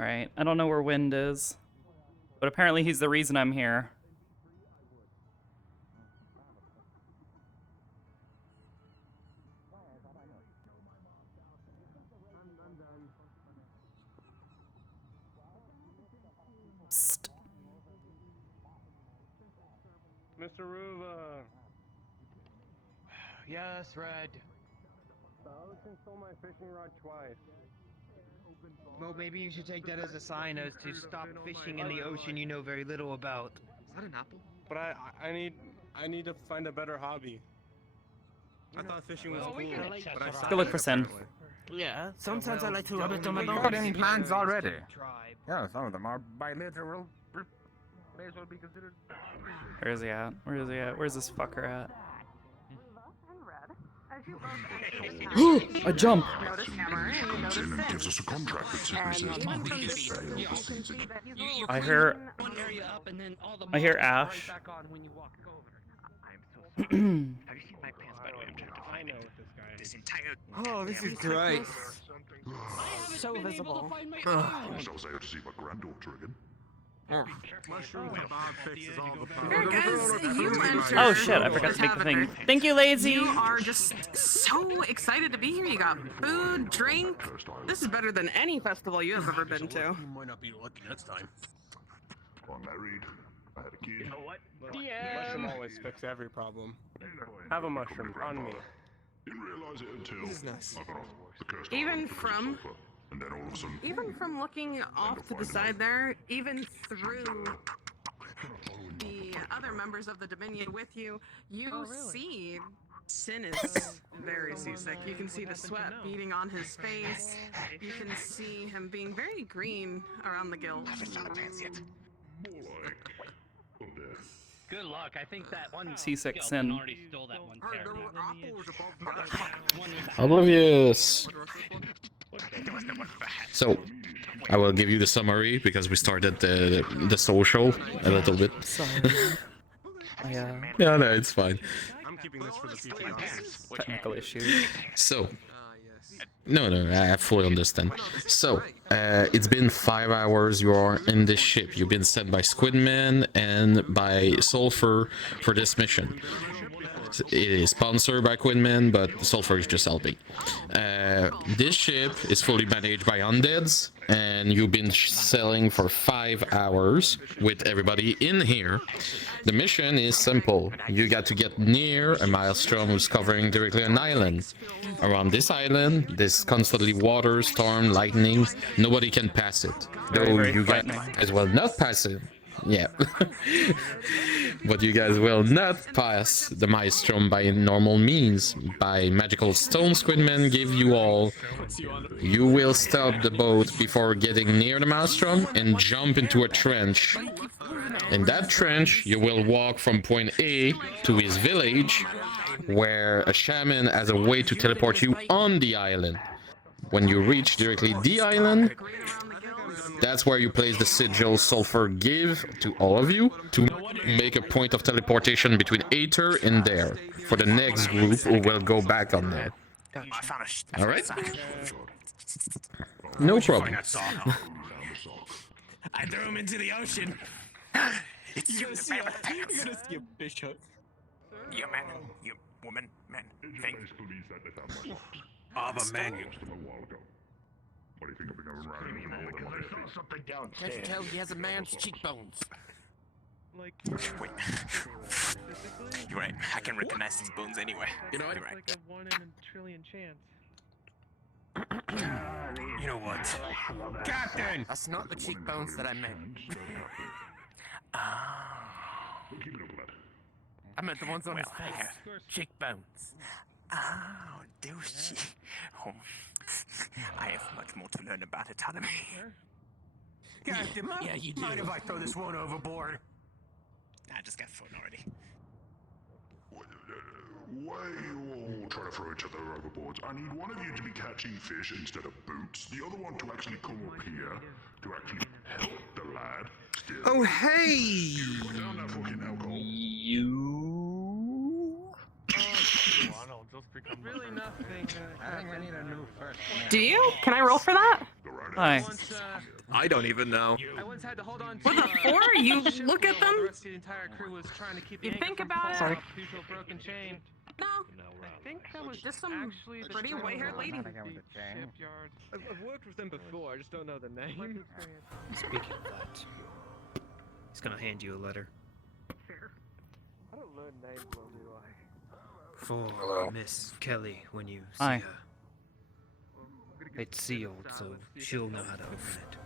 Alright, I don't know where Wind is. But apparently he's the reason I'm here. Psst. Mr. Ruva. Yes, Red. The ocean stole my fishing rod twice. Well, maybe you should take that as a sign as to stop fishing in the ocean you know very little about. Is that an apple? But I need to find a better hobby. I thought fishing was cool, but I Go look for Sin. Yeah, sometimes I like to rub it on my Got bones. any plans already? Yeah, some of them are bilateral. May as well be considered. Where is he at? Where is he at? Where's this fucker at? A jump! Gives us a contract that simply says I hear Ash. Have you seen my pants, by the way? I'm trying to find know what this guy is. this entire. Oh, this is great. So visible. ourselves out to see my granddaughter again. Mushroom kebab fixes all the Here, guys, you enter. Oh shit, I forgot to make the thing. Thank you, Lazy! You are just so excited to be here. You got food, drink. This is better than any festival you have ever been to. You might not be lucky next time. I'm married. I had a kid. You know what? Mushroom always fix every problem. Have a mushroom on me. Didn't realize it until This is nice. I got the cursed Even island for the from- sulfur, and then all of a sudden, Even from looking off to the side there, even through the other members of the Dominion with you, you see Sin is very seasick. You can see the sweat beading on his face. You can see him being very green around the gills. more like undead. Good luck. I think that one Seasick skeleton Sin. already stole that one pair. Oblivious. So, I will give you the summary because we started the social a little bit. Sorry. Yeah, Yeah, no, it's fine. I'm keeping this for the PTR. technical issues. So, no, I fully understand. So, it's been 5 hours you are in this ship. You've been sent by Squidman and by Sulfur for this mission. It is sponsored by Quinman, but Sulfur is just helping. This ship is fully managed by undeads, and you've been sailing for 5 hours with everybody in here. The mission is simple. You got to get near a maelstrom who's covering directly an island. Around this island, there's constantly water, storm, lightning. Nobody can pass it. Though very you guys frightening. as well not pass it. Yeah. But you guys will not pass the maelstrom by normal means. By magical stone Squidman give you all. You will stop the boat before getting near the maelstrom and jump into a trench. In that trench, you will walk from point A to his village, where a shaman has a way to teleport you on the island. When you reach directly the island, that's where you place the sigil Sulfur give to all of you to make a point of teleportation between Aether and there for the next group who will go back on there. I found a All right? sock. No problem. I threw him into the ocean. It's You're you, gonna the see man a, with the you're pants. gonna see a bishop. You man, you woman, man, thing. I'm a man. What do you think I've been going around? I saw something Can't you tell he has a man's cheekbones? Wait. You're right. I can recognize his bones anywhere. You know what? You're right. Like a 1 in a trillion chance. You know what? Captain! That's not the cheekbones that I meant. Keep it up, lad. I meant the ones on his Well, I face. have- Cheekbones. Oh, do she? Oh, I have much more to learn about autonomy. Captain, Yeah, you do. mind if I throw this one overboard? I just got thrown already. Why are you all trying to throw each other overboard? I need one of you to be catching fish instead of boots. The other one to actually come up here to actually help the lad. Still, Oh, hey! put down that fucking alcohol. Really nothing. I think we need a new first. Do you? Can I roll for that? Go right Hi. ahead. I don't even know. I once had to hold on to. With a 4, you ship look at wheel while them. The rest of the entire crew was trying to keep You the anchor think from about it. falling off due to a broken chain. No, I think that was just some actually the pretty white-haired lady. shipyard. I've worked with them before. I just don't know the name. Speaking of that, he's gonna hand you a letter. I don't learn names well, do I? For Miss Kelly when you see Hi. her. It's sealed, so she'll know how to open it.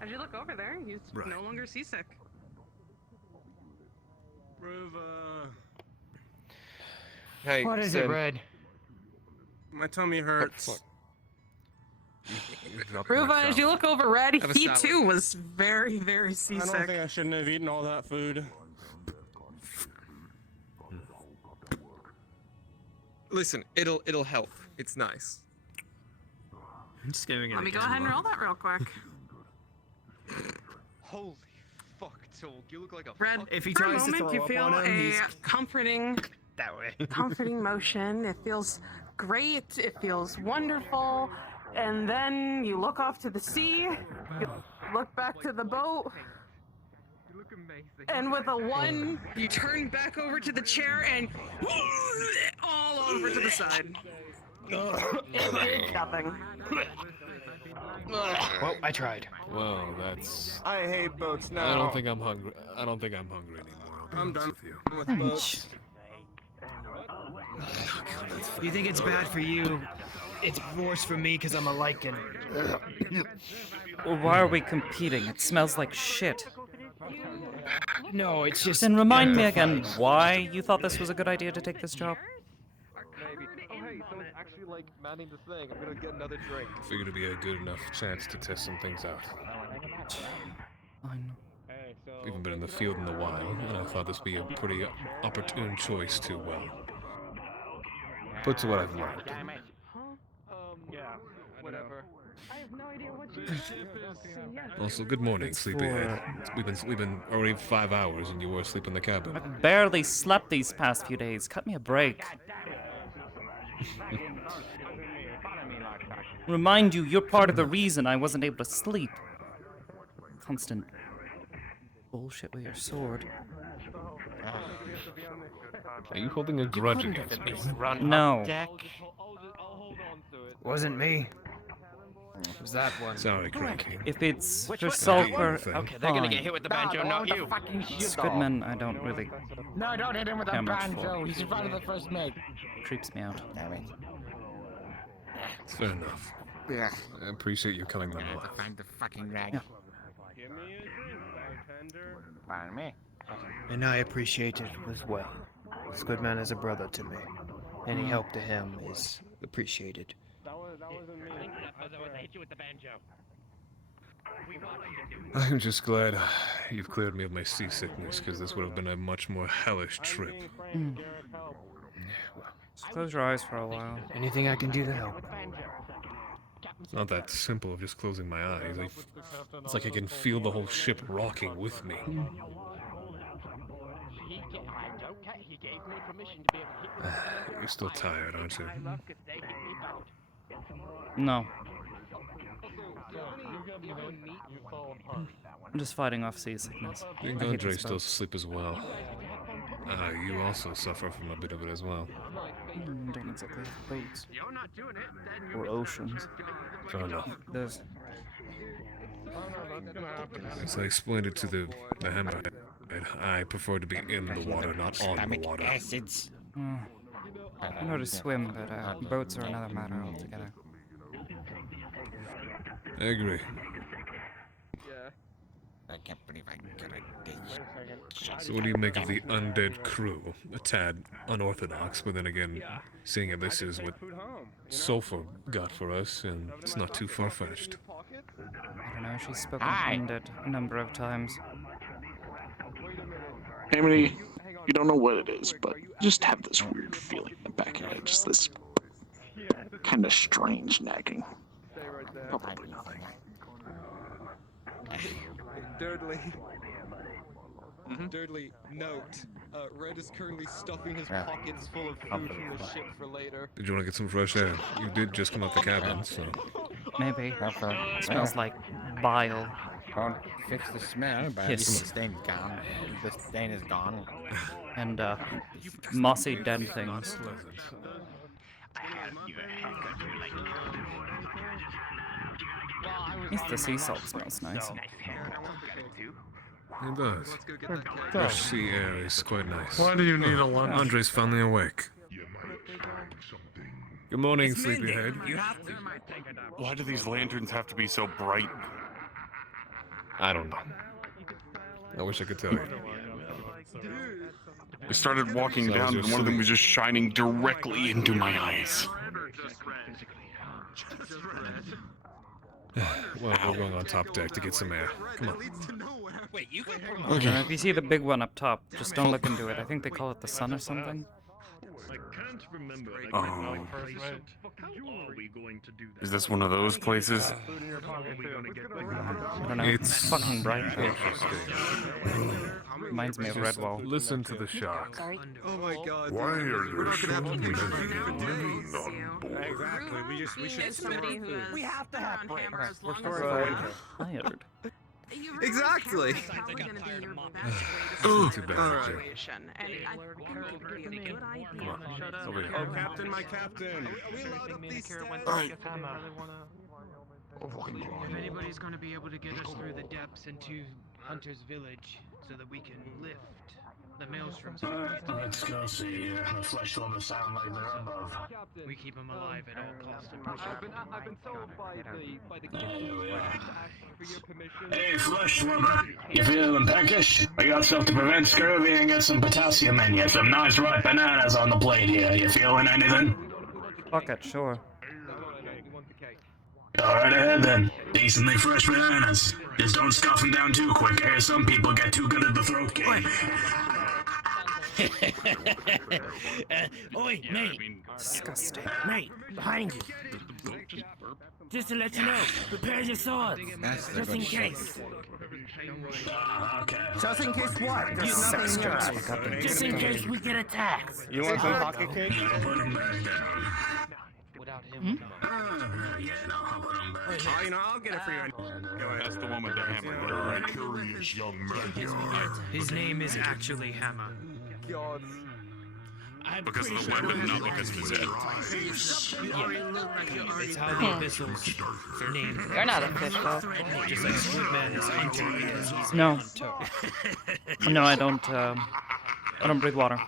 As you look over there, he's Right. no longer seasick. Ruva. Hey, What is Sid. it, Red? My tummy hurts. Ruva, as you look over Red, Have a he salad. too was very, very I don't seasick. think I shouldn't have eaten all that food. Listen, it'll help. It's nice. I'm just gonna Let me go ahead and roll that real quick. Holy fuck, Tolk, you look like a Red, If he for a tries to moment, throw you up feel on him, a he's comforting that way. comforting motion. It feels great. It feels wonderful. And then you look off to the sea. You look back to the boat. You look amazing. And with a 1, you turn back over to the chair and all over to the side. Nothing. Well, I tried. Well, that's. I hate boats now. I don't think I'm hungry. I don't think I'm hungry anymore. I'll be I'm honest done with you. with boats. You think it's bad for you? It's worse for me because I'm a lichen. Well, why are we competing? It smells like shit. No, it's just. Then remind me again why you thought this was a good idea to take this job. Maybe. Oh, hey, someone's actually like manning the thing. I'm gonna get another drink. Figured it'd be a good enough chance to test some things out. I know. Hey, so. We haven't been in the field in a while, and I thought this would be a pretty opportune choice to, put to what I've learned. Yeah. Whatever. I have no idea what your ship is. Also, good morning, sleepyhead. We've been already 5 hours, and you were asleep in the cabin. I've barely slept these past few days. Cut me a break. Remind you, you're part of the reason I wasn't able to sleep. Constant bullshit with your sword. Are you holding a grudge against me? No. Wasn't me. It was that one. Sorry, Cranky. If it's for Hey, sulfur, thing. Okay, they're gonna get fine. hit with the banjo, not you. Squidman, I don't really No, don't hit him with care a much banjo. for. He's in front of the first mate. Creeps me out. Fair enough. Yeah. I appreciate you killing them off. Find the fucking rag. Yeah. Give me a drink, bartender. Pardon me. And I appreciate it as well. Squidman is a brother to me. Any help to him is appreciated. That wasn't me. I'm just glad you've cleared me of my seasickness, because this would have been a much more hellish trip. Just close your eyes for a while. Anything I can do to help. It's not that simple of just closing my eyes. It's like I can feel the whole ship rocking with me. You're still tired, aren't you? No. I'm just fighting off seasickness. I think I hate Andre's this still boat. asleep as well. You also suffer from a bit of it as well. Don't exactly have boats. You're not doing it, then Or oceans. Fair enough. There's As I explained it to the hammer, I prefer to be in the water, not on the water. Acids. I know to swim, but boats are another matter altogether. I agree. I can't believe I got a ditch. So what do you make of the undead crew? A tad unorthodox, but then again, seeing as this is what Sulfur got for us, and it's not too far-fetched. I don't know, she's spoken undead a number of times. Amity, you don't know what it is, but you just have this weird feeling in the back of your head, just this kind of strange nagging. Probably nothing. Durdley. Durdley, note. Red is currently stuffing his pockets full of food from the ship for later. Did you want to get some fresh air? You did just come out the cabin, so... Maybe. Smells like vile. Can't fix the smell, but Yes. the stain's gone. The stain is gone. And mossy dead things. At least the sea salt smells nice. It does. Fresh sea air is quite nice. Why do you need a lunch? Andre's finally awake. Good morning, sleepyhead. You have to. Why do these lanterns have to be so bright? I don't know. I wish I could tell you. I started walking So down was and one of them was just shining directly into my eyes. Well, we're going on top deck to get some air. Come on. Wait, you got promoted? Okay. If you see the big one up top, just don't look into it. I think they call it the sun or something. Oh. Is this one of those places? I don't know. It's fucking bright. though. interesting. Reminds me of Redwall. Listen to the shark. Oh my god. Why are We're there not so gonna have to many fix people it. living on board? Exactly. We should. It's somebody who has We have to have been on hammer as long as storing they for have. Tired. You really Exactly. It's probably going to be your best way to Too solve bad, the Joe. situation. And I think it would be a good idea. Over here. Oh, Captain, my captain. Alright. If anybody's going to be able to get us through the depths into Hunter's Village so that we can lift the maelstroms. Let's go see the flesh lumber sound like they're above. We keep them alive at all costs. I've been told by the Hey, flesh lumber, you feeling peckish? I got stuff to prevent scurvy and get some potassium in you. Some nice ripe bananas on the plate here. You feeling anything? Fuck it, sure. All right ahead then. Decently fresh bananas. Just don't scoff them down too quick. I hear some people get too good at the throat game. Oi, mate. Disgusting. Mate, behind you. Just to let you know, prepare your swords. Just in case. Okay. Just in case what? There's Sex nothing jokes here. for goddamn Just in case we get attacked. You want some pocket cake? Put them back down. Without him, Yeah, no, I'll put them back. Oh, you know, I'll get it for you. That's the one with the hammer. Very curious young man. his name is actually Hammer. Because of the weapon, not because of his head. It's how the epistles named. You're not official. Just like Squidman is Hunter because he's No. Hunter. No, I don't breathe water.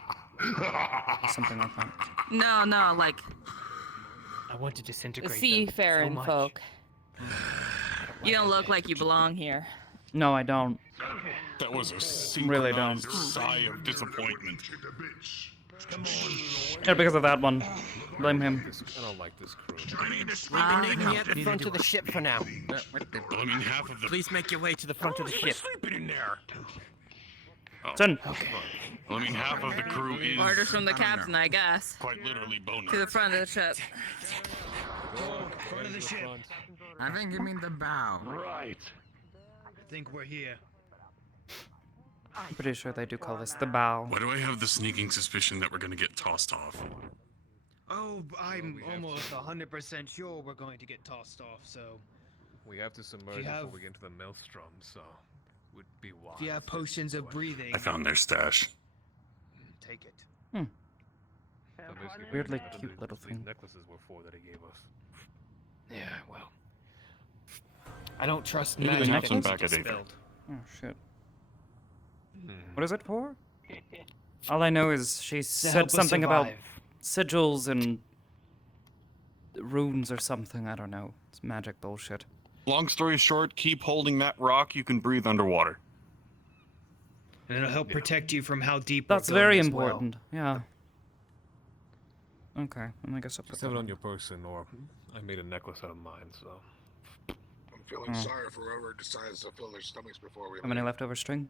Something like that. No, like I want to The disintegrate them seafaring so much. folk. You don't look like you belong here. No, I don't. That was a Really don't. synchronized sigh of disappointment. Yeah, because of that one. Blame him. I don't like this crew. Meet me at the front of the ship for now. I mean, half of the... Please make your way to the front of the ship. sleeping in there. Son. I mean, half of the crew is Orders from the captain, I guess. quite literally bone To the front of the ship. Front of the ship. I think you mean the bow. Right. I think we're here. I'm pretty sure they do call this the bow. Why do I have the sneaking suspicion that we're gonna get tossed off? Oh, I'm almost 100% sure we're going to get tossed off, so We have to submerge have- before we get into the maelstrom, so would be wise. if you have potions of breathing, I found their stash. take it. So basically, Weirdly what cute little these thing. necklaces were for that he gave us. Yeah, well. I don't trust Maybe the magic necklace? that Back at Aether. dispelled. Oh shit. What is it for? All I know is she To said help us something about survive. sigils and runes or something. I don't know. It's magic bullshit. Long story short, keep holding that rock. You can breathe underwater. And it'll help protect you from how deep That's we're going very as well. important. Yeah. Okay, and I guess I'll put Just that have it on. on your person, or I made a necklace out of mine, so. I'm feeling sorry for whoever decides to fill their stomachs before we How many leftover string?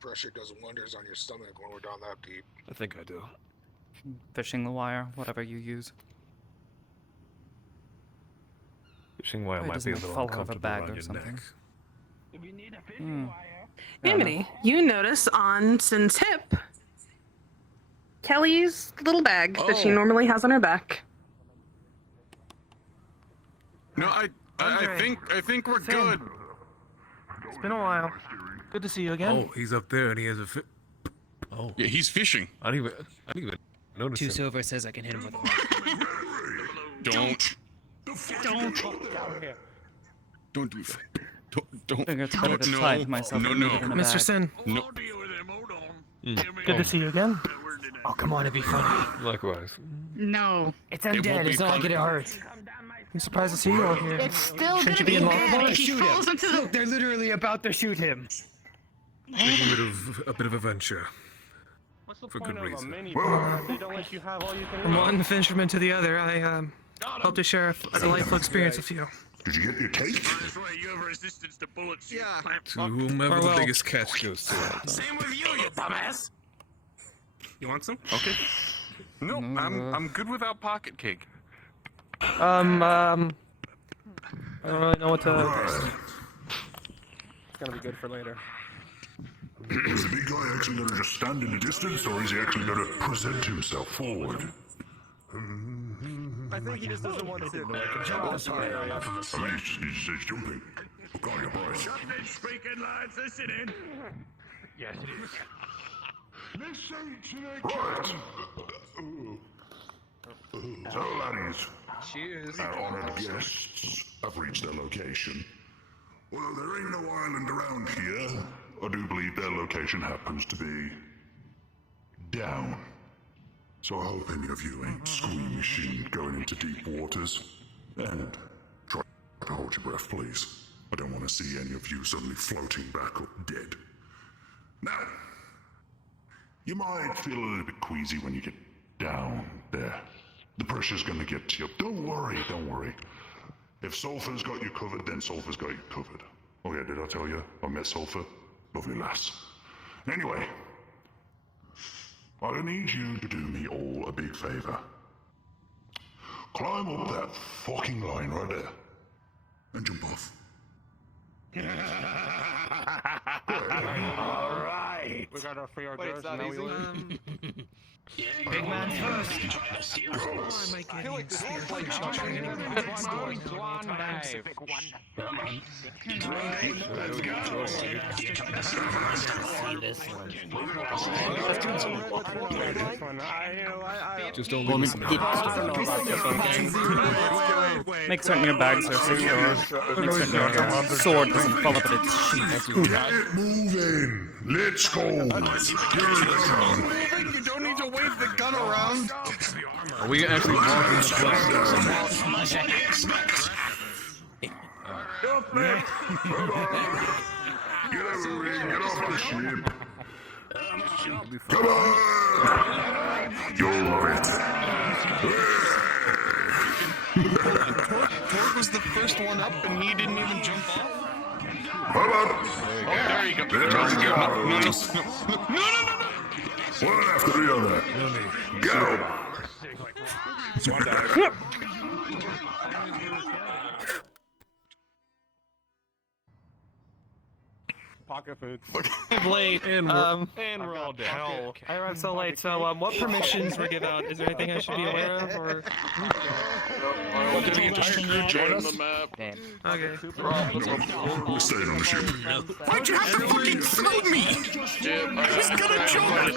Pressure does wonders on your stomach when we're down that deep. I think I do. Fishing the wire, whatever you use. Fishing wire Why might be a doesn't it little fall out of a uncomfortable bag around or your something? neck. Hmm. Amity, you notice on Sin's hip Kelly's little bag that she normally has on her back. No, I think we're good. been a while. Good to see you again. Oh, he's up there and he has a Oh. Yeah, he's fishing. I didn't even notice Two him. silver says I can hit him with a Don't. Don't do that. Don't. I think it's better to type myself. No, and no. leave it in a Mr. bag. Sin, No. good to see you again. Oh, come on, it'd be funny. Likewise. No. It's won't undead, be it's not fun. like it hurts. I'm surprised to see you all here. It's still Shouldn't you gonna be be in bad love? if he falls into the... They're literally about to shoot him. A bit of a venture. What's the For point good of a reason. mini bar if they don't let you have all you can From eat? one fisherman to the other, I hope to share a delightful experience with you. Did you get your cake? That's right, you have resistance to bullets. Yeah. To whomever the Farewell. biggest catch goes to. Same with you, you dumbass. You want some? Okay. No, I'm good without pocket cake. I don't really know what to... It's gonna be good for later. Is the big guy actually going to just stand in the distance, or is he actually going to present himself forward? I think he just doesn't want to sit. I mean, he's jumping. Look on your voice. Speaking lines, listen in. Yes, it is. Right. So, laddies, Cheers. our honored guests have reached their location. Although there ain't no island around here, I do believe their location happens to be down. So I hope any of you ain't squeamishing going into deep waters. And try to hold your breath, please. I don't want to see any of you suddenly floating back up dead. Now, you might feel a little bit queasy when you get down there. The pressure's gonna get to you. Don't worry, don't worry. If Sulphur's got you covered, then Sulphur's got you covered. Oh yeah, did I tell you? I met Sulphur. Lovely lass. Anyway, I need you to do me all a big favor. Climb up that fucking line right there. And jump off. Alright! We got our free hors d'oeuvres, and now we leave. Big man first. I feel like this feels like Johnny Blonde Dive. Let's go. Just don't listen to Make certain your bags are secure. Make certain your sword doesn't fall up at its sheath. Get it moving! Let's go! You don't need to wave the gun around. Are we actually walking the place? Get out of the ring, get off the ship! Come on! You'll love it! Torg was the first one up and he didn't even jump off. Come on! There you go. There we go! No. One after the other! Go! Pocket food. Late. And And we're all dead. Hell. I arrived so late, so what permissions were given out? Is there anything I should be aware of, or...? Did the entire crew join us? Okay. We're staying on the ship. Why'd you have to fucking throw me? Who's gonna join?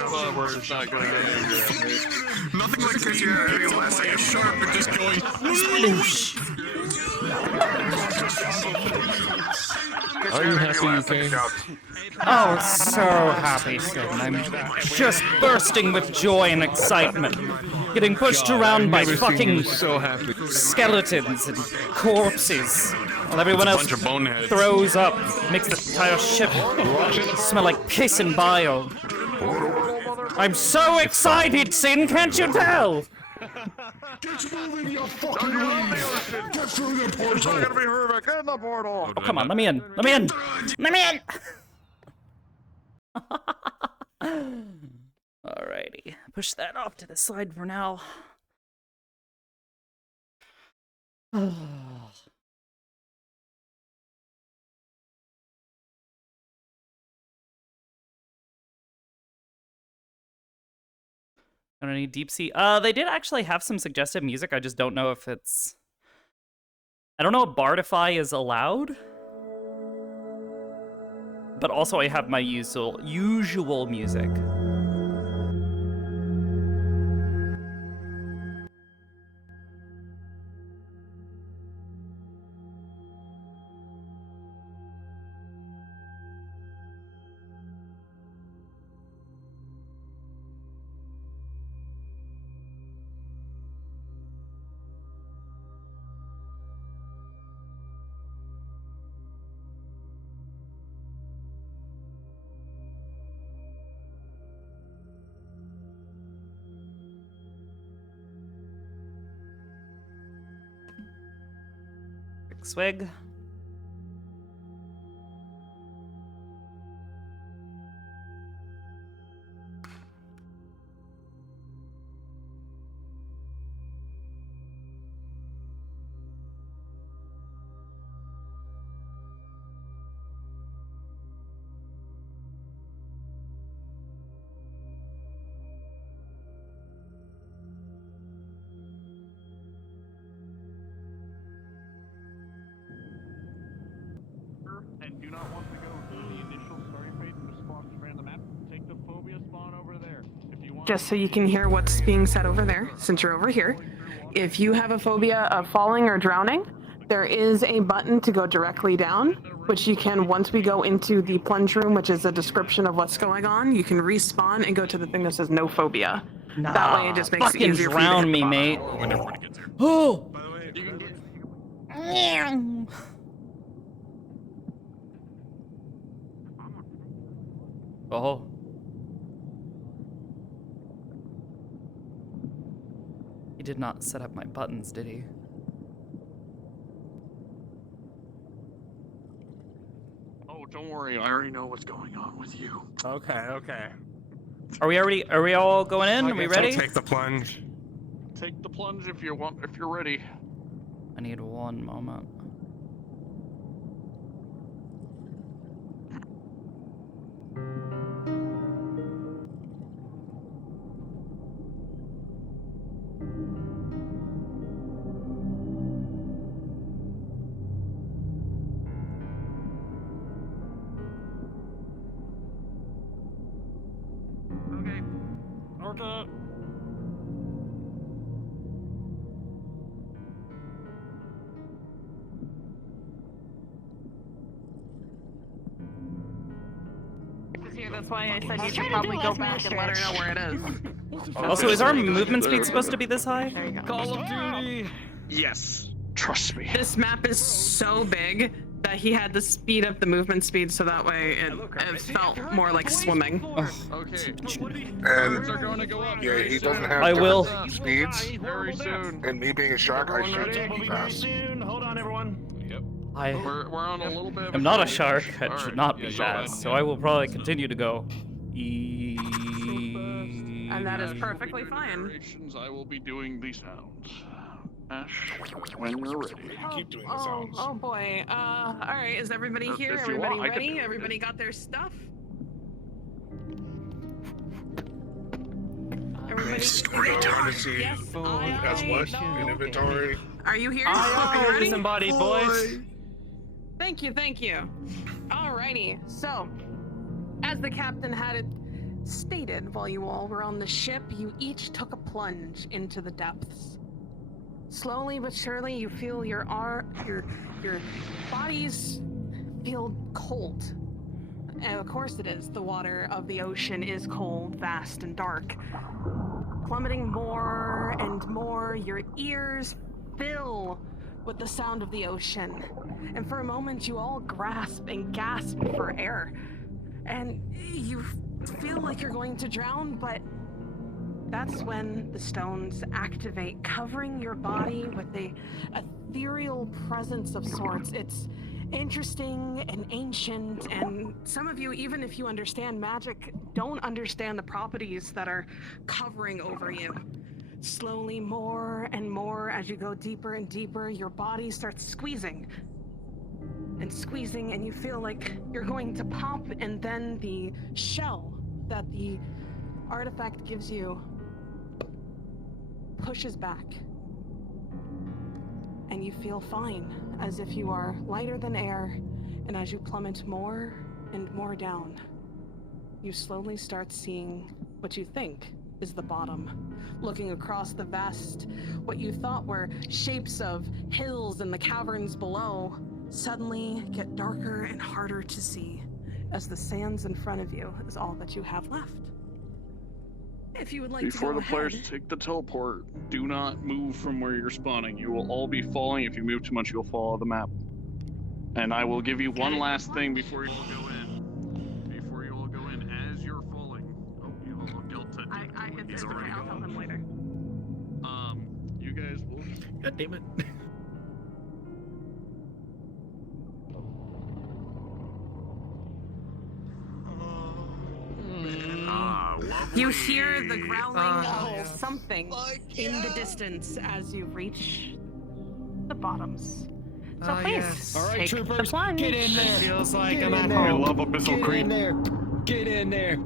Nothing like catching a big last like a shark and just going whoosh. Are you happy you came? Oh, so happy, Sid. I'm just bursting with joy and excitement. Getting pushed around by fucking so happy. skeletons and corpses. While everyone else bunch of boneheads. throws up, makes the entire ship smell like piss and bile. I'm so excited, Sin, can't you tell? Get moving, you fucking leave! Get through the portal! It's not gonna be horrific! Get in the portal! Oh, come on, let me in. Let me in. Let me in. Alrighty. Push that off to the side for now. Don't need deep sea. They did actually have some suggestive music. I just don't know if it's... I don't know if Bardify is allowed. But also I have my usual music. Swig. And do not want to go to the initial starting phase and just spawn straight on the map. Take the phobia spawn over there. If you want. Just so you can hear what's being said over there, since you're over here. If you have a phobia of falling or drowning, there is a button to go directly down, which you can, once we go into the plunge room, which is a description of what's going on, you can respawn and go to the thing that says no phobia. Nah, that way it just makes it easier for you to drown hit me, the mate. bottom. Oh! Oh. He did not set up my buttons, did he? Oh, don't worry. I already know what's going on with you. Okay, okay. Are we all going in? Are we ready? Take the plunge. Take the plunge if you want. If you're ready. I need one moment. Okay. That's why I said you should probably go back and let her know where it is. Also, is our movement speed supposed to be this high? There you go. Call of Duty. Yes. Trust me. This map is so big that he had to speed up the movement speed so that way it felt more like swimming. Okay. And Are going to go up yeah, he doesn't have I will. different speeds. very soon. And me being a shark, I shoot fast. Hold on, everyone. Yep. We're on a little bit of I'm not a shark. I should not be fast, so I will probably continue to go. And that is perfectly fine. I will be doing the sounds. Ash, when you're ready. Keep doing the sounds. Oh boy. All right. Is everybody here? If you Everybody want, I can ready? do it. Everybody got their stuff? Everybody Story time to see Yes, who has what in inventory. Are you here? Are you ready? Disembodied boys. Thank you, thank you. Alrighty, so, as the captain had it stated while you all were on the ship, you each took a plunge into the depths. Slowly but surely, you feel your bodies feel cold. And of course it is. The water of the ocean is cold, vast, and dark. Plummeting more and more, your ears fill with the sound of the ocean. And for a moment, you all grasp and gasp for air. And you feel like you're going to drown, but that's when the stones activate, covering your body with a ethereal presence of sorts. It's interesting and ancient, and some of you, even if you understand magic, don't understand the properties that are covering over you. Slowly, more and more, as you go deeper and deeper, your body starts squeezing and squeezing, and you feel like you're going to pop, and then the shell that the artifact gives you pushes back. And you feel fine, as if you are lighter than air, and as you plummet more and more down, you slowly start seeing what you think is the bottom. Looking across the vast, what you thought were shapes of hills and the caverns below, suddenly get darker and harder to see, as the sands in front of you is all that you have left. If you would like Before to go the players ahead, take the teleport, do not move from where you're spawning. You will all be falling. If you move too much, you'll fall off the map. And I will give you one last thing before you all go in. Before you all go in, as you're falling. Oh, you all guilt to it's okay, I'll tell them later. You guys will. God damn it. You hear the growling of something in the distance as you reach the bottoms. So please, yes. All right, take troopers, the plunge. get in there. Feels like Get I'm in at there. home. I love Abyssal Get Creep. in there. Get in there.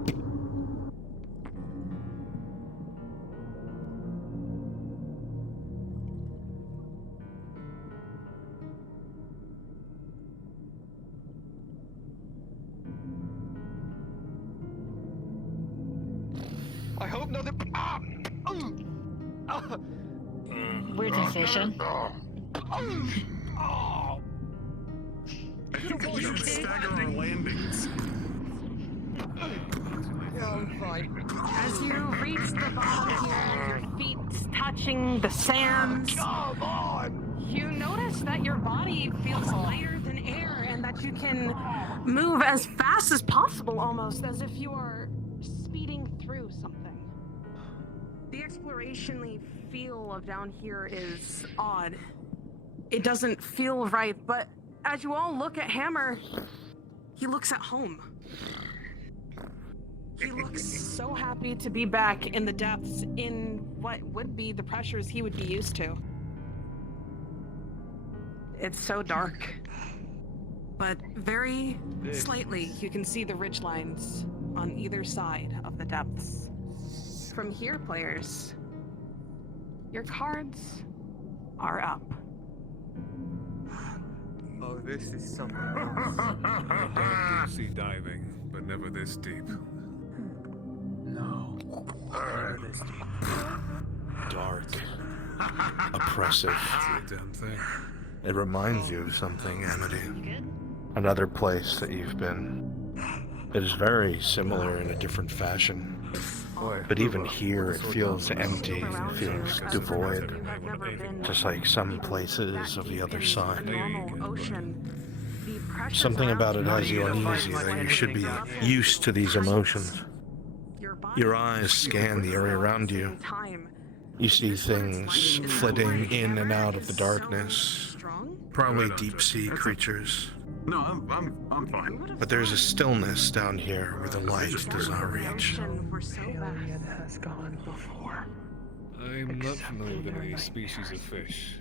I hope nothing. We're deficient. I think we should stagger our landings. As you reach the bottom here, your feet touching the sands, you notice that your body feels lighter than air and that you can move as fast as possible, almost as if you are speeding through something. The exploration-y feel of down here is odd. It doesn't feel right, but as you all look at Hammer, he looks at home. He looks so happy to be back in the depths, in what would be the pressures he would be used to. It's so dark, but very slightly you can see the ridge lines on either side of the depths. From here, players, your cards are up. Oh, this is something else. I've done deep sea diving, but never this deep. No. Never this deep. Dark. Oppressive. That's a damn thing. It reminds you of something, Amity. Another place that you've been. It is very similar in a different fashion. But even here, it feels empty. It feels devoid. Just like some places of the other side. Something about it has you uneasy that you should be used to these emotions. Your eyes scan the area around you. You see things flitting in and out of the darkness. Probably deep sea creatures. No, I'm fine. But there's a stillness down here where the light does not reach. Alien has gone before. I'm not familiar with any of these species of fish.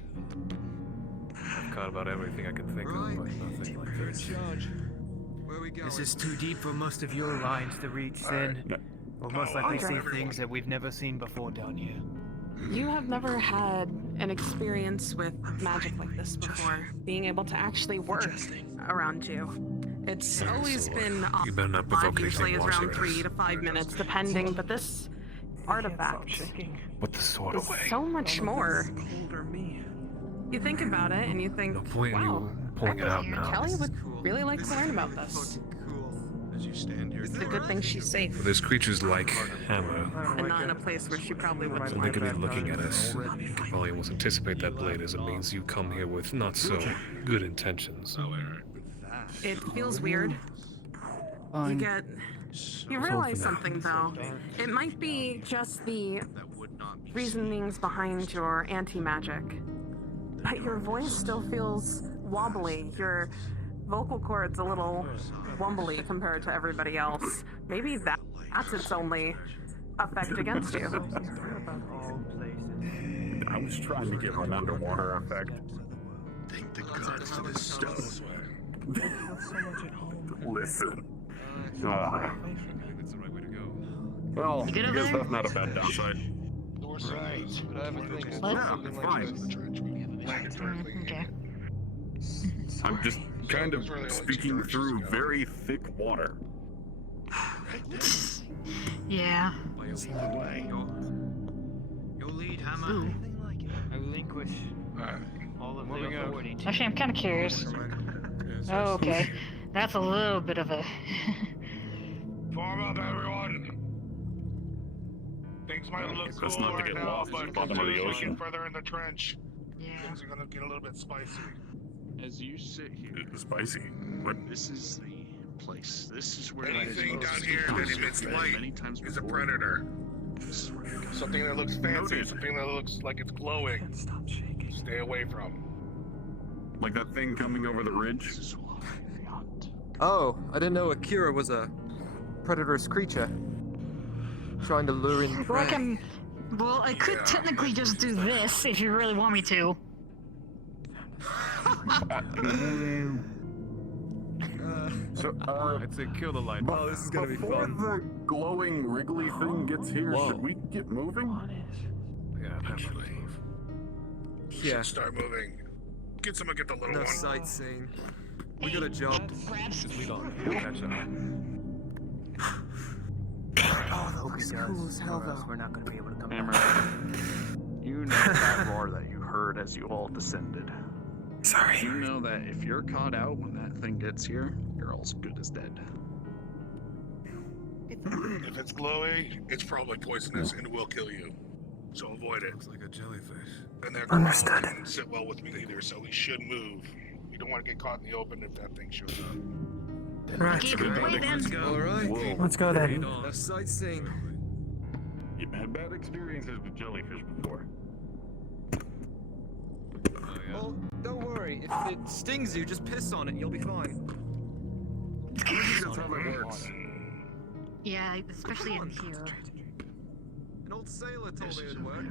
I've caught about everything I can think of, but nothing like this. This is too deep for most of your lines to reach, Sin. We'll most likely see things that we've never seen before down here. You have never had an experience with magic like this before, being able to actually work around you. It's always been You better not provoke usually anything is around worse 3 to 5 minutes, depending, but this artifact Put the sword is away. so much more. You think about it and you think, No point in wow, you pulling it out now. Kelly would really like to learn about this. It's a good thing she's safe But there's creatures like Hammer. and not in a place where she probably wouldn't So they could be looking at us. You can probably almost anticipate that blade as it means you come here with not so good intentions. It feels weird. You realize something though. It might be just the reasonings behind your anti-magic, but your voice still feels wobbly. Your vocal cords a little wombly compared to everybody else. Maybe that's its only effect against you. I was trying to give an underwater effect. Take the guts to this stone. Listen. That's the right way to go. Well, I You good over guess there? that's not a bad downside. What? No, fine. Okay. I'm just kind of speaking through very thick water. Yeah. Your lead, Hammer. I relinquish all of the authority. Actually, I'm kind of curious. Oh, okay. That's a little bit of a... Form up, everyone. Things might look That's cool not to right get now, lost but at the bottom of the continuing ocean. further in the trench, things are gonna get a little bit spicy. As you sit here, Spicy. What? this is the place. This is where Anything down here that emits light is a predator. Something that looks fancy, something that looks like it's glowing. Stop shaking. Stay away from. Like that thing coming over the ridge? Oh, I didn't know Akira was a predatorous creature. Trying to lure in Well, prey. Well, I could technically just do this if you really want me to. So, I'd say kill the light. oh, this is gonna be fun. Before the glowing wriggly thing gets here, should we get moving? Yeah, definitely. Yeah. Start moving. Get someone get the little Enough one. sightseeing. We got a job. Just lead on. We'll catch up. Oh, that looks cool as hell, though. We're not gonna be able to come Hammer, back. you know that roar that you heard as you all descended. Sorry. You know that if you're caught out when that thing gets here, you're all as good as dead. If it's glowing, it's probably poisonous and will kill you. So avoid it. Looks like a jellyfish. And that Understood. Didn't sit well with me either, so we should move. We don't want to get caught in the open if that thing shows up. Right. Keep it away then. Alright. Let's go then. Enough sightseeing. You've had bad experiences with jellyfish before. Well, don't worry. If it stings you, just piss on it. You'll be fine. That's how that works. Yeah, especially in here. An old sailor told me it'd work.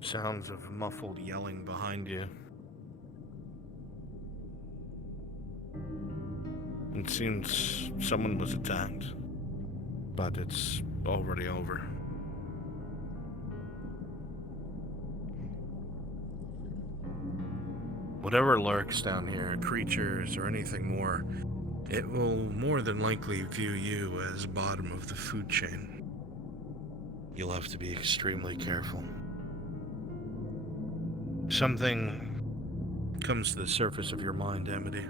Sounds of muffled yelling behind you. It seems someone was attacked, but it's already over. Whatever lurks down here, creatures or anything more, it will more than likely view you as bottom of the food chain. You'll have to be extremely careful. Something comes to the surface of your mind, Amity.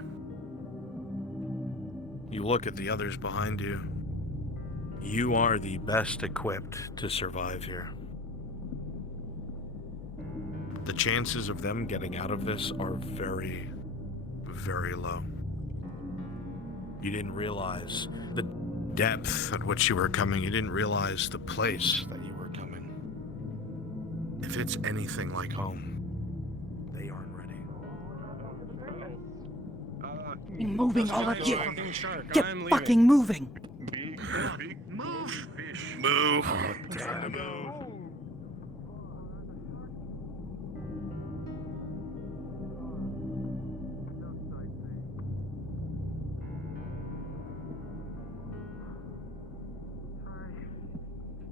You look at the others behind you. You are the best equipped to survive here. The chances of them getting out of this are very, very low. You didn't realize the depth at which you were coming. You didn't realize the place that you were coming. If it's anything like home, they aren't ready. Moving, all of you! Get fucking moving! Move! Move! Time to move.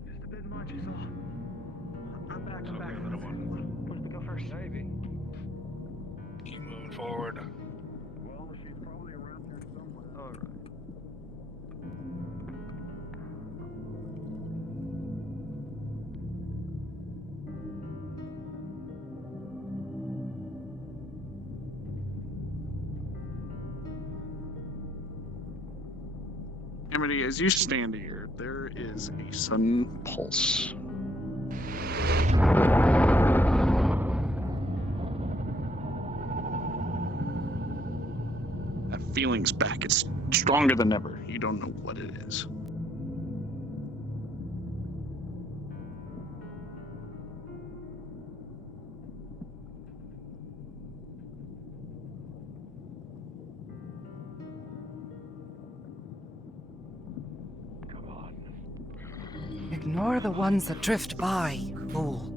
Just a bit much is all. I'm back. Where do we go first? Maybe. Keep moving forward. Well, she's probably around here somewhere. Alright. Amity, as you stand here, there is a sudden pulse. That feeling's back. It's stronger than ever. You don't know what it is. You're the ones that drift by, fool.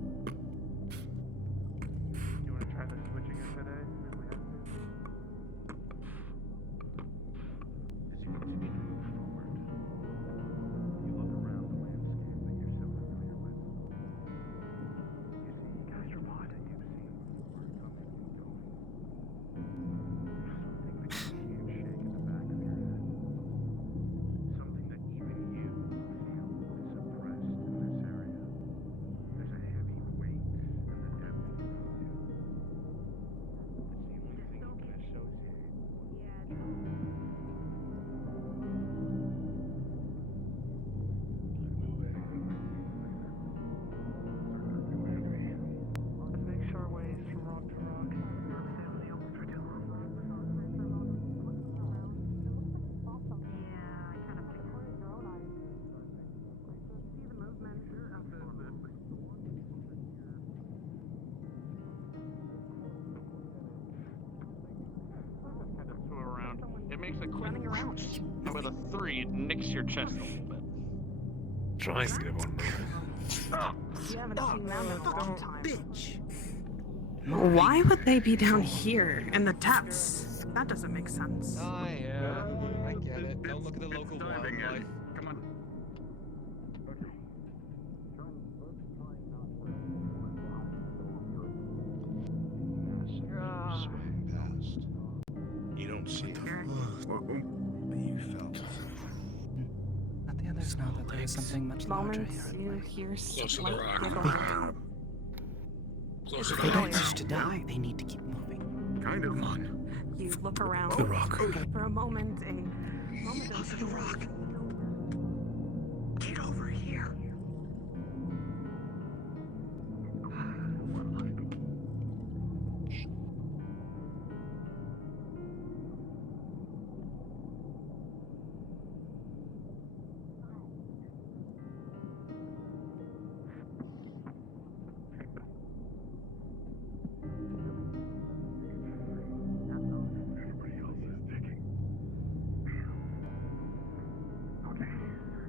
It makes a quick and with a 3, it nicks your chest a little bit. Trying to get one. You haven't seen them in a long time. Bitch. Why would they be down here in the depths? That doesn't make sense. Oh yeah, I get it. Don't look at the local wildlife. Come on. You don't see it. But you felt it. Let the others know that there is something much larger Moments here. you hear Close to slight the rock. giggling. Close to If the they don't rock. wish to die, they need to keep moving. Kind of. You look around. The rock. For a moment, a moment of the rock. Get over here.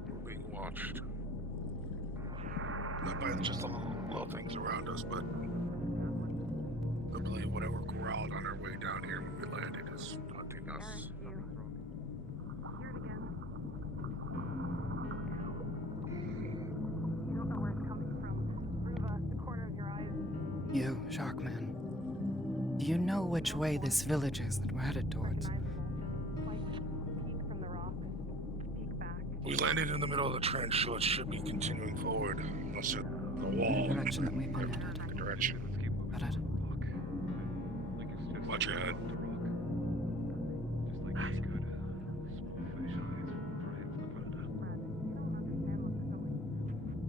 We're being watched. Not by just the little things around us, but I believe whatever growled on our way down here when we landed is hunting us. You, Sharkman. Do you know which way this village is that we're headed towards? We landed in the middle of the trench, so it should be continuing forward. Unless it's the wall. The direction that we've been headed. The direction. Got it. Watch your head.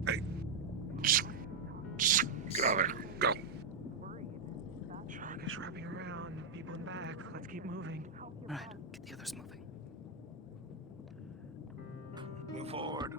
Hey. Get out of there. Go. Shark is wrapping around. People in back. Let's keep moving. Alright, get the others moving. Move forward.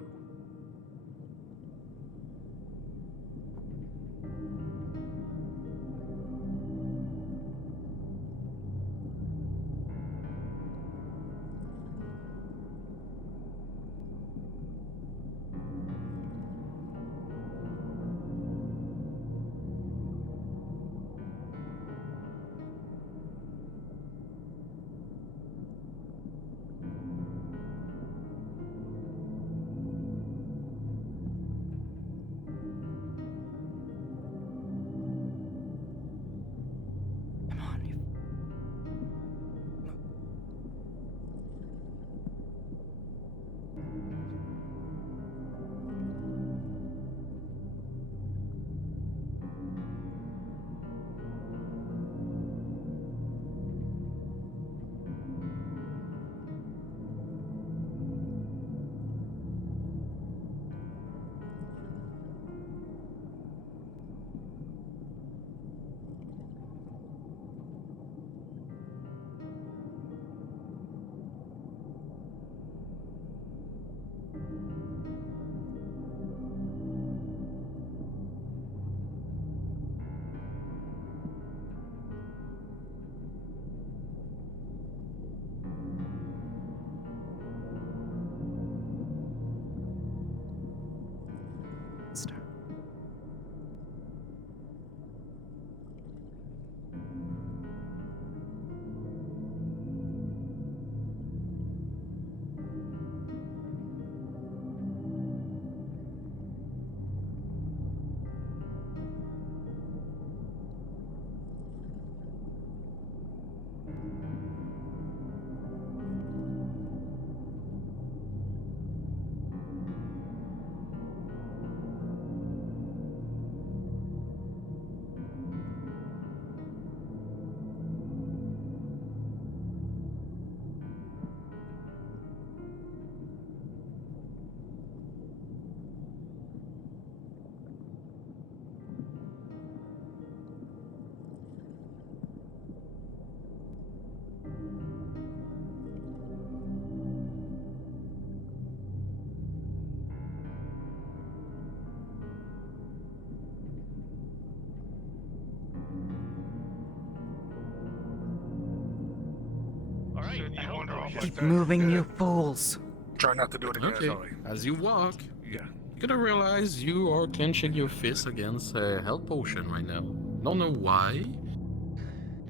You wander off like Keep that. moving, you fools. Try not to do it again, Okay, Zoe. as you walk, you're gonna realize you are clenching your fist against a health potion right now. Don't know why.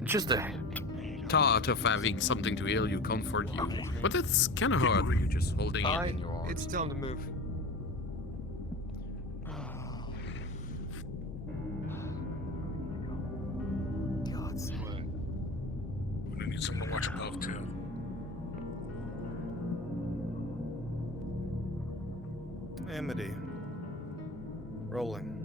Just a thought of having something to heal you, comfort you. But it's kind of hard. You're just holding it in your arms. It's time to move. We're gonna need someone to watch above too. Amity. Rolling.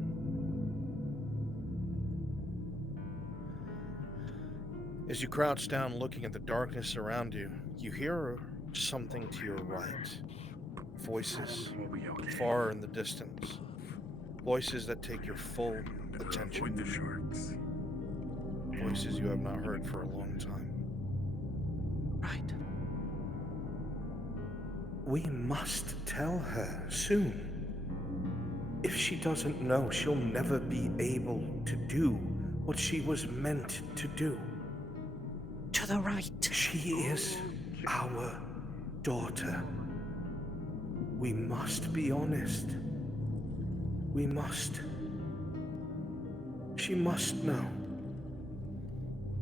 As you crouch down looking at the darkness around you, you hear something to your right. Voices far in the distance. Voices that take your full attention. Voices you have not heard for a long time. Right. We must tell her soon. If she doesn't know, she'll never be able to do what she was meant to do. To the right. She is our daughter. We must be honest. We must. She must know.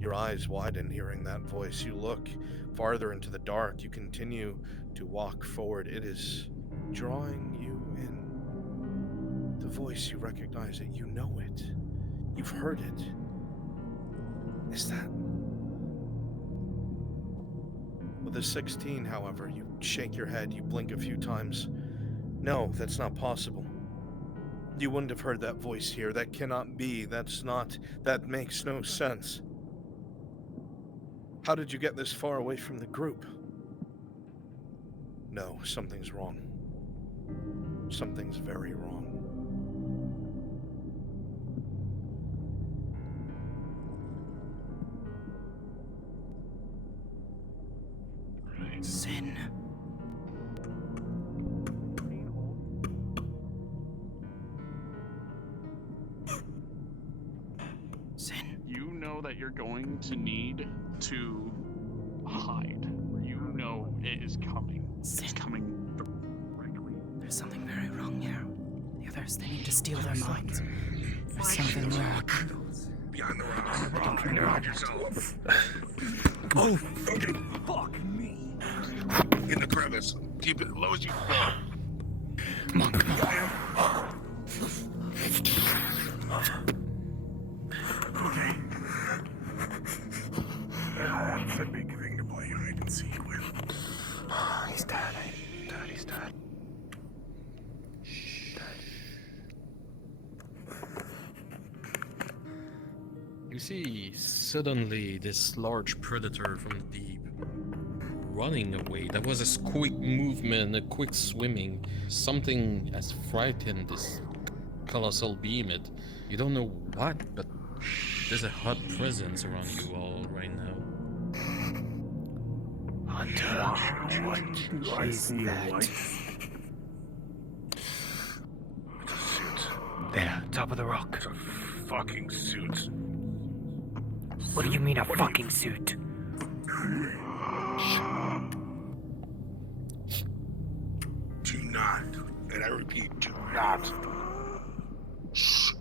Your eyes widen hearing that voice. You look farther into the dark. You continue to walk forward. It is drawing you in. The voice, you recognize it. You know it. You've heard it. Is that... With a 16, however, you shake your head, you blink a few times. No, that's not possible. You wouldn't have heard that voice here. That cannot be. That makes no sense. How did you get this far away from the group? No, something's wrong. Something's very wrong. Sin. Sin. You know that you're going to need to hide. You know it is coming. Sin. It's coming directly. There's something very wrong here. The others, they need to steal their minds. There's something wrong. Behind the rocks. Don't hide yourself. Oh, fuck me. In the crevice. Keep it as low as you can. Come on, come on. Okay. That's a big thing to play hide and seek with. He's dead. He's dead. You see suddenly this large predator from the deep running away. That was a quick movement, a quick swimming. Something has frightened this colossal behemoth. You don't know what, but there's a hot presence around you all right now. Hunter, what is that? It's a suit. There, top of the rock. It's a fucking suit. What do you mean a fucking suit? Do not, and I repeat, do not. Shh.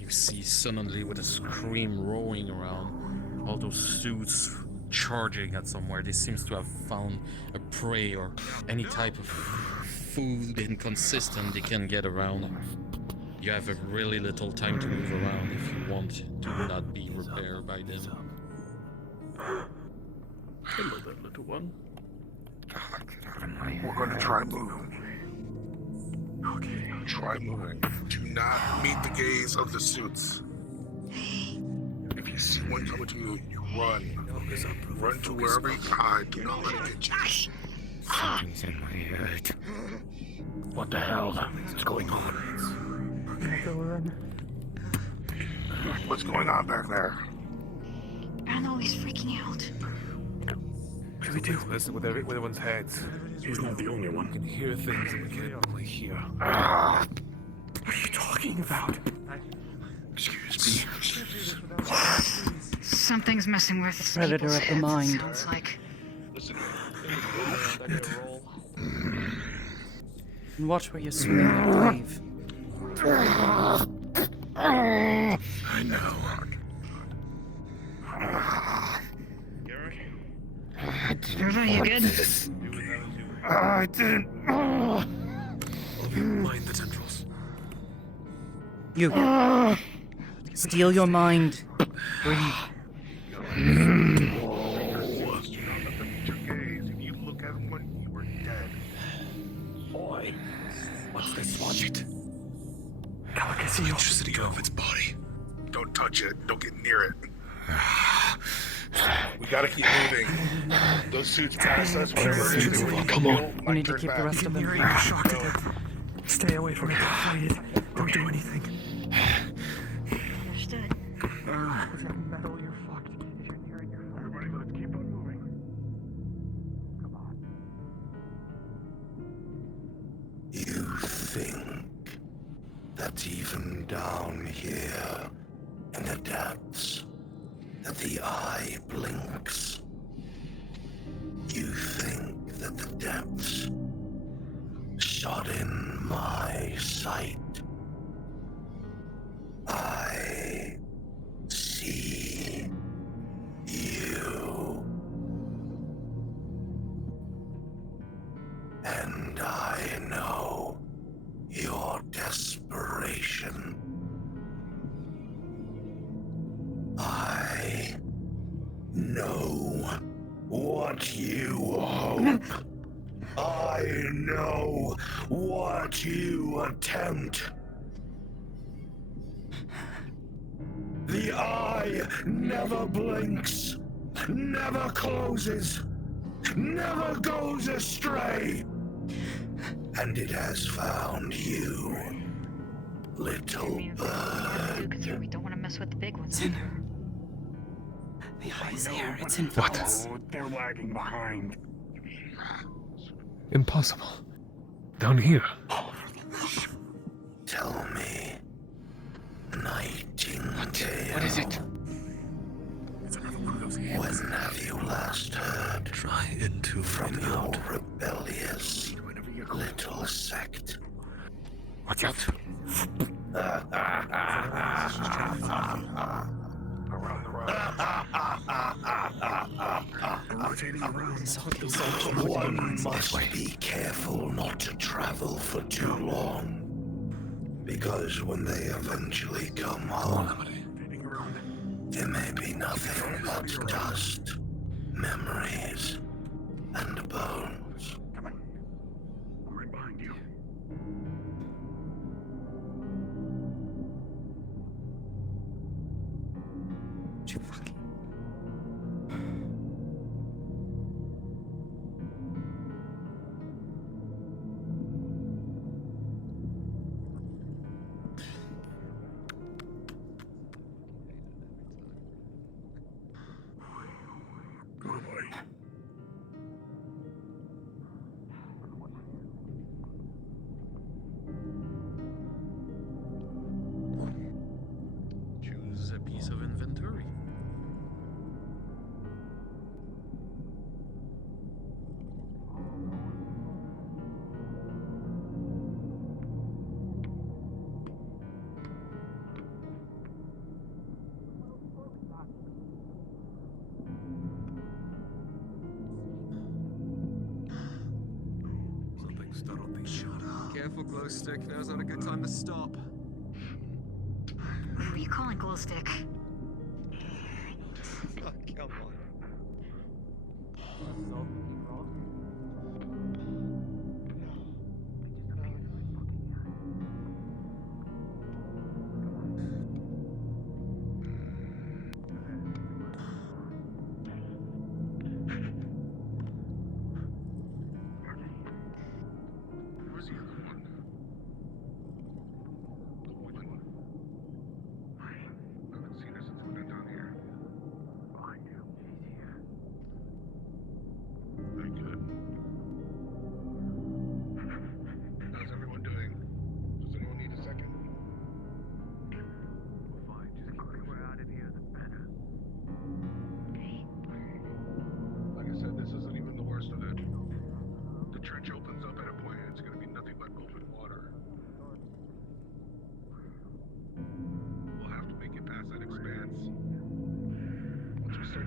You see suddenly with a scream roaring around, all those suits charging at somewhere. They seems to have found a prey or any type of food inconsistent they can get around. You have a really little time to move around if you want to not be repaired by them. Hello there, little one. We're going to try moving. Okay, try moving. Do not meet the gaze of the suits. If you see one coming to you, you run. Run to wherever you can hide. Do not let it get you. Something's in my head. What the hell? What's going on? What's going on back there? I don't know, he's freaking out. What do we do? Listen with everyone's heads. He's not the only one. We can hear things that we can't only hear. What are you talking about? Excuse me. Something's messing with Predator people's of the heads, it mind. sounds like. And watch where you swim in your grave. I know. Everybody, you good? I didn't. Mind the tendrils. You. Steal your mind. Breathe. Boy, What's this? Watch it. electricity of its body. Don't touch it. Don't get near it. We gotta keep moving. Those suits pass us. Whatever it is, Come on. We need to keep the rest of them. Stay away from it. Fight it. Don't do anything. Understood. Metal, you're fucked. If you're near it, you're fucked. Everybody, let's keep on moving. Come on. You think that even down here in the depths that the eye blinks? You think that the depths shut in my sight? I see you. And I know your desperation. I know what you hope. I know what you attempt. The eye never blinks, never closes, never goes astray. And it has found you, little bird. Because we don't want to mess with the big ones. The eye's here. It's in What? focus. They're lagging behind. Impossible. Down here. Tell me, Nightingale. What is it? When have you last heard Try and to from find your out. rebellious little sect? Watch out. One must be careful not to travel for too long, because when they eventually come home, there may be nothing but dust, memories, and bones. I'm right behind you. You fucking. Go away. Choose a piece of inventory. Something startled me. Shut up. Careful, glow stick. Now's not a good time to stop. Who are you calling glow stick? Oh, come on.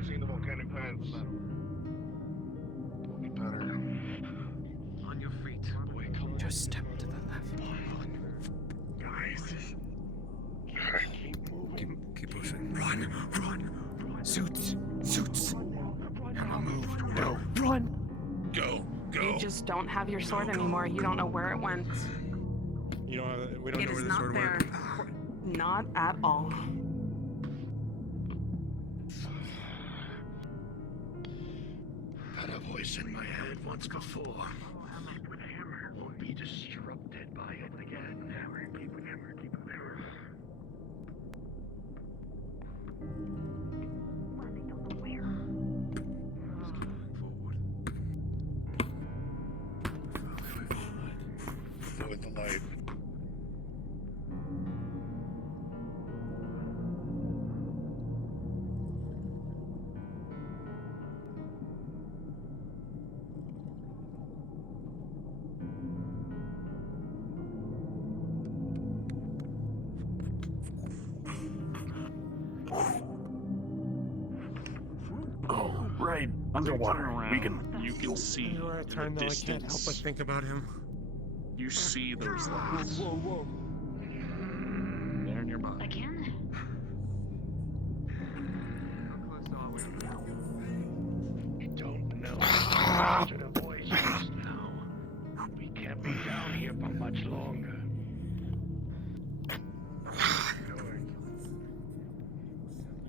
seeing the volcanic vents. Will be better. On your feet. Boy, come Just step to the left. Guys. Keep pushing. Run! Suits! Emma, move. Go. Run! Go. You just don't have your sword anymore. You don't know where it went. You don't. We don't It know is where the not sword there. went. Not at all. Had a voice in my head once before. Won't be disrupted by it again. Keep with hammer. Go with the light. Oh, right. Underwater. We can. You can see You are a in the time though. I can't help but distance. think about him. You see those lights. Whoa. They're nearby. Again? I don't know how to the voice just now. We can't be down here for much longer.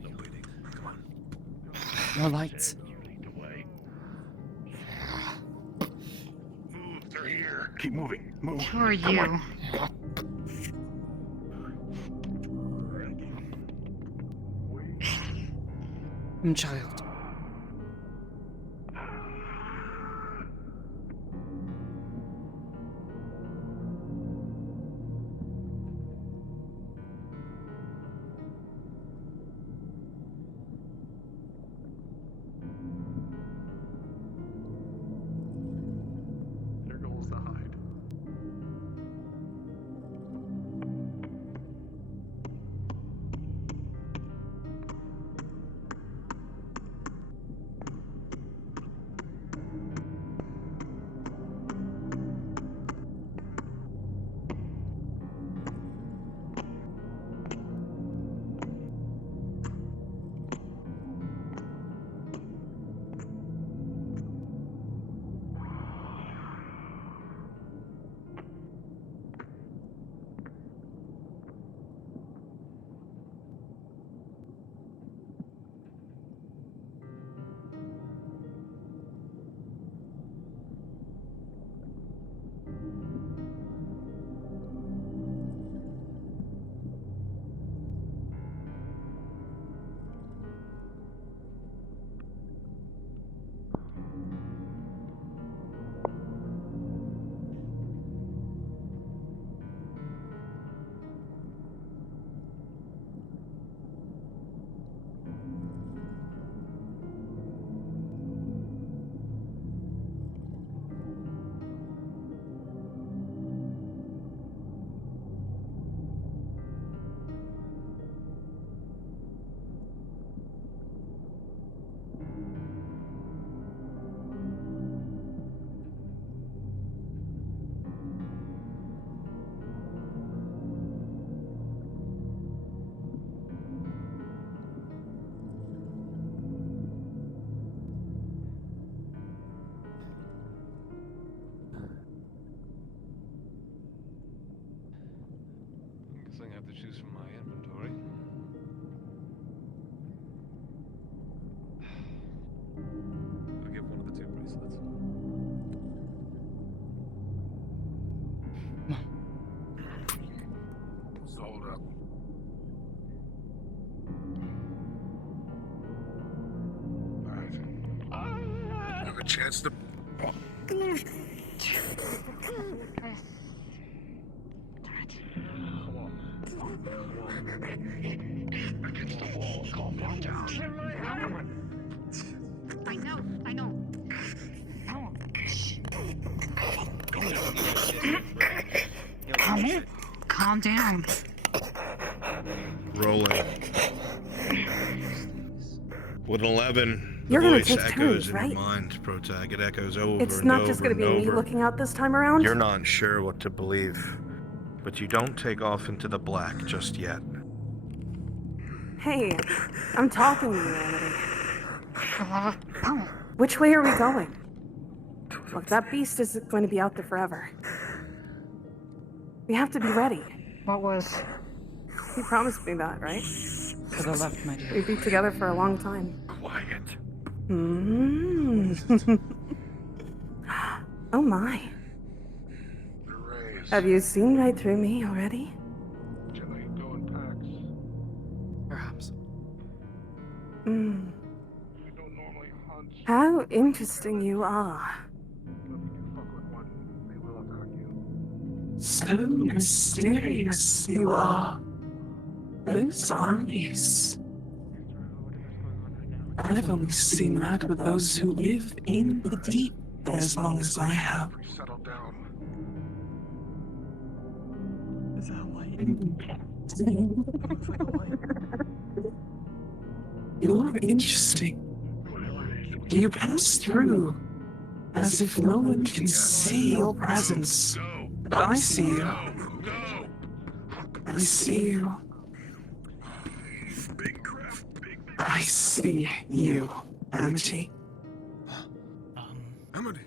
No waiting. Come on. No lights. Move. They're here. Keep moving. Move. Who are Come you? on. Child. Their goal is to hide. I'm guessing I have to choose from my inventory. I'll give one of the two bracelets. Hold up. Alright. Have a chance to. Against the wall, calm down. I know. Calm down. Rolling. With 11, the You're gonna voice take echoes turns, in right? your mind, Protag. It echoes over It's and not over just gonna and be me over. looking out this time around? You're not sure what to believe, but you don't take off into the black just yet. Hey, I'm talking to you, Amity. Which way are we going? Look, that beast isn't going to be out there forever. We have to be ready. What was? You promised me that, right? To the left, my dear. We'd be together for a long time. Quiet. Oh my. Have you seen right through me already? Perhaps. How interesting you are. So mysterious you are. Those eyes. I've only seen that with those who live in the deep as long as I have. Settle down. Is that light? You're interesting. You pass through as if no one can see your presence. But I see you. I see you. I see you, Amity. Amity.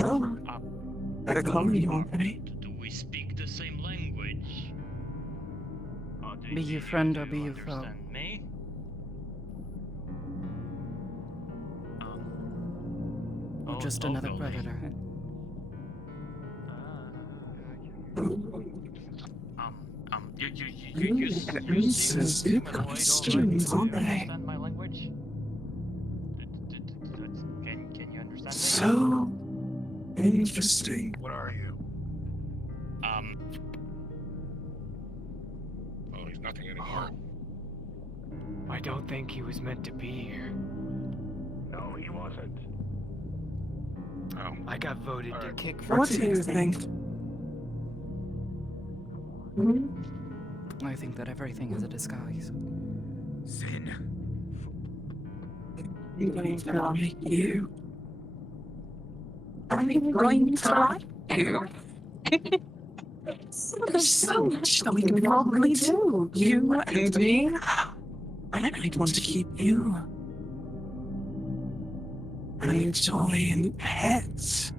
Oh, they're calling you already. Do we speak the same language? Be you friend or be you foe? Understand me? Or just another predator? You Says good questions, aren't they? understand my language? Can you understand me? So interesting. What are you? Oh, he's nothing anymore. I don't think he was meant to be here. No, he wasn't. Oh. I got voted to kick for What do you think? I think that everything is a disguise. Sin. I'm going to like you. I'm going to like you. There's so much that we can probably do. You and me. I might want to keep you. I toy and pets.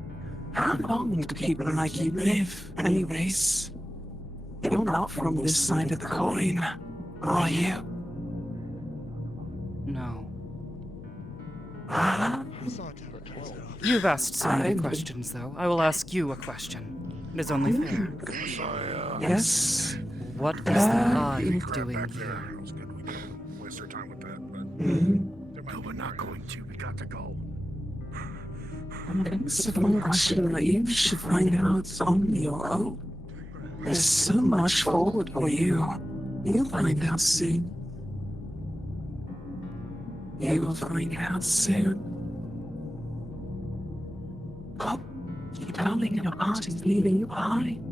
How long do people like you live, anyways? You're not from this side of the coin, are you? No. You've asked so many questions, though. I will ask you a question. It is only fair. Yes. What is the eye doing here? Waste our time with that, but No, we're not going to. We got to go. It's a question that you should find out on your own. There's so much forward for you. You'll find out soon. You will find out soon. Oh, your darling, your heart is leaving you behind.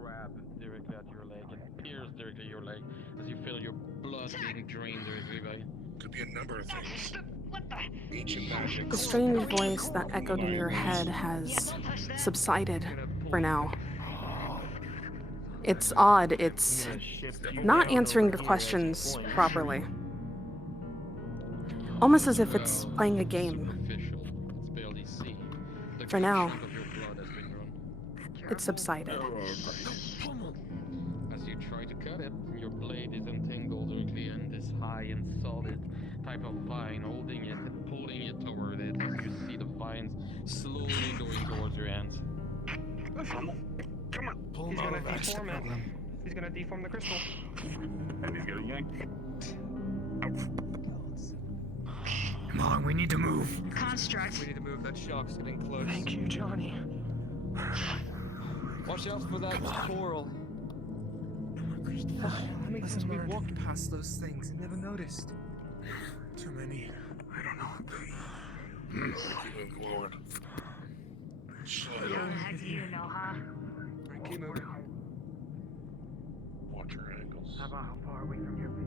Grab directly at your leg and pierce directly your leg as you feel your blood being drained directly by. could be a number of things. Ancient magic. The strange voice that echoed in your head has subsided for now. It's odd. It's not answering your questions properly. Almost as if it's playing a game. For now, it's subsided. As you try to cut it, your blade is entangled directly in this high and solid type of vine, holding it and pulling it toward it as you see the vines slowly going towards your hands. Come on. He's gonna deform it. He's gonna deform the crystal. And he's gonna yank. Come on, we need to move. Construct. We need to move. That shock's getting close. Thank you, Johnny. Watch out for that coral. Listen, we walked past those things and never noticed. Too many. I don't know. Keep moving forward. How the heck do you know, huh? Keep moving. Watch your ankles. How far are we from your base?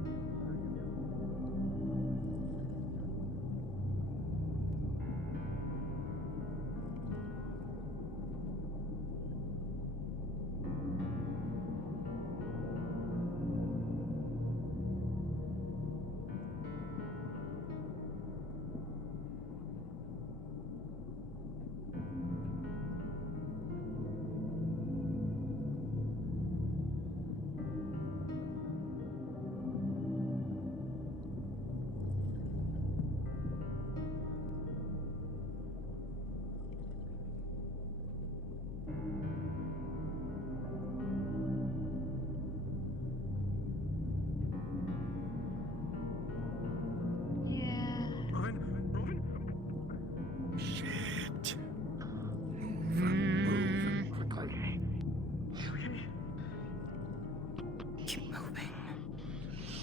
Keep moving.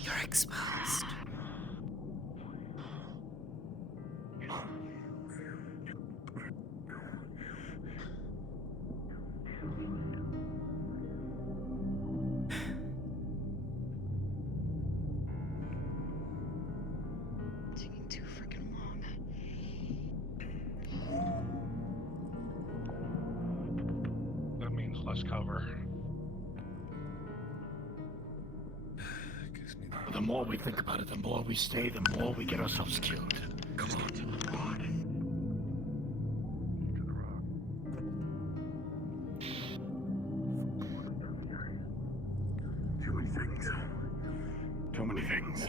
You're exposed. Taking too freaking long. That means less cover. The more we think about it, the more we stay, the more we get ourselves killed. Come on. Too many things. Too many things.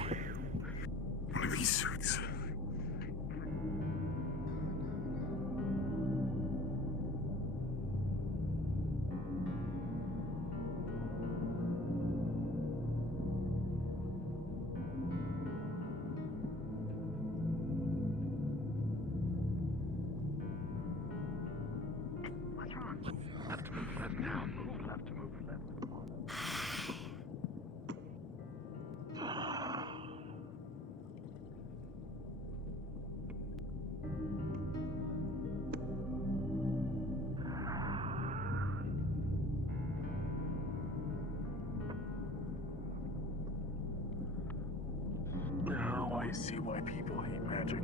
One of these suits. Left, move left now. Move left, move left. Now I see why people hate magic.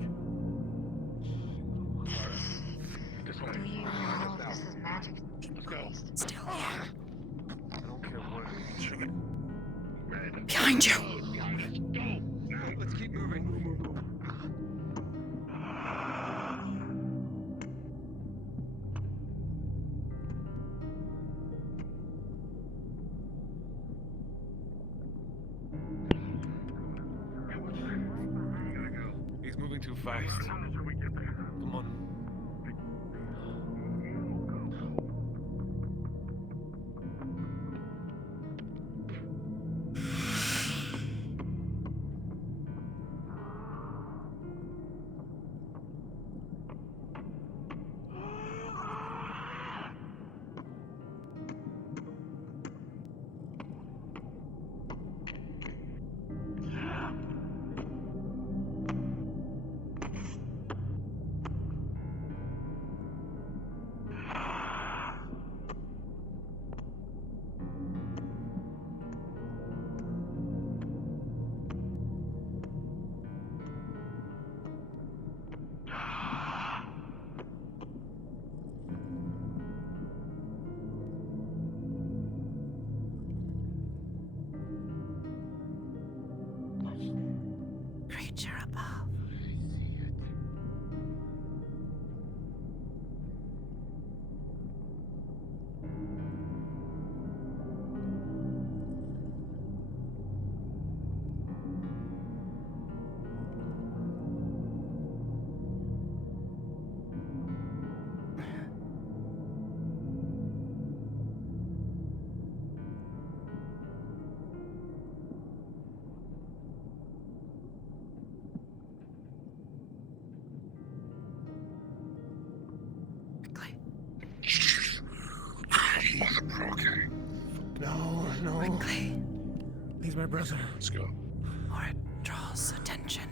This way. Do you know if this is magic? Let's go. Still here. I don't care what it is. Red. Behind you. Behind us. Go. Now. Let's keep moving. He's moving too fast. Come on. Creature above. Okay. No. Quickly. He's my brother. Let's go. Or it draws attention.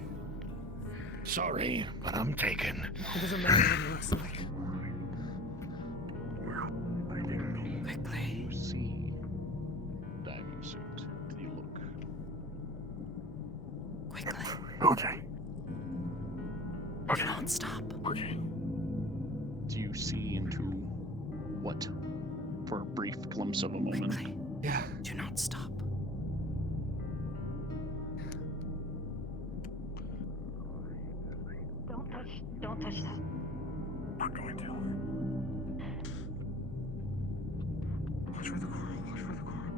Sorry, but I'm taken. It doesn't matter what he looks like. Do you see into what? For a brief glimpse of a moment. Yeah. Do not stop. Don't touch that. Not going to. Watch for the coral. Watch for the coral.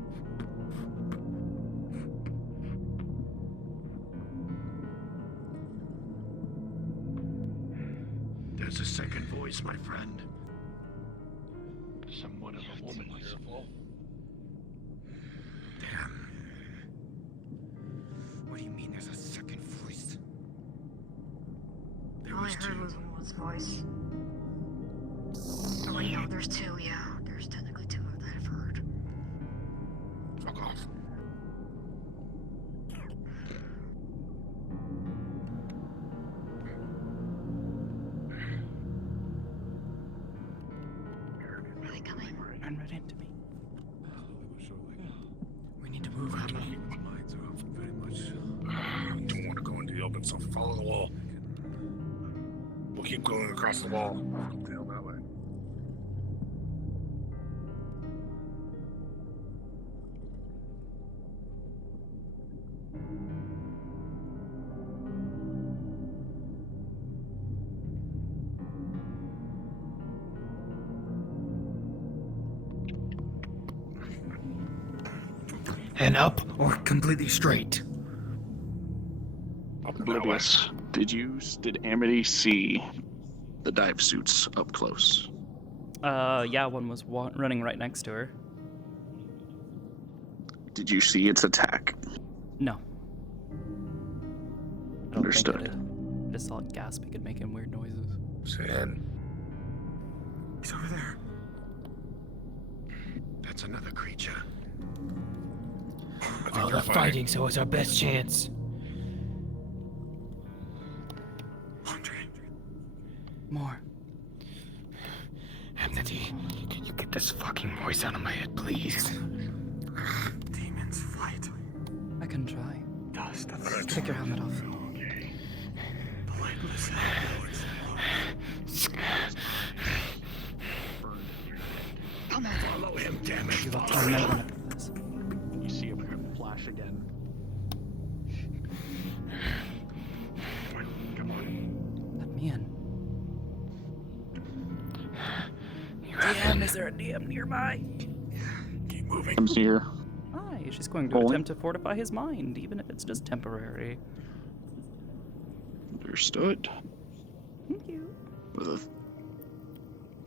There's a second voice, my friend. Somewhat of a woman. Damn. What do you mean there's a second voice? There All I was heard two. was woman's voice. Oh wait, no, there's two, yeah. There's technically two that I've heard. Fuck off. Are they coming? Run right into me. We need to move out. Minds are very much. Don't want to go into the open, so follow the wall. We'll keep going across the wall. Down that way. And up or completely straight? Oblivious. Did Amity see the dive suits up close? Yeah, one was running right next to her. Did you see its attack? No. Understood. I just saw it gasping and making weird noises. Sin. He's over there. That's another creature. All the fighting, so it's our best chance. More. Amity, can you get this fucking voice out of my head, please? Demons fight. I can try. Dust. Take your helmet off. The lightless. Come on. Follow him, damn it. You left your note on it. You see a flash again. Come on. Let me in. DM, is there a DM nearby? Keep moving. Comes here. Aye, she's going to Rolling. attempt to fortify his mind, even if it's just temporary. Understood. Thank you. With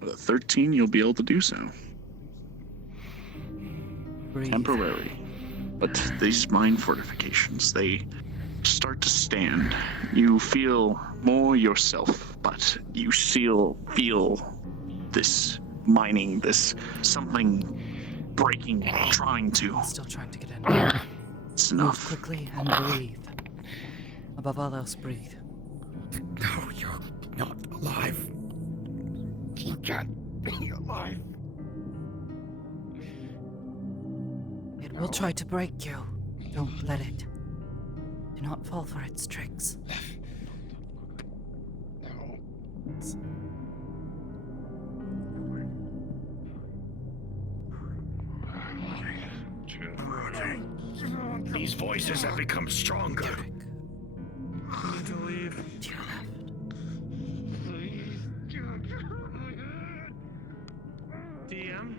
a 13, you'll be able to do so. Breathe. Temporary. But these mind fortifications, they start to stand. You feel more yourself, but you still feel this mining, this something breaking, trying to. Still trying to get in. It's Move enough. quickly and breathe. Above all else, breathe. No, you're not alive. You can't be alive. It will try to break you. Don't let it. Do not fall for its tricks. These voices have become stronger. We need to leave. To your left. DM?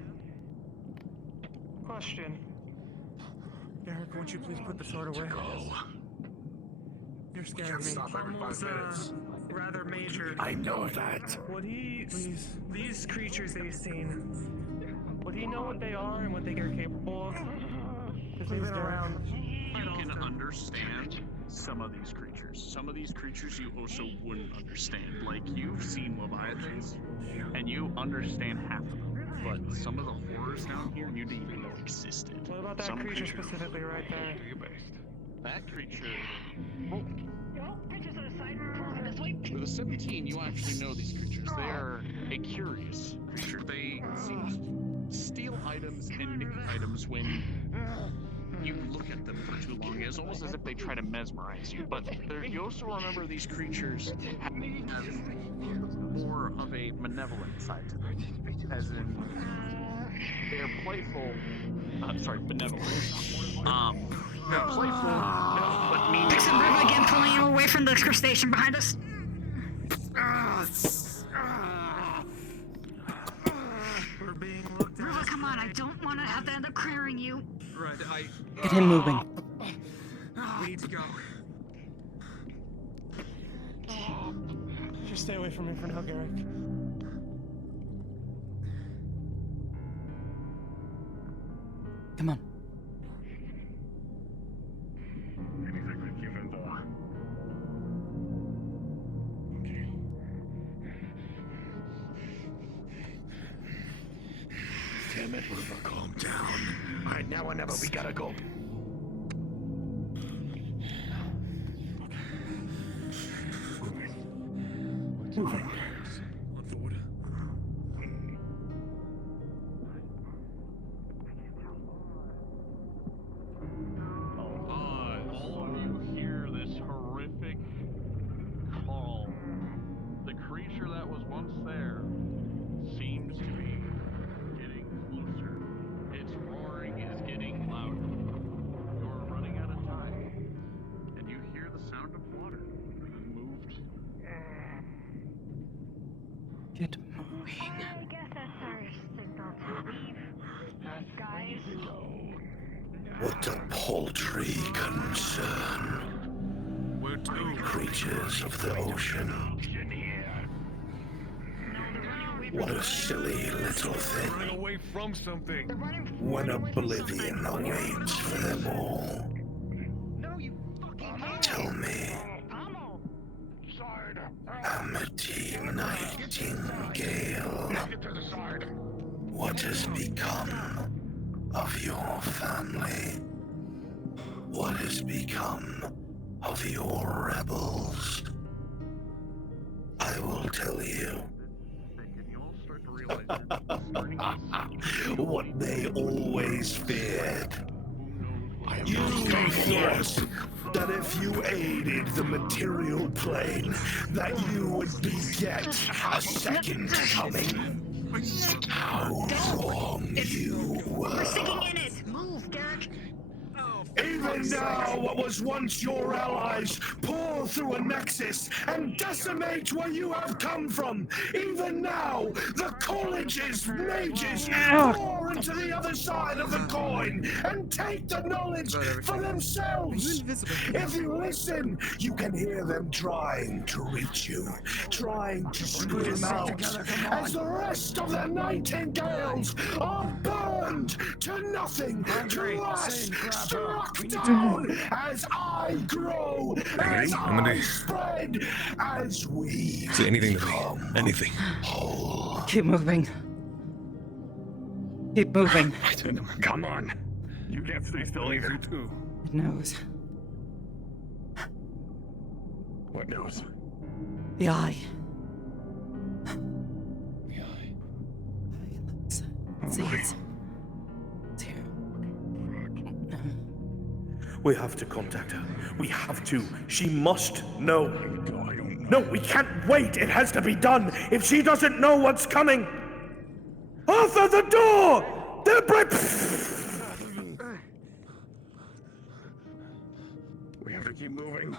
Question. Eric, won't you please put the sword away? You're scaring me. Stop every 5 minutes. Rather major. I know that. Would he, these creatures that he's seen, would he know what they are and what they are capable of? Because he's been around. You can understand some of these creatures. Some of these creatures you also wouldn't understand. Like, you've seen Leviathans, and you understand half of them. But some of the horrors down here you didn't even know existed. What about that Some creature specifically right there? That creature... Pictures on the side, pulling this way. With a 17, you actually know these creatures. They are a curious creature. They seem to steal items and nick items when you look at them for too long. It's almost as if they try to mesmerize you. But you also remember these creatures have a malevolent side to them, as in they're playful. Sorry, benevolent. They're playful, but mean. Fix and River again, pulling you away from the crustacean behind us. We're being looked at. River, come on! I don't want to have to end up clearing you. Right, Get him moving. We need to go. Just stay away from me for now, Garrick. Come on. Anything we give in for. Okay. Damn it, River, calm down. Alright, now or never, we gotta go. Moving. On forward. All of you hear this horrific call. The creature that was once there seems to be getting closer. Its roaring is getting louder. You're running out of time, and you hear the sound of water being moved. Get I guess that's our signal to leave, guys. What a paltry concern. Where to? Creatures of the ocean. What a silly little thing. Running away from something. When oblivion awaits for them all. Tell me, Amity Nightingale, what has become of your family? What has become of your rebels? I will tell you. What they always feared. You thought that if you aided the material plane, that you would beget a second coming. How wrong you were. We're sticking in it. Move, Garrick. Even now, what was once your allies pour through a nexus and decimate where you have come from. Even now, the college's mages pour into the other side of the coin and take the knowledge for themselves. If you listen, you can hear them trying to reach you, trying to scream out as the rest of the nightingales are burned to nothing, to ash, struck down as I grow, as I spread, as we Say anything to me. Anything. whole. Keep moving. Keep moving. Come on. You can't stay still either. Too. It knows. What knows? The eye. See, it's here. We have to contact her. We have to. She must know. No, we can't wait. It has to be done. If she doesn't know what's coming. Arthur, the door! They're We have to keep moving.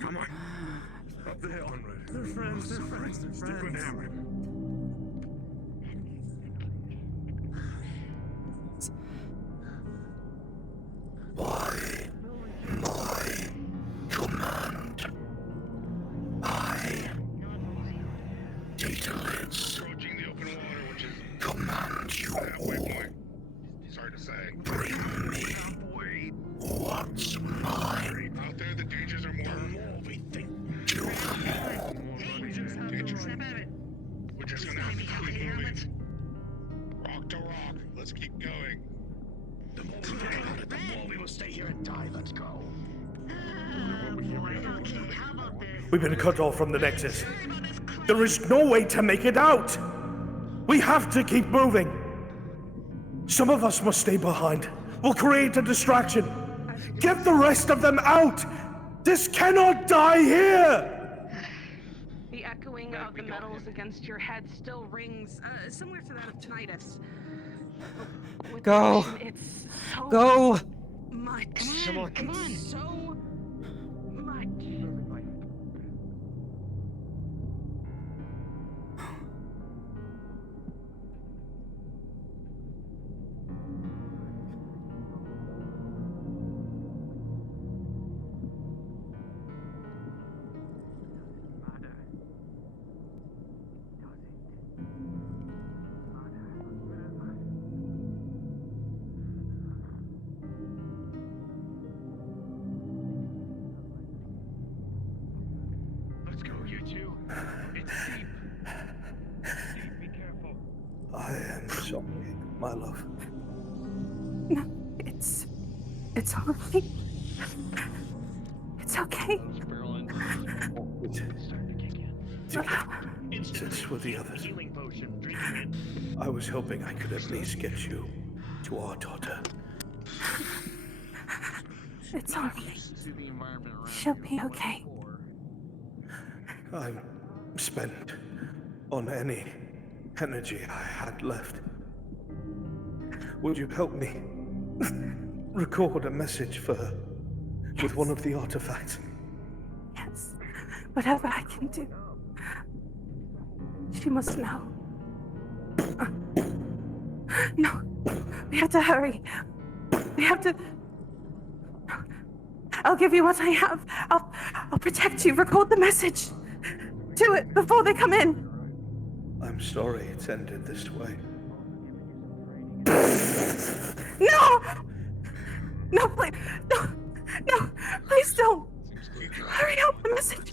Come on. Up the hill. They're friends, they're friends, they're Stick with friends. him. By my command, I, Daedalus, command you all. Sorry to say. Bring me what's mine. Out there, the dangers are more we think. Kill them all. We're just gonna have to keep moving. Rock to rock. Let's keep going. The more we get about it, the more we will stay here and die. Let's go. We've been cut off from the Nexus. There is no way to make it out. We have to keep moving. Some of us must stay behind. We'll create a distraction. Get the rest of them out. This cannot die here. The echoing thrumming of the metals against your head still rings, similar to that of tinnitus. With Go. action, it's so Go. much. Come on, come on. So much. Let's go, you two. It's deep. Deep, be careful. I am sorry, my love. No, it's alright. It's okay. It's with the others. Healing potion. Drinking it. I was hoping I could at least get you to our daughter. It's alright. She'll be okay. I'm spent on any energy I had left. Would you help me record a message for her with one of the artifacts? Yes. Whatever I can do. She must know. No. We have to hurry. We have to... I'll give you what I have. I'll protect you. Record the message. Do it before they come in. I'm sorry it's ended this way. No! No, please. No. No. Please don't. Hurry up. The message.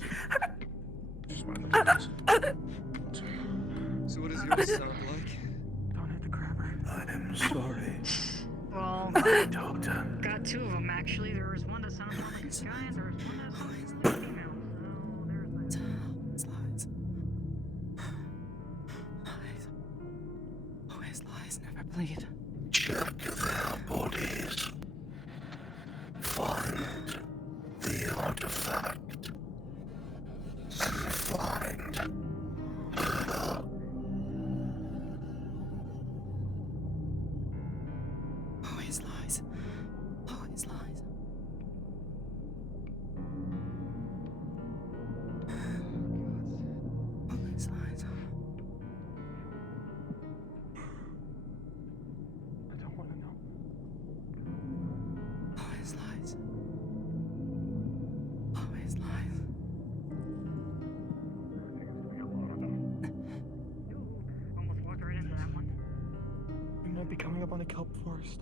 So what does yours sound like? Don't hit the crabber. I am sorry. Well, My daughter. got two of them actually. There was one that sounded more like a guy, and there was one that sounded like a female. So there's that. Always lies, never bleed. Check their bodies. Find the artifact. And find her. Always lies. Always lies. Always lies. I don't want to know. Always lies. Always lies. Almost walked right into that one. We might be coming up on a kelp forest.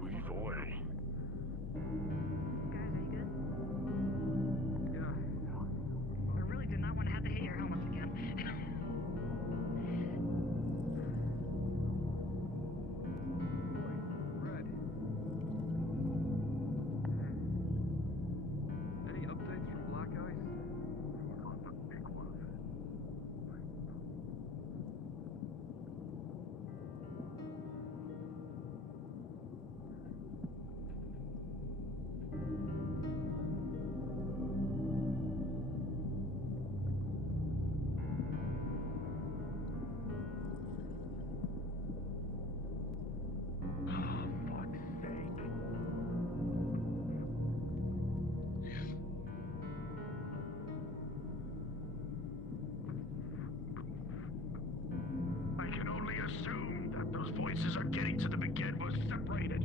Lead the way. Guys, are you good? Yeah. I really did not want to have to hit your helmets again. Any updates from Black Ice? I can only assume that those voices are getting to the begin was separated.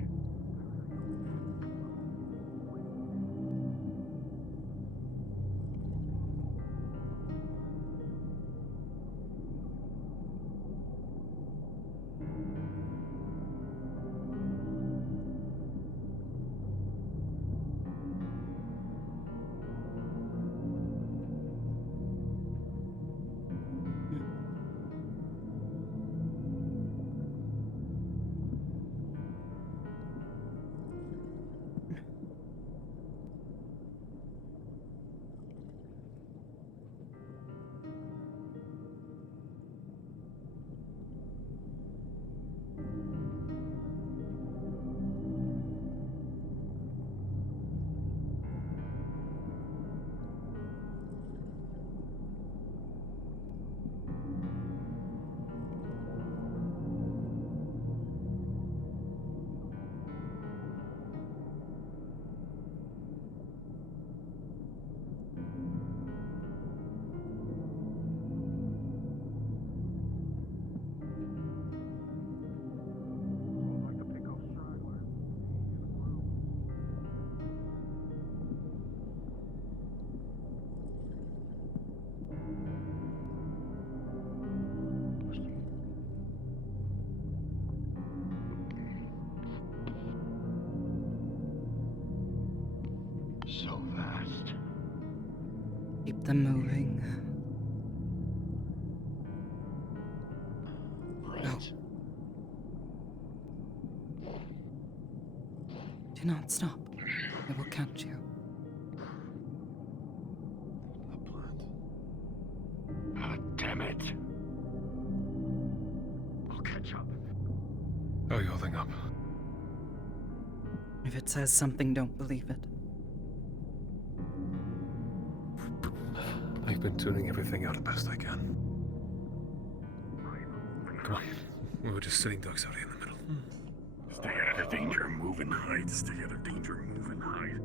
them moving. Right. Do not stop. I will catch you. Ah, damn it. I'll catch up. How are you holding up? If it says something, don't believe it. I've been tuning everything out the best I can. Come on. We were just sitting ducks out here in the middle. Stay out of danger, move and hide. Stay out of danger, move and hide.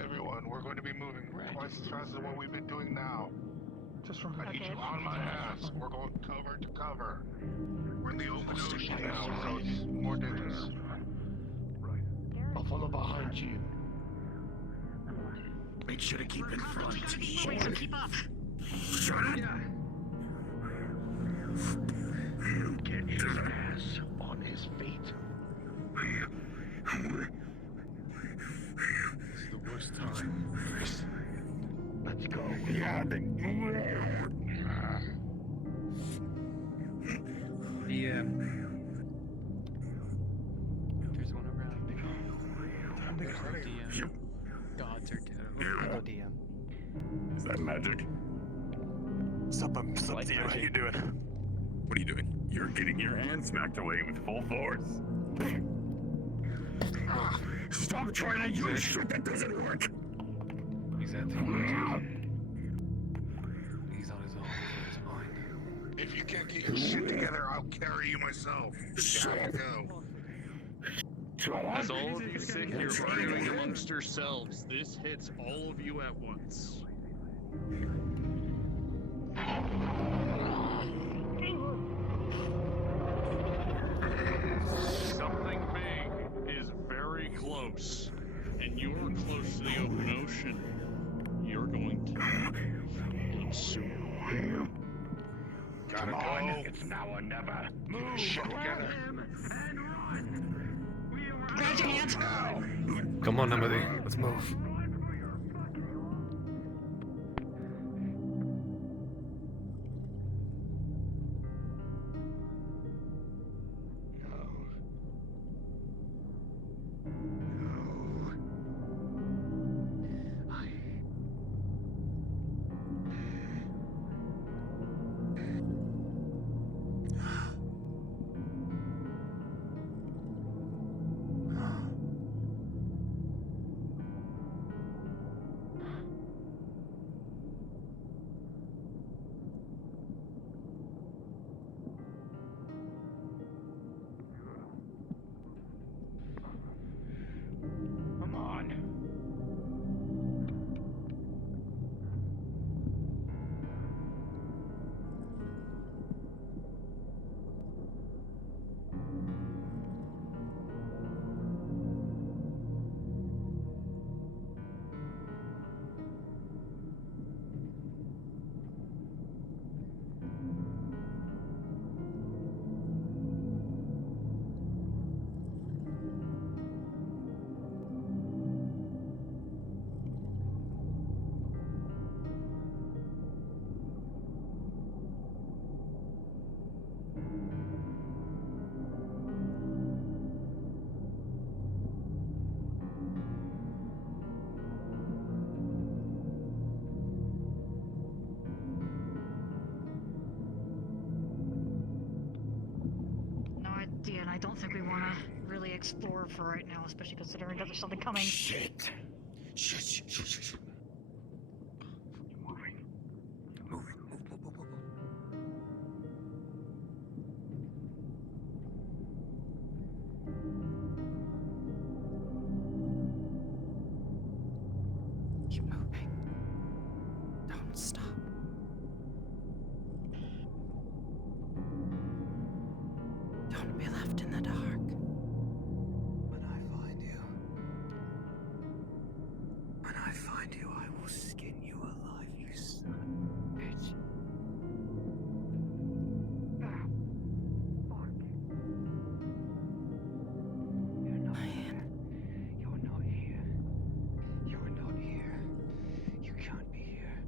Everyone, we're going to be moving twice as fast as what we've been doing now. I need you on my ass. We're going cover to cover. We're in the open ocean now, so it's more dangerous. I'll follow behind you. Make sure to keep in front. Keep up. Shut up! He'll get his ass on his feet. This is the worst time. Let's go. Yeah, There's one around. There's no DM. Gods are dead. No DM. Is that magic? Sup, DM, how you doing? What are you doing? You're getting your hand smacked away with full force. Stop trying to use shit that doesn't work! He's at the He's on his own. It's fine. If you can't get your shit together, I'll carry you myself. Gotta go. As all of you sit here arguing amongst yourselves, this hits all of you at once. Something big is very close, and you're close to the open ocean. You're going to consume. Gotta go. It's now or never. Move. Shit together. Grab your hands. Come on, Amity. Let's move. Come on. No idea, and I don't think we want to really explore for right now, especially considering that there's something coming. Shit. Shit. Moving. Move. Keep moving. Don't stop. Don't be left in the dark. When I find you, I will skin you alive, you son of a bitch. You're not here. You're not here. You can't be here.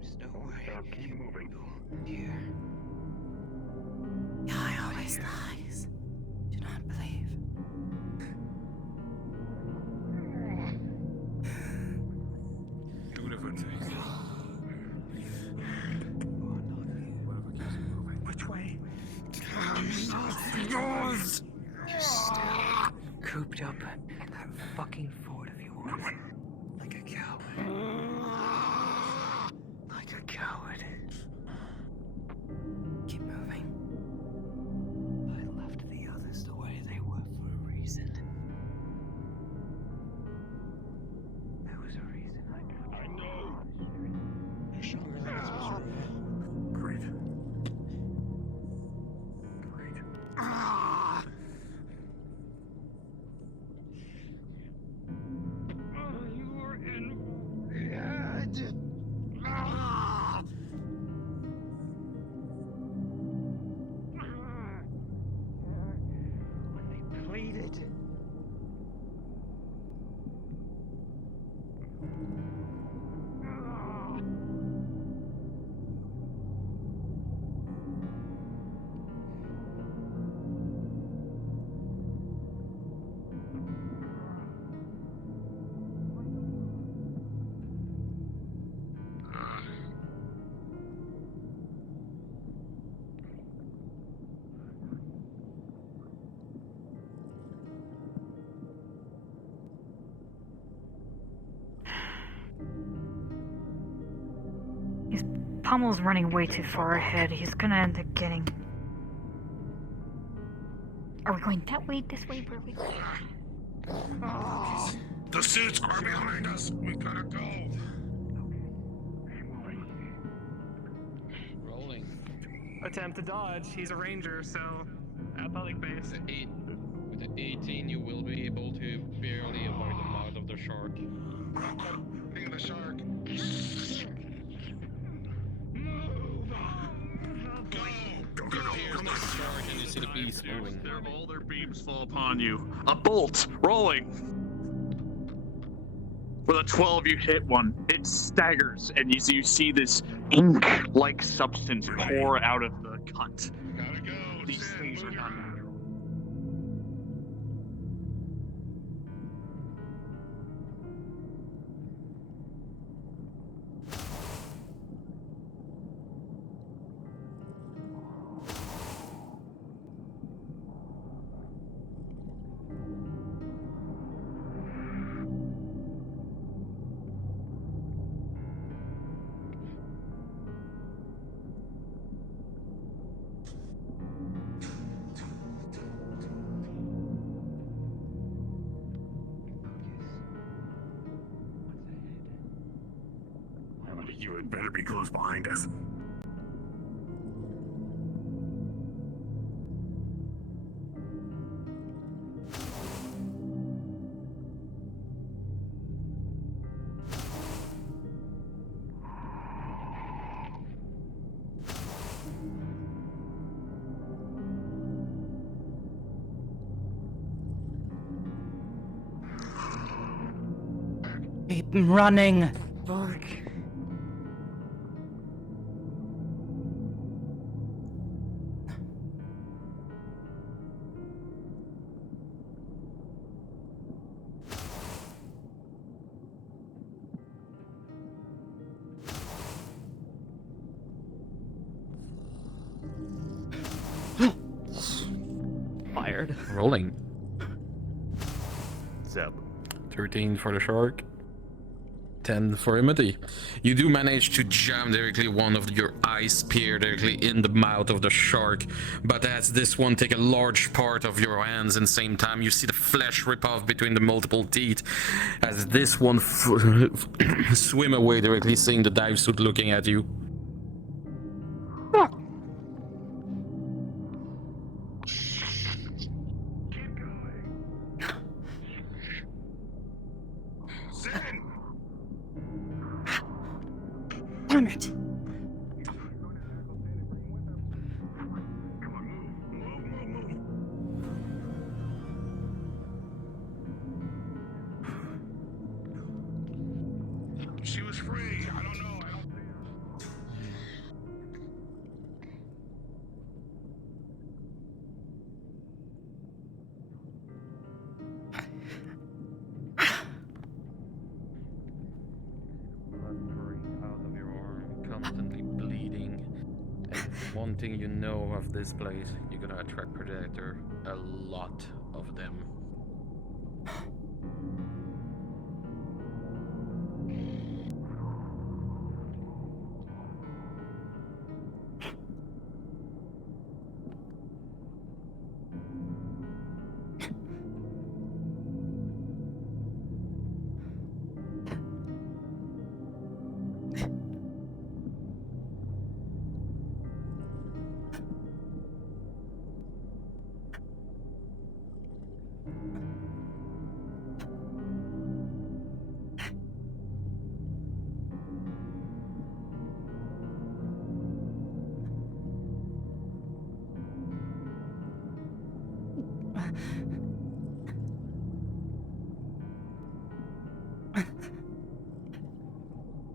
There's no way. Keep moving. Here. The eye always lies. Do not believe. Do whatever it takes. Which way? Yours! You're still cooped up in that fucking fort of yours. Like a coward. Like a coward. Keep moving. I left the others the way they were for a reason. There was a reason I know. You're stronger than this was. Great. Great. Ah! You were in bed. Ah! When they pleaded. Pommel's running way too far ahead. He's gonna end up getting. Are we going that way? This way? Where are we going? The suits are behind us. We gotta go. Rolling. Attempt to dodge. He's a ranger, so athletic base. With the 18, you will be able to barely avoid the mouth of the shark. Being the shark. Come on, shark, and you see the beast moving. All their beams fall upon you. A bolt rolling. With a 12, you hit one. It staggers, and you see this ink-like substance pour out of the cut. These things are not natural. You had better be close behind us. Keep running. Fuck. Fired. Rolling. Zeb. 13 for the shark. 10 for Amity. You do manage to jam directly one of your eye spear directly in the mouth of the shark, but as this one take a large part of your hands, and the same time you see the flesh rip off between the multiple teeth as this one swim away directly, seeing the dive suit looking at you. Damn it. She was free. I don't know. Constantly bleeding, and one thing you know of this place, you're gonna attract predator, a lot of them.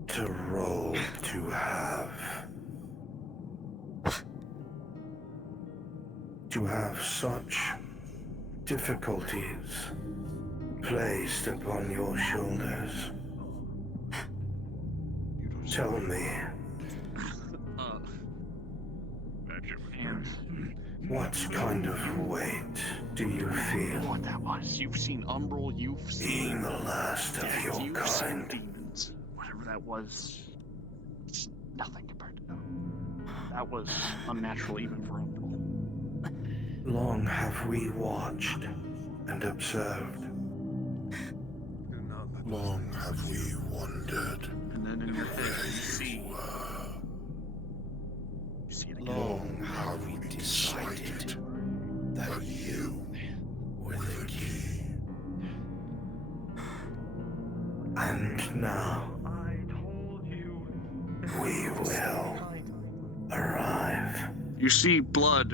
To roll to have. To have such difficulties placed upon your shoulders. Tell me, what kind of weight do you feel? What that was? You've seen Umbral, you've seen Being the last of death, your you've kind. seen demons. Whatever that was, it's nothing compared to that. That was unnatural even for Umbral. Long have we watched and observed. Long have we wondered. And then in your head, you see it again. Long have we decided that you were the key. And now, we will arrive. You see blood.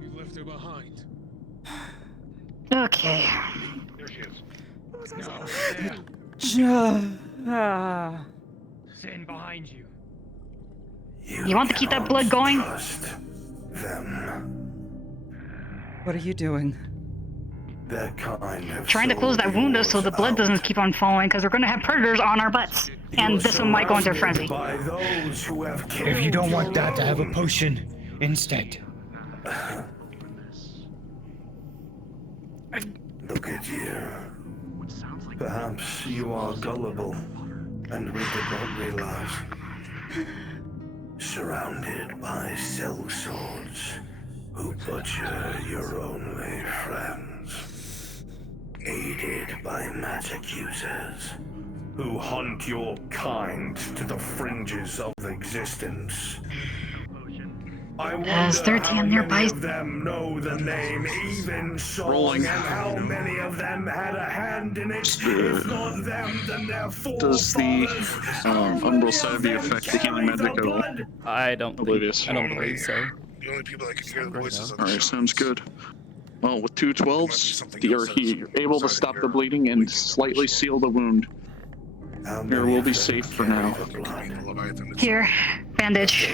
You left her behind. Okay. There she is. Sin behind you. You want to keep that blood going? What are you doing? That kind of Trying to close that wound up so the blood doesn't keep on flowing, because we're going to have predators on our butts. And this one might go into a frenzy. If you don't want that, to have a potion instead. Look at you. Perhaps you are gullible, and we did not realize. Surrounded by sellswords who butcher your only friends. Aided by magic users who hunt your kind to the fringes of existence. I wonder Has 13 how nearby. many of them know the name Even Song, Rolling. and how many of them had a hand in it. If not them, then their Does the Umbral side of you affect the healing magic at all? I don't believe so. The only people that can hear the voices of Alright, sounds good. Well, with 2 12s, you're able to stop the bleeding and slightly seal the wound. Here, we'll be safe for now. Here, bandage.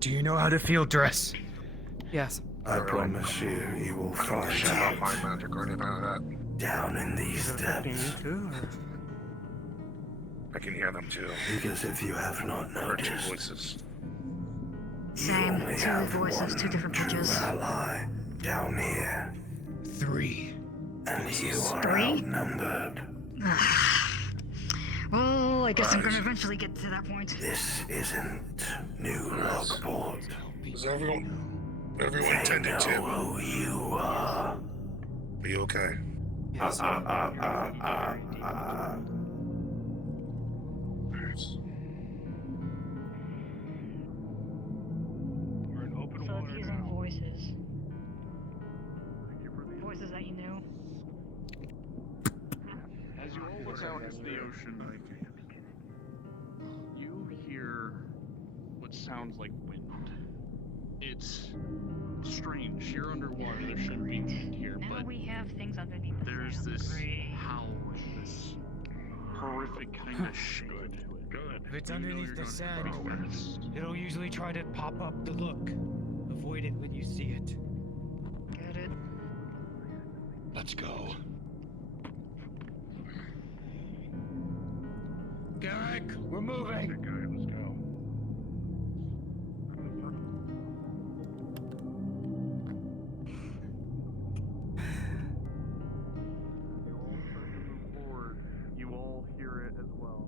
Do you know how to field dress? Yes. I promise you will find I'll find magic or anything like that. down in these depths. I can hear them too. Because if you have not There are two noticed, voices. Same, two voices, two different pitches. ally down here. 3. And you are 3? outnumbered. Well, I guess I'm gonna eventually get to that point. This isn't New Lockport. Is everyone tended to? Who you are. Are you okay? Yes. So it's using voices. Voices that you knew. As you all look out into the ocean, you hear what sounds like wind. It's strange. You're underwater. There shouldn't be wind here, Now but we have things underneath the there's sails. this Great. howl, this horrific kind of shit. Good. If it's underneath the sand, it'll usually try to pop up the look. Avoid it when you see it. Get it? Let's go. Garrick, we're moving. Okay, let's go. You all hear it as well.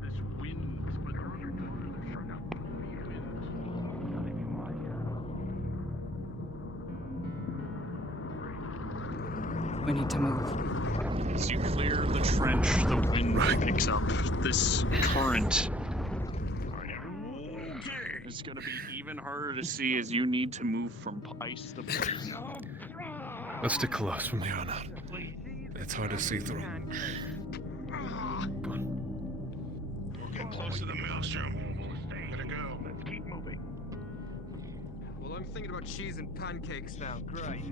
This wind, but We need to move. as you clear the trench, the wind picks up. This current is going to be even harder to see as you need to move from ice to place. Let's stick close from here on out. It's hard to see through. We're getting close to the maelstrom. Gotta go. Let's keep moving. Well, I'm thinking about cheese and pancakes now. Great.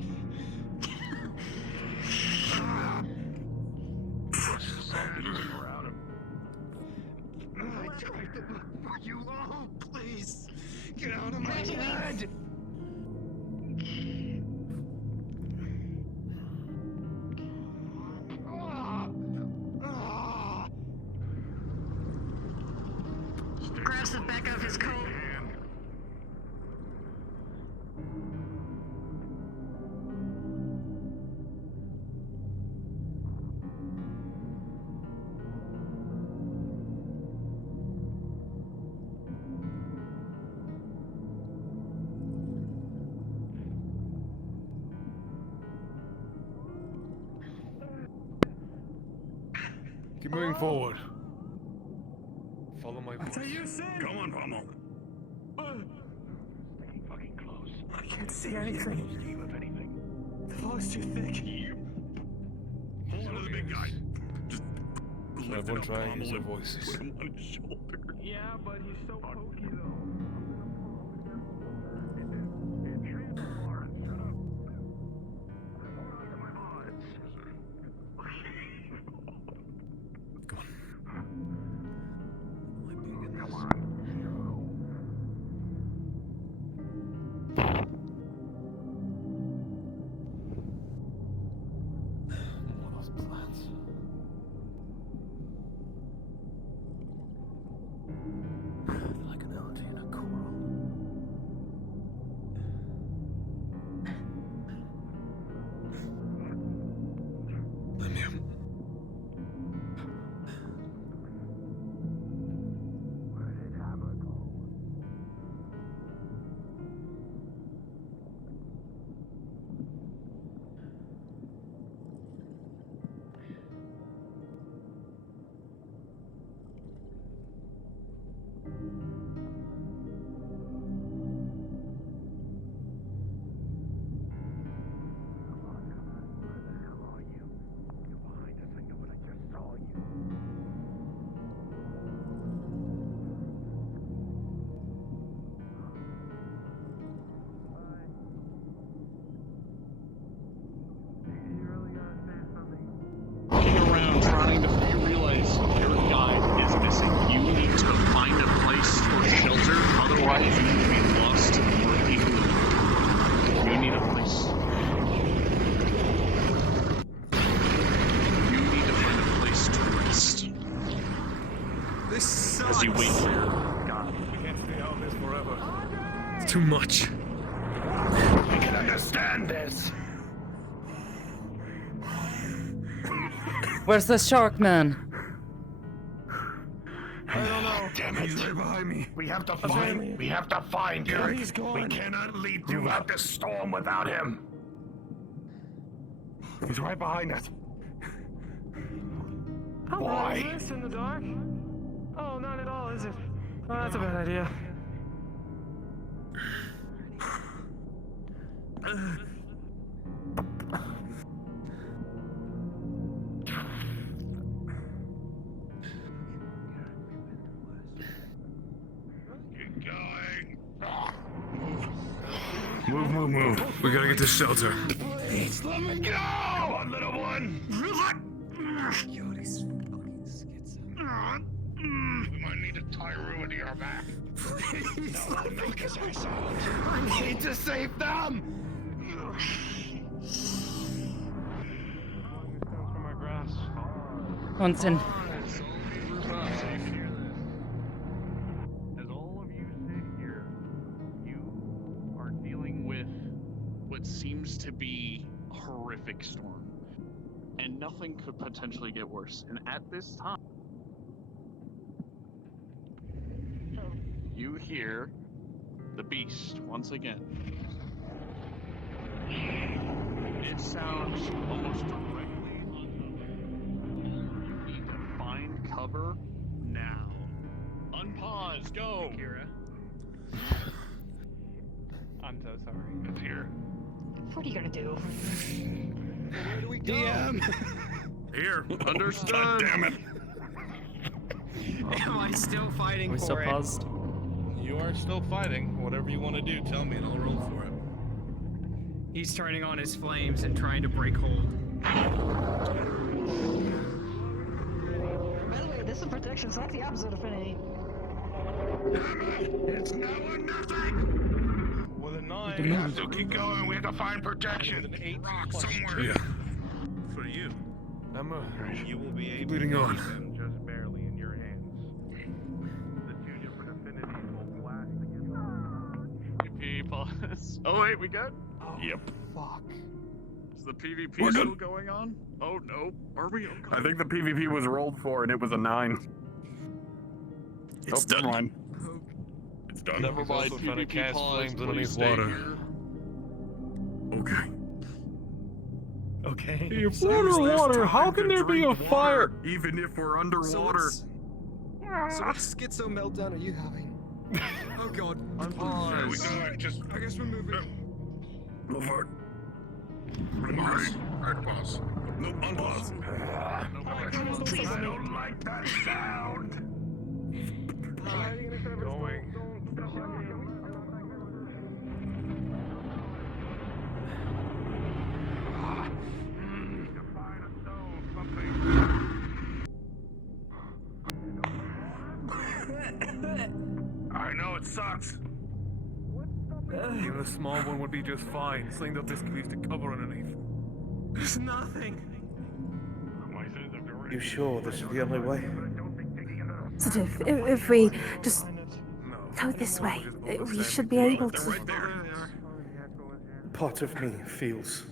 I tried to look for you all. Please, get out of my head. Grabs the back of his coat. Keep moving forward. Follow my voice. Come on, Pommel. Fucking close. I can't see anything. Of anything. The fog's too thick. Follow the big guy. So everyone try and use their voices. Put him on his shoulder. Yeah, but he's so pokey though. Like an elegy in a choral. I'm here. Looking around, trying to you realize your guide is missing. You need to find a place for shelter, otherwise you will be lost for people. You need a place. You need to find a place to rest. This sucks. As you wait for your guide. We can't stay out this forever. too much. We can understand this. Where's the shark man? I don't know. Damn it! He's right behind me. We have to find. We have to find him. He's gone. We cannot lead throughout this storm without him. He's right behind us. How Why? bad is this in the dark? Oh, not at all, is it? Oh, that's a bad idea. Move. We gotta get to shelter. Please let me go! Come on, little one. Yo, this fucking schizo. We might need to tie Rua to your back. Please let me go. I need to save them. Onsen. As all of you sit here, you are dealing with what seems to be a horrific storm. And nothing could potentially get worse. And at this time, you hear the beast once again. It sounds almost directly on top of you. You need to find cover now. Unpause, go! Kira. I'm so sorry. It's here. What are you gonna do? Where do we go? DM. Here. Understood. God damn it. Am I still fighting We for still it? paused. You are still fighting. Whatever you want to do, tell me and I'll roll for it. He's turning on his flames and trying to break hold. By the way, this is protection, so that's the opposite of affinity. It's now or nothing. With a 9, we have to keep going. We have to find protection. With an 8 rock somewhere. Yeah. For you. Emma, you will be able Bleeding to on. use them just barely in your hands. The 2 different affinities will blast PvP pause. Oh wait, we good? Yep. Fuck. Is the PvP We're still good. going on? Oh no. Are we? Oh, I think the PvP was rolled for and it was a 9. It's Never done. mind. It's done. Never mind. also trying to PvP cast pause. flames Please underneath stay water. here. Okay. Okay. If we're underwater, how can there be a fire? Even if we're underwater. So what schizo meltdown are you having? Oh god. There we go. Just, I guess we're moving. Move forward. Alright, pause. No, unpause. I don't like that sound. Going. I know it sucks. Even a small one would be just fine. Sling up this piece to cover underneath. There's nothing. You sure this is the only way? So if we just go this way, we should be able to. Part of me feels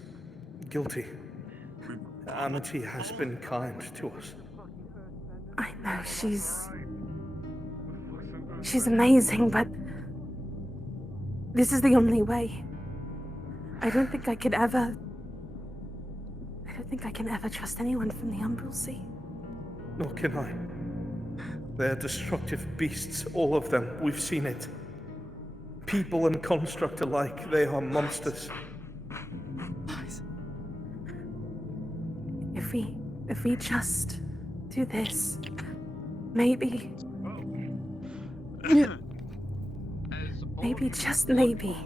guilty. Amity has been kind to us. I know she's amazing, but this is the only way. I don't think I can ever trust anyone from the Umbral Sea. Nor can I. They're destructive beasts, all of them. We've seen it. People and construct alike, they are monsters. If we just do this, maybe. Maybe, just maybe.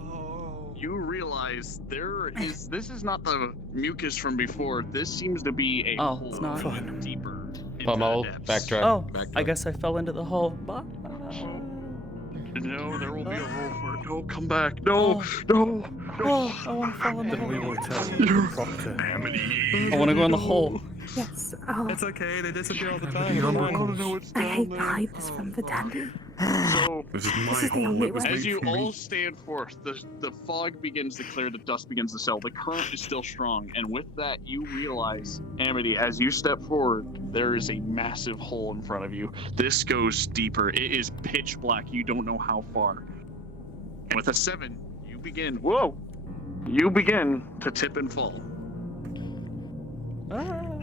You realize this is not the mucus from before. This seems to be a Oh, hole it's not. leading deeper into Pummel, the depths. backtrack. Oh, backtrack. I guess I fell into the hole. Bye. No, there will be a roll for it. No, come back. No, no. Oh, I want to fall in the Then we hole. will tell the proctor. I want to go in the hole. Yes, oh, It's okay, they disappear all the time. The oracles. I hate to hide this from the dandy. So, So, This is my is the hole. only It was way. as made you for me. all stand forth, the fog begins to clear, the dust begins to settle, the current is still strong, and with that, you realize, Amity, as you step forward, there is a massive hole in front of you. This goes deeper. It is pitch black. You don't know how far. And with a 7, you begin. Whoa! You begin to tip and fall.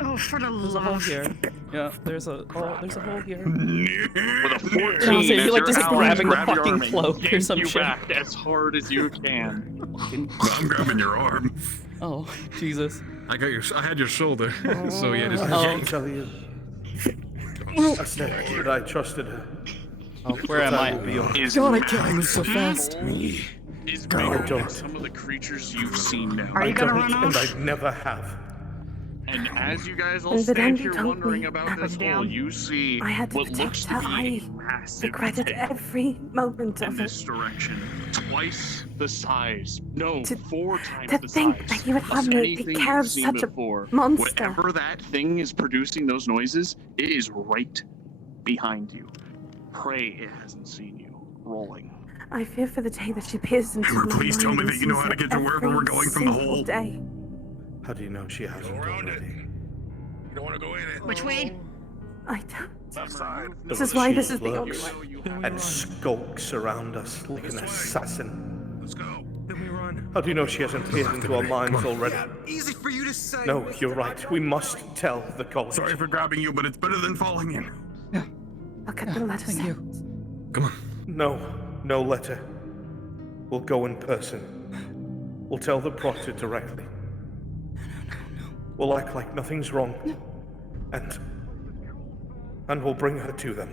Oh, for the There's a hole love. here. Yeah, there's a hole here. With a 14, Chelsea, as you like your just allies grabbing the grab your fucking arm and cloak or yank some you shit. back as hard as you can. I'm grabbing your arm. Oh, Jesus. I had your shoulder. So yeah, just. Oh. I tell you. I said that I trusted her. Oh, where am I? Is God, I can't move so fast. Is No, I bigger don't. than some of the creatures you've seen now. Are you gonna run And off? I never have. And as you guys all And stand Andy here told wondering me about this hole, down. you see I had to what looks protect to her. be a I massive regretted pit every moment in of this it. direction. Twice the size. No, To- 4 times to the think size that you would of have me take anything care you've of seen such a before. monster. Whatever that thing is producing those noises, it is right behind you. Pray it hasn't seen you. Rolling. I fear for the day that she peers into Hammer, my please tell mind me and that you know sees how to it get to wherever we're every going from the single hole. day. How do you know she hasn't already? You don't want to go in it. Which way? I don't. Left side. This is why this She is the only lurks way. and skulks around us like an assassin. Let's go. Then we run. How do you know she hasn't peered into our minds already? Easy for you to say. No, you're right. We must tell the college. Sorry for grabbing you, but it's better than falling in. I'll get the letters Thank you. out. Come on. No letter. We'll go in person. We'll tell the proctor directly. We'll act like nothing's wrong. And we'll bring her to them.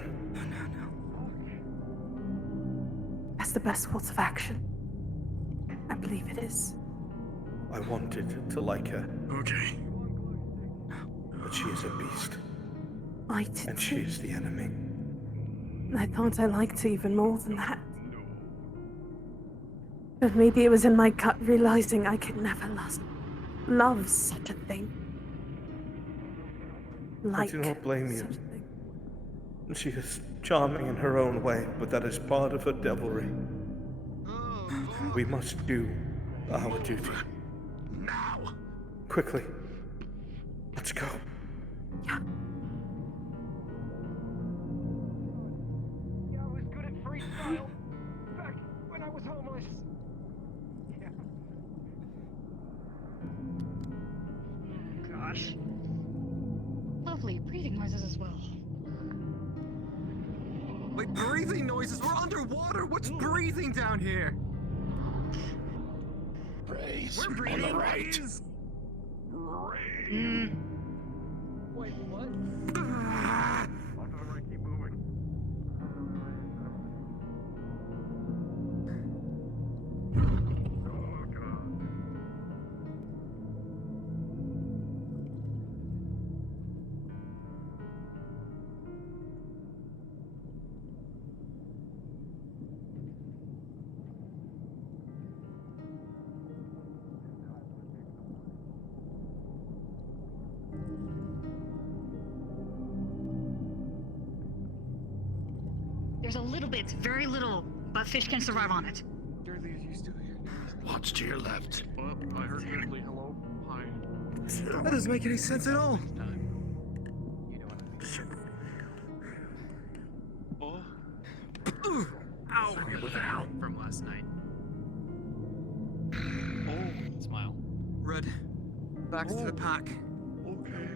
That's the best course of action. I believe it is. I wanted to like her, Okay. but she is a beast. I did And she is the enemy. I thought I liked her even more than that. But maybe it was in my gut realizing I could never love such a thing. I do not blame you. She is charming in her own way, but that is part of her devilry. We must do our duty. Now. Quickly. Let's go. Yeah. Yeah, I was good at freestyle back when I was homeless. Yeah. Gosh. Lovely breathing noises as well. Wait, breathing noises? We're underwater. What's breathing down here? Praise. We're breathing. On the right. Wait, what? Off to the right, keep moving. Oh, God. There's a little bit, very little, but fish can survive on it. Dirty, are you still here? Watch to your left. Well, I heard quickly hello. Hi. That doesn't make any sense at all. Oh. Ow! With the help from last night. Oh. Smile. Red, back to the pack. Okay.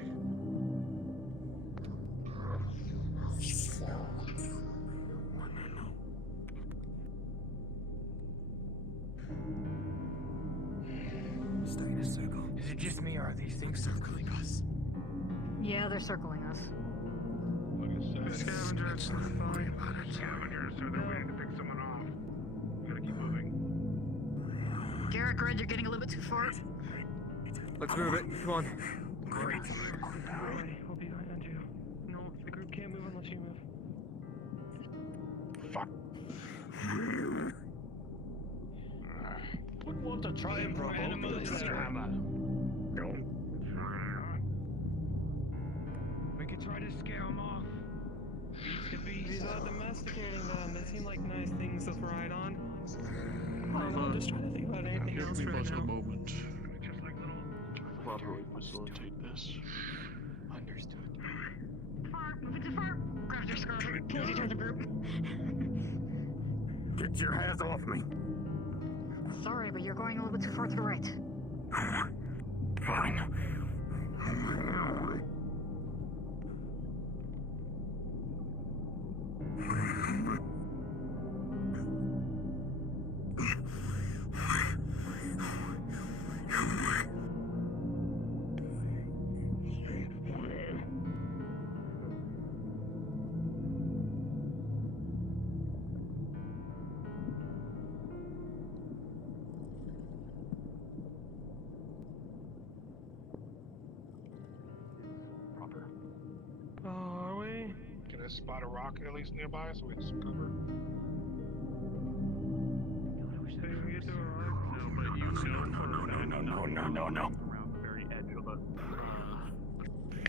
Stuck in a circle. Is it just me or are these things circling us? Yeah, they're circling us. Scavengers. Don't worry about it. Scavengers, so they're waiting to pick someone off. We gotta keep moving. Garrick, Red, you're getting a little bit too far. Let's move it. Come on. Great. I'll be behind you. No, the group can't move unless you move. Fuck. Would want to try and provoke Mr. Hammer. Don't. We could try to scare him off. We thought domesticating them. They seem like nice things to ride on. I'm just trying to think about anything Give else me right just a now. moment to properly facilitate this. Understood. Far, moving too far. Grabs your scarf, pulls you toward the group. Get your hands off me. Sorry, but you're going a little bit too far to the right. Fine. Oh, are we? Can I spot a rock at least nearby so we have some cover? Did we get to a rock? No, but you know No. around the very edge of the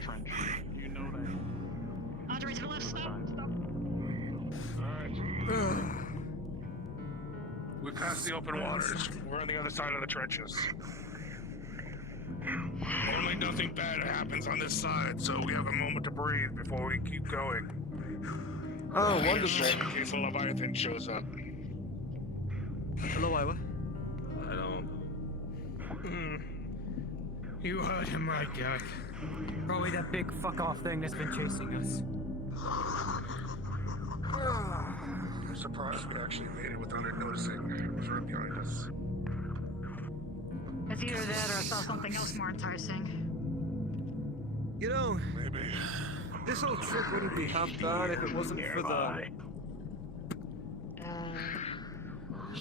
trench. You know that. Andre, to the left, stop. Alright. We passed the open waters. We're on the other side of the trenches. Only nothing bad happens on this side, so we have a moment to breathe before we keep going. Oh, wonderful. In case a Leviathan shows up. Hello, Iowa. I don't. You heard him right, Garrick. Probably that big fuck off thing that's been chasing us. I'm surprised we actually made it without it noticing. It was right behind us. It's either that or I saw something else more enticing. You know, Maybe. this whole trip wouldn't be half bad if it wasn't for the...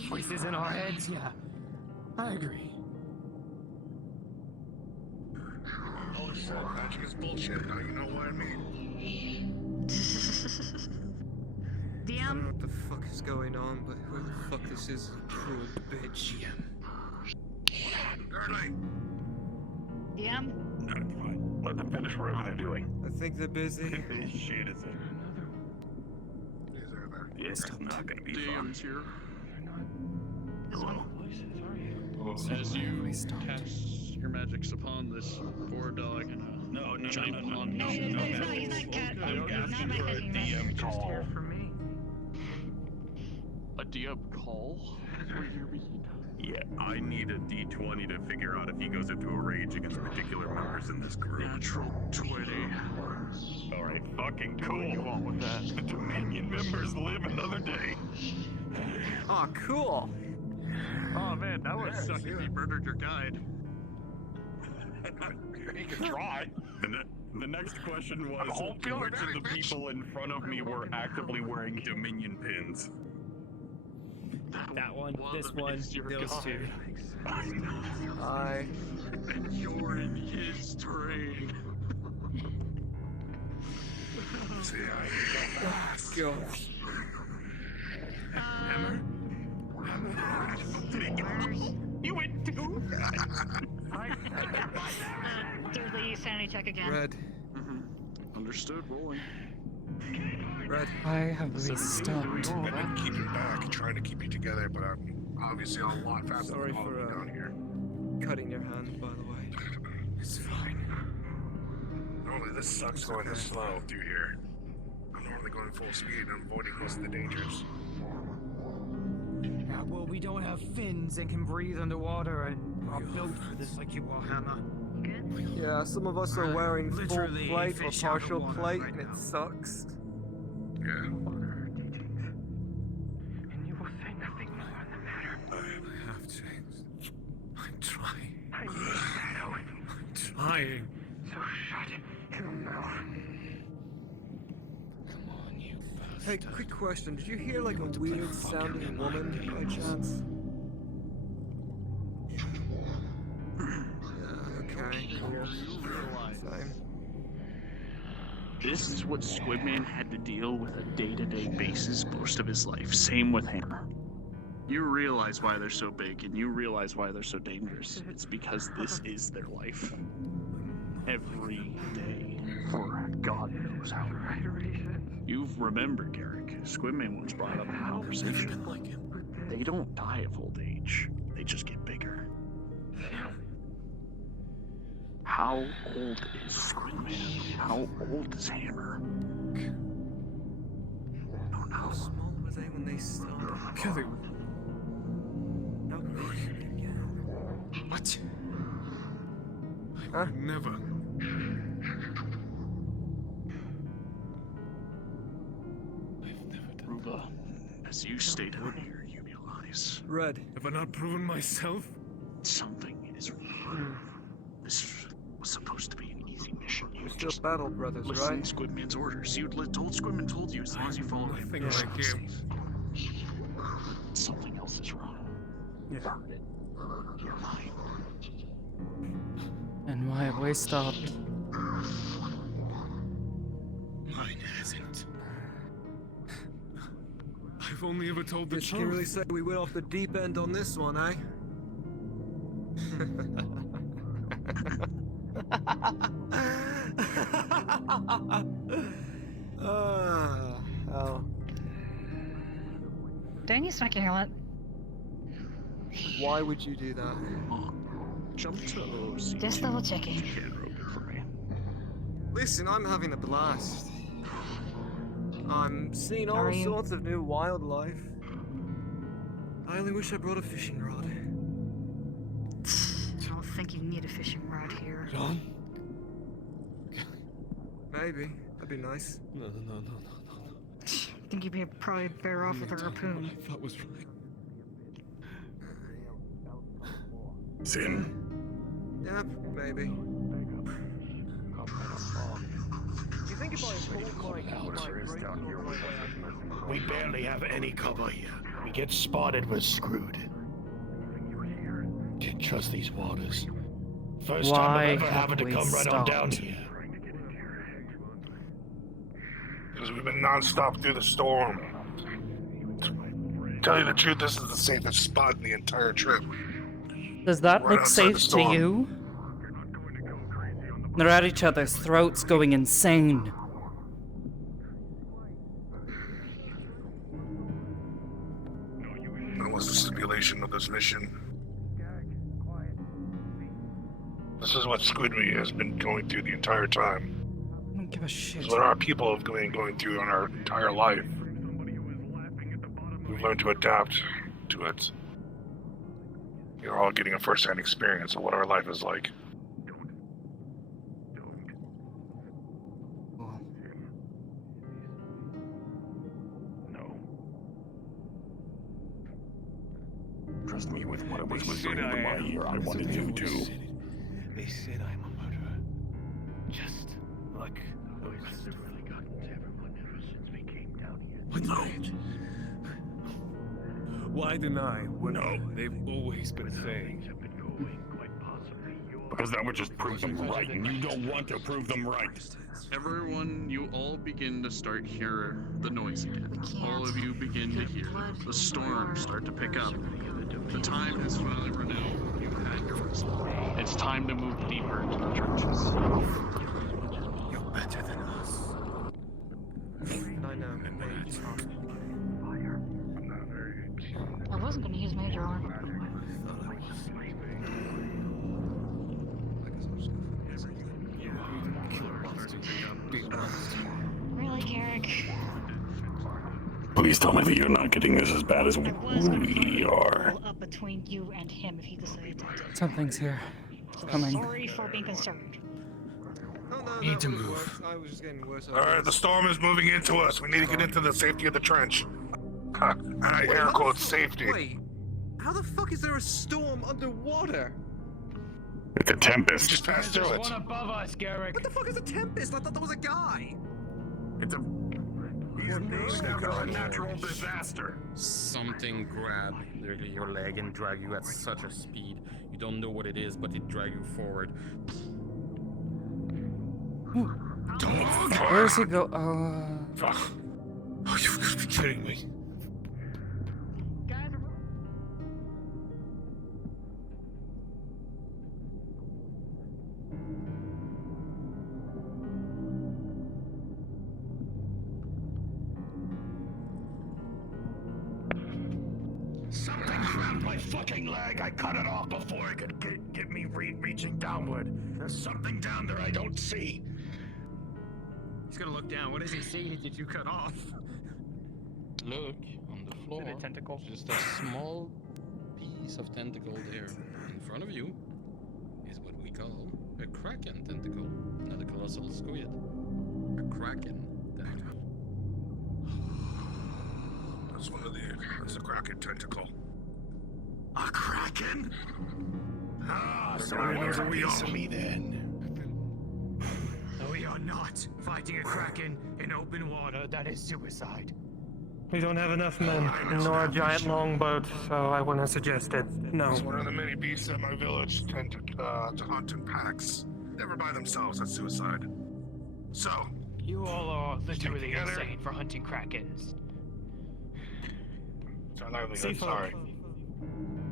Voices in our heads, yeah. I agree. Oh shit, magic is bullshit. Now you know what I mean. I don't know DM? what the fuck is going on, but who the fuck this is truant bitch. Early. DM? Let them finish whatever they're doing. I think they're busy. This shit is it. It's not gonna be fun. DM's here. Hello. As you cast your magics upon this boar dog and a giant pond. No, he's not cat. He's not my fishing DM call. For me. A DM call? Yeah, I need a D20 to figure out if he goes into a rage against particular members in this group. Natural 20. Alright, fucking cool. What do you want with that? The Dominion members live another day. Aw, cool. Oh man, that would suck if he murdered your guide. He could try. The next question was, which of the people in front of me were actively wearing Dominion pins? That one, this one, those two. Hi. And you're in his terrain. God. You went too fast. Do the sanity check again. Red. Understood, rolling. Red. I have stopped. I've been keeping back, trying to keep you together, but I'm obviously a lot faster Sorry than all of you for down here. cutting your hand, by the way. It's fine. Normally this sucks going this slow through here. I'm normally going full speed and I'm avoiding most of the dangers. Yeah, well, we don't have fins and can breathe underwater and are built for this like you are, Hammer. Yeah, some of us are wearing full Literally plate or fish out of partial water plate, right and it now. sucks. Yeah. And you will say nothing more on the matter. I have changed. I'm trying. I need to know. I'm trying. So shut your mouth. Hey, quick question. Did you hear like a weird sounding woman by chance? Okay, cool. Same. This is what Squidman had to deal with a day-to-day basis most of his life. Same with Hammer. You realize why they're so big, and you realize why they're so dangerous. It's because this is their life. Every day, for God knows how. You've remembered, Garrick. Squidman once brought up a conversation. Like him. They don't die of old age. They just get bigger. How old is Squidman? How old is Hammer? Oh no. How small were they when they started? Kelly. How big? What? I would never. Ruba, as you stay down here, you realize Red. Have I not proven myself? something is wrong. This was supposed to be an easy mission. You We're still just battle brothers, listen right? to Squidman's orders. Squidman told you as long as you follow him, Nothing you're like him. safe. Something else is wrong. Yeah. You're mine. And why have we stopped? Mine hasn't. I've only ever told the Guess you truth. can really say we went off the deep end on this one, eh? Oh. Don't you smack your helmet? Why would you do that? Jump to OC. Just double checking. Listen, I'm having a blast. I'm seeing all Are you? sorts of new wildlife. I only wish I brought a fishing rod. I don't think you need a fishing rod here. John? Maybe. That'd be nice. No. I think you'd be probably better off with a harpoon. I thought was right. Sin. Yeah, maybe. Do you think if I pulled my We barely have any cover here. We get spotted, we're screwed. Can't trust these waters. First time Why I'm ever have having to we come right on down stopped? here. Because we've been non-stop through the storm. Tell you the truth, this is the safest spot in the entire trip. Does that Right look outside the safe to storm. you? They're at each other's throats going insane. That was the stipulation of this mission. This is what Squidward has been going through the entire time. I don't give a shit. This is what our people have been going through in our entire life. We've learned to adapt to it. You're all getting a first-hand experience of what our life is like. Trust me with what I was whispering into my ear. I wanted you to. They said I'm a murderer. Just like the rest of them. No. Why deny what they've always been saying? Because that would just prove them right, and you don't want to prove them right. Everyone, you all begin to start hear the noise again. All of you begin to hear the storm start to pick up. The time has finally run out. You've had your whistle. It's time to move deeper into the trenches. You're better than us. I know. I wasn't gonna use major arm. Really, Garrick? Please tell me that you're not getting this as bad as we are. Up between you and him if he decided to. Something's here. It's coming. Sorry for being concerned. Need to move. I was just getting worse. Alright, the storm is moving into us. We need to get into the safety of the trench. And I air quote safety. Wait, how the fuck is there a storm underwater? It's a tempest. Just pass through it. One above us, Garrick. What the fuck is a tempest? I thought that was a guy. It's a... He's named after a natural disaster. Something grab your leg and drag you at such a speed. You don't know what it is, but it drag you forward. Where's he go? Oh, you've got to be kidding me. fucking leg. I cut it off before it could get me reaching downward. There's something down there I don't see. He's gonna look down. What does he see? Did you cut off? Look on the floor. Is it a tentacle? Just a small piece of tentacle there. In front of you is what we call a kraken tentacle, not a colossal squid. A kraken tentacle. That's a kraken tentacle. A kraken? Ah, so there's a piece of me then. We are not fighting a kraken in open water. That is suicide. We don't have enough men, nor a giant longboat, so I wouldn't suggest it. No. It's one of the many beasts that my village tend to hunt in packs. Never by themselves, that's suicide. So, You all are literally together. insane for hunting krakens. it's our livelihood, Seafood. sorry.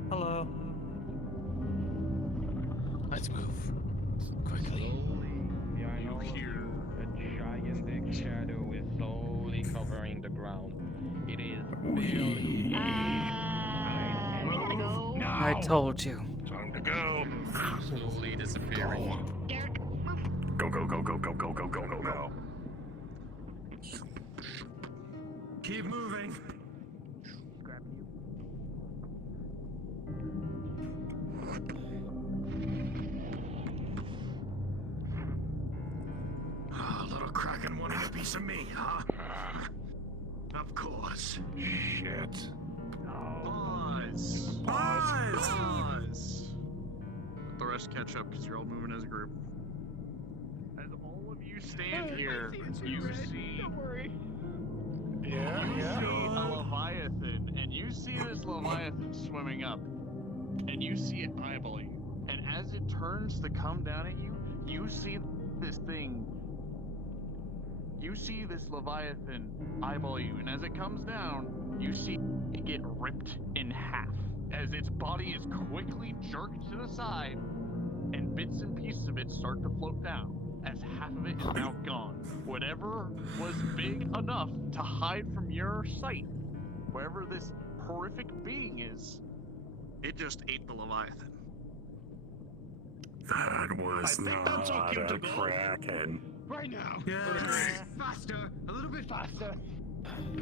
Hello. Let's move quickly. You hear a gigantic shadow is slowly covering the ground. It is barely. I told you. Time to go. Slowly disappearing. Go, go, go, go, go, go, go, go, go, go. Keep moving. Little kraken wanting a piece of me, huh? Of course. Shit. Pause. Pause. Let the rest catch up because you're all moving as a group. As all of you stand here, you see. Don't worry. Yeah, you see a leviathan, and you see this leviathan swimming up, and you see it eyeballing you. And as it turns to come down at you, you see this thing. You see this leviathan eyeball you, and as it comes down, you see it get ripped in half as its body is quickly jerked to the side, and bits and pieces of it start to float down as half of it is now gone. Whatever was big enough to hide from your sight, wherever this horrific being is, it just ate the leviathan. That was not a kraken. Right now. Yes. Faster. A little bit faster.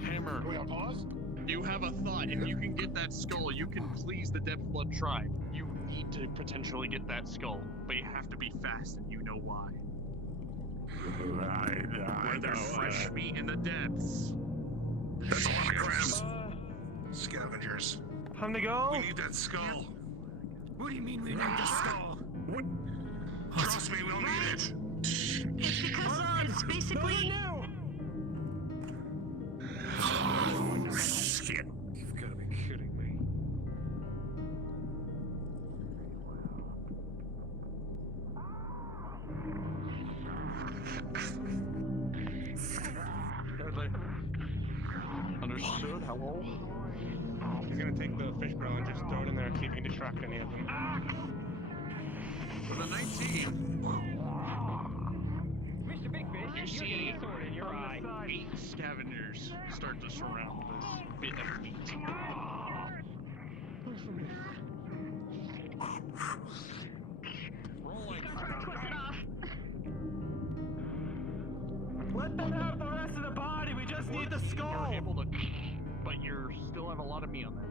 Hammer. Are we on pause? You have a thought. If you can get that skull, you can please the Depth Blood tribe. You need to potentially get that skull, but you have to be fast, and you know why. Where there's fresh meat in the depths. That's a lot of crabs. Scavengers. Time to go. We need that skull. What do you mean we need the skull? What? Trust me, we'll need it. It's because it's basically. Oh, shit. You've got to be kidding me. Understood. Hello. He's gonna take the fish barrel and just throw it in there, see if he can distract any of them. For the 19. Mr. Big Fish, You see a sword in your eye. 8 scavengers start to surround this bit of meat. Rolling. Let them have the rest of the body. We just need the skull. You're able to, but you still have a lot of meat on there.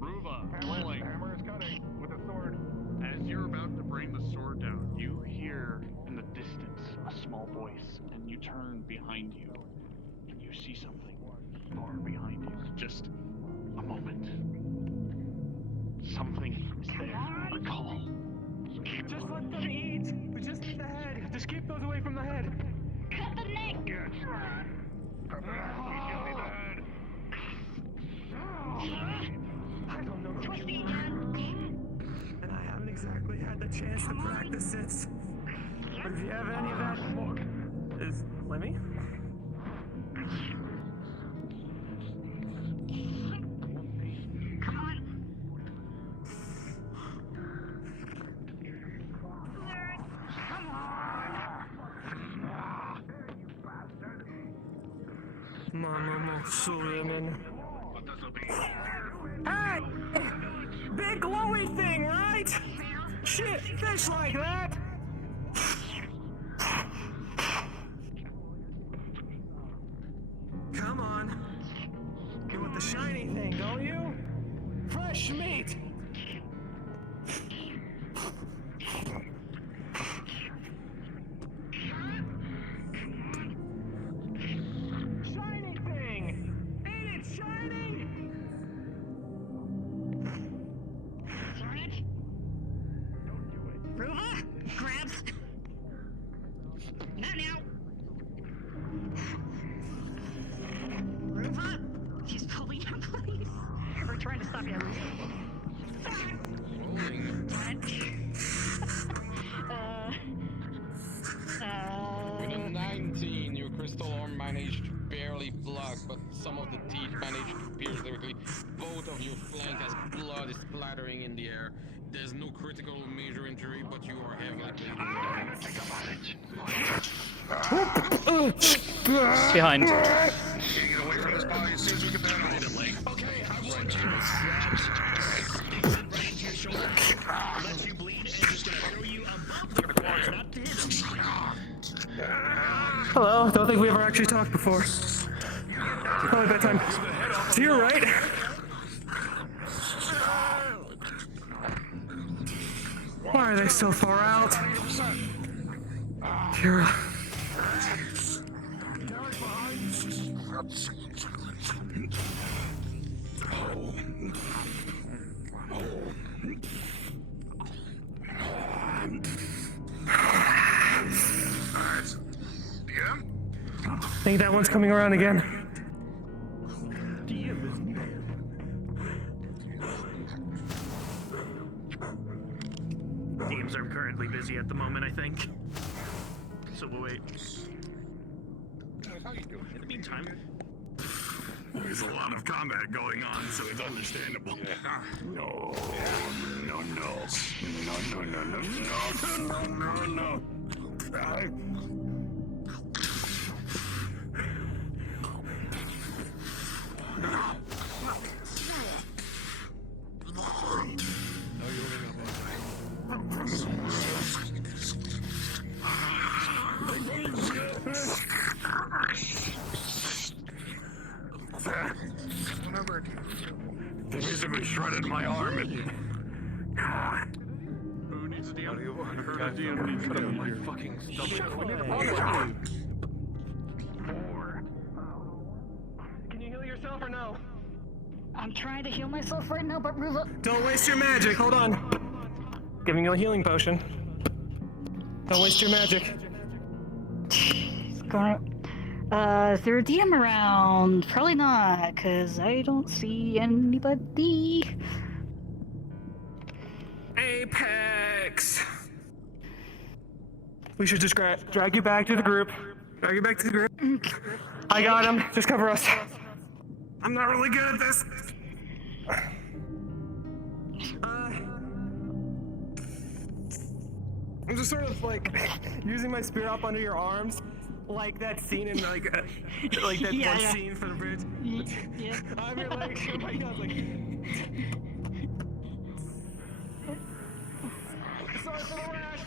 Ruva, rolling. Hammer is cutting with a sword. As you're about to bring the sword down, you hear in the distance a small voice, and you turn behind you, and you see something far behind you. Just a moment. Something is there. A call. Just let them eat. We just need the head. Just keep those away from the head. Cut the neck. I don't know. And I haven't exactly had the chance to practice it. But if you have any of that more, is Lemmy? Mama, Suleiman. But this'll be easier. shit! Fish like that! Come on. You want the shiny thing, don't you? Fresh meat! Shiny thing! Ain't it shiny? Ruva grabs. Not now. Ruva, she's pulling in place. We're trying to stop you. With a 19, your crystal arm managed to barely block, but some of the teeth managed to pierce directly both of your flanks as blood is splattering in the air. There's no critical major injury, but you are heavily bleeding. Think about it. Behind. Get away from this body as soon as we can handle it. Okay, I want you to right into your shoulder, let you bleed, and just gonna throw you above the bars, not to hit him. Hello, don't think we ever actually talked before. Probably bedtime. So you're right. Why are they so far out? Kira. Think that one's coming around again. Teams are currently busy at the moment, I think. So we'll wait. How you doing? In the meantime, there's a lot of combat going on, so it's understandable. No. The visibly shredded my arm and... who needs a deal? DM needs to do. My fucking stomach. Can you heal yourself or no? I'm trying to heal myself right now, but Ruva. Don't waste your magic. Hold on. Giving you a healing potion. Don't waste your magic. Is there a DM around? Probably not, because I don't see anybody. Apex! We should just drag you back to the group. Drag you back to the group. I got him. Just cover us. I'm not really good at this. I'm just sort of like using my spear up under your arms. Like that scene in like that one scene for the bridge. Yeah. I'm here like, oh my god, like. Sorry for the rash.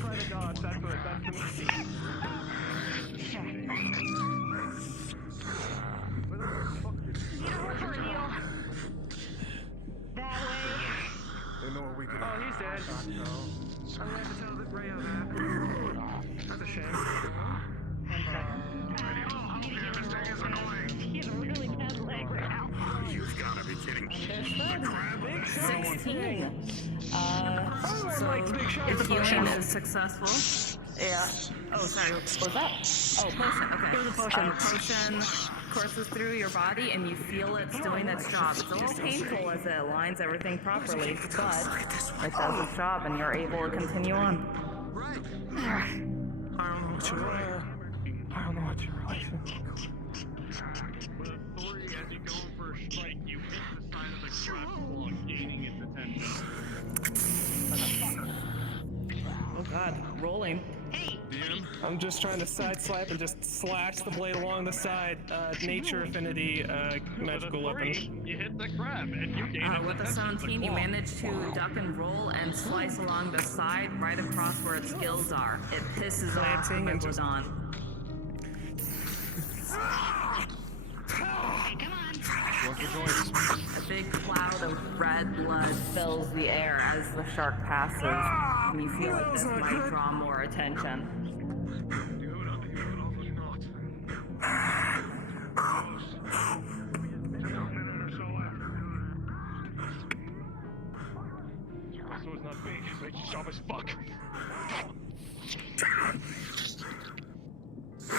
Try to dodge. That's the That way. They know what we can. Oh, he's dead. I'm gonna have to tell Ray that. That's a shame. He's a really bad leg right now. You've gotta be kidding. 16. So if healing is successful. Yeah. Oh, sorry. What was that? Oh, potion. Okay. It was a potion. Potion courses through your body, and you feel it's doing its job. It's a little painful as it aligns everything properly, but it does its job, and you're able to continue on. Right. I don't know what you're like. I don't know what you're like. With authority, as you go for a strike, you hit the side of the crab claw, gaining its attention. Oh god, rolling. Hey! I'm I'm just trying to side swipe and just slash the blade along the side. Nature affinity, magical weapon. You hit the grab and you gain With the 17, you manage to duck and roll and slice along the side right across where its gills are. It pisses off the Megalodon. A big cloud of red blood fills the air as the shark passes, and you feel like this might draw more attention. So it's not big, but it's sharp as fuck.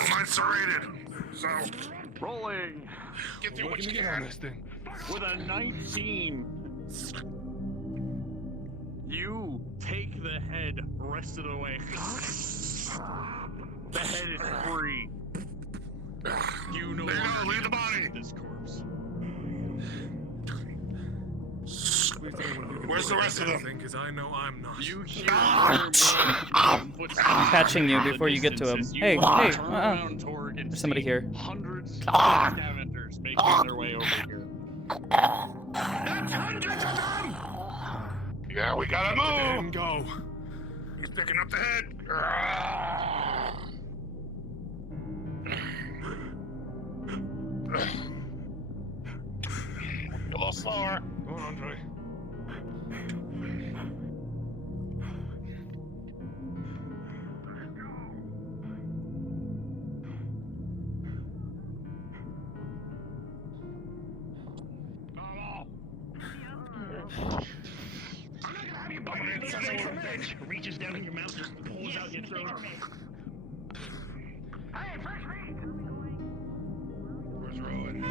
Mine's serrated, so rolling. Get through what you can. With a 19, you take the head, wrest it away. The head is free. You know leave the body. This corpse. Where's the rest of them? Because I know I'm not. You hear I'm catching you before you get to him. Hey, hey, there's somebody here. Hundreds of scavengers making their way over here. That's hundreds of them! Yeah, we gotta move! Go. He's picking up the head. A little slower. Go on, Andre. Reaches down in your mouth, just pulls out your throat. Hey, fresh meat! Where's Rowan?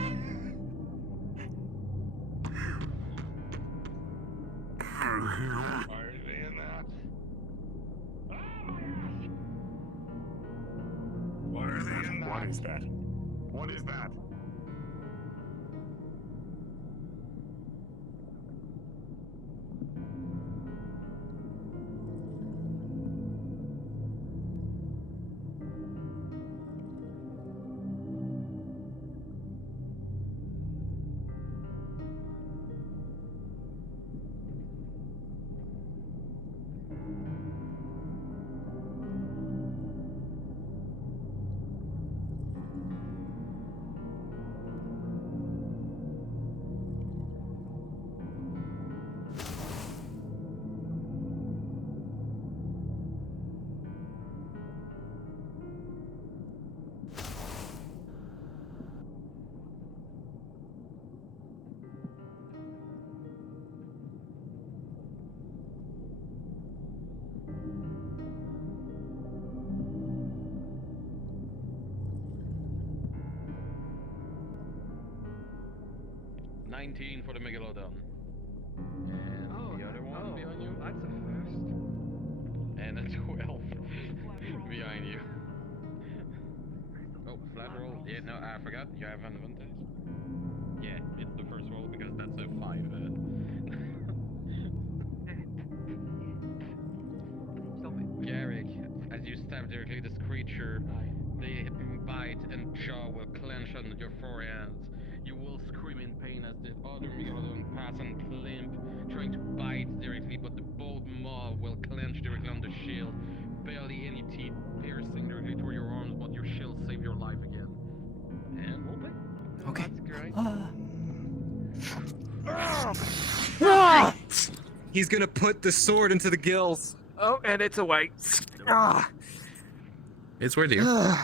Are they in that? Why are they in that? What is that? What is that? For the Megalodon. And the other one behind you. That's a first. And a 12 behind you. Oh, flat roll. Yeah, no, I forgot. You have an advantage. Yeah, it's the first roll because that's a 5. Garrick, as you stab directly this creature, the bite and jaw will clench on your forehands. You will scream in pain as the other Megalodon pass and limp, trying to bite directly, but the both maw will clench directly on the shield. Barely any teeth piercing directly through your arms, but your shield save your life again. And we'll play. Okay. That's great. He's gonna put the sword into the gills. Oh, and it's away. It's right here.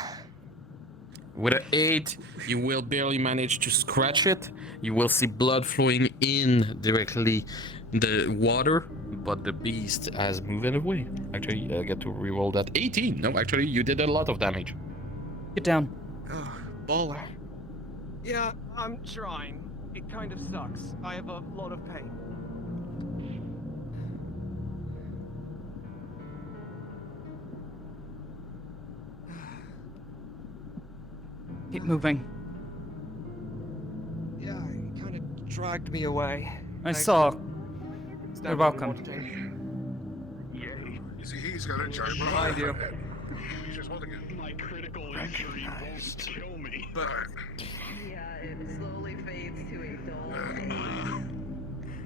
With an 8, you will barely manage to scratch it. You will see blood flowing in directly the water, but the beast has moved away. Actually, I get to reroll that. 18! No, actually, you did a lot of damage. Get down. Oh, baller. Yeah, I'm trying. It kind of sucks. I have a lot of pain. Keep moving. Yeah, he kind of dragged me away. I saw. Stand You're welcome. He's got a giant Behind you. He's just holding it. My critical injury won't kill me. But Yeah, it slowly fades to a dull.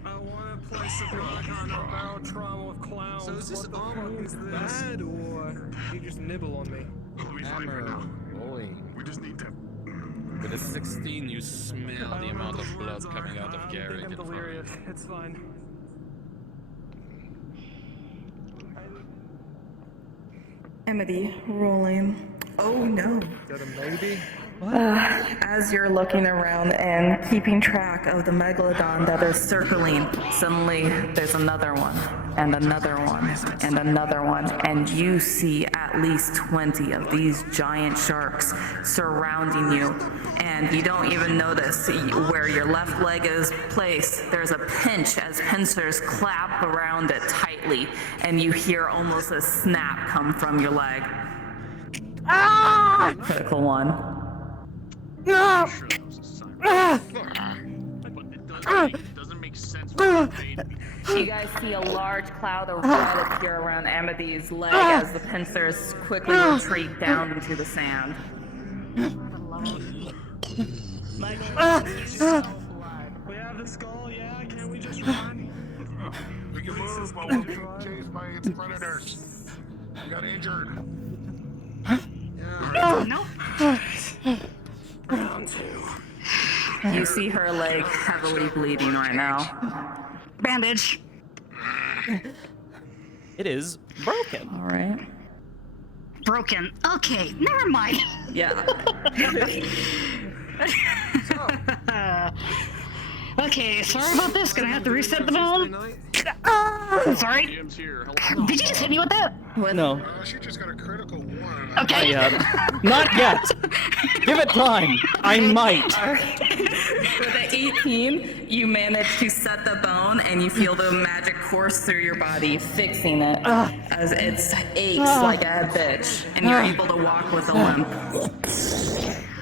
I want to place a block on a barrel trauma with clowns. So is this what the armor fuck is this? Bad, or you just nibble on me? Hammer rolling. We just need to. With a 16, you smell the amount of blood coming out of Garrick I'm in front of you. delirious. It's fine. Amity rolling. Oh no. Is that a maybe? As you're looking around and keeping track of the megalodon that is circling, suddenly there's another one, and another one, and another one, and you see at least 20 of these giant sharks surrounding you, and you don't even notice where your left leg is placed. There's a pinch as pincers clap around it tightly, and you hear almost a snap come from your leg. Ah! Critical one. No! It doesn't make sense. You guys see a large cloud of red appear around Amity's leg as the pincers quickly retreat down into the sand. We have the skull, yeah? Can't we just run? We can move, but we'll be chased by its predators. We got injured. No. Round two. You see her leg heavily bleeding right now. Bandage. It is broken. All right. Broken. Okay, never mind. Yeah. Okay, sorry about this. Gonna have to reset the bone. Sorry. Did you just hit me with that? No. She just got a critical one. Okay. Not yet. Give it time. I might. With an 18, you manage to set the bone and you feel the magic course through your body, fixing it as it aches like a bitch, and you're able to walk with a limp.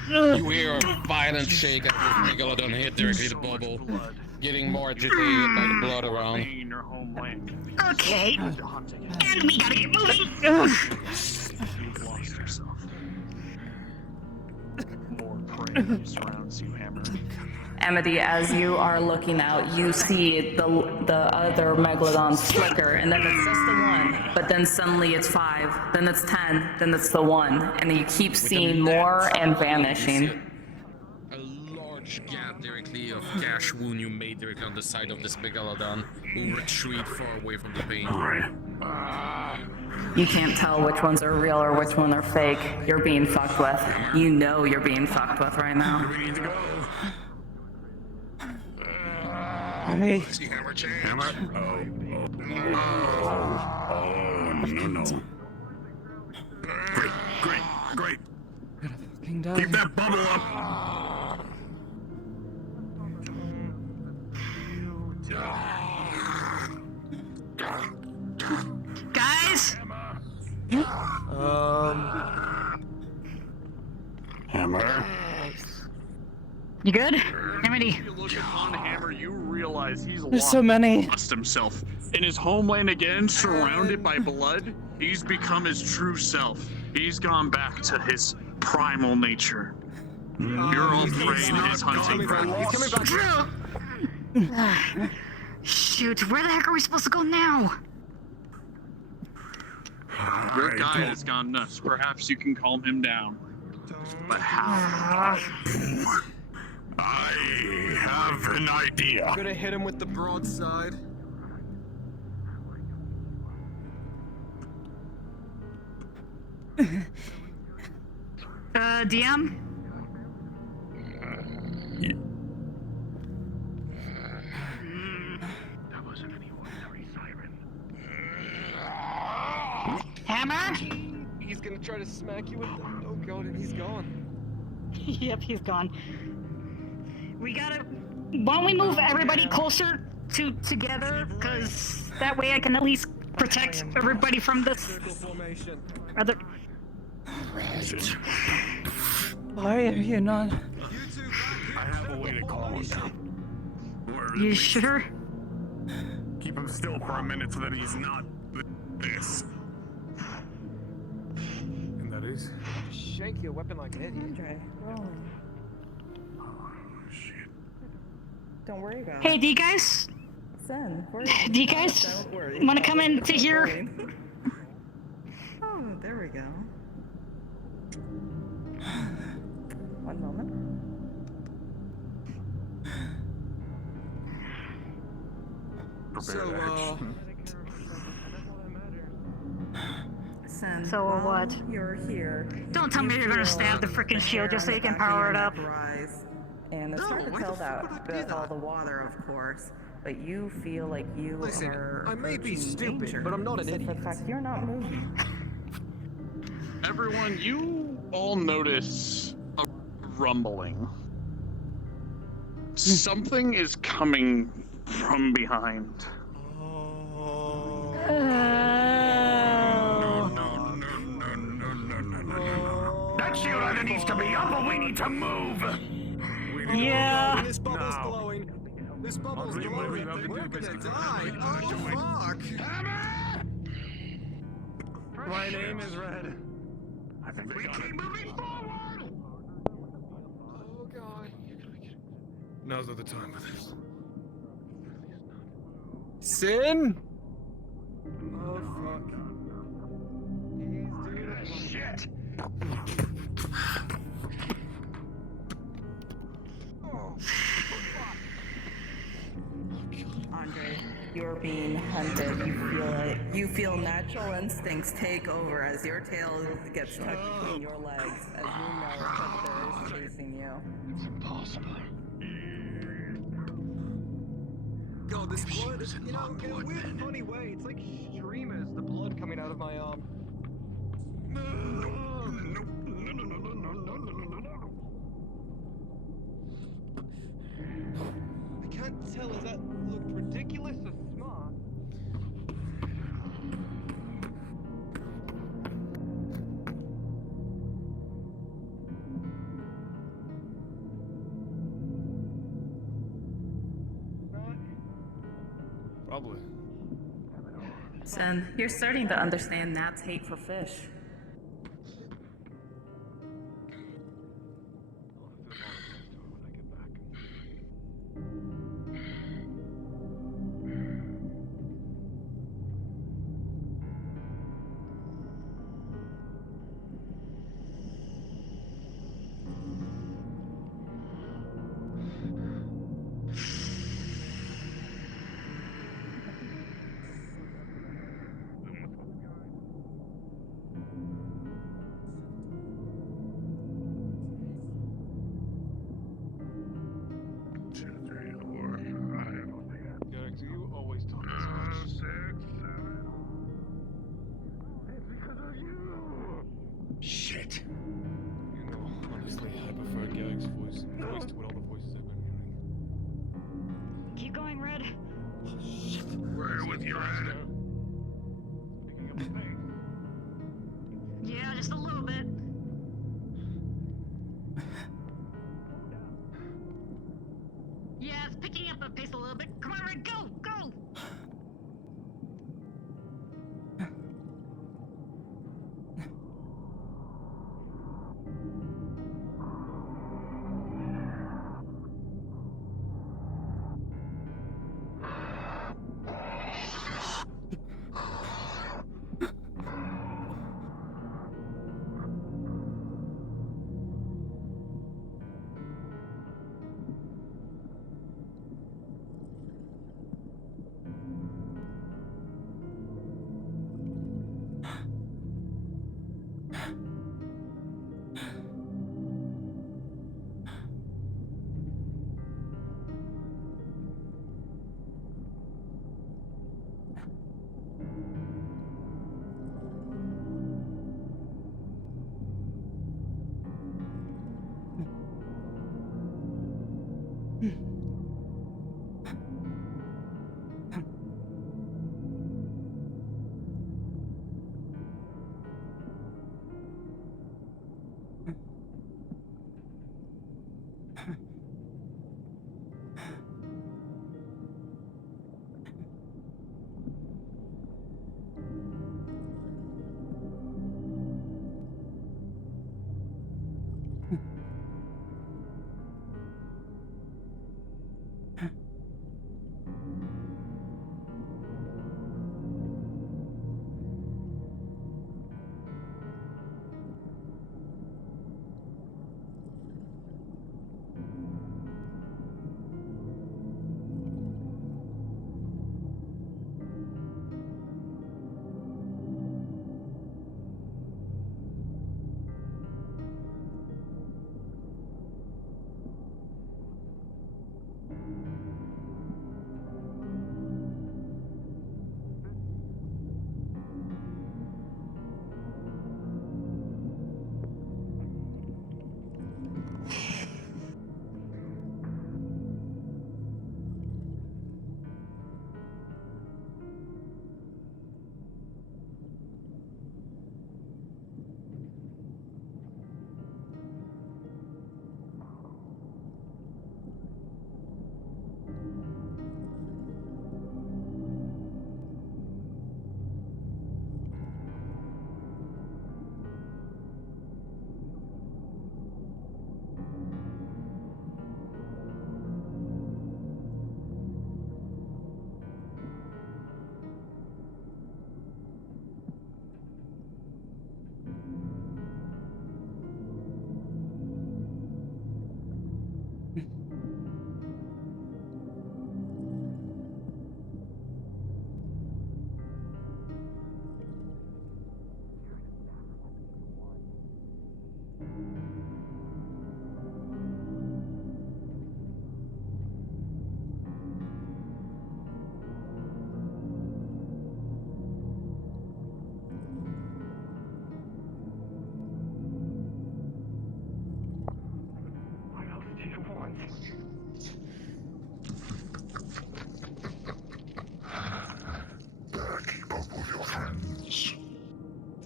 You hear a violent shake as the megalodon hit directly the bubble, getting more agitated by the blood around. Okay. And we gotta get moving. You've lost yourself. More prey surrounds you, Hammer. Amity, as you are looking out, you see the other megalodons flicker, and then it's just the one, but then suddenly it's 5, then it's 10, then it's the 1, and you keep seeing more and vanishing. A large gap directly of gash wound you made directly on the side of this megalodon who retreat far away from the pain. You can't tell which ones are real or which ones are fake. You're being fucked with. You know you're being fucked with right now. We need to go. Hey. See Hammer change. Hammer. Oh, no. Great. Keep that bubble up. Guys. Hammer. You good? Amity. If you look upon Hammer, you realize he's There's so many. lost himself. In his homeland again, surrounded by blood, he's become his true self. He's gone back to his primal nature. You're all prey in his hunting ground. He's coming back. Shoot, where the heck are we supposed to go now? Your guide has gone nuts. Perhaps you can calm him down. But how? I have an idea. I'm gonna hit him with the broadside. DM? That wasn't any ordinary siren. Hammer? He's gonna try to smack you with the... Oh god, and he's gone. Yep, he's gone. We gotta... Why don't we move everybody closer together? Because that way I can at least protect everybody from this other... Why are you not? I have a way to calm him down. You sure? Keep him still for a minute so that he's not this. In that boys. Shank your weapon like an idiot. Andre, roll. Don't worry about Hey, it. do you guys? Sen, worry. Do you guys Don't worry. want to come in to here? Oh, there we go. One moment. Sen, So while what? You're here. Don't tell me you're gonna stab the freaking shield just so you can power it up. Rise, and it's hard to tell that with all the water, of course. But you feel like you are. I may be approaching stupid, danger, but I'm not an except for idiot. the fact you're not moving. Everyone, you all notice a rumbling. Something is coming from behind. That shield either needs to be up or we need to move! Yeah. This bubble's glowing. This bubble's glowing. We're gonna die. Oh, fuck. My name is Red. I think we keep moving forward! Oh, God. Now's not the time for this. Sin? Oh, fuck. Shit! Andre, you're being hunted. You feel natural instincts take over as your tail gets tucked between your legs, as you know a predator is chasing you. It's impossible. God, this blood is, in a weird, funny way. It's like streamers, the blood coming out of my arm. I can't tell if that looked ridiculous or smart. Probably. Sen, you're starting to understand Nat's hate for fish. Garrick, do you always talk this much? Shit. You know, honestly, I prefer Garrick's voice to what all the voices I've been hearing. Keep going, Red. Where with your head? Picking up the pace. Yeah, just a little bit. Yeah, it's picking up the pace a little bit. Come on, Red, go, go! Better keep up with your friends.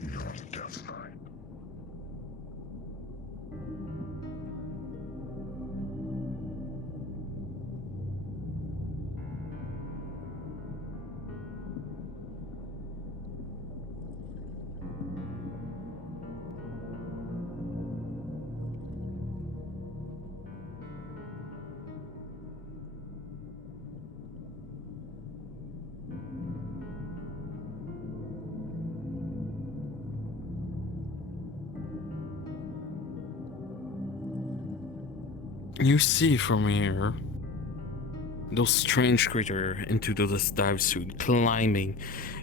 You're on death line. You see from here those strange creatures into this dive suit climbing.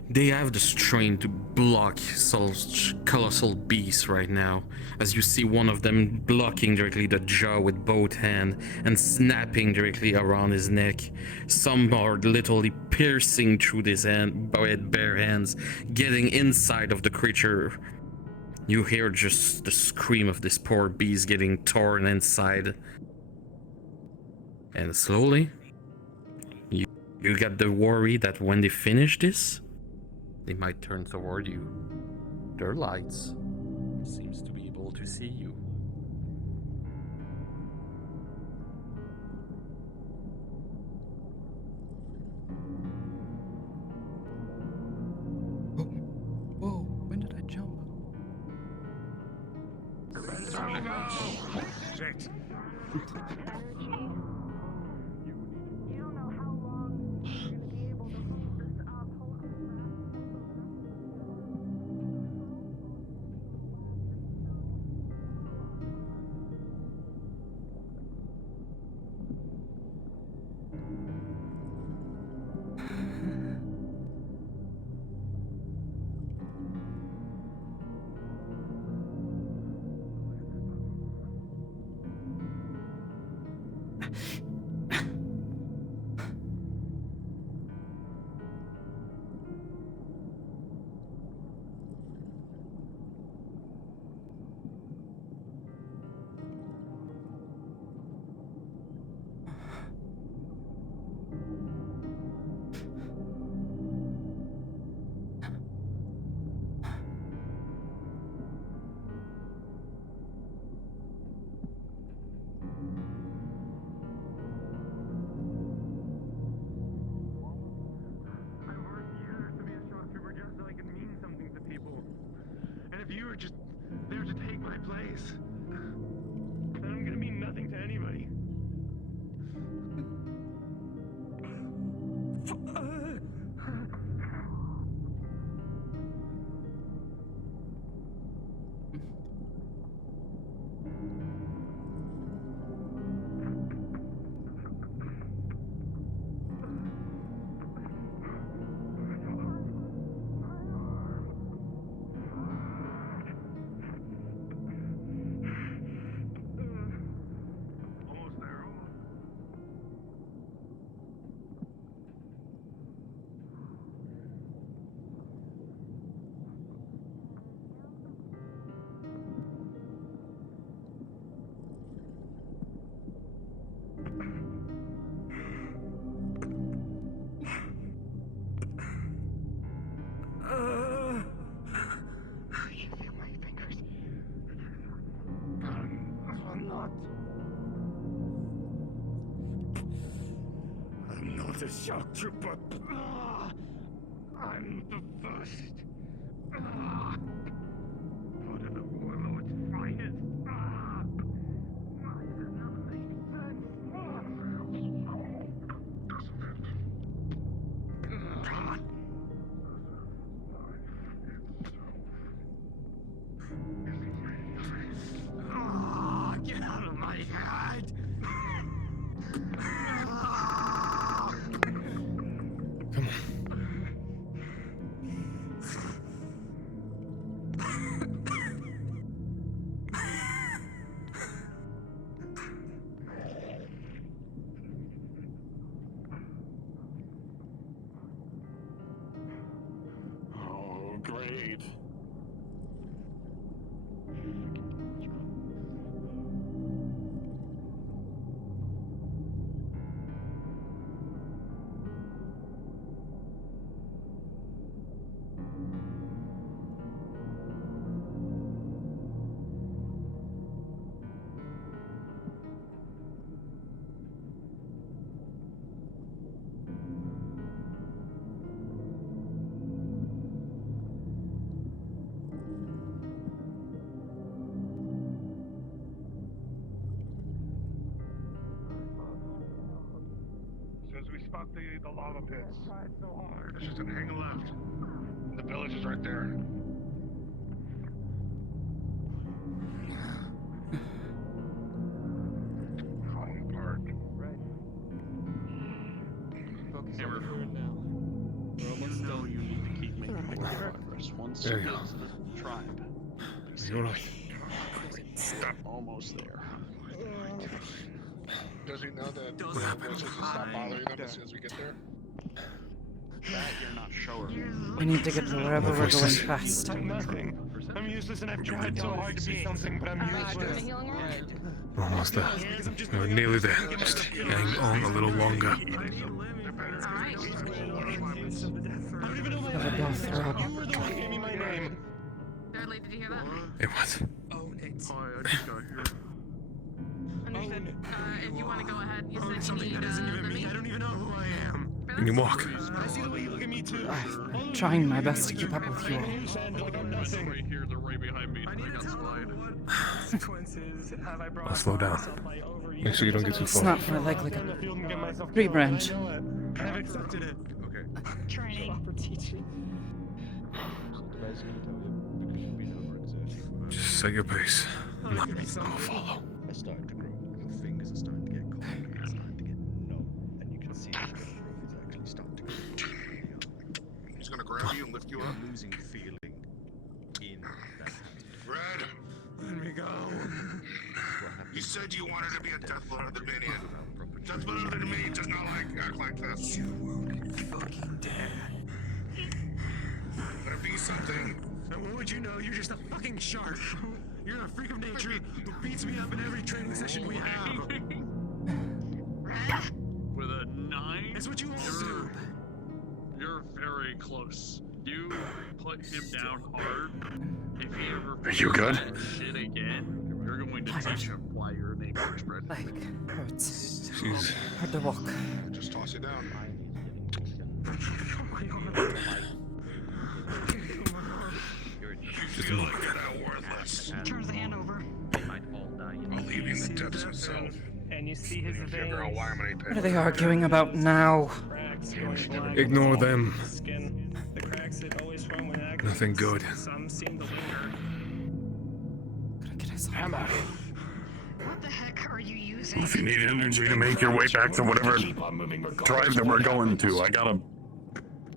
They have the strength to block such colossal beasts right now. As you see one of them blocking directly the jaw with both hands and snapping directly around his neck. Some are literally piercing through his hand with bare hands, getting inside of the creature. You hear just the scream of this poor beast getting torn inside. And slowly, you get the worry that when they finish this, they might turn toward you. Their lights seems to be able to see you. Whoa, when did I jump? Shit. If you were just there to take my place, then I'm gonna mean nothing to anybody. I'm not a shock trooper. I'm the first. Part of the warlord's finest. Get out of my head! Come on. Oh, great. about the lava pits. It's just a hang left. The village is right there. Falling apart. Right. Focus Hey, on the we're bird now. You know you need to keep making progress. Once There you you get go. to the tribe, You're right. stop. Almost there. Does he know that the voices will stop bothering them as soon as we get there? That you're not sure. We need to get to wherever we're going fast. I'm nothing. I'm useless and I've tried so hard to be something, but I'm useless. Almost there. We're nearly there. Just hang on a little longer. Have a death throb. You were the one who gave me my name. Dudley, did you hear that? It was. Own it. I just got here. Understood. If you want to go ahead, you Own said something you that need isn't even me. I don't even know who I am. Can you walk? I see the way you look at me too. I'm trying my best to keep up with you all. Nothing. Right here, they're right behind me. I got spied. Consequences have I brought I'll slow down. Make sure you don't get too far. Snap my leg like a tree branch. I've accepted it. Okay. Training. Proper teaching. Just set your pace. I'll follow. It's starting to grow. Your fingers are starting to get cold. It's starting to get numb. And you can see the growth is actually starting to grow. He's gonna grab you and lift you up. I'm losing feeling in that hand. Red, Let me go. you said you wanted to be a Death Lord of the Minion. Death Lord of the Minion does not act like this. You won't fucking dare. Gonna be something. And what would you know? You're just a fucking shark. You're a freak of nature who beats me up in every training session we have. With a 9? That's what you all do. You're very close. You put him down hard. If he ever Are you good? shit again, you're going to teach him why your name is Fred. Like, hurts. She's Hard to walk. Just toss it down. just a moment. Worthless. Turns the hand over. I'll leave you in the depths himself. And you see his Figure out why I'm gonna What are they arguing about now? Ignore them. skin. The cracks that always form when active. Nothing good. Some seem to linger. Hammer. What the heck are you using? If you need energy to make your way back to whatever tribe that we're going to, I got a.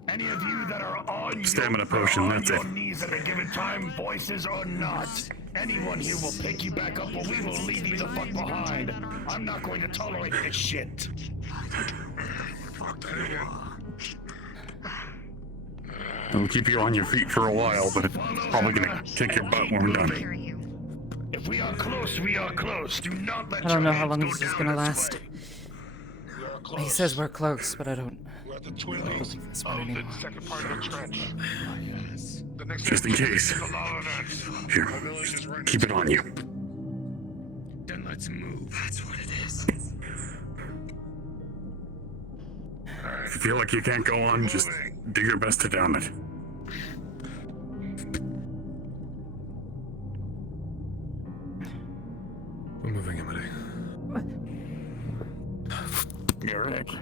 Any of you that are on Stamina potion, that's your it. knees at a given time, voices or not, anyone here will pick you back up, or we will leave you the fuck behind. I'm not going to tolerate this shit. It'll keep you on your feet for a while, but it's probably gonna kick your butt when we're done. If we are close, we are close. Do not let I don't know your how long hands this is go gonna down last. way. We are close. He says we're close, but I don't. We're at the twilight this one of the anymore. second part of the trench. The next Just in case. is the lava vents. Here, Our village is right keep it on you. Then let's move. That's what it is. If you feel like you can't go on, just do your best to down it. We're moving, Amity. Eric. Are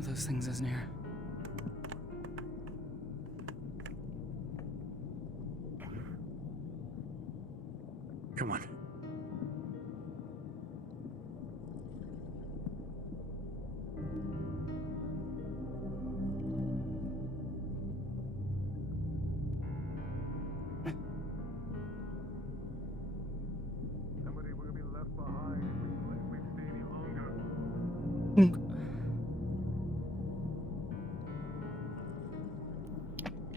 those things as near? Come on. Somebody will be left behind if we stay any longer.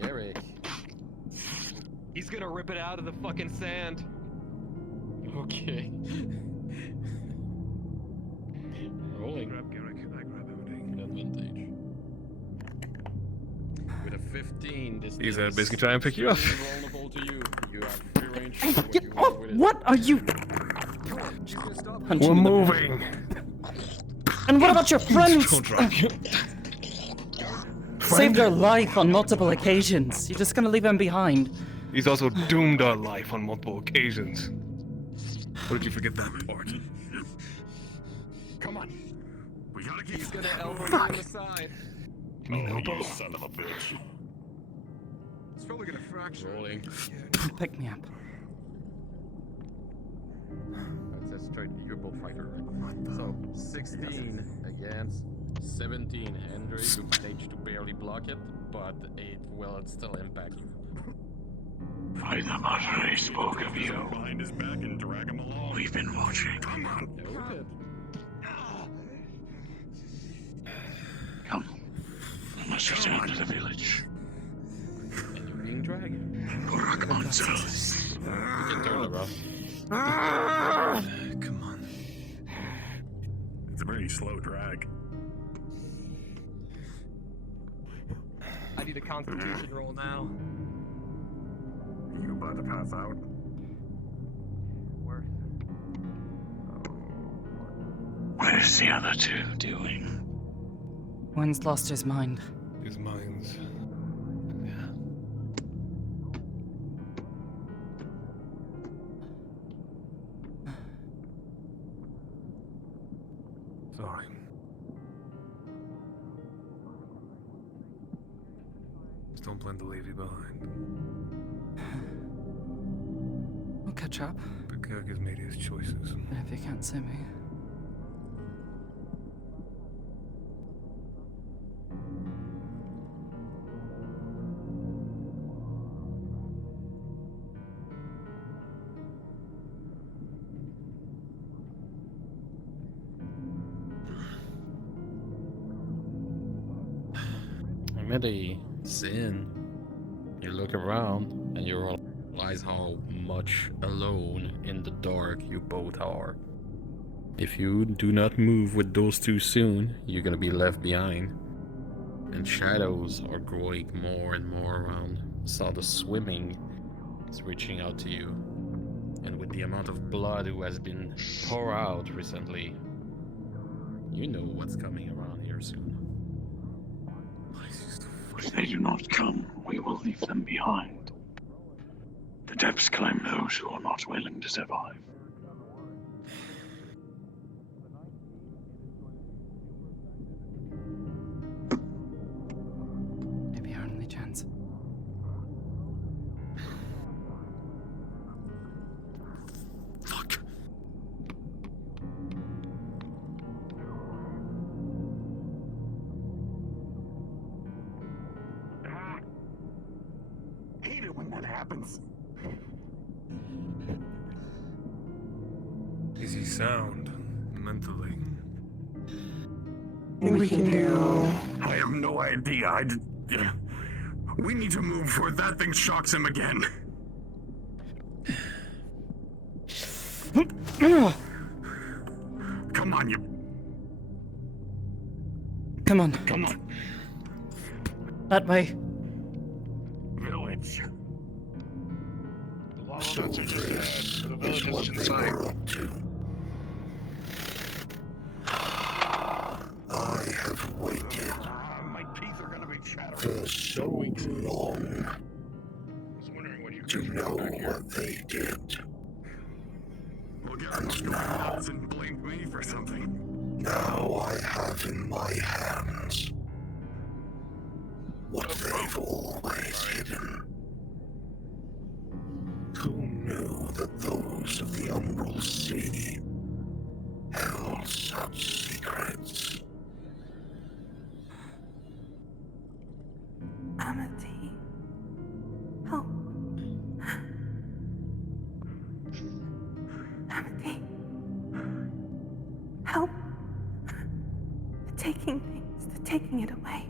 Garrick. He's gonna rip it out of the fucking sand. Okay. Rolling. Grab Garrick, I grab Amity. Advantage. With a 15, this He's is basically trying to pick you up. vulnerable to you. You have free range. Hey, to do get you off! want with it. What are you? We're moving. And what about your friends? Don't drop. Saved our life on multiple occasions. You're just gonna leave him behind. He's also doomed our life on multiple occasions. What did you forget that part? Come on. We gotta keep. He's gonna elbow you in the side. Give me an elbow. You son of a bitch. It's probably gonna fracture. Rolling. Pick me up. That's a straight U-boat fighter. So 16 against 17. Andre, you managed to barely block it, but it will still impact you. By the mother I spoke of you. Behind his back and drag him along. We've been watching. Come on. Noted. Come. We must return to the village. And you're being dragged. Rapunzel. You can turn around. Come on. It's a very slow drag. I need a constitution roll now. You about to pass out? Where's the other two doing? One's lost his mind. His mind's. Sorry. Just don't plan to leave you behind. We'll catch up. But Kirk has made his choices. If you can't see me. Amity, Sin, you look around and you realize how much alone in the dark you both are. If you do not move with those two soon, you're gonna be left behind. And shadows are growing more and more around. So the swimming is reaching out to you. And with the amount of blood who has been poured out recently, you know what's coming around here soon. If they do not come, we will leave them behind. The depths claim those who are not willing to survive. Maybe our only chance. Fuck. Hate it when that happens. Is he sound mentally? We can do. I have no idea. We need to move before that thing shocks him again. Come on, you. Come on. Come on. That way. Village. So this is what they were up to. I have waited My teeth are gonna be chattering. for so long to know what they did. We'll get our nuts and blame me for something. Now I have in my hands what they've always hidden. Who knew that those of the Umbral Sea held such secrets? Amity. Help. Amity. Help. They're taking things. They're taking it away.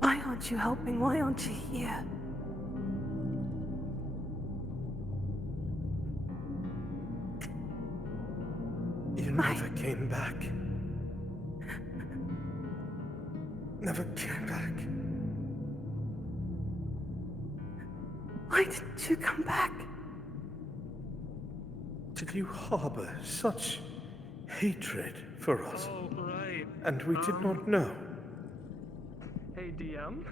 Why aren't you helping? Why aren't you here? You never came back. Never came back. Why didn't you come back? Did you harbor such hatred for us? Oh, right. And we did not know. Hey, DM?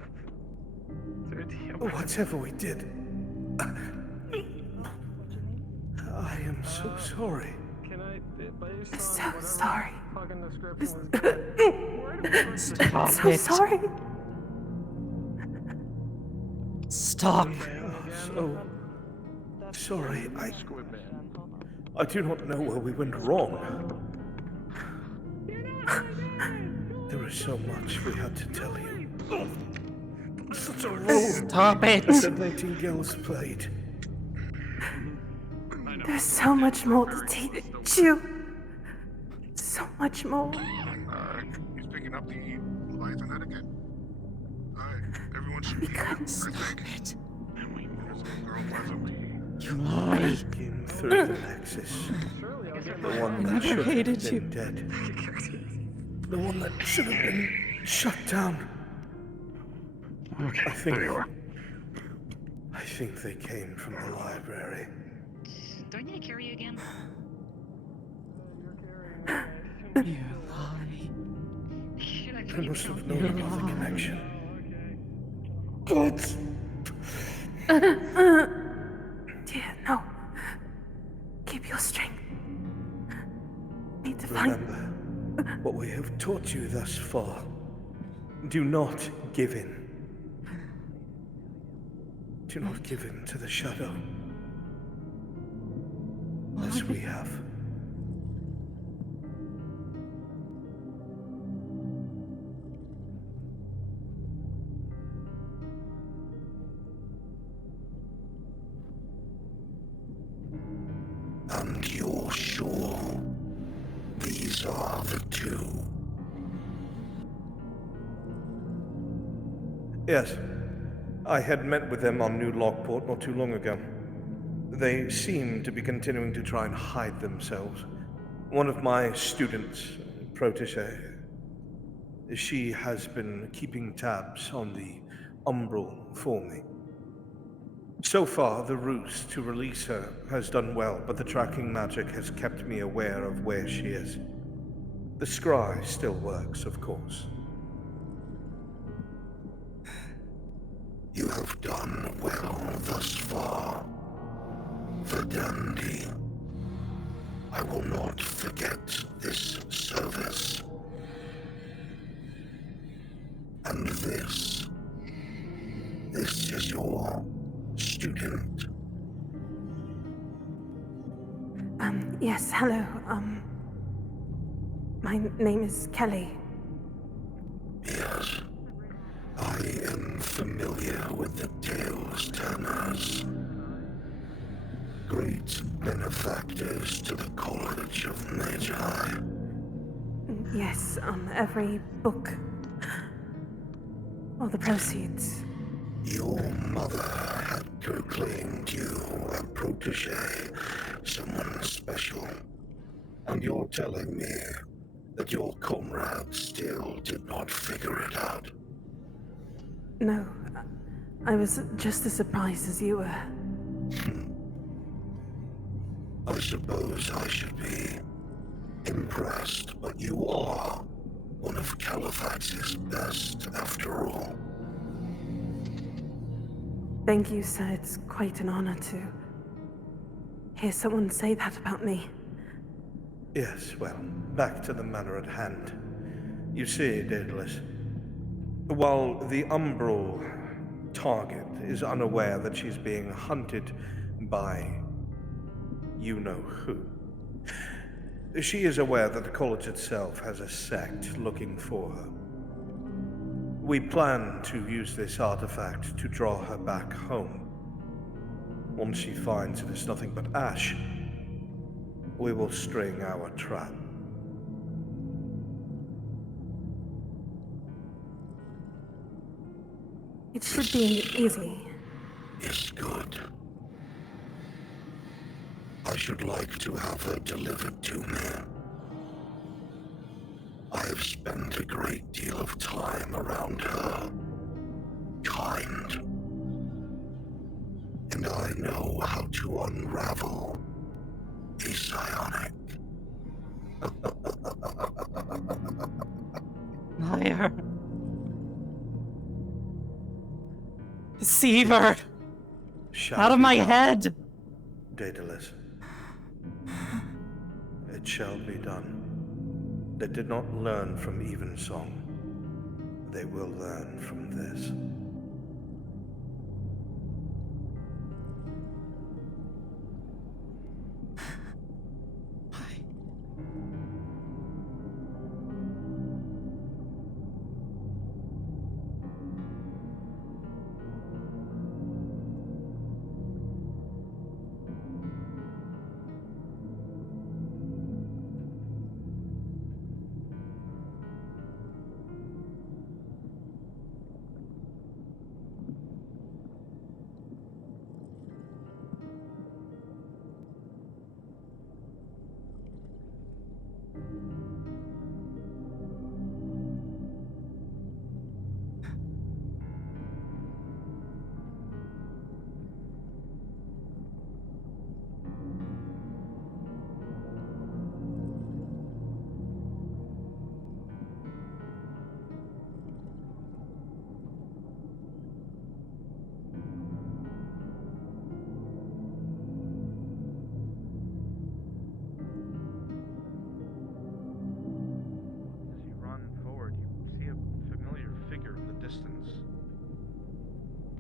Is there a DM? Whatever we did, so sorry. Can I, based on So whatever sorry. fucking description was given, I'm so sorry. Stop. So sorry. I do not know where we went wrong. There is so much we had to tell you. Such a role Stop it. that the Nightingales played. There's so much more to teach you. So much more. He's picking up the Leviathan etiquette. Everyone should be Stop it. girl present. You lie. Came through the Nexus. The one that should have hated been you. dead. The one that should have been shut down. Okay, I think they came from the library. Do I need to carry you again? You lie. Should I I put you must have down? known about the connection. God! Dear, no. Keep your strength. Need to find. Remember what we have taught you thus far. Do not give in. Do not give in to the shadow. As we have. And you're sure these are the two? Yes. I had met with them on New Lockport not too long ago. They seem to be continuing to try and hide themselves. One of my students, protege, she has been keeping tabs on the Umbral for me. So far, the ruse to release her has done well, but the tracking magic has kept me aware of where she is. The scry still works, of course. You have done well thus far, Verdandi. I will not forget this service. And this is your student. Yes, hello. My name is Kelly. Yes, I am familiar with the Tales Turners. Great benefactors to the College of Magi. Yes, every book. All the proceeds. Your mother had proclaimed you a protege, someone special. And you're telling me that your comrades still did not figure it out? No, I was just as surprised as you were. I suppose I should be impressed, but you are one of Califax's best after all. Thank you, sir. It's quite an honor to hear someone say that about me. Yes, well, back to the matter at hand. You see, Daedalus, while the Umbral target is unaware that she's being hunted by you-know-who, she is aware that the college itself has a sect looking for her. We plan to use this artifact to draw her back home. Once she finds it is nothing but ash, we will string our trap. It should be easy. Is good. I should like to have her delivered to me. I have spent a great deal of time around her kind, and I know how to unravel a psionic. Liar. Deceiver. Out of my head. Daedalus, it shall be done. They did not learn from Evensong. They will learn from this.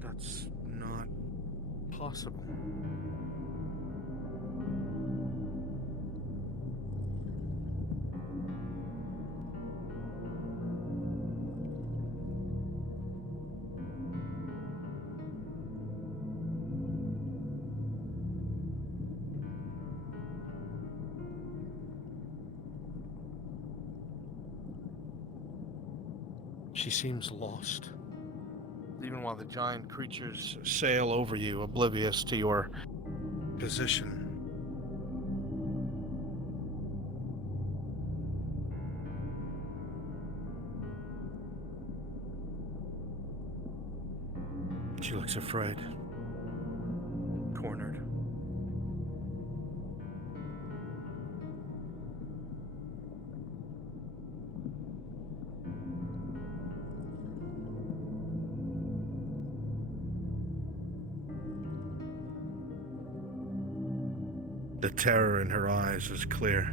That's not possible. She seems lost. Even while the giant creatures sail over you, oblivious to your position. She looks afraid. Cornered. The terror in her eyes is clear.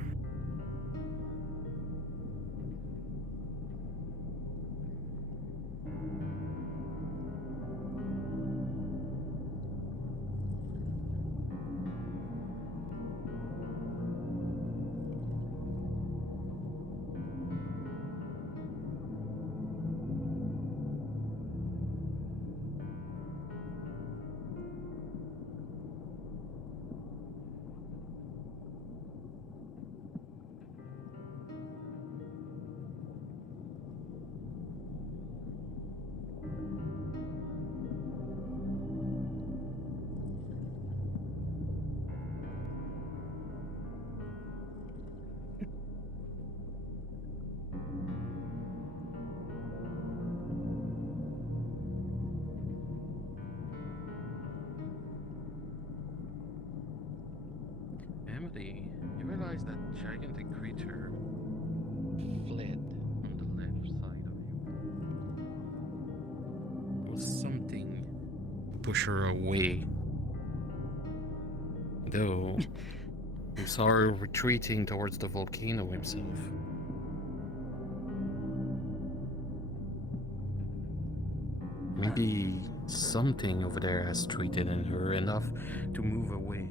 Amity, you realize that gigantic creature fled on the left side of you. There was something push her away. Though we saw her retreating towards the volcano himself. Maybe something over there has treated in her enough to move away.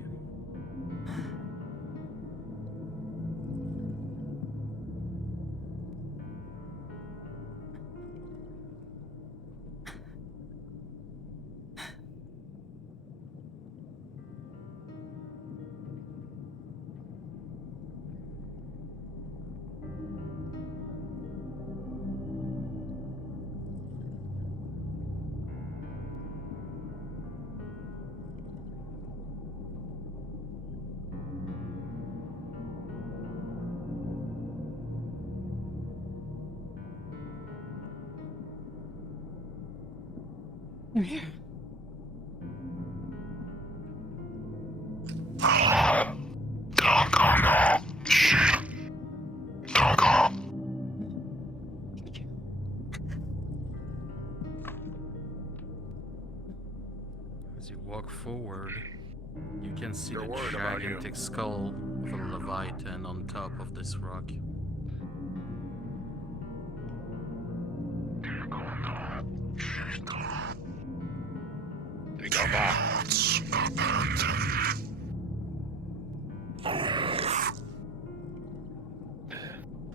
I'm here. As you walk forward, You can see They're the worried about you. gigantic skull of a Leviathan on top of this rock.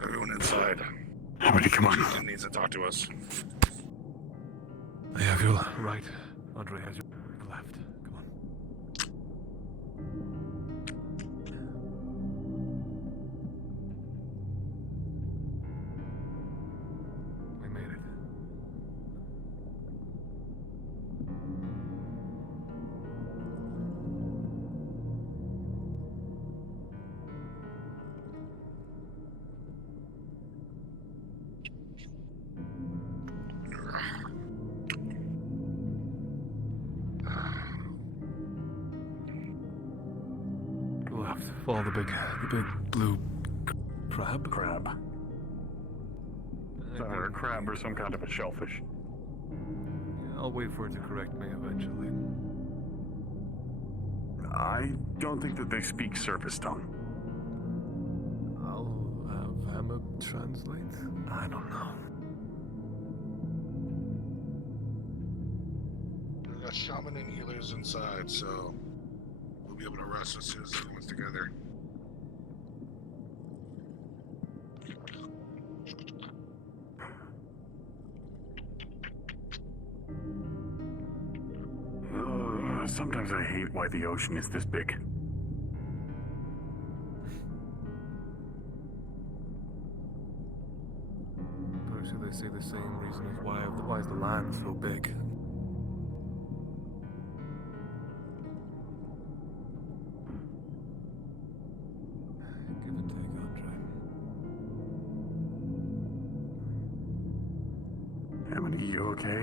Everyone inside. Amity, come on. He needs to talk to us. I have your right. Andre has your left. Come on. We made it. Left. Follow the big blue crab. Crab. Either a crab or some kind of a shellfish. I'll wait for it to correct me eventually. I don't think that they speak surface tongue. I'll have Hammer translate. I don't know. We got shaman and healers inside, so we'll be able to rest as soon as everyone's together. Sometimes I hate why the ocean is this big. Actually, they say the same reason as why is the land so big. Give and take, Andre. Amity, you okay?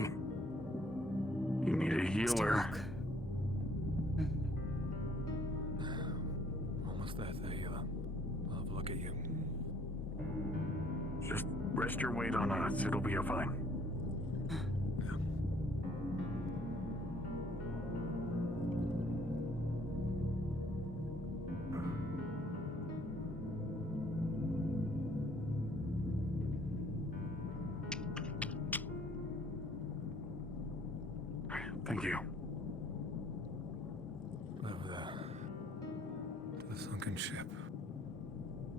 You need a healer. Almost there, healer. I'll have a look at you. Just rest your weight on us. It'll be fine. Thank you. Over there. The sunken ship.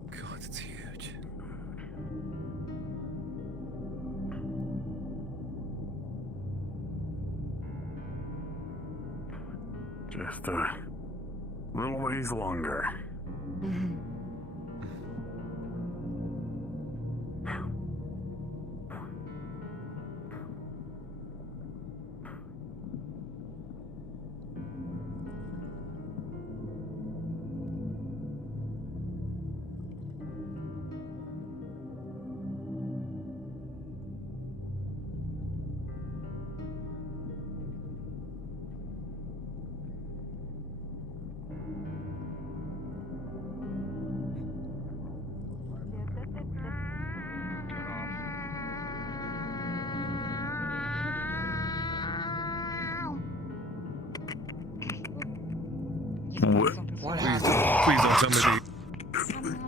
God, it's huge. Just a little ways longer.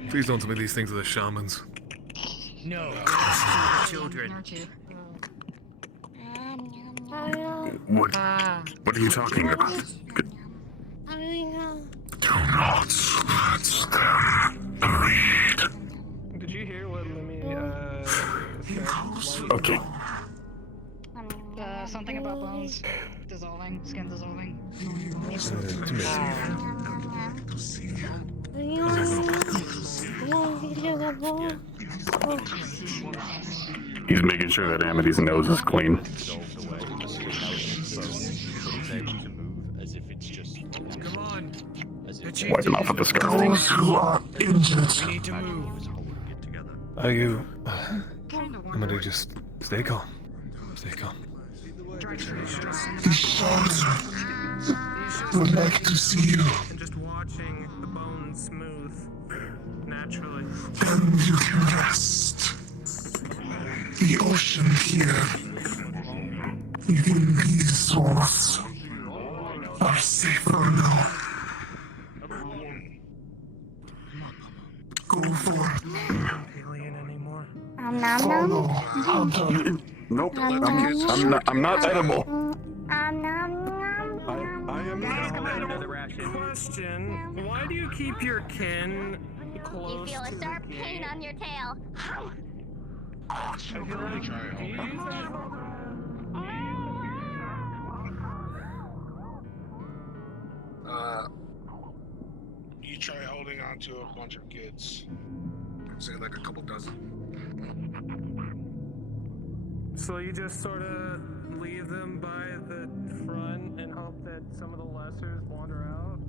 Please don't tell me these things are the shamans. No, children. What are you talking about? Do not let them bleed. Did you hear what Lemmy said? Okay. Something about bones dissolving, skin dissolving. He's making sure that Amity's nose is clean. Come on. Wiping off with the scarf. Those who are injured. We need to move. Are you... Amity, just stay calm. Stay calm. The shelter would like to see you. And just watching the bones smooth naturally. Then you can rest. The ocean here, even these walls, are safer now. go for it. Alien anymore. Follow Hunter. Nope, I'm not edible. I am Guys, not another ration. Question: why do you keep your kin close You feel a to sharp the pain gate? on your tail. You try holding on to a bunch of kids. Say like a couple dozen. So you just sort of leave them by the front and hope that some of the lessers wander out?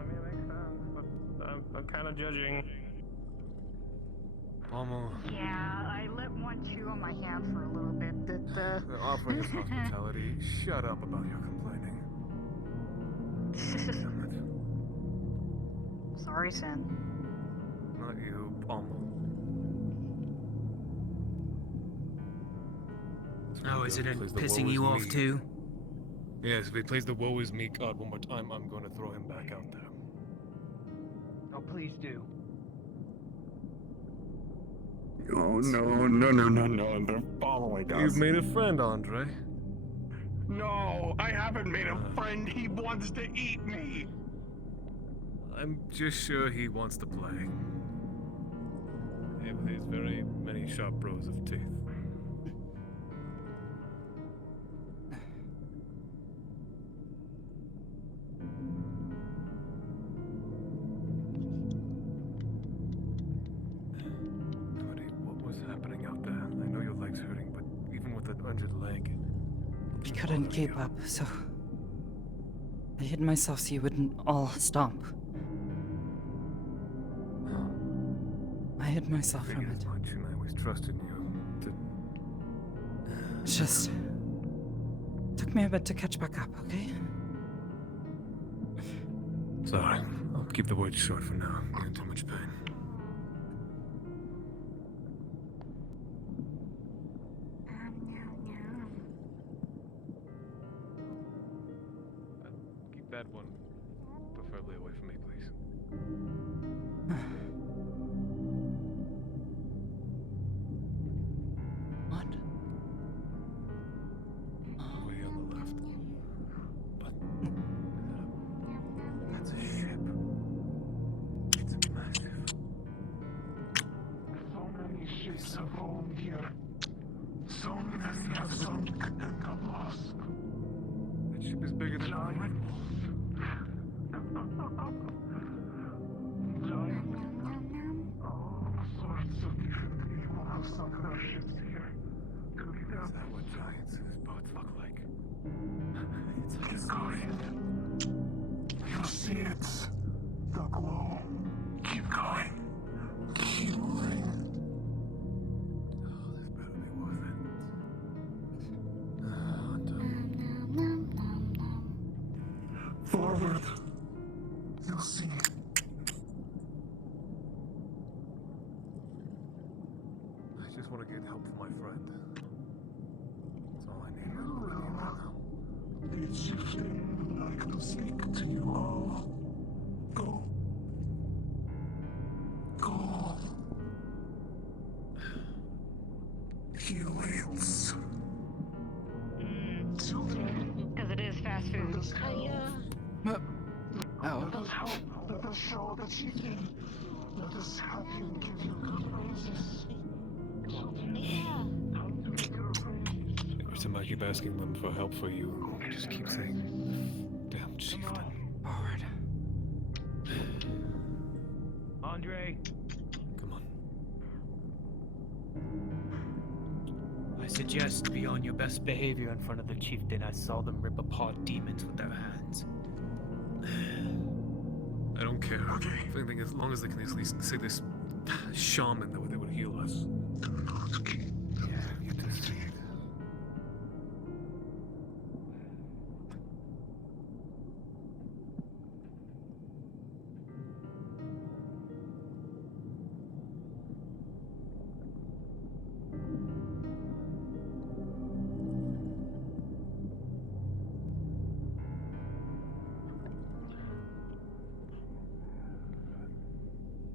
I mean, it makes sense, but I'm kind of judging. Almost. Yeah, I let one chew on my hand for a little bit. They're offering us hospitality. Shut up about your complaining. Sorry, Sin. Not you, Almo. Oh, is it Plays the pissing woe you is off me. too? Yes, if he plays the woe is me card one more time, I'm going to throw him back out there. Oh, please do. Oh no, they're following us. You've made a friend, Andre. No, I haven't made a friend. He wants to eat me. I'm just sure he wants to play. With his very many sharp rows of teeth. What was happening out there? I know your leg's hurting, but even with an injured leg. I couldn't keep up, so I hid myself so you wouldn't all stomp. I hid myself from it. Much, and I always trusted you to. It's just took me a bit to catch back up, okay? Sorry, I'll keep the words short for now. You're in too much pain. Keep that one preferably away from me, please. What? Way on the left. But That's a ship. It's massive. So many ships have roamed here. So many have sunk and got lost. That ship is bigger than I. All sorts of different people have sunk their ships here. Is that what giants' boats look like? It's like a going. You see it. The glow. Keep going. Keep moving. Oh, this better be worth it. Forward. You'll see. I just want to get help for my friend. That's all I need. Really now. It's shifting. I'd like to speak to you all. Go. Go. He waits. Because it is fast food. Oh. Let us help. Let us show the chieftain. Let us have him give you good praises. Every time I keep asking them for help for you, I just keep saying, damn chieftain. Forward. Andre, Come on. I suggest be on your best behavior in front of the chieftain. I saw them rip apart demons with their hands. I don't care. Okay. If anything, as long as they can at least say this shaman that they would heal us. Yeah, you just see it.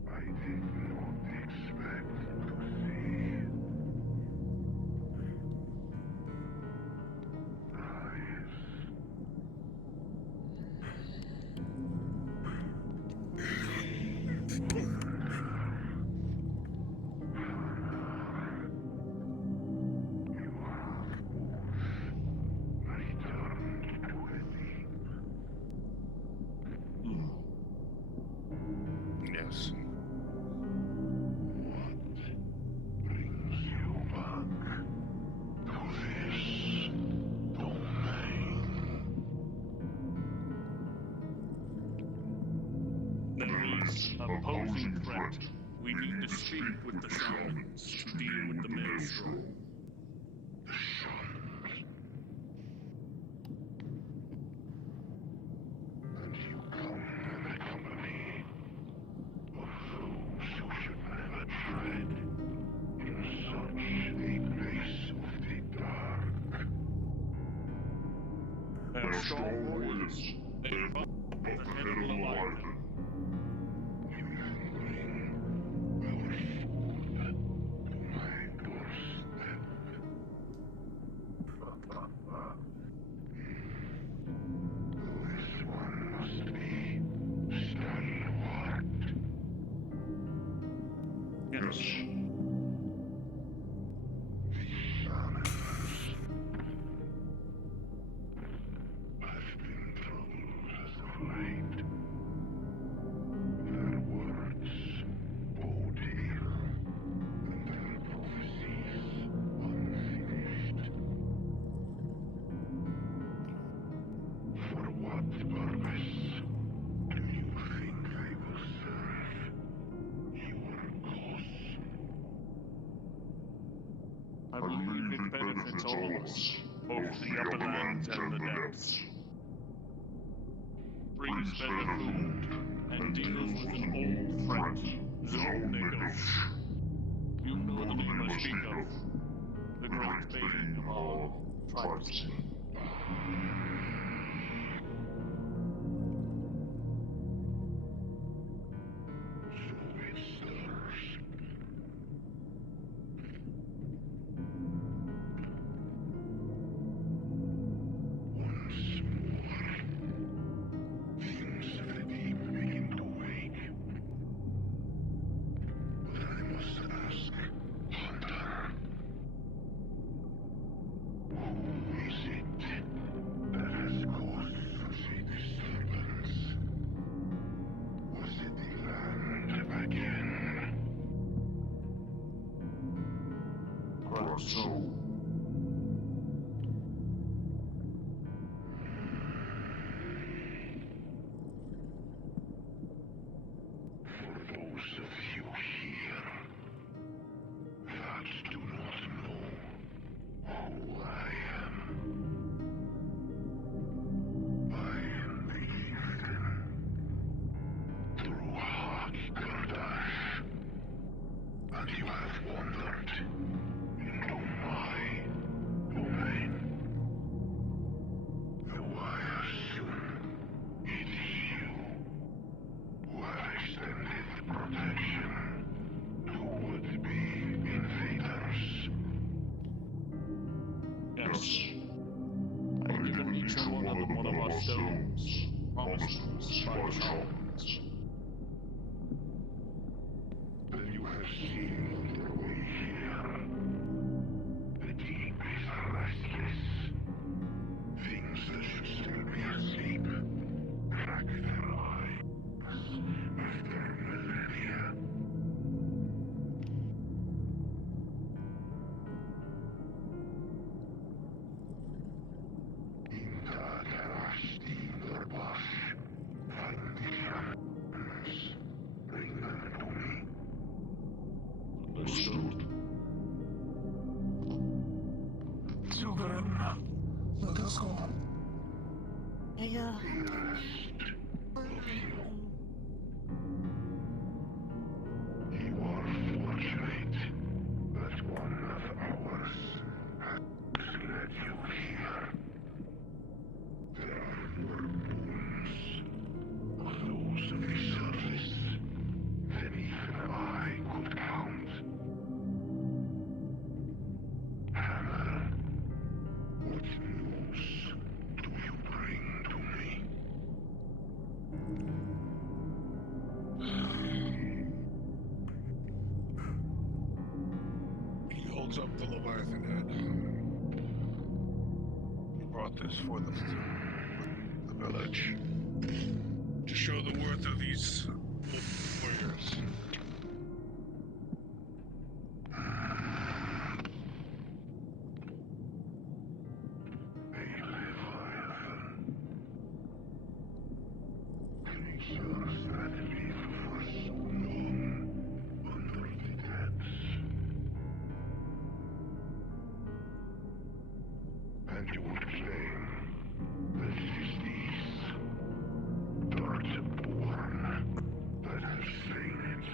I did not us. There is opposing threat. We need to speak with the shamans to deal with the maelstrom. Their strong warriors. They are up at the head of Leviathan. Yes. I believe it benefits all of us, both the upper lands and the depths. Brings better food, and deals with an old threat, Zolnegos. You know the name I speak of, the great bane of our tribesmen. So, yes. I've given each and one of them one of our stones, promised us by the shamans. Then you have seen their way here. The deep is restless. Things that should still be asleep crack their eyes after millennia. Bring them to me. Understood. Children, let us go. Yeah. You are fortunate that one of ours has led you here. There are more boons of those of the surface than even I could count. Hammer, what news do you bring to me? He holds up the Leviathan head. He brought this for them to the village to show the worth of these warriors. And you would claim that it is these Darkborn that have slain it.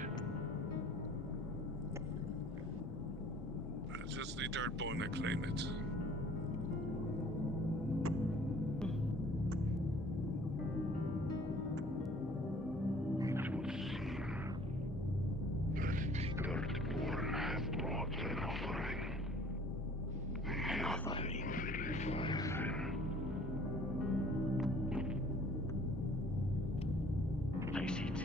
It's just the Darkborn that claim it. It would seem that the Darkborn have brought an offering. They have Place it.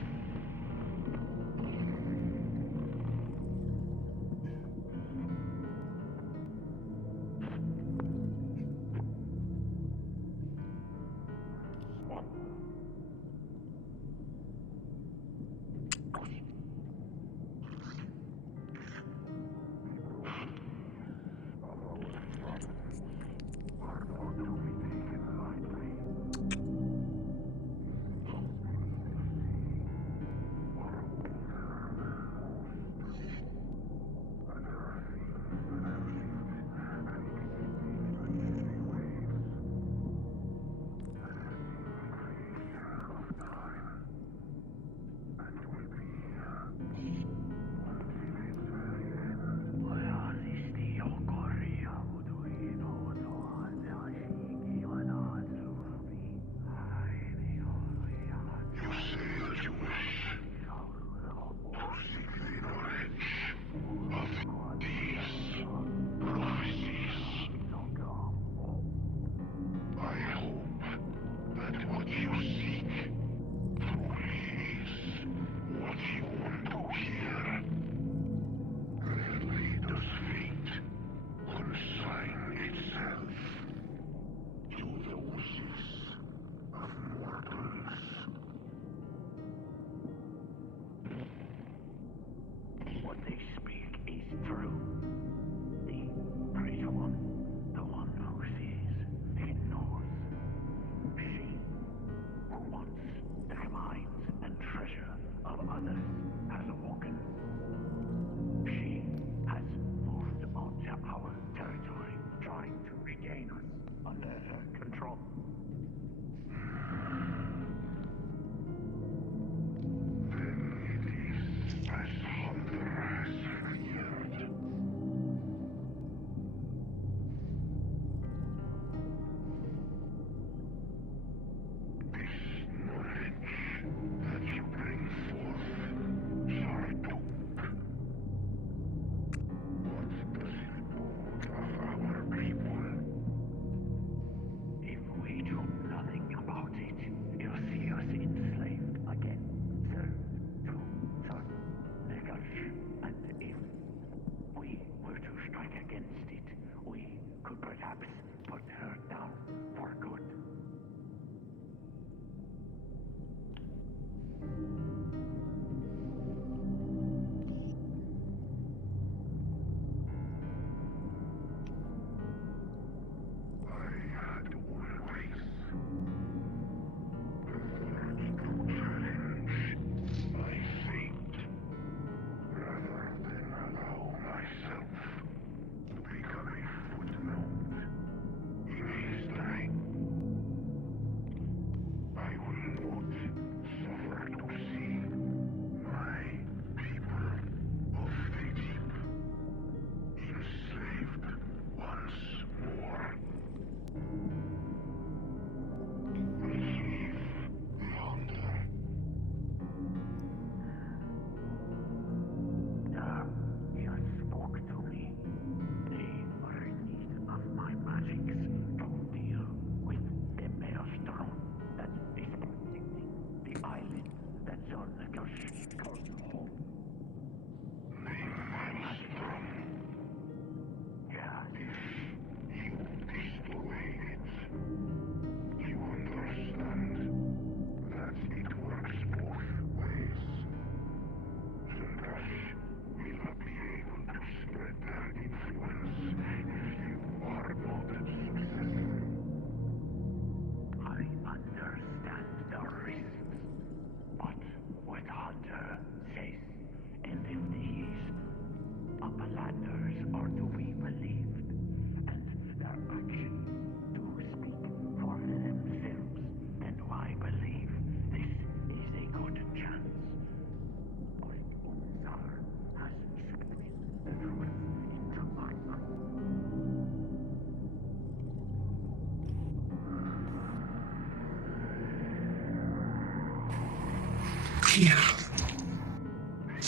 here.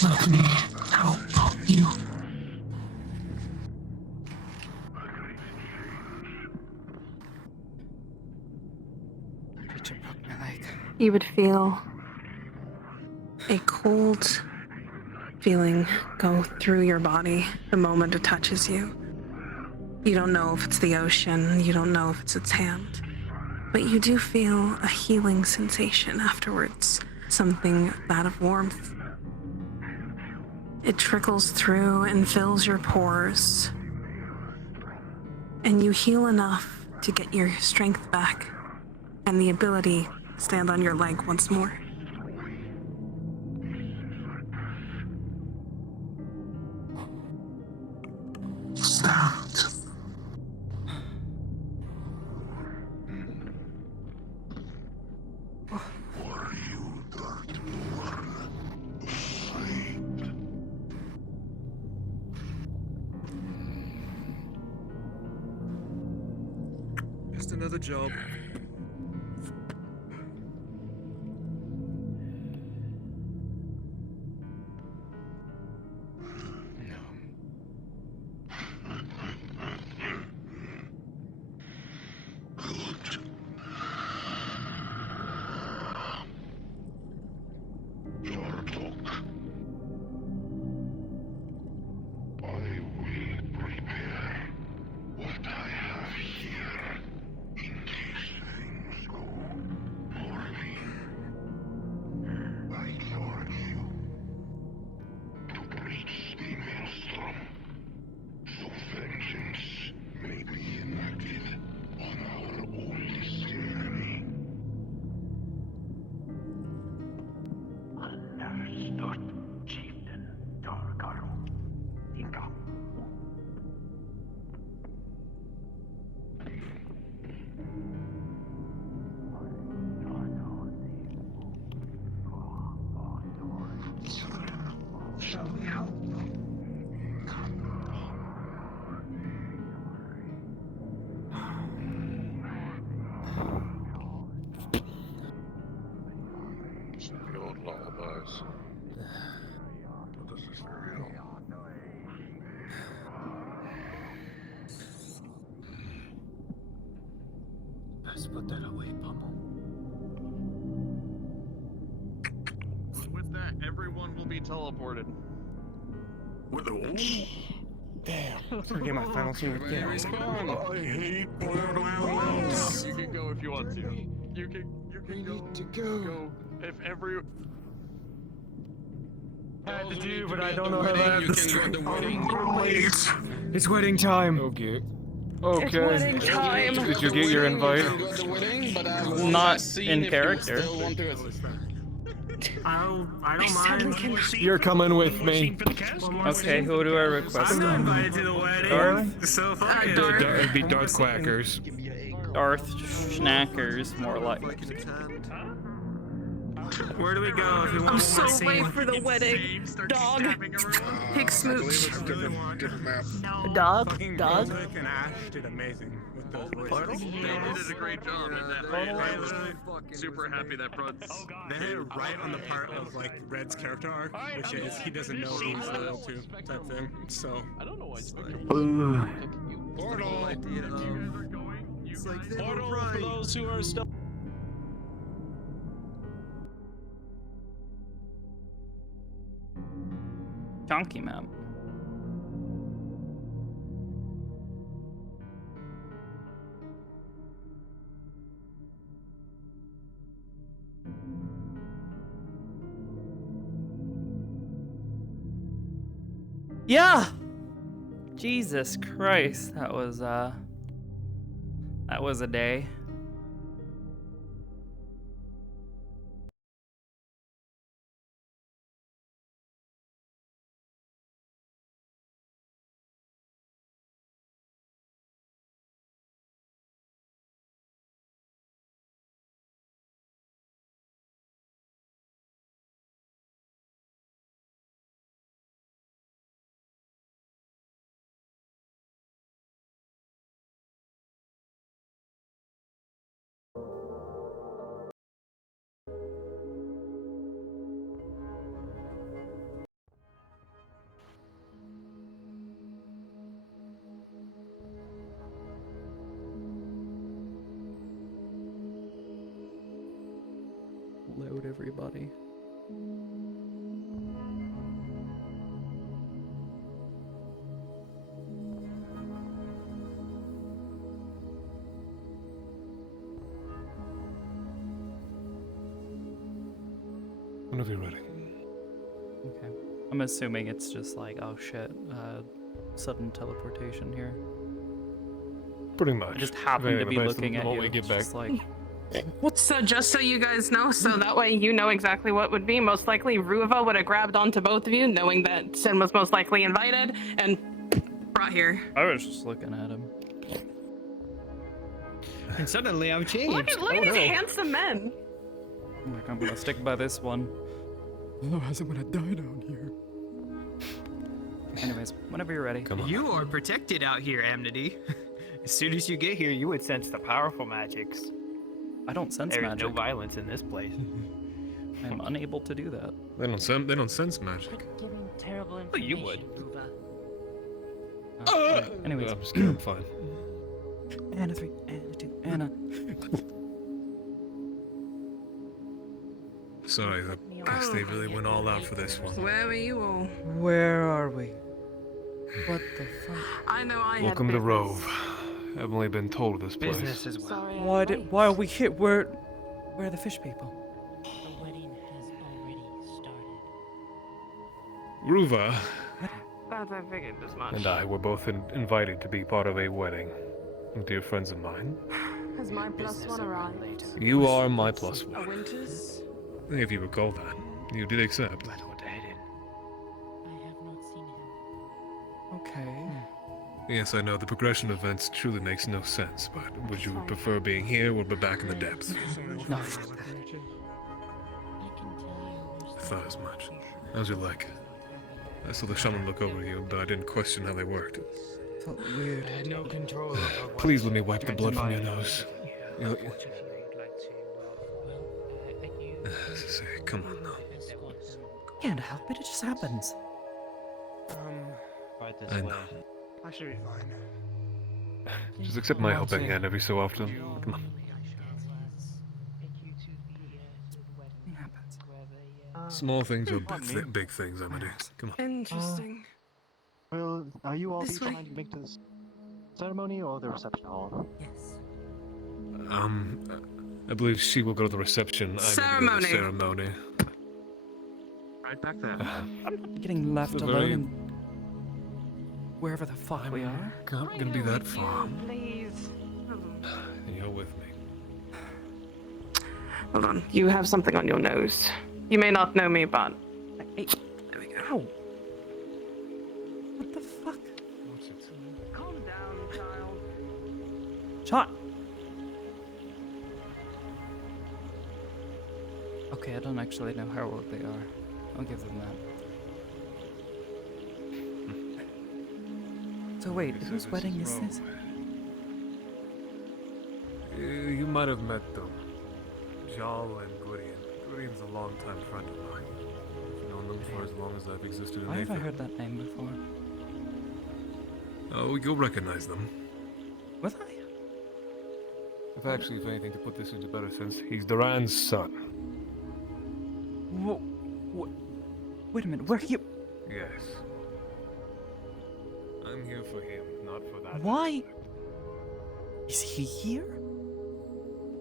Let me help you. You would feel a cold feeling go through your body the moment it touches you. You don't know if it's the ocean, you don't know if it's its hand, but you do feel a healing sensation afterwards, something that of warmth. It trickles through and fills your pores, and you heal enough to get your strength back and the ability to stand on your leg once more. Start. Just another job. Shall we help? The old lullabies. But this is for real. Let's put that away, Pummel. With that, everyone will be teleported. Damn. Forget my final scene. I hate portals. You can go if you want to. You can go. If every Had to do, but I don't know how that. You can go to the wedding. It's wedding time. Okay. Okay. wedding time. Did you get your invite? Not in character. I don't mind. You're coming with me. Okay, who do I request? I'm not invited to the wedding. Darth? So fuck it. It'd be Darth Quackers. Darth Schnackers, more like. Where do we go if we want I'm one so more scene? late for the wedding. Dog. Pig smooch. Different map. Dog. Fucking Dog. Brunswick and Ash did amazing with those voices. They did a great job with that. I was super happy that Brod's. They hit it right on the part of like Red's character arc, which is he doesn't know who he's loyal to, type thing. So I don't know why it's Portal. Portal for those who are still. Chunky map. Yeah! Jesus Christ, that was a day. out everybody. Whenever you're ready. Okay. I'm assuming it's just like, oh shit, sudden teleportation here. Pretty much. I just happen to be looking at you. We get back. Just like, So just so you guys know, so that way you know exactly what would be, most likely Ruva would have grabbed onto both of you, knowing that Sin was most likely invited, and brought here. I was just looking at him. And suddenly I've changed. Look at these handsome men. Like, I'm gonna stick by this one. Otherwise I'm gonna die down here. Anyways, whenever you're ready. Come on. You are protected out here, Amity. As soon as you get here, you would sense the powerful magics. I don't sense There's magic. no violence in this place. I am unable to do that. They don't sense magic. Giving terrible Oh, you information, would. Ruva. Anyways. I'm scared. I'm fine. Anna 3, Anna 2, Anna. Sorry, I guess they really went all out for this one. Where were you all? Where are we? What the fuck? I know I Welcome had to business. Rove. I've only been told of this place. Business as well. Why are we here? Where are the fish people? The wedding has already started. Ruva That's I figured as much. and I were both invited to be part of a wedding. Dear friends of mine. Has my plus one arrived? You are my plus A one. Winters? If you recall that. You did accept. I have not seen him. Okay. Yes, I know the progression of events truly makes no sense, but would you prefer being here or be back in the depths? No. I can tell you. I thought as much. How's your leg? I saw the shaman look over you, but I didn't question how they worked. Felt weird. I had no control over what Please let me wipe the blood from your nose. You- Come on now. Can't help it, it just happens. Right this I know. I should be fine. Just accept my helping hand every so often. Come on. Small things or big things, Amity. Come on. Interesting. Well, are you all This way. trying to make this ceremony or the reception hall? Yes. I believe she will go to the reception. I may go to the ceremony. Right back there. I'm not getting left It's a alone very- in wherever the fuck we are. Not gonna be that far. Please. You're with me. Hold on. You have something on your nose. You may not know me, but Hey, there we go. ow! What the fuck? Calm down, child. Shot! Okay, I don't actually know how old they are. I'll give them that. So wait, whose wedding is this? You might have met them. Jal and Gwydion. Gwydion's a longtime friend of mine. I've known them for as long as I've existed in Why have I Aether. heard that name before? Oh, you'll recognize them. Was I? If actually, if anything, to put this into better sense, he's Duran's son. Wait a minute, where are you? Yes. I'm here for him, not for that. Why? Is he here?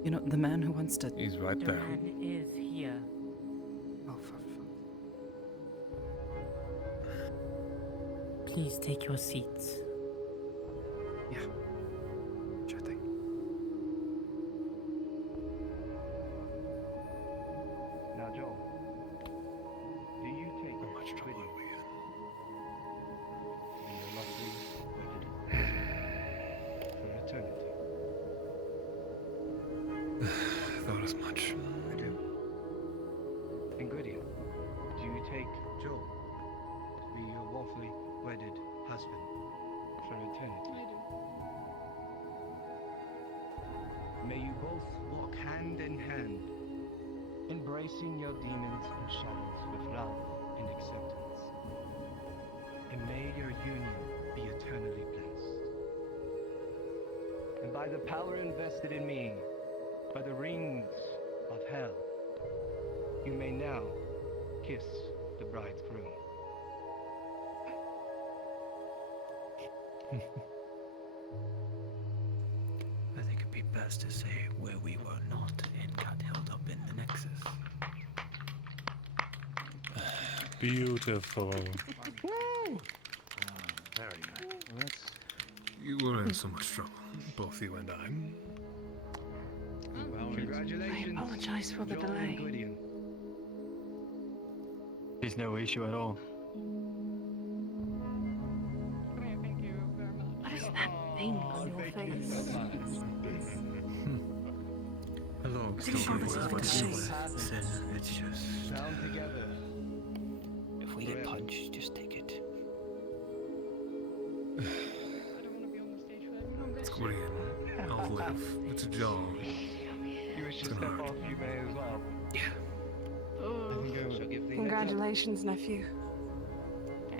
You know, the man who wants to. He's right there. Duran is here. Oh, for Please take your seats. Yeah. Sure thing. Now, Joel, do you take much trouble with you? And your lovely wedded for eternity? Thought as much. I do. And Gwydion, do you take Joel to be your lawfully wedded husband for eternity? I do. May you both walk hand in hand, embracing your demons and shadows with love and acceptance. And may your union be eternally blessed. And by the power invested in me, by the rings of hell, You may now kiss the bridegroom. I think it'd be best to say where we were not and got held up in the Nexus. Beautiful. Woo! Very nice. You were in so much trouble, both you and I. Congratulations. I apologize for the Joel and delay. Gwydion. There's no issue at all. What is that thing on your face? Hello, What is your face? It's just... Down together. If we get punched, just take it. It's Gwydion. I'll live. It's a job. You wish to It's step hard. off, you may as well. Yeah. Congratulations, nephew.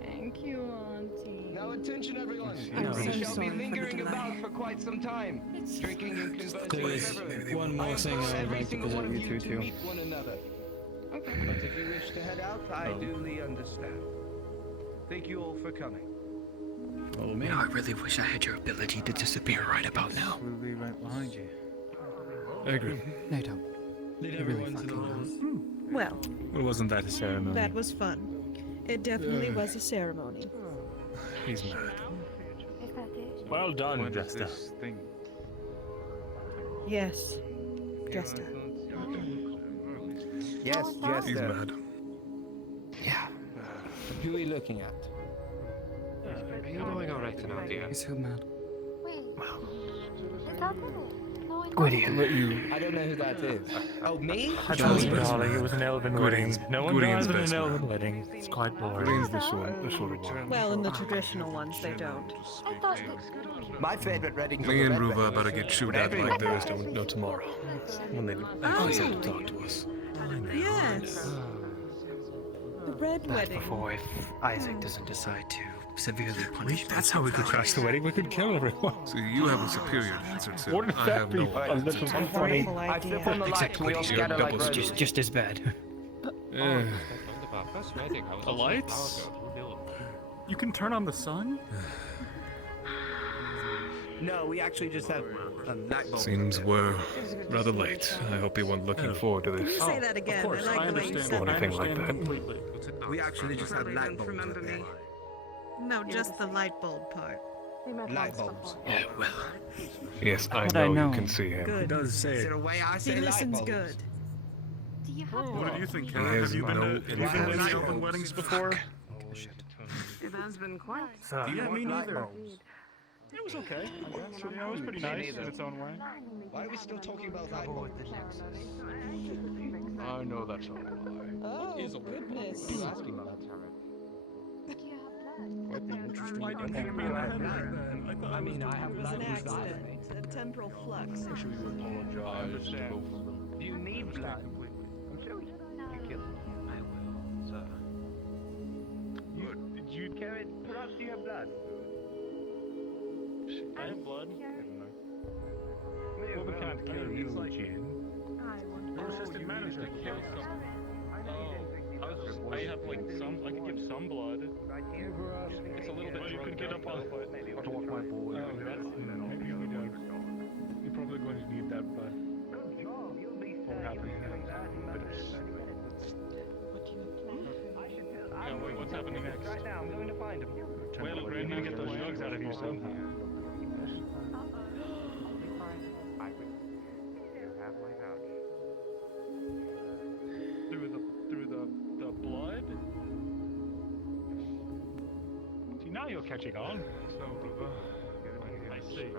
Thank you, Auntie. Now attention everyone. I'm so We shall be sorry for the lingering delay. about for quite some time. Drinking and conversing There's forever. one more I thing implore I would every like to single one present of you you two to to. meet one another. Okay. But if you wish to head out, I Oh. duly understand. Thank you all for coming. Follow me. You know, I really wish I had your ability to disappear right about now. We'll be right behind you. I agree. No, don't. Lead You really everyone to the fucking halls. Well, Well, wasn't that a ceremony? that was fun. It definitely was a ceremony. He's mad. Well done, What is Jester. this thing? Yes, Jester. Yes, He's Jester. mad. Yeah. Who are we looking at? Are you doing alright now, dear? He's so mad. Gwydion. I don't know who that is. Oh, me? I told you, darling, it was an elven wedding. Gwydion's- No one Gwydion's dies at best an man. elven wedding. It's quite boring. Green's the sort of one. Well, in the traditional ones, they don't. My favorite weddings. Me and Ruva about to get chewed out like there is no tomorrow. When they actually have to talk to us. Yes. The red That wedding. before if Isaac doesn't decide to severely punish me. That's how we could crash the wedding. We could kill everyone. So you have a superior answer to. Wouldn't I that have be no a answer. little funny? Wonderful I flip idea. on the lights and we all You're scatter like double birds. Just as bad. The lights? You can turn on the sun? No, we actually just have a light bulb. Seems we're rather late. I hope you weren't looking forward to Can you this. say that again? Of course, I I like the way you understand. said I that. anything like understand that. completely. We actually just have Probably light don't bulbs. remember up me. there. No, just the light bulb part. Light bulbs. Yeah, well. Yes, I But I know know. you can see him. Good. Does say Is it. there a way I He say light listens bulbs? good. What do you think, He Karen? has Have you been no to any influence. elven weddings before? It has been quite. Yeah, me Light neither. bulbs. It was okay. Yeah, it was pretty nice in its own way. Why are we still talking about light bulbs? I know that's not a lie. Oh, goodness. Why do you hit me in the head like that? I mean, I have It was an light bulbs light. accident. A temporal flux. Make sure you apologize to both of them. Do you need blood? I'm sure you kill him. I will, sir. You carry. Perhaps you have blood. I have blood. Well, we can't kill you, Jin. Your assistant manager can kill someone. I have like some. I could give some blood. It's a little bit. Well, you could get up on it. I'll talk my boy. Oh, that's maybe we do. You're probably going to need that blood. What happened? Yeah, wait, what's happening next? Right now, I'm going to find him. Well, we're going to get those drugs out of you somehow. Through the blood? See, now you're catching on. I see.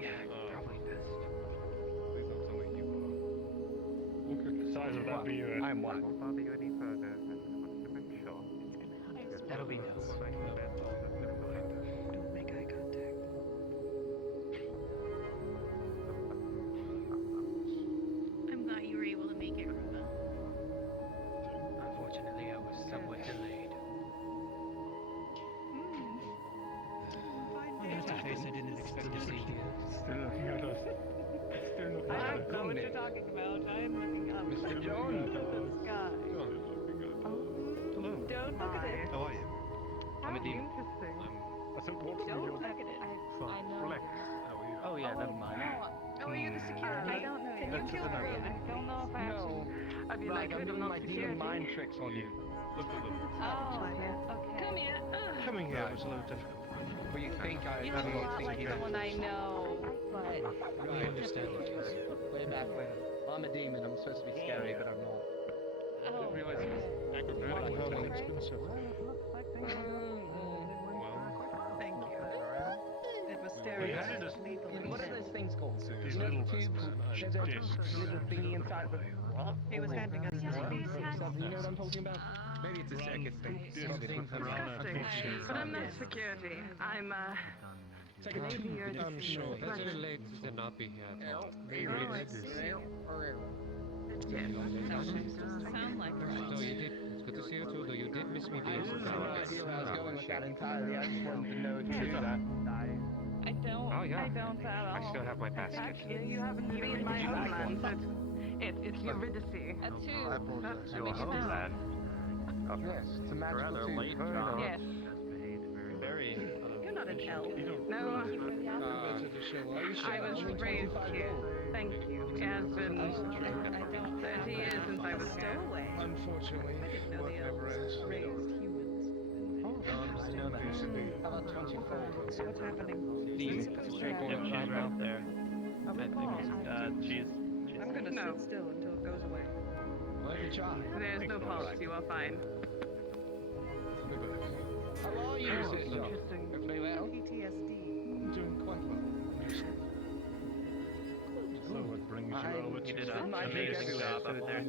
Yeah, probably best. Please don't tell me you What could the size of that be? I'm what? That'll be nice. Don't make eye contact. I'm glad you were able to make it, Ruba. Unfortunately, I was somewhat delayed. Face to face, I didn't expect to see you. Still looking at us. Still looking I at don't know what you're talking about. I am looking up. Mr. Jones. How are you? I'm a demon. I said, what's in your flex? Oh yeah, never mind. Oh, are you the security? I don't know. Can you kill the room? I don't know if I actually. I'd be like, I'm doing my demon mind tricks on you. Look at them. Oh, okay. Come here. Coming here was a little difficult. But you think I? You look a lot like someone I know, but We understand it. way back when. Well, I'm a demon. I'm supposed to be scary, but I'm not. I didn't realize it was acrobatic. It's been so far. Thank you. It was And what are those things called? These little discs. Little thingy inside of it. He was handing us You know what I'm talking about? Maybe it's a circus thing. But I'm not security. I'm I'm sure. That's very late to not be here. Sound like So you did. It's good to see you too. Though you did miss me being so I have no idea where I was going with that entirely. I just wanted to know if you knew that. I don't. Oh, yeah. I don't at all. I still have my basket. Actually, you haven't been my homeland. It's Eurydice. I apologize. Your homeland. Yes, it's a magical Rather tube. late, Very John. nice. Yes. Very. You're not an elf. No. Better to show up. I was raised here. Thank you. It has been 30 years since I was here. Unfortunately, work never ends. I know that. How about 24? What's happening? She's out there. I think she's. I'm gonna sit still until it goes away. Well, good job. There's no pulse. You are fine. How are you? Interesting. Everybody well? PTSD. Doing quite well. So what brings you over to my drink everywhere, so there's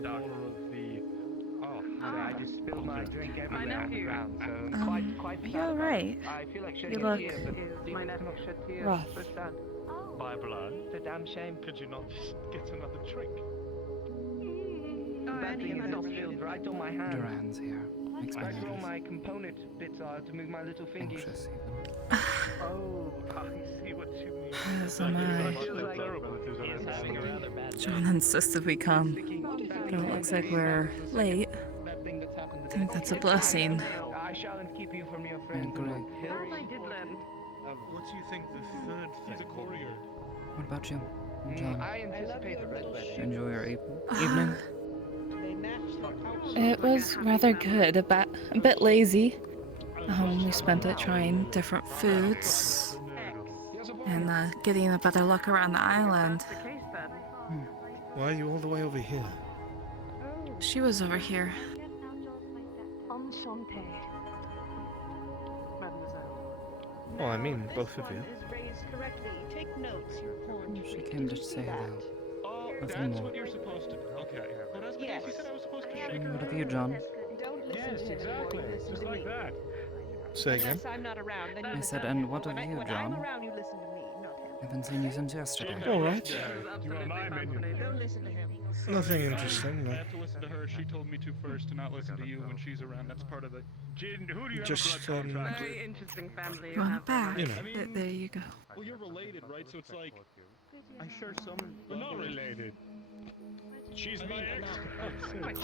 I just spilled my drink everywhere on the ground, so I'm quite Are you alright? I feel like You shedding look a tear, but My nephew shed tears. rough. So sad. By blood. It's a damn shame. Could you not just get another drink? That thing is all filled right on my hand. Duran's here. Makes me That's where all nervous. my component bits are to move my little fingers. Anxious even. Oh, I see what you mean. As am I. Bad John insisted we come. But it looks like we're late. I think that's a blessing. I shall keep you from your friends. I did learn. What do you think the third thing? He's a courier. What about you, John? I anticipate the red wedding. Enjoy your evening? It was rather good. A bit lazy. We spent it trying different foods and getting a better look around the island. Why are you all the way over here? She was over here. Enchanté. Mademoiselle. Well, I mean, both of you. She came to say that. Oh, Nothing that's more. what you're supposed to do. Okay. But that's what she said I was supposed to shake her. What of you, John? Yes, exactly. Just like that. Say again? I'm not around, then I said, and what of you, when I'm John? around, you listen to me, not him. I haven't seen you since yesterday. All right. You are my minion. Don't listen to him. Nothing interesting, I no. have to listen to her. She told me to first to not listen to you when she's around. That's part of it. Jin, who do you Just, have a blood contract with? Very interesting family you Run have it back. You know. There you go. Well, you're related, right? So it's like, I share some. We're not related. She's my ex.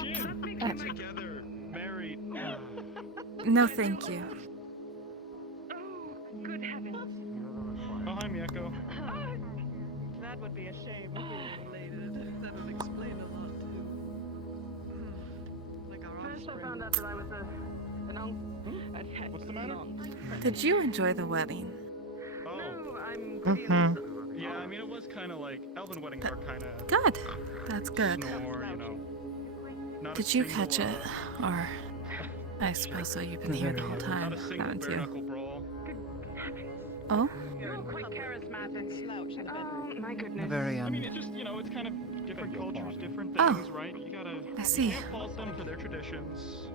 Jin, together, married. No, thank you. Good heavens. Oh, hi, Miyako. That would be a shame if we were related. That would explain a lot too. Like our First I found out that I was an uncle. What's the matter? Did you enjoy the wedding? Oh, No, I'm yeah. I mean, it was kind of like Elven weddings are kind of Good. That's good. snore, you know. Not a Did you single, catch it? Or I suppose so. You've been here the whole time, Not a single haven't bare you? knuckle brawl. Oh? You're quite charismatic. Slouch in the bedroom. Oh my goodness. Very I mean, it just, you know, it's kind of different cultures, different Oh. things, right? You gotta. I see. You can't fault them for their traditions.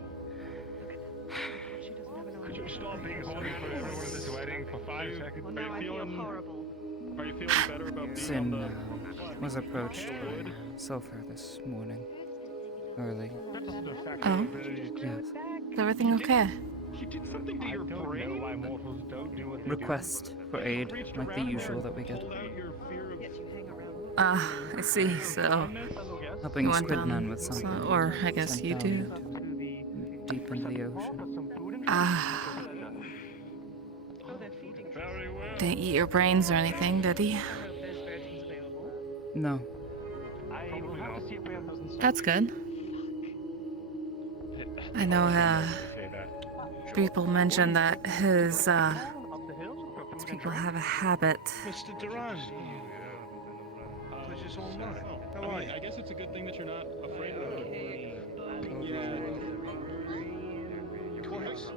Could you stop being horny for everyone at this wedding for 5 seconds? Well, now I feel horrible. Are you feeling better about being on Sin the? was approached by Sulfur this morning. Early. Oh? Yes. Is everything okay? He did something to your brain. Why mortals don't do what they Request for aid, like the usual that we get. Ah, I see. So Helping you want Squidman with so, something. or I guess Sent you down do. to deep into the ocean. Ah. Very well. Didn't eat your brains or anything, did he? No. That's good. I know, people mentioned that his people have a habit. Mr. Duran. Pleasure's all mine. How are you? I guess it's a good thing that you're not afraid of it. Twice.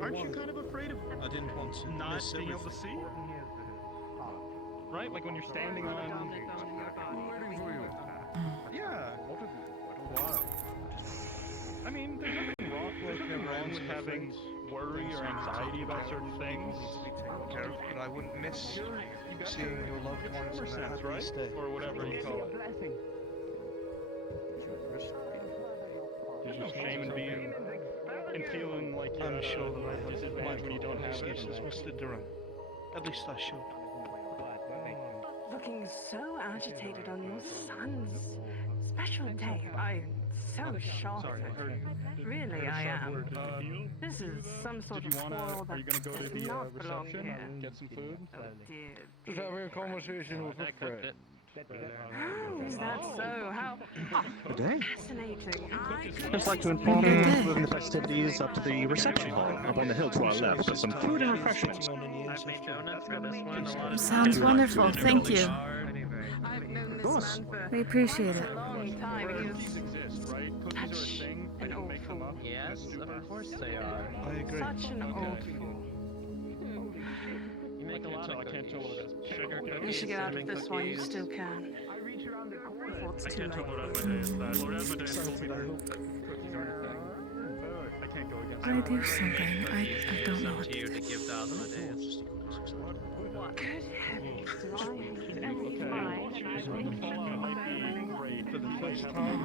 Aren't you kind of afraid of I didn't want to not miss being able to see? Right? Like when you're standing on... Yeah. I mean, there's nothing wrong with having worry or anxiety about certain things. But I wouldn't miss seeing your loved ones in their right? happiest day. Or whatever you call it. There's no shame in being and feeling like you're I'm sure that I have disadvantage when you don't have it. excuses, Mr. Duran. At least I should. Looking so agitated on your son's special day. I'm so shocked. Sorry, I heard. Really, I am. This is some sort of quarrel Are you that gonna go to does the not belong reception here. and get some food? Oh dear. Just having a conversation with a friend. How is that so? How fascinating. I'd just like to inform you of moving the festivities up to the reception hall up on the hill to our left for some food and refreshments. I've made donuts for this one. A lot of Sounds wonderful. Thank you. I've known this course. man for We appreciate it. a long time. He was Exist, right? Cookies are a thing. I don't make them up. Yes, of course they are. I agree. such an old fool. You make a lot of I can't tell what it is. sugar cookies. You should get out of cinnamon this while you cookies. still can. Before it's I too can't tell late. what Asmodeus is. Lord Asmodeus told me that cookies aren't a thing. I can't go against I do something. I don't know Up what to to you do. to give to Asmodeus. Good heavens, do I need any Okay. fine? Fallout might be great for the first time.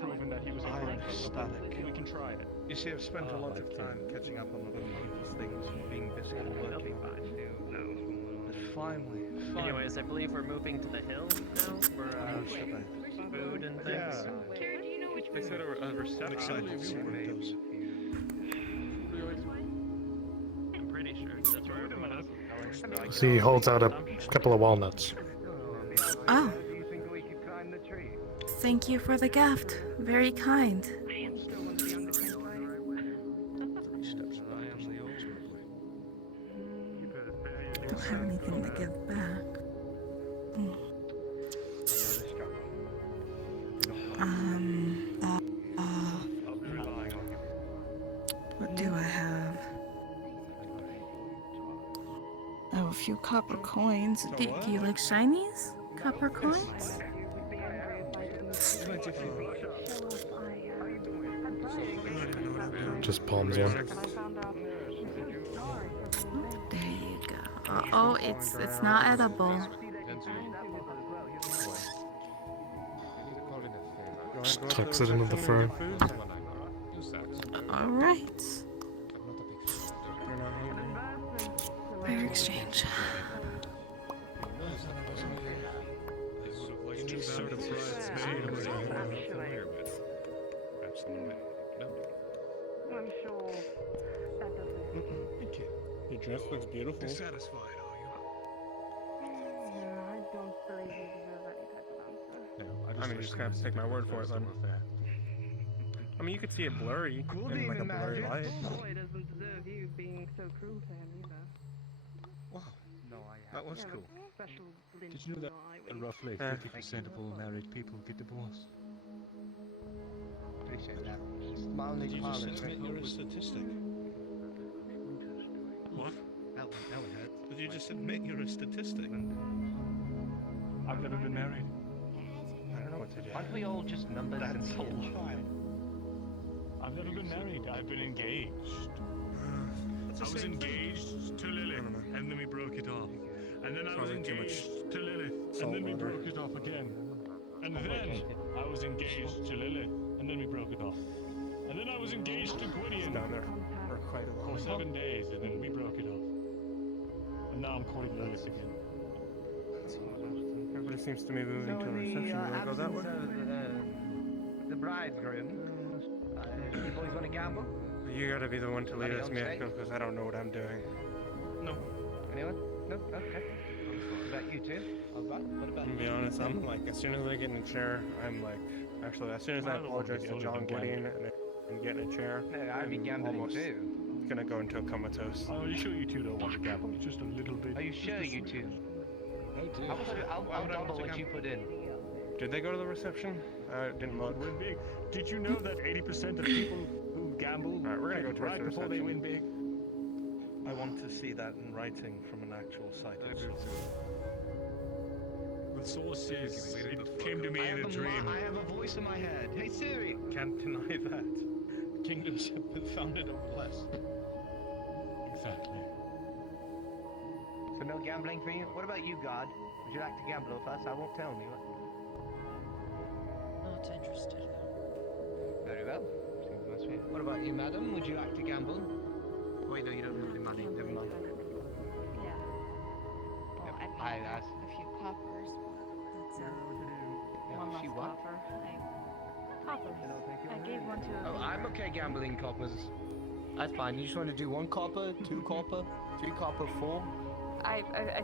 Proven that he was I am incorrect. ecstatic. We can try it. You see, I've spent a lot of time catching up on other people's things and being busy working on it. But finally. Anyways, I believe we're moving to the hill now for food and things. They said a reception. I'm excited to see where it goes. I'm pretty sure that's where everyone is. So he holds out a couple of walnuts. Oh. Thank you for the gift. Very kind. Don't have anything to give back. What do I have? Oh, a few copper coins. Do you like shinies? Copper coins? Just palms one. There you go. Oh, it's not edible. Just tucks it into the fur. All right. Fair exchange. Absolutely. I'm sure that doesn't. Thank you. Your dress looks beautiful. Dissatisfied, are you? I don't believe you deserve any type of answer. I mean, you just have to take my word for it then. I mean, you could see it blurry in like a blurry light. Boy doesn't deserve you being so cruel to him either. Wow. That was cool. Special Did you know that roughly 50% of all married people get divorced? Appreciate that. Did you just admit you're a statistic? What? Did you just admit you're a statistic? I've never been married. I don't know what to do. Aren't we all just numbers and souls? I've never been married. I've been engaged. I was engaged to Lilith, and then we broke it off. And then I was engaged to Lilith, and then we broke it off again. And then I was engaged to Lilith, and then we broke it off. And then I was engaged to Gwydion for 7 days, and then we broke it off. And now I'm courting Lilith again. Everybody seems to be moving to a reception. You wanna go that way? The bridegroom, You boys want to gamble? You gotta be the one to lead Money us, on stake? Mirko, because I don't know what I'm doing. No. Anyone? No? Okay. What about you two? What about To be honest, I'm like, as soon as I get in a chair, I'm like, actually, as soon as I apologize to John Gwydion and get in a chair, No, I'd be I'm gambling almost too. gonna go into a comatose. Are you sure you two don't want to gamble? Just a little bit. Are you sure you two? I do. I'll double what you put in. Did they go to the reception? Didn't look. Win big. Did you know that 80% of people who gamble Alright, we're gonna go towards right the before they reception. win big? I want to see that in writing from an actual site. The source says it came to me in a dream. I have a voice in my head. Hey Siri! Can't deny that. Kingdoms have been founded on less. Exactly. So no gambling for you? What about you, God? Would you like to gamble with us? I won't tell me. Not interested. Very well. Seems nice for you. What about you, madam? Would you like to gamble? Wait, no, you don't have any money. Never mind. Yeah. Well, I I asked. a few coppers. That's one she less what? copper. Coppers. I gave one to. Oh, I'm okay gambling coppers. That's fine. You just want to do 1 copper, 2 copper, 3 copper, 4? I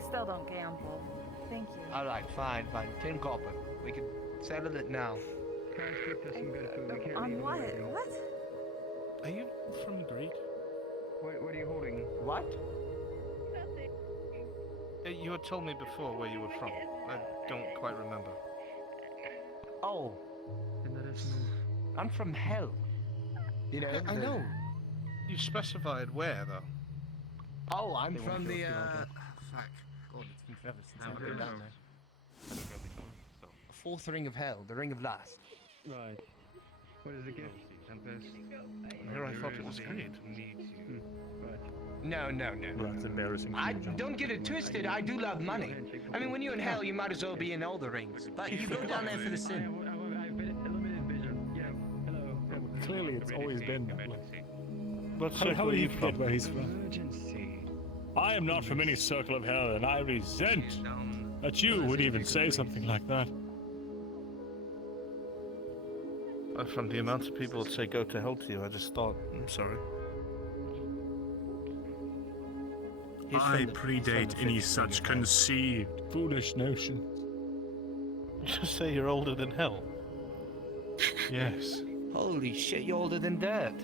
still don't gamble. Thank you. Alright, fine. 10 copper. We can settle it now. On what? What? Are you from Greek? What are you holding? What? You had told me before where you were from. I don't quite remember. Oh. I'm from hell. You know? I know. You specified where, though. Oh, I'm from the, fuck. God, it's been forever since I've been down there. 4th ring of hell, the ring of last. Right. What is it give? Here I thought it was great. No. That's embarrassing. Don't get it twisted, I do love money. I mean, when you're in hell, you might as well be in all the rings. But you go down there for the sin. Clearly, it's always been that way. Let's How check do where you you're forget from. where he's from? I am not from any circle of hell, and I resent that you would even say something like that. From the amount of people that say go to hell to you, I just thought, I'm sorry. I predate any such conceived foolish notion. Just say you're older than hell. Yes. Holy shit, you're older than dirt.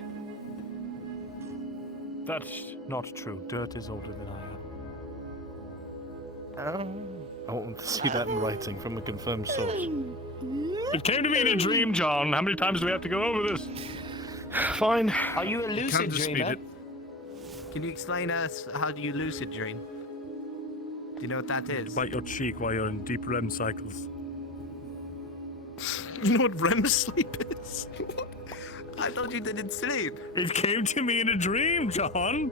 That's not true. Dirt is older than I am. I want to see that in writing from a confirmed source. It came to me in a dream, John. How many times do we have to go over this? Fine. Are you a lucid Can't dispute dreamer? it. Can you explain us how do you lucid dream? Do you know what that is? Bite your cheek while you're in deep REM cycles. You know what REM sleep is? I thought you didn't sleep. It came to me in a dream, John.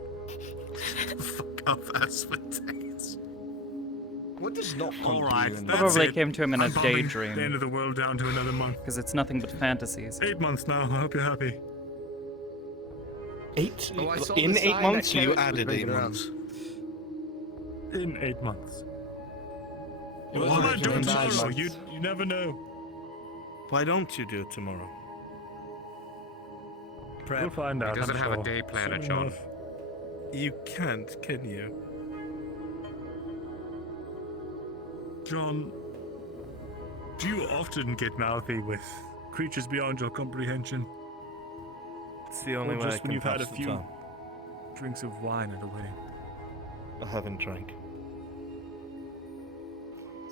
Fuck up, Asmodeus. What does not All right, that's Probably it. came to him in a I'm bumping daydream. the end of the world down to another month. Because it's nothing but fantasies. 8 months now. I hope you're happy. 8? Oh, I saw In the 8 sign months, that or you Terrence was added 8 bringing around. months? In 8 months. What am I doing tomorrow? You never know. Why don't you do it tomorrow? We'll find out. He doesn't I'm have a sure. day planner, Soon John. enough. You can't, can you? John, do you often get mouthy with creatures beyond your comprehension? It's the only Or way I just can when you've had a pass the few time. drinks of wine at a wedding? I haven't drank.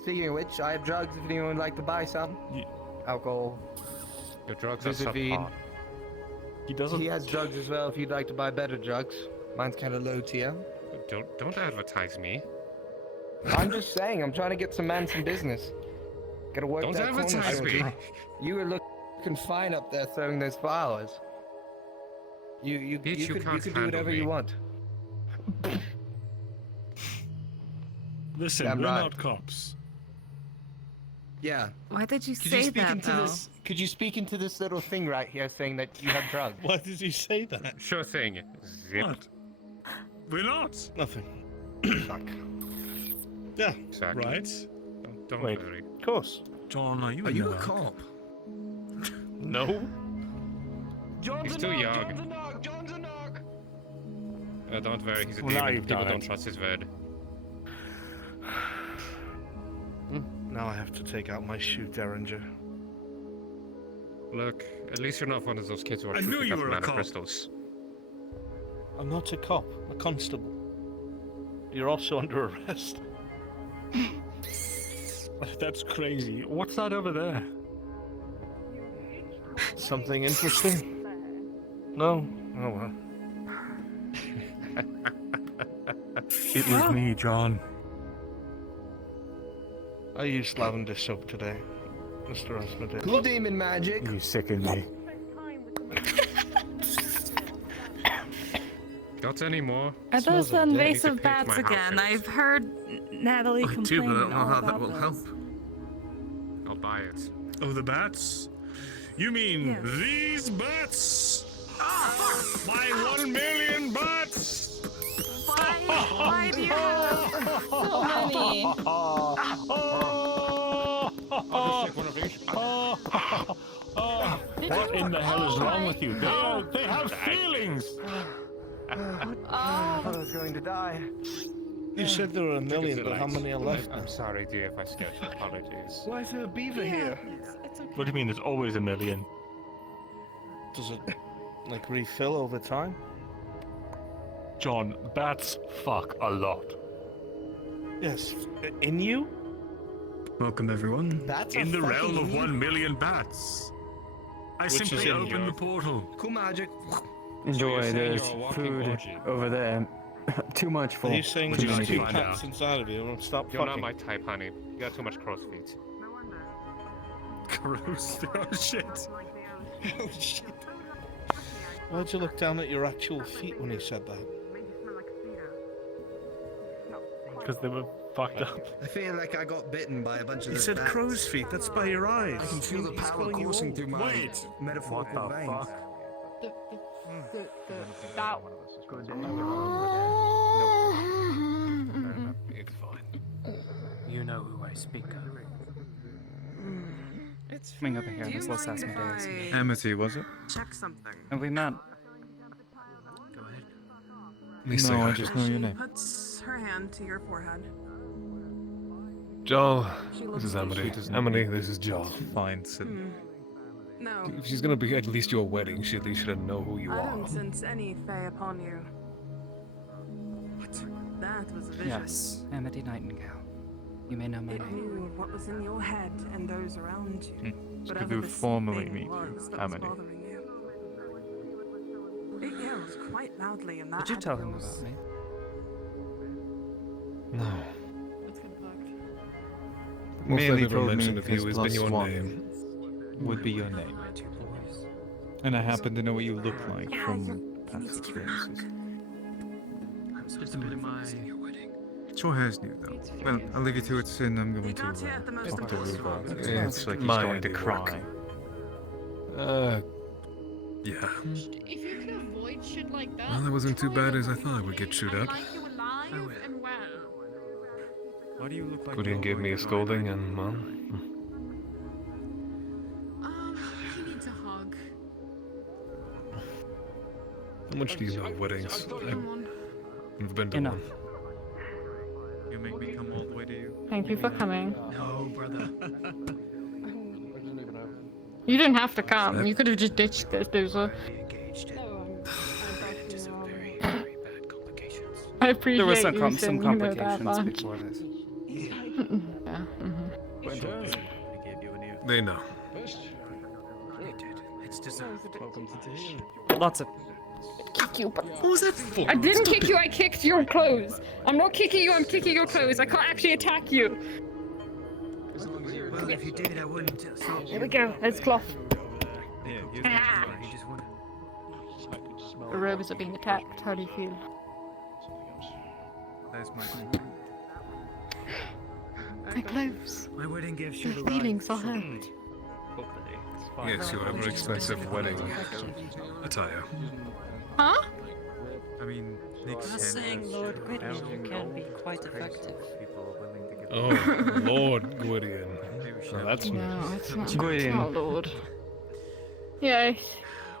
Speaking of which, I have drugs if anyone would like to buy some. Alcohol. Your drugs Visivine. He doesn't. He has drugs as well if you'd like to buy better drugs. Mine's kind of low tier. Don't advertise me. I'm just saying, I'm trying to get some man some business. Gotta work Don't that corner, advertise me. Georgie. You were looking fine up there throwing those flowers. You Bitch, you could can't do handle whatever me. you want. Listen, Damn we're right. not cops. Yeah. Why did you Could you say speak that, into though? this? Could you speak into this little thing right here saying that you have drugs? Why did you say that? Sure thing. Zip. What? We're not. Nothing. Fuck. Yeah. Exactly. Right? Don't Wait. worry. Of course. John, are you Are in you the a dark? cop? No. He's too young. Don't worry, he's a Well, now demon. you've People done don't it. trust his word. Now I have to take out my shoe derringer. Look, at least you're not one of those kids who are I knew shooting you up were a mana cop. crystals. I'm not a cop, I'm a constable. You're also under arrest. That's crazy. What's that over there? Something interesting? No? Oh well. It was me, John. I used lavender soap today, Mr. Asmodee. Cool demon magic. You sicken me. Got any more? Are those the I need to invasive paint bats my again? house. I've heard Natalie I do, complain but I don't know all how that about will those. help. I'll buy it. Oh, the bats? You mean Yes. these bats? My 1 million bats! Why do you have So many. What in the hell is wrong with you? They have feelings! I thought I was going to die. You said there were a million, but how many are left? I'm sorry, dear, if I scared you. Apologies. Why is there a beaver here? What do you mean there's always a million? Does it, like, refill over time? John, bats fuck a lot. Yes. In you? Welcome, everyone. Bats in are the realm fucking of you. 1 million bats. I Which simply is in opened you. the portal. Cool magic. Enjoy, there's food over there. Too much for Are you saying Would you there's like to two find cats out? inside of you? Won't stop You're fucking. not my type, honey. You got too much crow's feet. Gross. Oh, shit. Oh shit. Why'd you look down at your actual feet when he said that? Because they were fucked up. I feel like I got bitten by a bunch of He those said bats. crow's feet. That's by your eyes. I can feel the He's power calling you coursing old. through my Wait. metaphorical What the veins. fuck? That It's fine. You know who I speak of. It's coming over here. Do you This list mind asked if me days. I Amity, was it? check something? Have we met? No, I just know your She name. puts her hand to your forehead. Joel, She this looks is like Amity. she- Amity, this is Joel. Fine, Sid. No, If she's gonna be at least your wedding, she at least should know who you I are. don't sense any fey upon you. What? That was a vision. Yes, Amity Nightingale. You may know my It name. knew what was in your head and those around you. Could Whatever you this formally thing meet was that Amity? was bothering you. It yells quite loudly, and that Did you had tell him rules. about me? No. Most Merely I've ever told me mentioned of you his has been plus your one name. would be your name. And I happen to know what you look like from past experiences. Just a bit of my. Your hair's new though. Well, I'll leave you to it, Sin. I'm going to got it at the most talk to important Ruba. one. It's like he's My going to idea. cry. Yeah. If you can avoid shit like that, Well, that wasn't too bad as I thought I would get chewed up. like you alive and well. Why do you look like Gwydion gave me a scolding and, well, He needs a hug. how much do you know of weddings? I've been to Enough. one. You make me come all the way to you. Thank you for coming. No, brother. You didn't have to come. You could have just ditched this loser. I appreciate There were some, you some saying you know that complications much. before this. Yeah. They know. It's just welcome to team. Lots of. Kick you, but What was that for? I didn't Stop kick it. you. I kicked your clothes. I'm not kicking you. I'm kicking your clothes. I can't actually attack you. Well, if you did, I wouldn't. So Here we go. It's cloth. Ah. You just want. The robes are being attacked. How do you feel? That's my My clothes. My wedding gift My should arrive. feelings are hurt. Yes, your ever expensive wedding attire. Huh? I mean, Nick's Just saying, Lord Gwydion, you can be quite effective. Oh, Lord Gwydion. Now that's No, it's not. Gwydion. Oh, Lord. Yeah.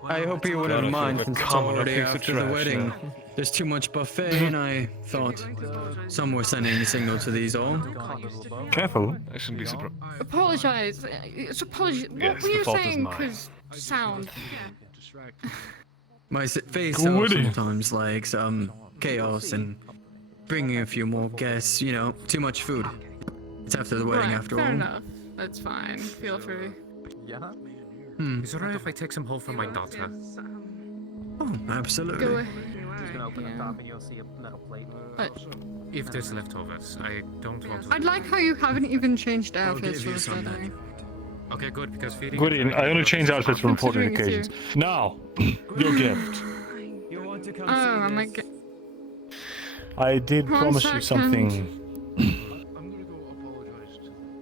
I hope you wouldn't mind since it's already piece of after the trash wedding. now. There's too much buffet, and I thought some were sending a signal to these all. Careful. I shouldn't be surprised. Apologize. It's apology. What Yes, were the you fault is saying? mine. Because sound. My face Go out with it. sometimes like some chaos and bringing a few more guests, you know, too much food. It's after the wedding Right, after fair all. enough. That's fine. Feel free. Yeah. Is it alright if I take some home for my daughter? Oh, absolutely. Go ahead. Just gonna open the top and you'll see a metal plate. If there's leftovers, I don't want to. I'd like how you haven't even changed outfits for you the some wedding. Okay, good, because feeding. Gideon, I only change outfits for important Considering it's occasions. Now, your gift. Oh, I might get. I did One promise you second. something.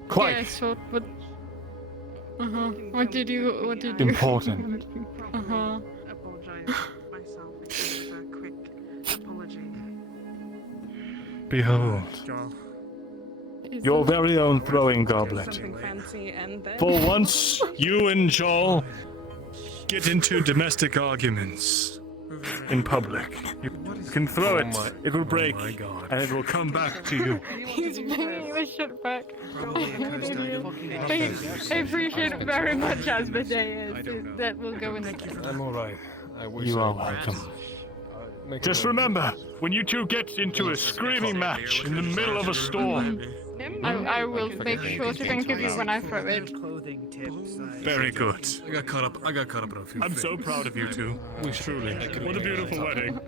Quite Yeah, so what? What did you? important. Behold, your very own throwing goblet. Something fancy and then. For once, you and Joel get into domestic arguments in public. You can throw it, it will break, and it will come back to you. He's bringing the shit back. I appreciate it very much, Asmodeus. That will go in the kitchen. I'm alright. I wish You I are was. welcome. Just remember, when you two get into a screaming match in the middle of a storm, I will make sure to think of you when I throw it. Very good. I got caught up on a few I'm things. so proud of you two. We truly. What a beautiful wedding.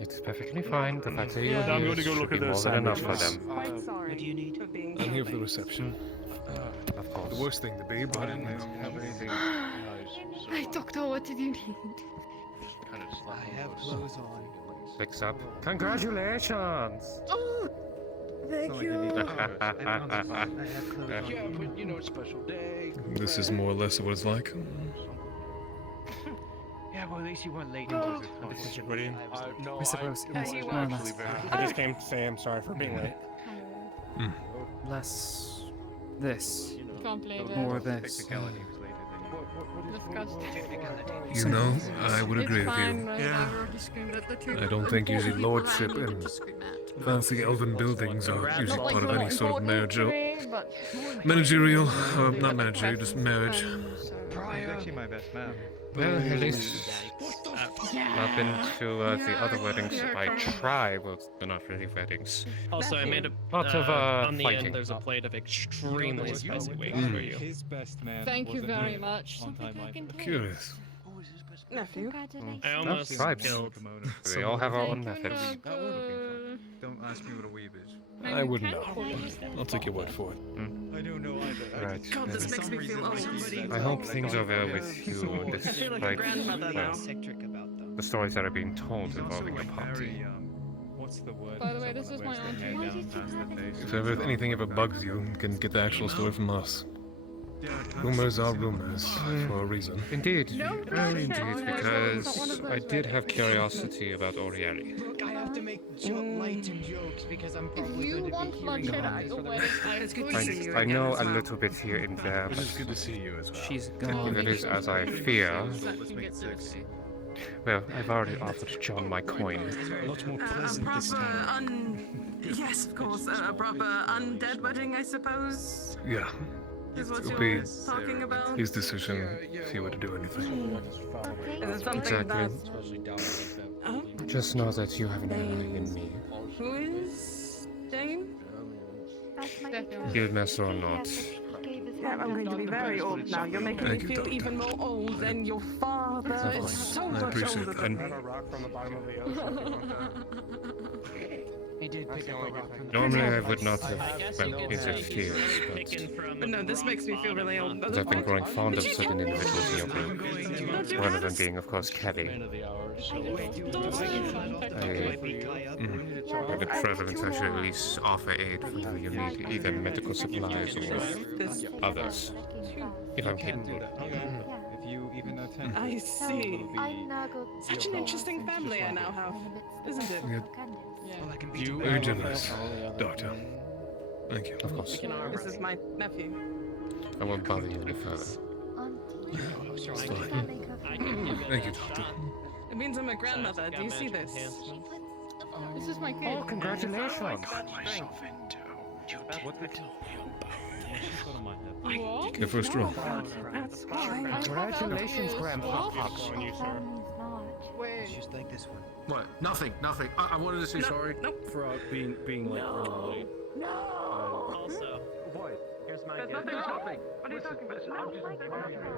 It's perfectly fine. The fact that you I'm going to go look at those more than enough for sandwiches. them. Quite sorry for being I'm here for the reception. Of course. The worst thing to be, but Hey, Doctor, what did you need? I have clothes on. Fix up. Congratulations! Oh, thank you. Yeah, but you know, special day. this is more or less what it's like. Yeah, well, at least you weren't late. No, I suppose was yes, actually more or less. I just came to say I'm sorry for being late. Less this. Can't believe it. More this. You know, I would agree with fine, you. man. I've already screamed at the two. I don't think usually lordship and fancy elven buildings are usually part of any sort of managerial, not managerial, just marriage. He's actually my best man. Well, at least I've been to the other weddings I try. Well, they're not really weddings. Also, I made a Lots of on the fighting. end. There's a plate of extremely spicy wings for you. His best man. Thank you wasn't very here much. on time either. Curious. Nephew. I almost Stripes. killed. We all have our own Thank you, methods. That would have been fun. Don't ask me what a weave is. I wouldn't know. I'll take your word for it. I don't know either. Right. God, this makes me feel old. I hope things are well with you, I feel like a despite grandmother now. the stories that are being told involving your party. What's the word? By the way, this is my auntie. If ever anything ever bugs you, you can get the actual story from us. Rumors are rumors, for a reason. Indeed. No Indeed, pressure. because I did have curiosity about Oriari. Look, I have to make light jokes because I'm If probably you going to want be hearing bloodshed the at your for the wedding, rest of I agree. I know a little bit here and there, It's but good to see you as well. She's if gone. it is as I fear, That can get thirsty. well, I've already offered John my coin. A lot more A pleasant this proper time. yes, of course, a proper undead wedding, I suppose. Yeah. Is what It'll you're be talking about. his decision if he were to do anything. Is it something Exactly. that? Oh, Just know that you have an ally in me. who is Dane? Guildmaster or not. Yeah, I'm going to be very old now. You're making me Thank you, feel Doctor. even more old than your father. It's so I much appreciate older that. than me. A rock from the bottom of the ocean. He did pick up a rock from the Normally I would not have interfered, But no, this makes me feel really old. but I've been growing fond of certain individuals in your group. One of them being, of course, Kelly. I've been prevalent I should at least offer aid whenever you need either medical supplies or others, if I'm capable. If you even attempt I it, see. it'll be Such an interesting family I now have, isn't it? Yeah. Very generous, Doctor. Thank you. Of course. This is my nephew. I won't bother you any further. I Thank you, Doctor. It means I'm a grandmother. Do you see this? This is my kid. Oh, congratulations! What? Your first roll. Congratulations, Grandpa. Wait. Just like this one. What? Nothing. I wanted to say sorry For being like really late. Also, boy, here's my gift. What are you talking about?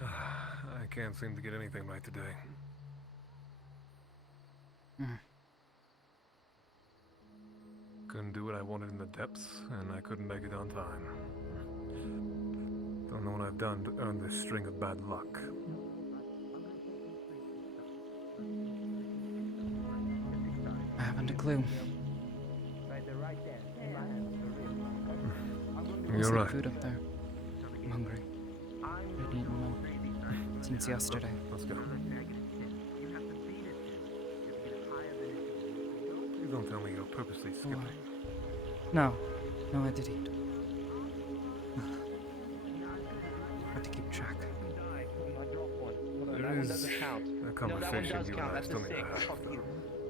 I can't seem to get anything right today. Couldn't do what I wanted in the depths, and I couldn't make it on time. Don't know what I've done to earn this string of bad luck. I haven't a clue. You're right. Food up there. I'm hungry. I've eaten none since yesterday. Let's go. Please don't tell me you're purposely skipping. No, I did eat. Hard to keep track. There is a conversation you and I still need to have, though.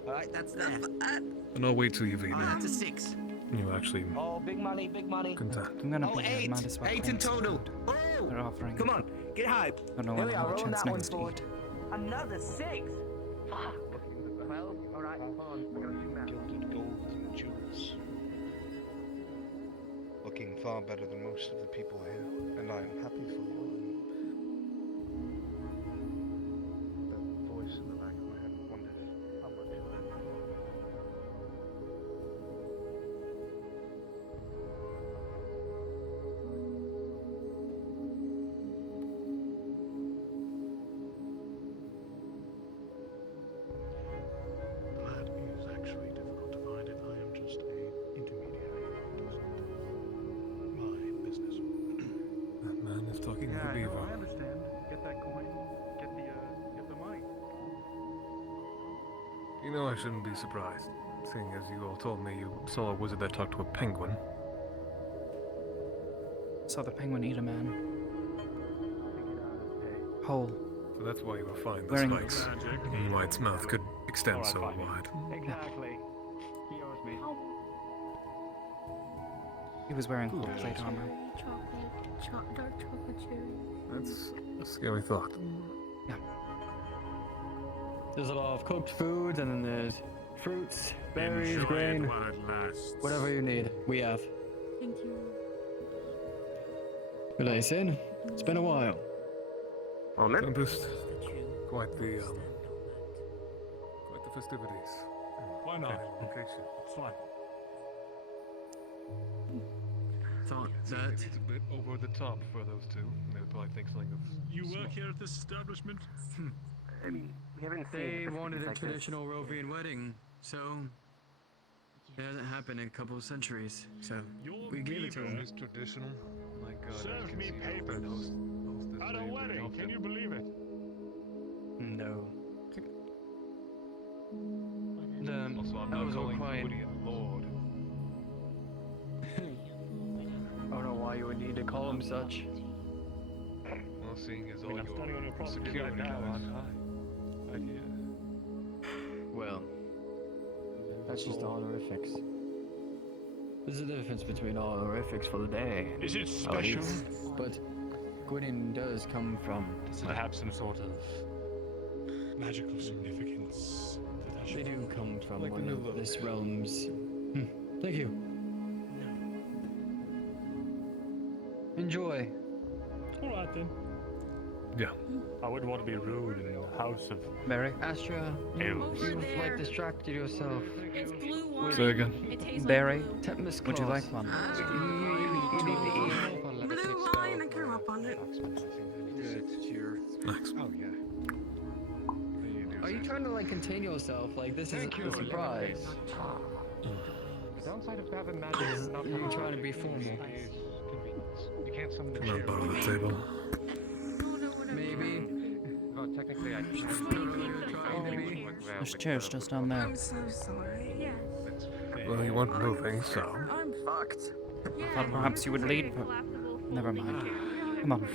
Alright, that's that. And I'll wait till you've eaten. That's a 6. You actually Oh, big money, big money. content. I'm gonna be 8. might as well 8 in claim some total. food. Oh! They're offering. Come on, get hype. Don't know when I'll have a chance next to eat. Another 6. Fuck. 12. Alright, hold on. I gotta do math. Gilded gold and jewels. Looking far better than most of the people here, and I am happy for you. That voice in the back of my head wondered how much of that. That is actually difficult to find if I am just a intermediary. My business. That man is talking to Beaver. I understand. Get that coin. Get the money. You know I shouldn't be surprised, seeing as you all told me you saw a wizard that talked to a penguin. Saw the penguin eat a man. Whole. So that's why you were fine the Wearing- spikes. And why its mouth could extend so wide. Exactly. He owes me. He was wearing full plate armor. Dark chocolate cherry. That's a scary thought. There's a lot of cooked foods, and then there's fruits, berries, Enjoy grain, it while it lasts. whatever you need. We have. Thank you. Good day, Sid. It's been a while. Tempest, quite the festivities. Why not? Location. It's fun. Thought It's a bit over the top for those two. They would probably think something of. You work here at this establishment? I mean, we haven't seen They festivities wanted a like this. traditional Rovian wedding, so it hasn't happened in a couple of centuries. So we gave it to them. It's traditional. My God, I Serve can me see how papers. that host this At a day very wedding, often. can you believe it? No. Also, I'm that not was all calling quiet. Woody a lord. I don't know why you would need to call him such. Well, seeing as I all mean, I'm standing on your your property right security now, guys. Well, that's just the honorifics. There's a difference between honorifics for the day. Is it at special? least. But Gwydin does come from. Does it have some sort of magical significance? They do come from Like one the of new this realm's. Thank you. Enjoy. Alright then. Yeah. I wouldn't want to be rude in the house of Barry? Astra, elves. you've like distracted yourself. It's blue wine. Say again. It tastes Barry? like blue. Tetanus Would you claws. like one? You need to eat. Blue wine, I grew up on it. Thanks. Oh yeah. Are you trying to like contain yourself? Like this is a surprise. The downside of having magic is not You're trying to be formal. convenience. You can't summon the Can I chair. borrow the table? Maybe. technically I There's chairs just down there. I'm so sorry. Well, you weren't moving, so. I'm fucked. I thought perhaps you would lead, but never mind. Come on.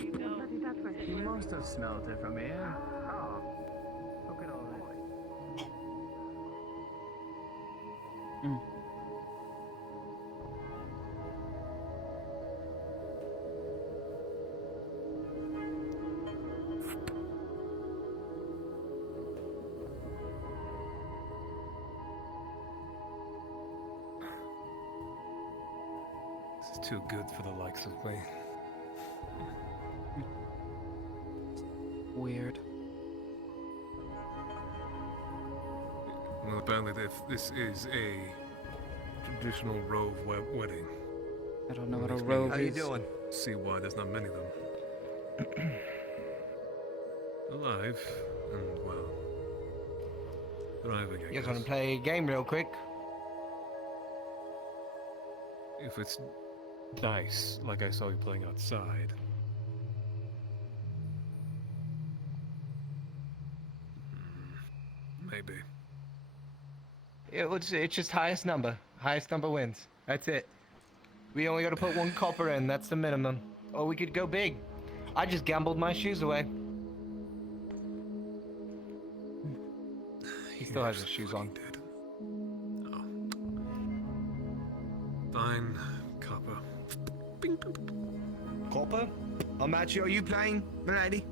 You must have smelled it from here. Look at all this. Mm. This is too good for the likes of me. Weird. Well, apparently this is a traditional Rove wedding. I don't know what a Makes me rove is. See why there's not many of them. Alive and, well, thriving, I You guess. guys want to play a game real quick? If it's dice, like I saw you playing outside. Maybe. It's just highest number. Highest number wins. That's it. We only got to put one copper in. That's the minimum. Or we could go big. I just gambled my shoes away. He still has his shoes on. Fine, copper. Copper? Amity, are you playing, milady?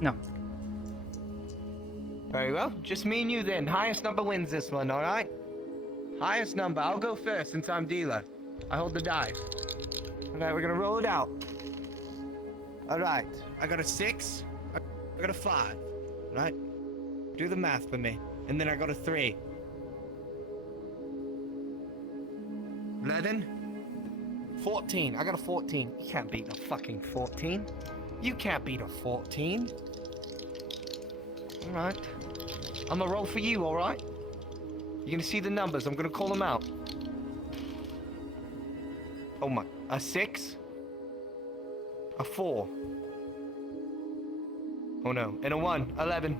No. Very well. Just me and you then. Highest number wins this one, alright? Highest number. I'll go first since I'm dealer. I hold the die. Alright, we're gonna roll it out. Alright. I got a 6. I got a 5. Right? Do the math for me. And then I got a 3. 11. 14. I got a 14. You can't beat a fucking 14. You can't beat a 14. Alright. I'm gonna roll for you, alright? You're gonna see the numbers. I'm gonna call them out. Oh my. A 6. A 4. Oh no. And a 1. 11.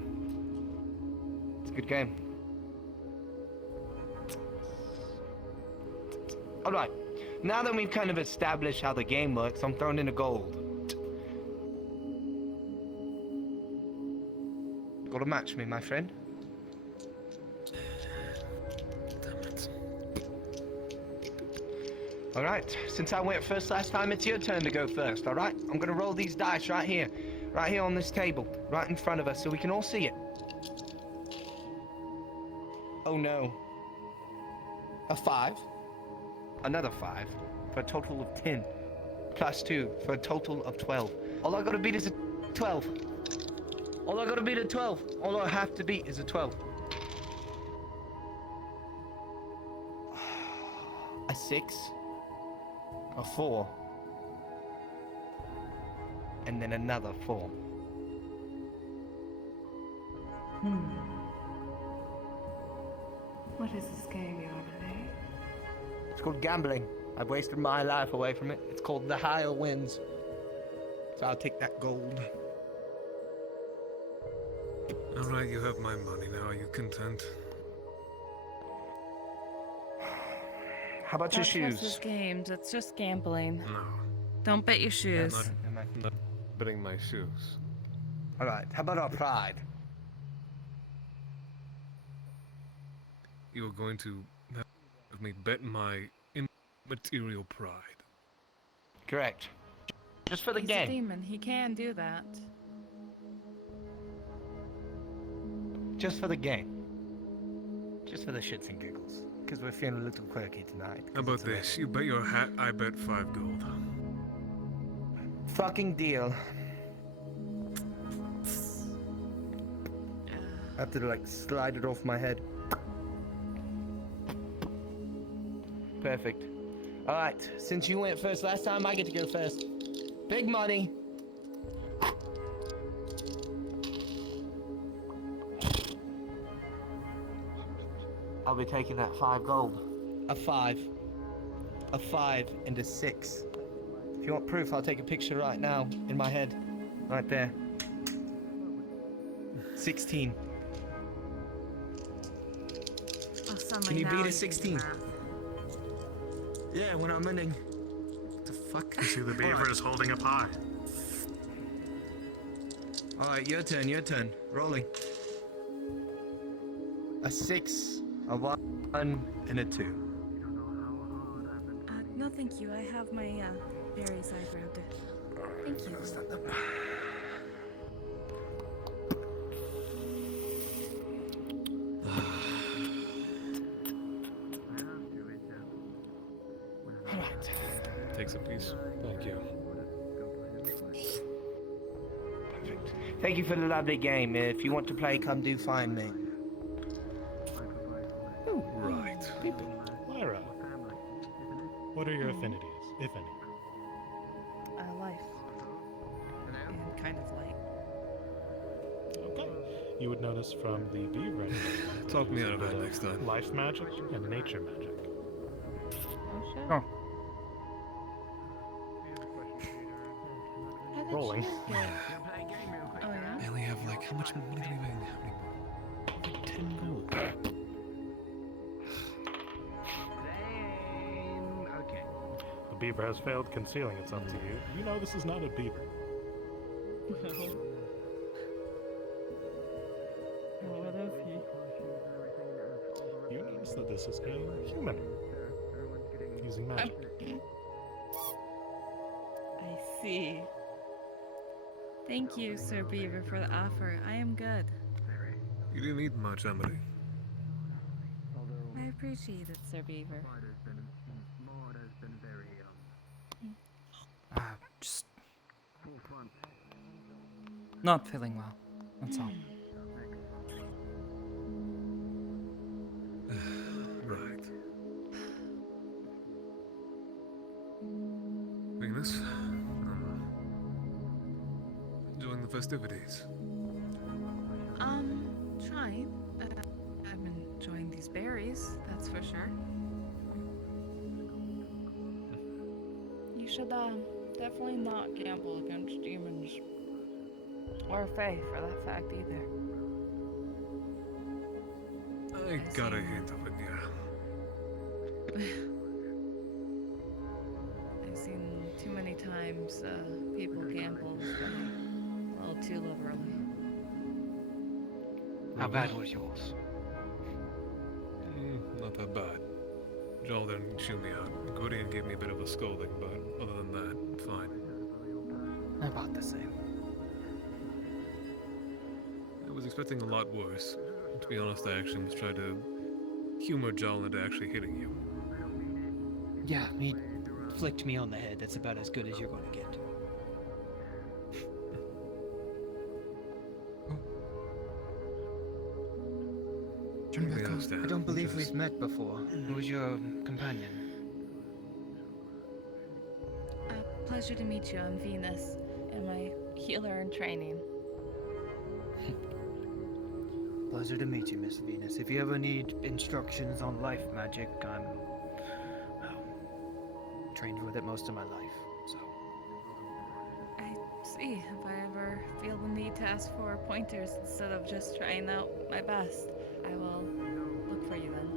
It's a good game. Alright. Now that we've kind of established how the game works, I'm throwing in a gold. Gotta match me, my friend. Alright, since I went first last time, it's your turn to go first, alright? I'm gonna roll these dice right here on this table, right in front of us, so we can all see it. Oh no. A 5. Another 5, for a total of 10. Plus 2, for a total of 12. All I gotta beat is a 12. All I gotta beat is a 12. All I have to beat is a 12. A 6. A 4. And then another 4. What is this game you are playing? It's called gambling. I've wasted my life away from it. It's called the higher wins. So I'll take that gold. Alright, you have my money now. Are you content? How about your shoes? This games. It's just gambling. No. Don't bet your shoes. I'm not betting my shoes. Alright, how about our pride? You're going to have me bet my immaterial pride. Correct. Just for the He's game. a demon. He can do that. Just for the game. Just for the shits and giggles. Because we're feeling a little quirky tonight. How about this? You bet your hat, I bet 5 gold. Fucking deal. I have to like slide it off my head. Perfect. Alright, since you went first last time, I get to go first. Big money. I'll be taking that 5 gold. A 5. A 5 and a 6. If you want proof, I'll take a picture right now in my head. Right there. 16. Oh, Can you beat a 16? Yeah, when I'm ending. What the fuck? You see the beaver is holding a pie. Alright, your turn. Rolling. A 6, a 1, and a 2. No, thank you. I have my berries. I grabbed it. Thank you. Takes a piece. Thank you. Perfect. Thank you for the lovely game. If you want to play, come do find me. Right. Lyra, what are your affinities, if any? Life. And kind of light. Okay. You would notice from the beaver. Talk me out of that next time. Life magic and nature magic. Oh, shit. Oh. How did Rolling. you get- Oh, yeah? I only have like, how much money do we have? How many more? Like 10 gold. The beaver has failed concealing its up to you. You know this is not a beaver. What is he? You notice that this is a human using magic. I see. Thank you, Sir Beaver, for the offer. I am good. You didn't need much, Amity. I appreciate it, Sir Beaver. Just not feeling well. That's all. Right. Venus, enjoying the festivities. Trying. I'm enjoying these berries, that's for sure. You should, definitely not gamble against demons. Or Fae, for that fact, either. I got a hint of it, yeah. I've seen too many times, people gamble a little too liberally. How bad was yours? Not that bad. Joel didn't chew me out. Gwydion gave me a bit of a scolding, but other than that, fine. About the same. I was expecting a lot worse. To be honest, I actually was trying to humor Joel into actually hitting you. Yeah, he flicked me on the head. That's about as good as you're going to get. I don't believe we've met before. Who was your companion? Pleasure to meet you. I'm Venus, and my healer in training. Pleasure to meet you, Miss Venus. If you ever need instructions on life magic, I'm trained with it most of my life, so. I see. If I ever feel the need to ask for pointers instead of just trying out my best, I will look for you then.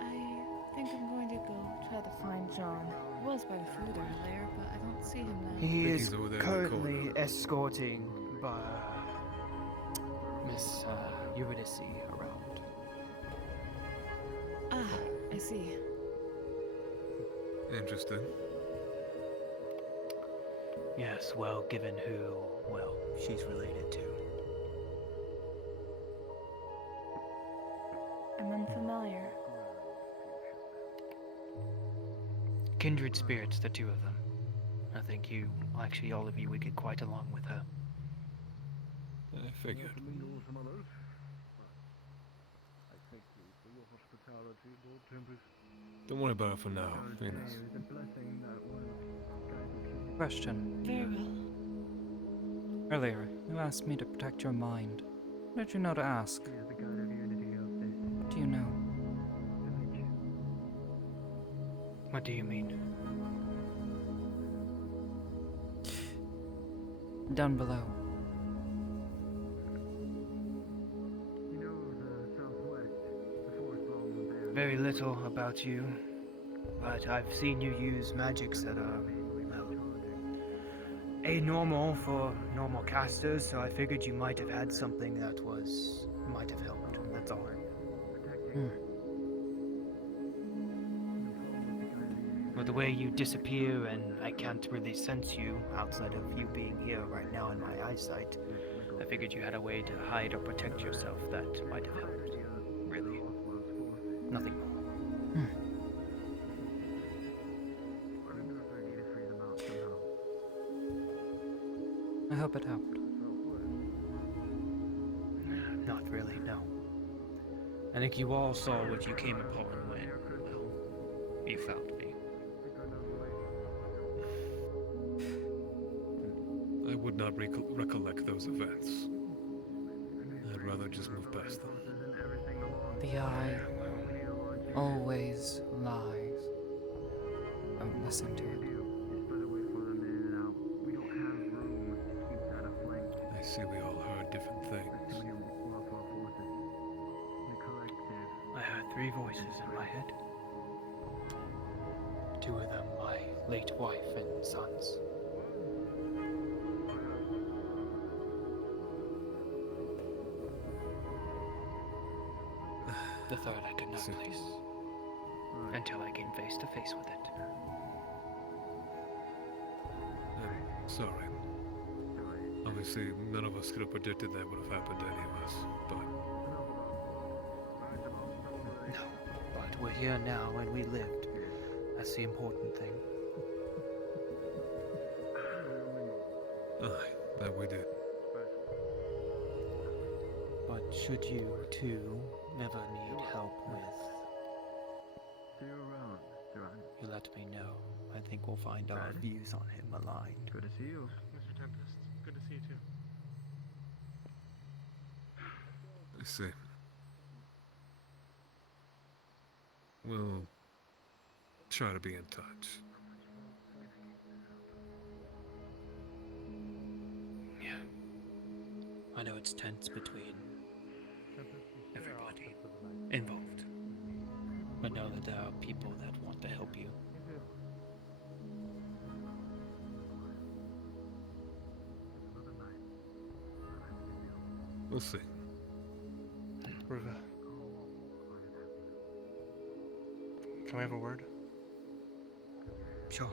I think I'm going to go try to find John. I was by the food earlier, but I don't see him now. He is currently escorting Miss Eurydice around. Ah, I see. Interesting. Yes, well, given who, well, she's related to. I'm unfamiliar. Kindred spirits, the two of them. I think actually all of you would get quite along with her. I figured. Don't worry about it for now, Venus. Question. Very well. Earlier, you asked me to protect your mind. What did you know to ask? Do you know? What do you mean? Down below. Very little about you, but I've seen you use magics that are, well, anormal for normal casters, so I figured you might have had something that might have helped, that's all. But the way you disappear and I can't really sense you outside of you being here right now in my eyesight, I figured you had a way to hide or protect yourself that might have helped. Really. Nothing more. I hope it helped. Not really, no. I think you all saw what you came upon when, well, you found me. I would not recollect those events. I'd rather just move past them. The eye always lies. Don't listen to it. I see we all heard different things. I heard 3 voices in my head. 2 of them my late wife and sons. The third I could not place until I came face to face with it. I'm sorry. Obviously, none of us could have predicted that would have happened to any of us, but... No, but we're here now and we lived. That's the important thing. Aye, that we did. But should you, too, never need help with... You let me know. I think we'll find our views on him aligned. Good to see you, Mr. Tempest. Good to see you too. I see. We'll try to be in touch. Yeah. I know it's tense between everybody involved, but know that there are people that want to help you. We'll see. Riva. Can we have a word? Sure.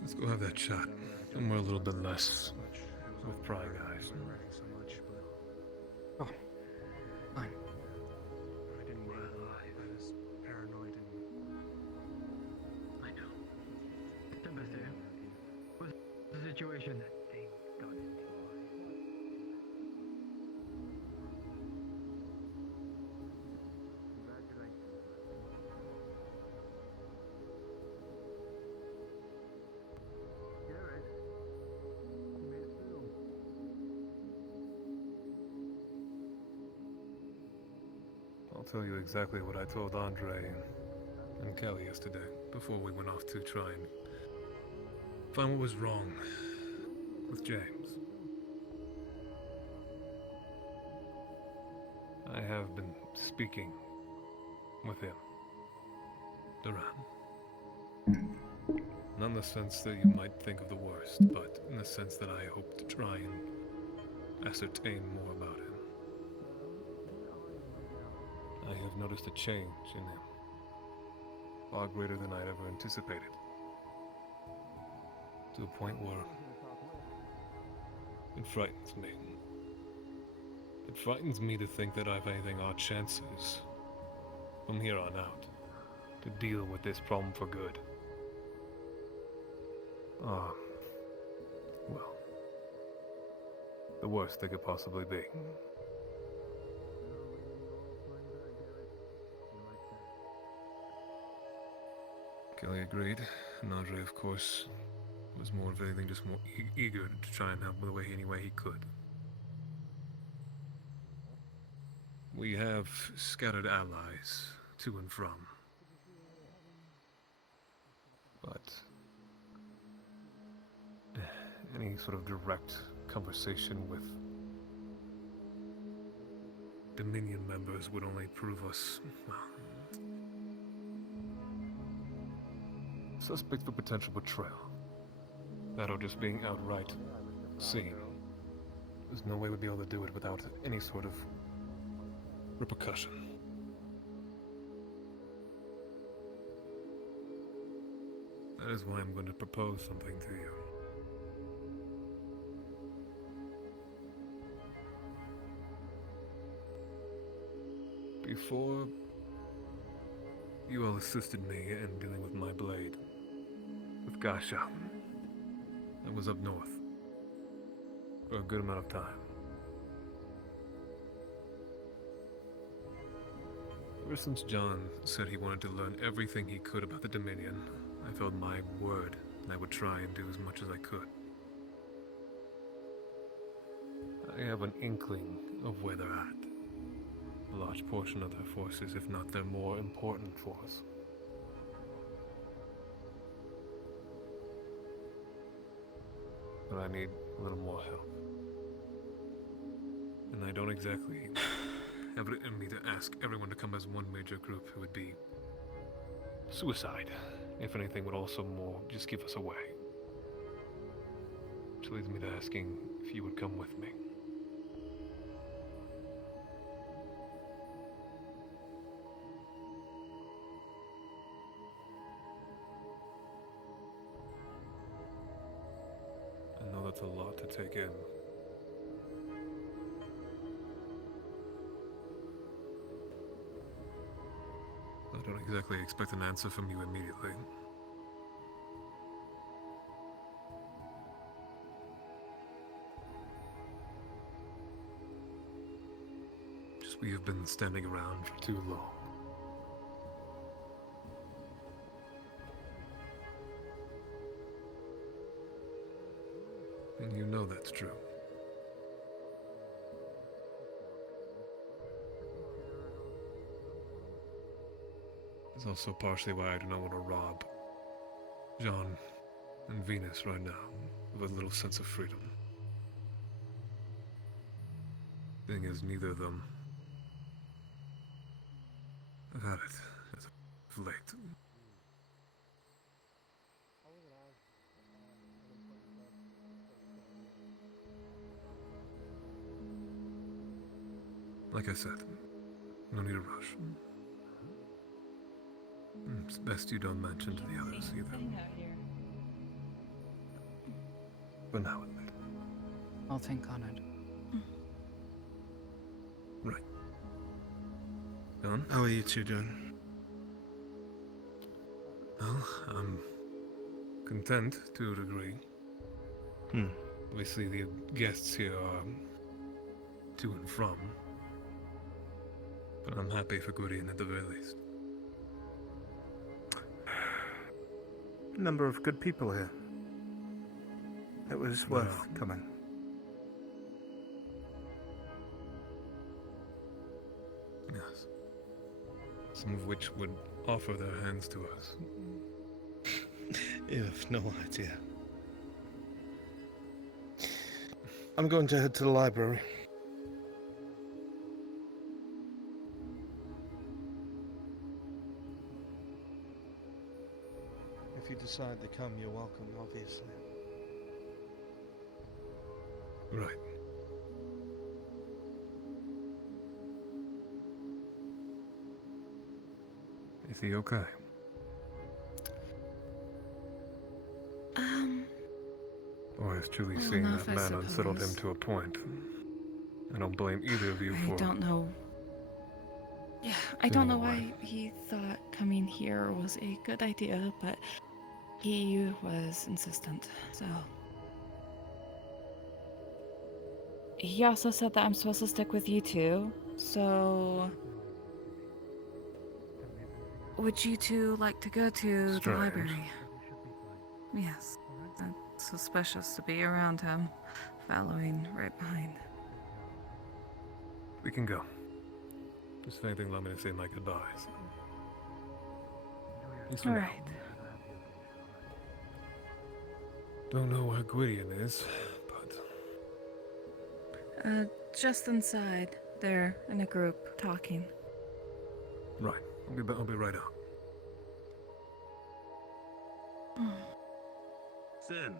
Let's go have that chat. And we're a little bit less with prying eyes. Oh, fine. I didn't mean it. I was paranoid and... I know. Tempest, what's the situation that thing got into? I'll tell you exactly what I told Andre and Kelly yesterday, before we went off to try and find what was wrong with James. I have been speaking with him, Duran. Not in the sense that you might think of the worst, but in the sense that I hope to try and ascertain more about him. I have noticed a change in him, far greater than I'd ever anticipated. To a point where it frightens me. It frightens me to think that I've anything our chances, from here on out, to deal with this problem for good. Well, the worst they could possibly be. Kelly agreed. Andre, of course, was more of anything just more eager to try and help any way he could. We have scattered allies to and from. But any sort of direct conversation with Dominion members would only prove us, well, suspect for potential betrayal. That or just being outright seen. There's no way we'd be able to do it without any sort of repercussion. That is why I'm going to propose something to you. Before you all assisted me in dealing with my blade, with Gasha, I was up north for a good amount of time. Ever since John said he wanted to learn everything he could about the Dominion, I felt my word, and I would try and do as much as I could. I have an inkling of where they're at. A large portion of their forces, if not their more important force. But I need a little more help. And I don't exactly have it in me to ask everyone to come as one major group. It would be suicide. If anything, would also more just give us away. Which leads me to asking if you would come with me. I know that's a lot to take in. I don't exactly expect an answer from you immediately. Just we have been standing around for too long. And you know that's true. It's also partially why I do not want to rob Jean and Venus right now of a little sense of freedom. Thing is, neither of them have had it as of late. Like I said, no need to rush. It's best you don't mention to the others either. For now, at least. I'll think on it. Right. John? How are you two doing? Well, I'm content to a degree. Obviously, the guests here are to and from. But I'm happy for Gwydion at the very least. A number of good people here. It was worth coming. Yes. Some of which would offer their hands to us. You have no idea. I'm going to head to the library. If you decide to come, you're welcome, obviously. Right. Is he okay? Or has truly seeing that man unsettled him to a point? I don't blame either of you for... I don't know. Yeah, I don't know why he thought coming here was a good idea, but he was insistent, so... He also said that I'm supposed to stick with you too, so... would you two like to go to the Strange. library? Yes. That's suspicious to be around him, following right behind. We can go. Just if anything, allow me to say my goodbyes. All right. Don't know where Gwydion is, but... Just inside. They're in a group, talking. Right. I'll be right out. Sin.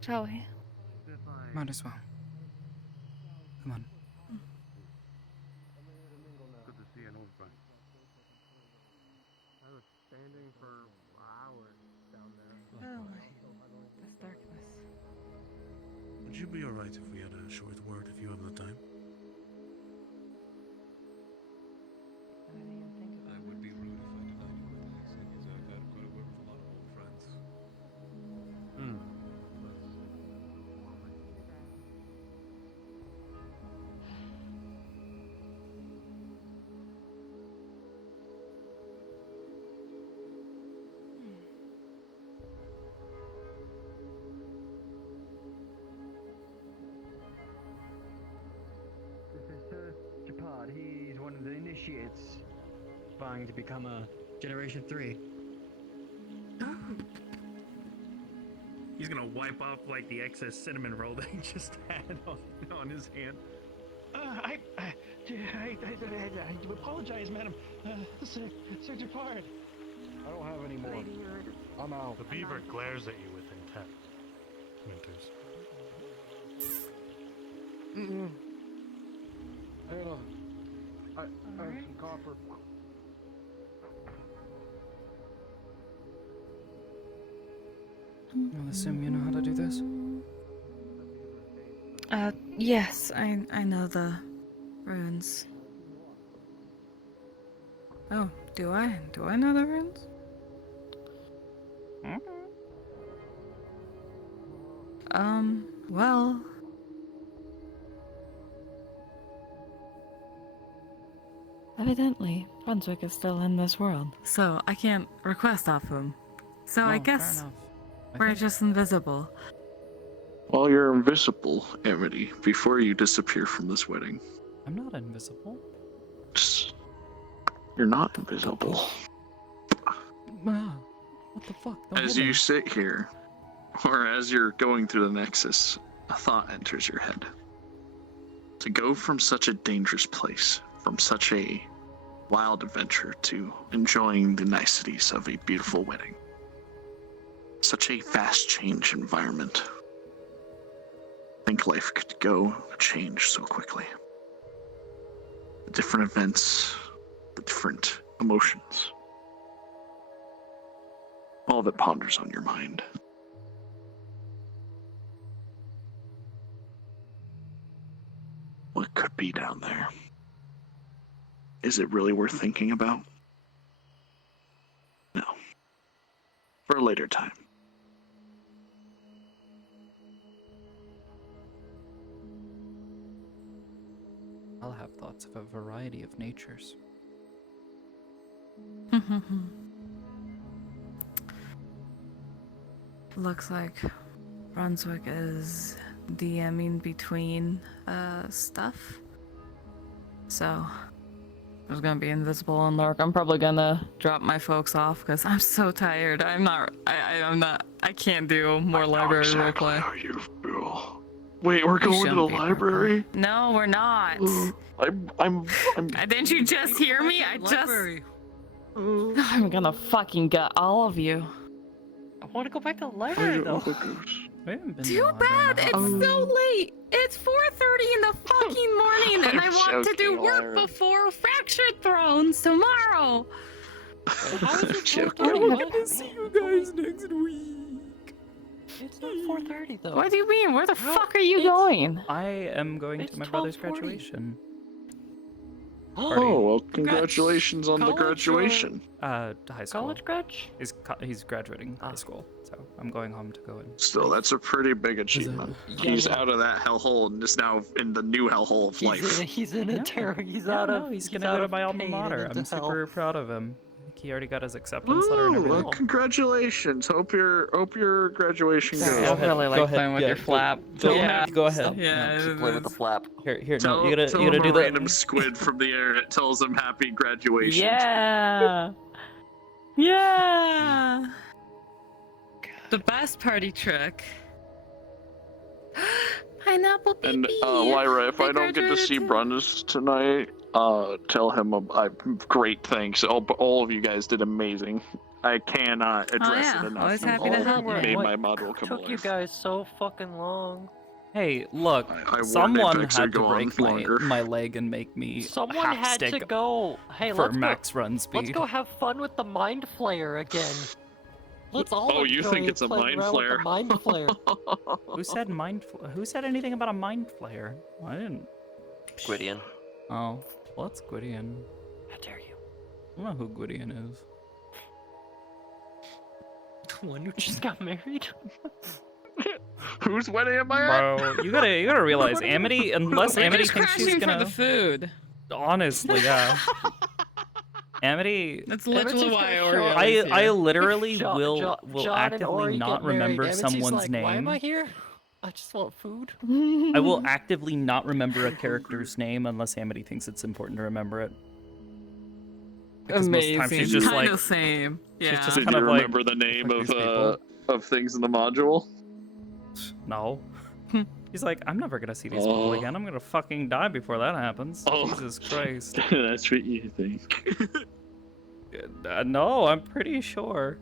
Shall we? Might as well. Come on. Good to see an old friend. I was standing for hours down there. Oh, this darkness. Would you be alright if we had a short word if you have the time? I would be rude if I denied you quickly, seeing as I've had quite a word with a lot of old friends. This is Sir Japad. He's one of the initiates, vying to become a Generation 3. He's gonna wipe off like the excess cinnamon roll that he just had on his hand. I do apologize, madam. Sir Japad. I don't have any more. I'm out. The beaver glares at you with intent. Winters. Hang on. I have some copper. I'll assume you know how to do this. Yes, I know the runes. Oh, do I? Do I know the runes? Well. Evidently, Brunswick is still in this world, so I can't request off him. So I Oh, fair guess enough. we're just invisible. While you're invisible, Amity, before you disappear from this wedding, I'm not invisible. you're not invisible. What the fuck? Don't As hit you me. sit here, or as you're going through the Nexus, a thought enters your head. To go from such a dangerous place, from such a wild adventure, to enjoying the niceties of a beautiful wedding. Such a fast change environment. I think life could go change so quickly. The different events, the different emotions. All of it ponders on your mind. What could be down there? Is it really worth thinking about? No. For a later time. I'll have thoughts of a variety of natures. Looks like Brunswick is DMing between stuff. So there's gonna be invisible and lurk. I'm probably gonna drop my folks off because I'm so tired. I'm not. I can't do more library roleplay. How you feel? Wait, we're going to the library? No, we're not. I'm. Didn't you just hear me? I'm gonna fucking gut all of you. I want to go back to the library though. We haven't been Too bad. It's so late. It's 4:30 in the fucking morning, and I want to do work before Fractured Thrones tomorrow. How is it joking. I'm gonna see you guys next week. It's not 4:30 though. What do you mean? Where the fuck are you going? I am going to my brother's graduation. Oh, well, congratulations on the College or- graduation. High school. College grad? He's graduating high school, so I'm going home to go in. Still, that's a pretty big achievement. He's out of that hellhole and is now in the new hellhole of life. He's in a No. terror. He's Yeah, out no, of. he's gonna go to my alma pain mater. and I'm into super proud of him. I think he already got his acceptance letter and Ooh, everything. well, congratulations. Hope your graduation goes. I don't really like playing with your flap. Go, Yeah. go ahead. Yeah. No, Play with the flap. Here, Tell, no, you gotta tell him do a that. random squid from the air that tells him happy graduation. Yeah. Yeah. The best party trick. Pineapple baby. And Lyra, if I don't get to see Brundis tonight, tell him great thanks. All of you guys did amazing. I cannot address yeah. it enough. Always You happy to all help. made What my module come took you alive. guys so fucking long? Hey, look, I warned someone Apex would had to go on break longer. my leg and make me Someone half had stick to go. Hey, for let's max go. run speed. Let's go have fun with the mind flayer again. Let's all Oh, you enjoy think it's a playing mind around with flayer? the mind flayer. Who said anything about a mind flayer? I didn't. Gwydion. Oh, well, that's Gwydion. How dare you? I don't know who Gwydion is. The one who just got married? Whose wedding am I at? Bro, you gotta realize, Amity, unless We're Amity just thinks she's crashing gonna. for the food. Honestly, yeah. Amity. That's literally why Oreo is here. I literally John will and actively Ori not get married. remember Amity's someone's like, name. Why am I here? I just want food. I will actively not remember a character's name unless Amity thinks it's important to remember it. Because most of the time she's just Kinda like, same. Yeah. she's just Did kind you of like, remember the name "Fuck these people." of things in the module? No. He's like, I'm never gonna see these people again. I'm gonna fucking die before that happens. Oh. Jesus Christ. That's what you think. No, I'm pretty sure.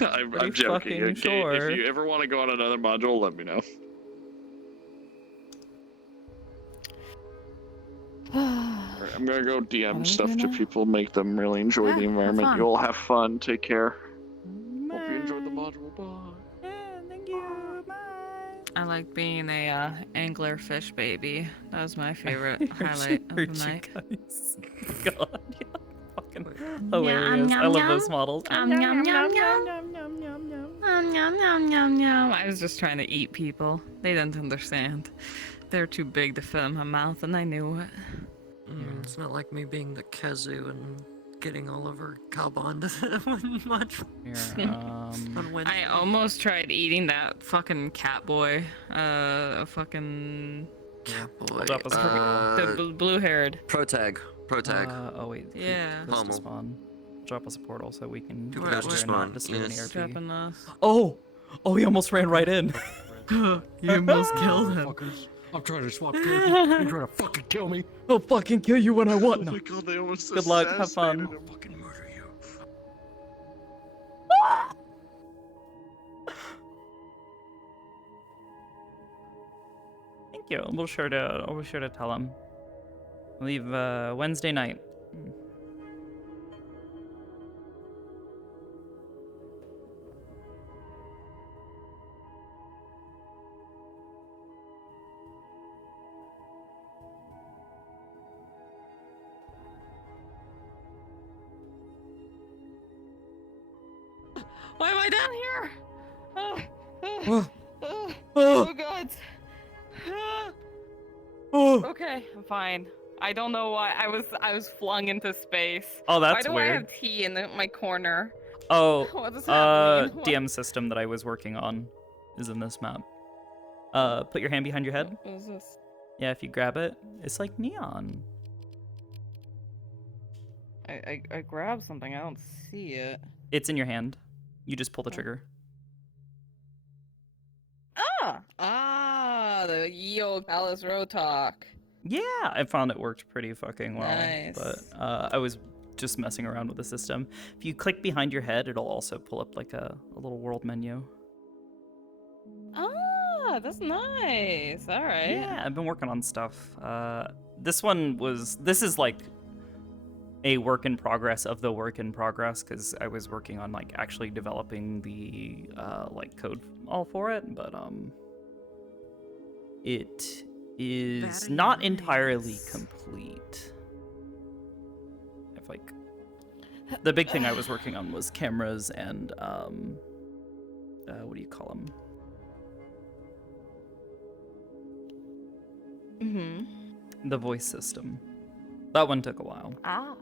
I'm Pretty joking. fucking Okay, sure. if you ever want to go on another module, let me know. I'm gonna go DM stuff to people, make them really enjoy the environment. fun. You all have fun. Take care. Hope you enjoyed the module. Bye. I like being a angler fish baby. That was my favorite highlight of the night. God, yeah, fucking hilarious. I love those models. Yum, yum, yum, yum. Yum, yum, yum, yum, yum. I was just trying to eat people. They didn't understand. They're too big to fit in my mouth, and I knew it. It's not like me being the kazoo and getting all over Calbon much. On Wednesday. I almost tried eating that fucking cat boy. Fucking Cat boy. Hold up a second. the blue-haired. Protag. Oh wait. Yeah. Close to spawn. Drop us a portal so we can Do get it over to here and not spawn, disturb any yes. RP. Dropping us. Oh! Oh, he almost ran right in. You almost killed him. I'm trying to swap characters. You're trying to fucking kill me. I'll fucking kill you when I want. Oh No. my god, they almost Good luck. Have fun. assassinated him. Fucking murder you. Thank you. We'll be sure to tell him. Leave Wednesday night. Why am I down here? Oh. God. Oh. Okay, I'm fine. I don't know why I was flung into space. Oh, that's why do weird. I have tea in my corner? Oh, What is happening? What- DM system that I was working on is in this map. Put your hand behind your head. What is this? Yeah, if you grab it, it's like neon. I grabbed something. I don't see it. It's in your hand. You just pull the trigger. The ye old Palace Road talk. Yeah, I found it worked pretty fucking well. Nice. But I was just messing around with the system. If you click behind your head, it'll also pull up like a little world menu. That's nice. All right. Yeah, I've been working on stuff. This is like a work in progress of the work in progress, because I was working on like actually developing the like code all for it, but it is not entirely complete. like the big thing I was working on was cameras and what do you call them? The voice system. That one took a while. Ah.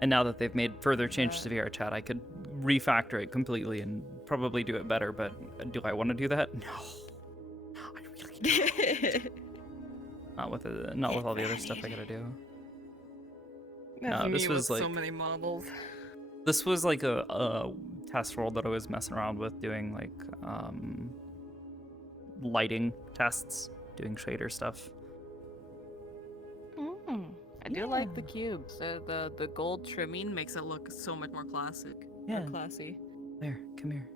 And now that they've made further changes to VR chat, I could refactor it completely and probably do it better, but do I want to do that? No. I really don't. Not with all the other stuff I gotta do. No, this was like so many models. This was like a test world that I was messing around with, doing like lighting tests, doing shader stuff. I do like the cubes. The gold trimming makes it look so much more classic. Yeah. Or classy. There, come here.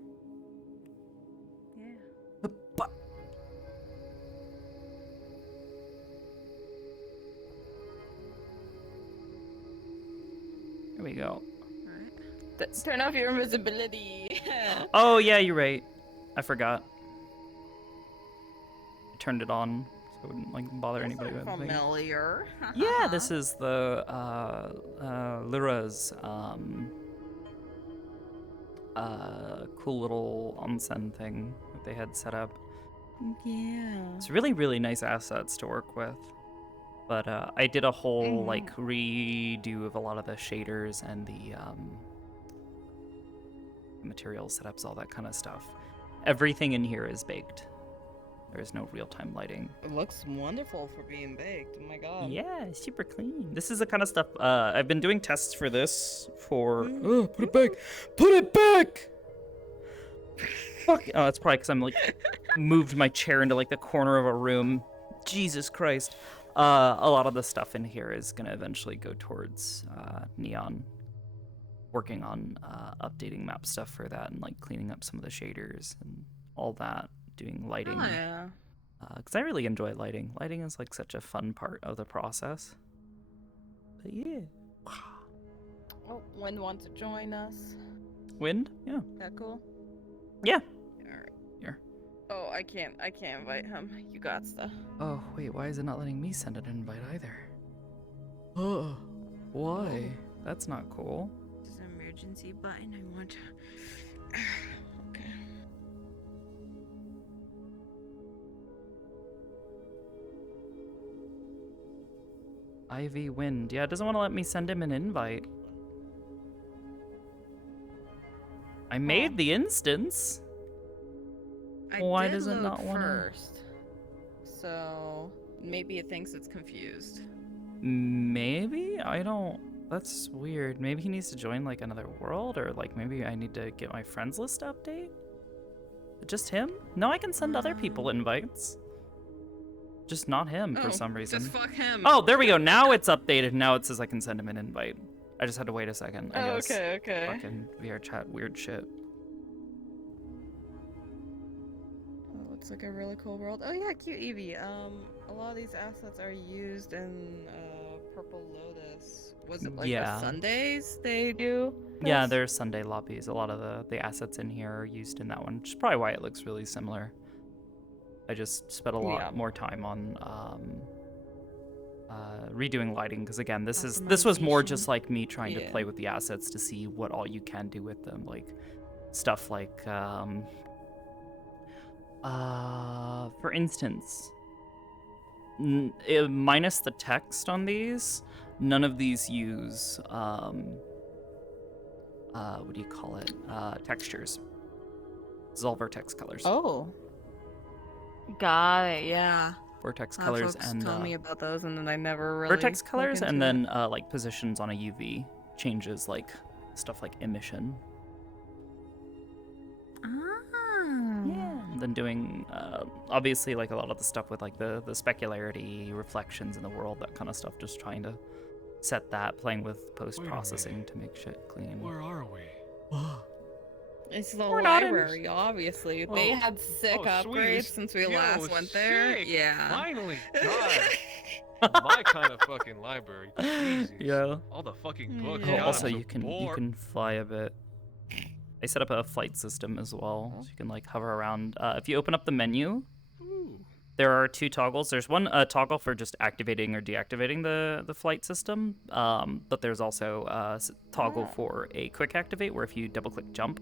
Yeah. Here we go. Turn off your invisibility. Oh yeah, you're right. I forgot. I turned it on so it wouldn't like bother anybody with anything. Familiar. Yeah, this is the Lyra's cool little onsen thing that they had set up. Yeah. It's really, really nice assets to work with. But I did a whole like redo of a lot of the shaders and the material setups, all that kind of stuff. Everything in here is baked. There's no real-time lighting. It looks wonderful for being baked. Oh my god. Yeah, super clean. This is the kind of stuff I've been doing tests for this for. Oh, put it back! Put it back! Fuck. Oh, it's probably because I'm like moved my chair into like the corner of a room. Jesus Christ. A lot of the stuff in here is gonna eventually go towards Neon. Working on updating map stuff for that and like cleaning up some of the shaders and all that. Doing lighting. Oh yeah. Because I really enjoy lighting. Lighting is like such a fun part of the process. But yeah. Oh, Wind wants to join us. Wind? Yeah. That cool? Yeah. Alright. Here. Oh, I can't invite him. You got stuff. Oh, wait, why is it not letting me send an invite either? Oh, why? That's not cool. There's an emergency button I want. Okay. Ivy Wind. Yeah, it doesn't want to let me send him an invite. I made the instance. Why does it not want to? First. So maybe it thinks it's confused. Maybe? I don't. That's weird. Maybe he needs to join like another world, or like maybe I need to get my friends list update. Just him? No, I can send other people invites. Just not him for some reason. Just fuck him. Oh, there we go. Now it's updated. Now it says I can send him an invite. I just had to wait a second. I guess. Okay. Fucking VR chat, weird shit. Oh, looks like a really cool world. Oh yeah, cute Eevee. A lot of these assets are used in Purple Lotus. Was it like the Sundays they do? Yeah, this? there's Sunday lobbies. A lot of the assets in here are used in that one, which is probably why it looks really similar. I just spent a lot more time on redoing lighting because again, this was more just like me trying to play with the assets to see what all you can do with them, like stuff like for instance, minus the text on these, none of these use what do you call it? Textures. It's all vertex colors. Oh. Got it, yeah. Vortex colors folks and told me about those, and then I never really vertex colors, looked and into then like positions on a UV changes, like stuff like emission. Yeah. And then doing obviously like a lot of the stuff with like the specularity, reflections in the world, that kind of stuff. Just trying to set that, playing with post processing to make shit clean. Where are we? It's the We're not in- library, obviously. They had sick upgrades since we last went there. Sick. Yeah. Finally, God. My kind of fucking library. Jesus. Yeah. All the fucking books. Oh, God, also, I'm so you can bored. fly a bit. I set up a flight system as well, so you can like hover around. If you open up the menu, There are 2 toggles. There's one toggle for just activating or deactivating the flight system, but there's also a toggle for a quick activate, where if you double-click jump,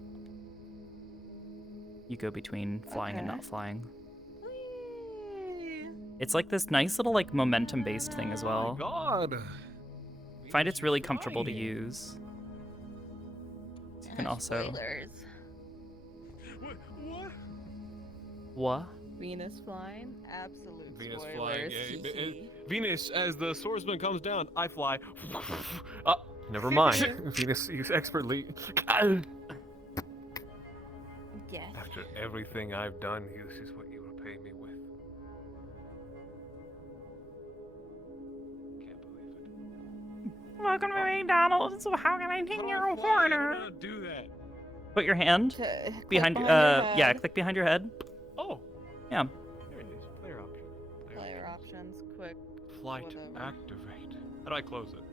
you go between flying and not flying. It's like this nice little like momentum-based thing as well. God. I find it's really comfortable to use. You can also. What? Venus flying, absolute Venus spoilers. flying. Venus, as the swordsman comes down, I fly. Never mind. Venus is expertly. Yes. After everything I've done, this is what you repay me with. Welcome to McDonald's. So how can I take your order? Do that. Put your hand behind. Yeah, click behind your head. Oh. Yeah. There it is. Player option. Player options, quick. Flight whatever. activate. How do I close it?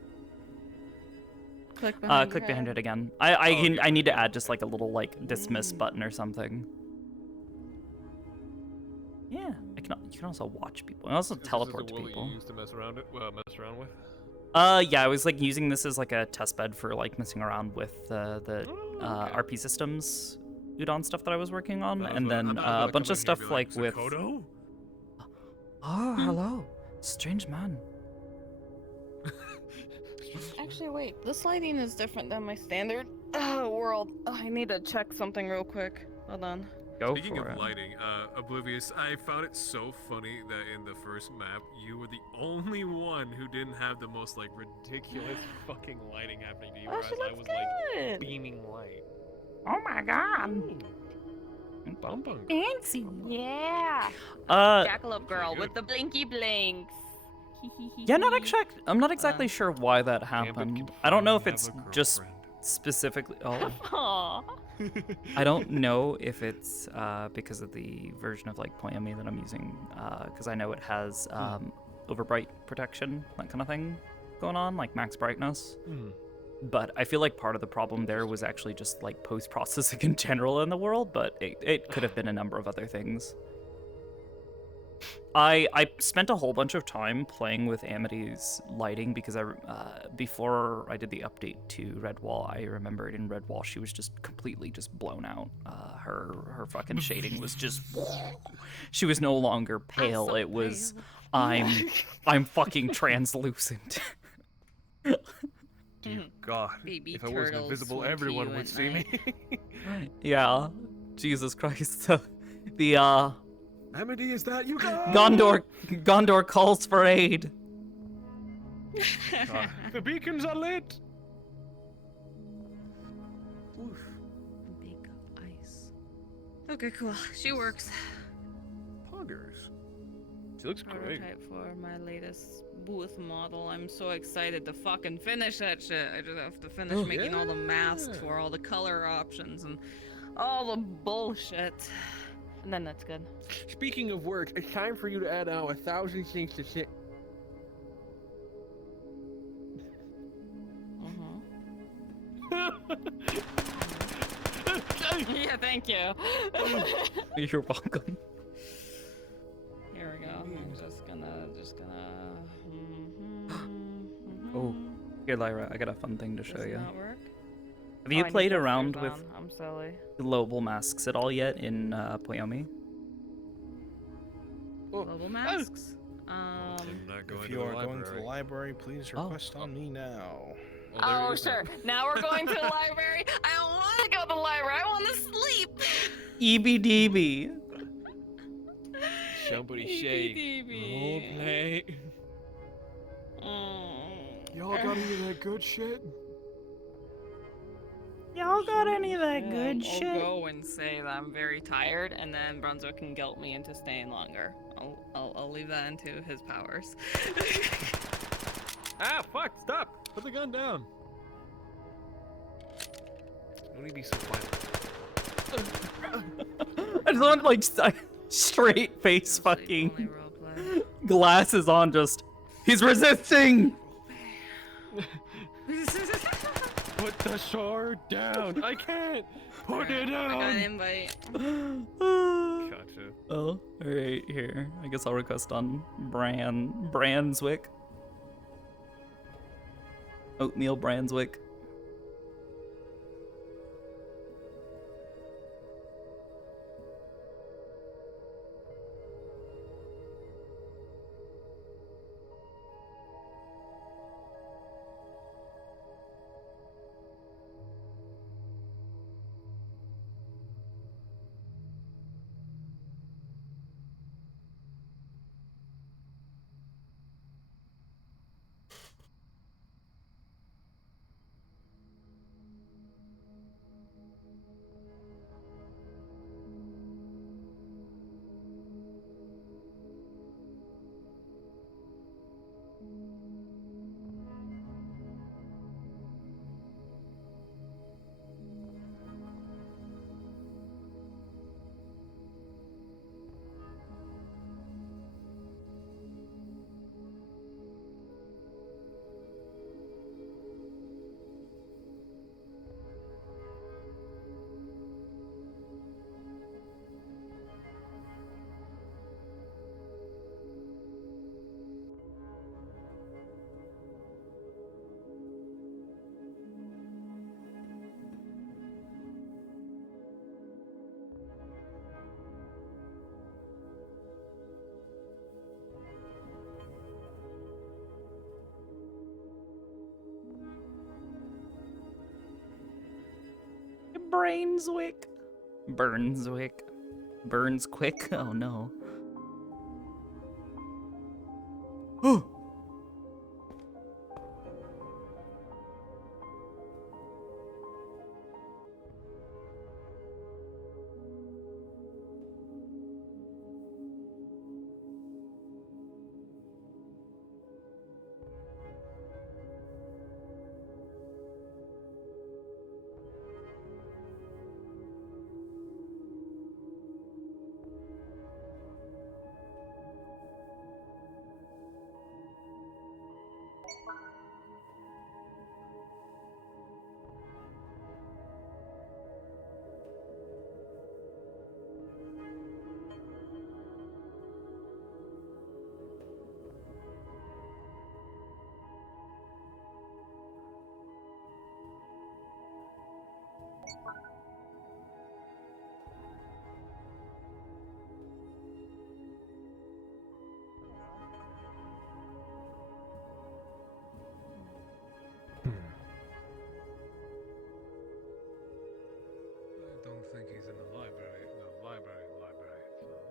Click behind Click your behind head. it again. I need to add just like a little like dismiss button or something. Yeah, you can also watch people. And also teleport to This is a people. will you use to mess around with? Yeah, I was like using this as like a test bed for like messing around with the RP systems Udon stuff that I was working on, and then a bunch of stuff like with. Kodo? Oh, hello, strange man. Actually, wait. This lighting is different than my standard world. Oh, I need to check something real quick. Hold on. Go Speaking for of it. lighting, Oblivious, I found it so funny that in the first map, you were the only one who didn't have the most like ridiculous fucking lighting happening to you, whereas I was like beaming light. Oh my god. Fancy. Yeah. Jackalope girl with the blinky blinks. Yeah, I'm not exactly sure why that happened. I don't know if it's just specifically. Oh. Aww. I don't know if it's because of the version of like Poemi that I'm using, because I know it has overbright protection, that kind of thing going on, like max brightness. But I feel like part of the problem there was actually just like post-processing in general in the world, but it could have been a number of other things. I spent a whole bunch of time playing with Amity's lighting because before I did the update to Redwall, I remembered in Redwall she was just completely just blown out. Her fucking shading was just she was no longer pale. So it was I'm fucking translucent. Dear God, Baby if I wasn't turtles invisible, swim to everyone you would at see me. Yeah, Jesus Christ. The Amity, is that you guys? Gondor calls for aid. The beacons are lit. Oof. Big ice. Okay, cool. She works. Poggers. She looks great. Prototype for my latest booth model. I'm so excited to fucking finish that shit. I just have to finish making all the masks for all the color options and all the bullshit. And then that's good. Speaking of work, it's time for you to add out 1,000 things to sit. Yeah, thank you. You're welcome. Here we go. I'm just gonna. Oh, here, Lyra, I got a fun thing to show Does you. not work? Have you I need played filters around on. with I'm silly. global masks at all yet in Poemi? Global masks. If you are going to the library, please request on me now. Oh, sure. Now we're going to the library. I don't want to go to the library. I want to sleep. EBDB. Somebody say roleplay. Y'all got any of that good shit? Y'all got any of that good I'll shit? go and say that I'm very tired, and then Brunswick can guilt me into staying longer. I'll leave that into his powers. Ah, fuck! Stop! Put the gun down. Don't need to be so violent. I just want like straight face fucking glasses on. Just he's resisting. Put the sword down. I can't. Put it I got down. an invite. God too. Oh, alright, here. I guess I'll request on Branswick. Oatmeal Branswick. Brainswick. Burnswick. Burns quick. Oh no. Oh. I don't think he's in the library. The library itself.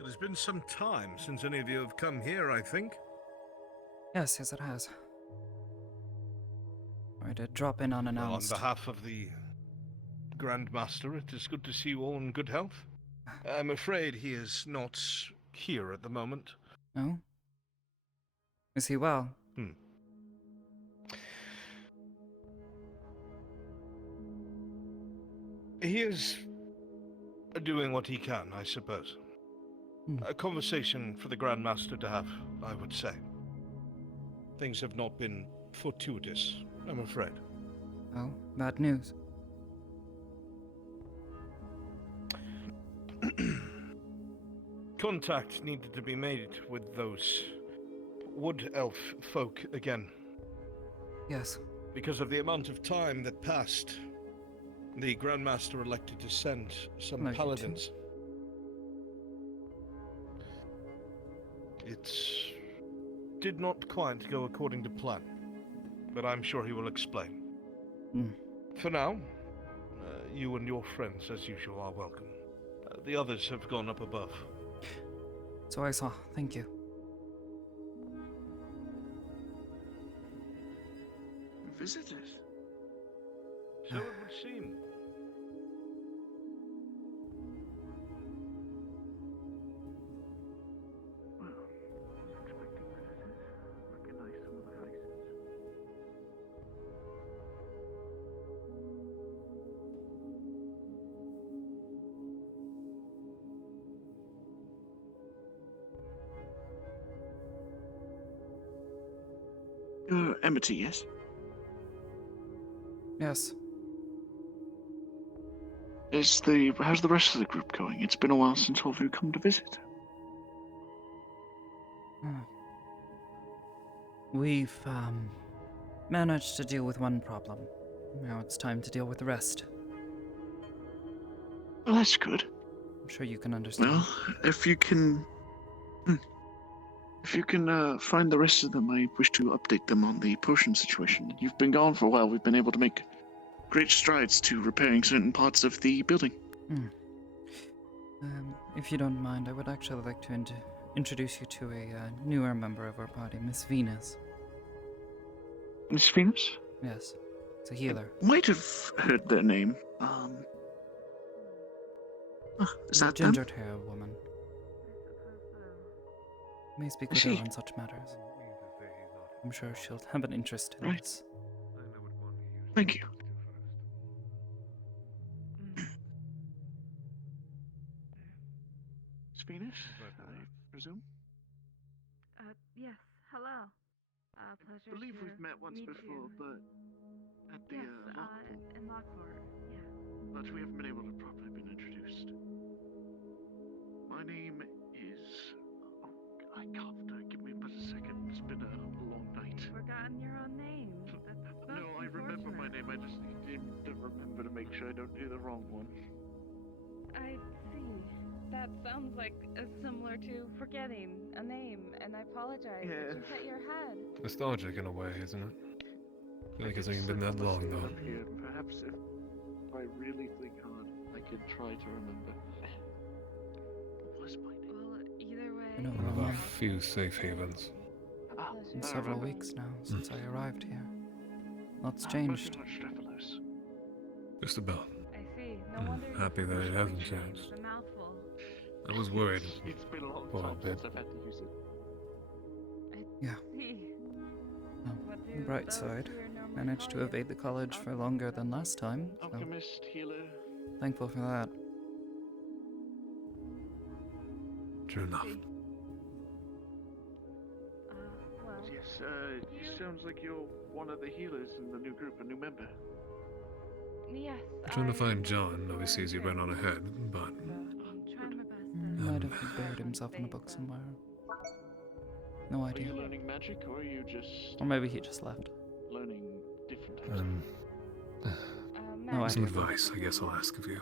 It has been some time since any of you have come here, I think. Yes, it has. I did drop in Well, on unannounced. behalf of the Grand Master, it is good to see you all in good health. I'm afraid he is not here at the moment. No? Is he well? He is doing what he can, I suppose. A conversation for the Grand Master to have, I would say. Things have not been fortuitous, I'm afraid. Oh, bad news. Contact needed to be made with those wood elf folk again. Yes. Because of the amount of time that passed, the Grand Master elected to send some paladins. It did not quite go according to plan, but I'm sure he will explain. For now, you and your friends, as usual, are welcome. The others have gone up above. So I saw. Thank you. Visitors? So it would seem. Amity, yes? Yes. How's the rest of the group going? It's been a while since all of you come to visit. We've managed to deal with one problem. Now it's time to deal with the rest. Well, that's good. I'm sure you can understand. Well, if you can find the rest of them, I wish to update them on the potion situation. You've been gone for a while. We've been able to make great strides to repairing certain parts of the building. If you don't mind, I would actually like to introduce you to a newer member of our party, Miss Venus. Miss Venus? Yes, it's a healer. Might have heard their name. Is that them? Gingered hair woman. May speak with her on such matters. I'm sure she'll have an interest in this. Thank you. Miss Venus, I presume? Yes. Hello. Pleasure I believe we've met once before, but at the Lockport. In Lockport. Yeah. But we haven't been able to properly be introduced. My name is... Oh, I can't. Give me but a second. It's been a long night. Forgotten your own name. No, I remember my name. I just need to remember to make sure I don't do the wrong one. I see. That sounds like similar to forgetting a name, and I apologize. Yeah. Did you hit your head? Nostalgic in a way, isn't it? I feel like it's only been that long, though. Perhaps if I really think hard, I could try to remember. What was my name? Well, either way. No, One of a few safe havens. In several weeks now since I arrived here. Lots changed. Just about. I see. No wonder you're Happy that it hasn't changed. It's a mouthful. I was worried It's been a long for a time bit. since I've had to use it. Yeah. See. Well, What the do bright those side, who are normally managed to call you? evade the college for longer than last time, so Alchemist, healer. thankful for that. True enough. Well, Yes, it sounds like you're one of the healers in the new group, a new member. yes. I'm trying to find John. Obviously, as he ran on ahead, but Trying my best. He might have buried himself in a book somewhere. No Are idea. you learning magic, or are you just Or maybe he just left. learning different types No some idea. advice, I guess I'll ask of you.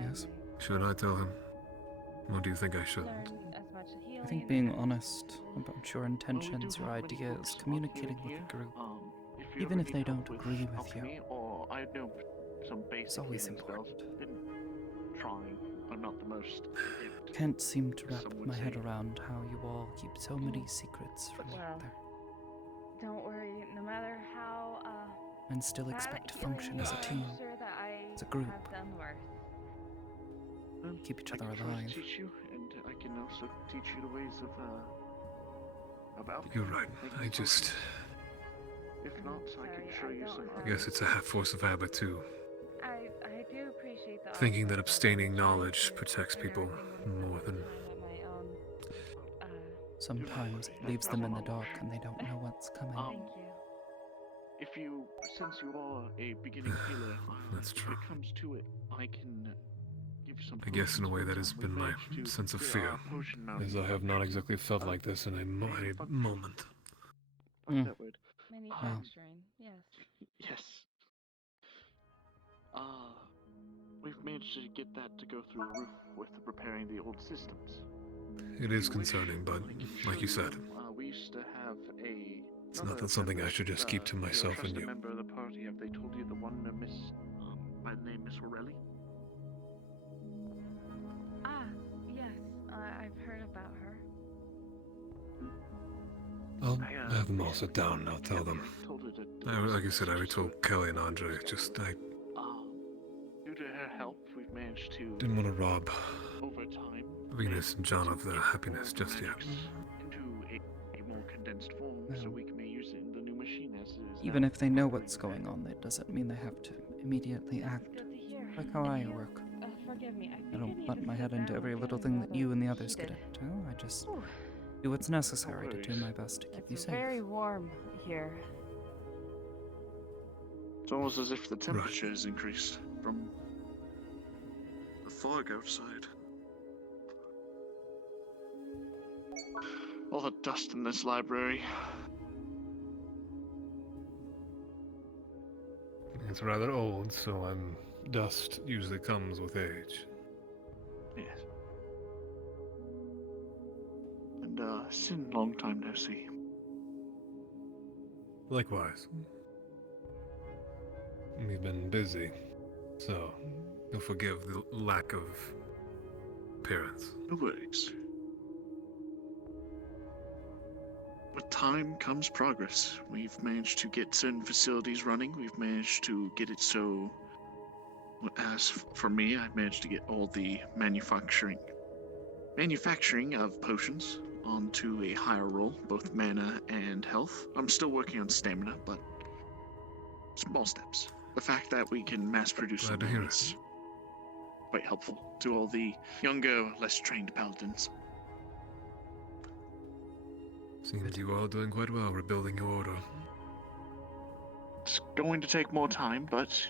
Yes. Should I tell him? Or do you think I shouldn't? I think being honest about your intentions, your ideas, communicating with the group, even if they don't agree with you, or I know some basic is always healing spells. important. Been trying. I'm not the most adept. Can't seem to wrap Some would my head say. around how you all keep so many secrets from each Well, other don't worry. No matter how and still bad expect to healing function is, as a I'm team, sure that I as a group. have done worse. Keep each I other can try to alive. teach you, and I can also teach you the ways of alchemy. You're right. Make I you just... If not, I can show you some. I guess it's a force of habit, too. I do appreciate the Thinking that abstaining knowledge protects people more than... Sometimes it leaves them in the dark and they don't know what's coming. If you, since you are a beginning healer, That's true. If it comes to it, I can give some. I guess in a way that has potions. been We've my managed to sense of clear fear, our potion mountain. as I have not exactly felt like this in a moment. That word. Manufacturing, yes. Yes. We've managed to get that to go through the roof with repairing the old systems. It is concerning, but like you said, We used to have a. it's not something I should just keep to myself and You're a you. member of the party. Have they told you the one Miss, by the name Miss Aureli? Yes. I've heard about her. I'll have them all sit down and I'll tell them. Like I said, I already told Kelly and Andre, just I Due to her help, we've managed to. didn't want to rob Over time. Venus and John of their happiness just yet. Into a more condensed form, so we may use it in the new machine as it is. Even if they know what's going on, that doesn't mean they have to immediately act. Like how I work. Forgive me. I don't butt my head into every little thing that you and the others get into. I just do what's necessary to do my best to keep you It's safe. very warm here. It's almost as if the temperature has increased from fog outside. All the dust in this library. It's rather old, so dust usually comes with age. Yes. And it's been a long time no see. Likewise. We've been busy, so you'll forgive the lack of appearance. No worries. With time comes progress. We've managed to get certain facilities running. We've managed to get it so, as for me, I've managed to get all the manufacturing of potions onto a higher role, both mana and health. I'm still working on stamina, but small steps. The fact that we can mass produce them is quite helpful to all the younger, less trained paladins. Seems you are doing quite well rebuilding your order. It's going to take more time, but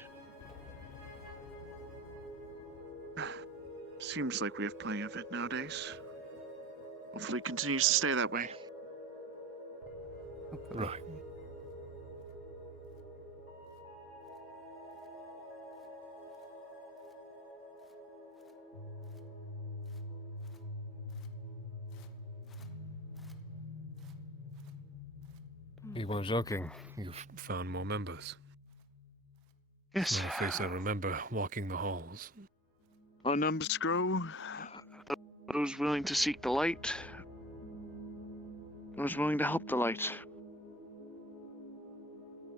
seems like we have plenty of it nowadays. Hopefully it continues to stay that way. Right. You weren't joking. You've found more members. Yes. My face, I remember walking the halls. Our numbers grow. Those willing to seek the light. Those willing to help the light.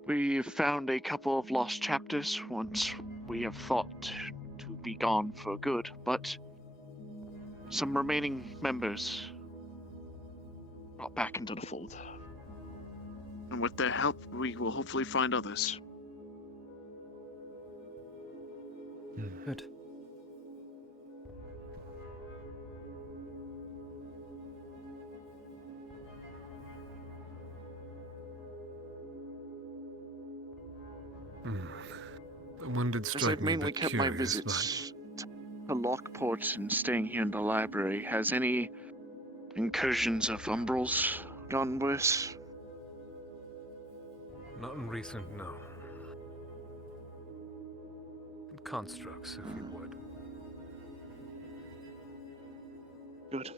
We've found a couple of lost chapters once we have thought to be gone for good, but some remaining members brought back into the fold. And with their help, we will hopefully find others. Good. One did As strike I've me a mainly bit kept my curious, visits to Lockport and staying here in the library, has any incursions of umbrals gone with? Not in recent, no. Constructs, if you would. Good.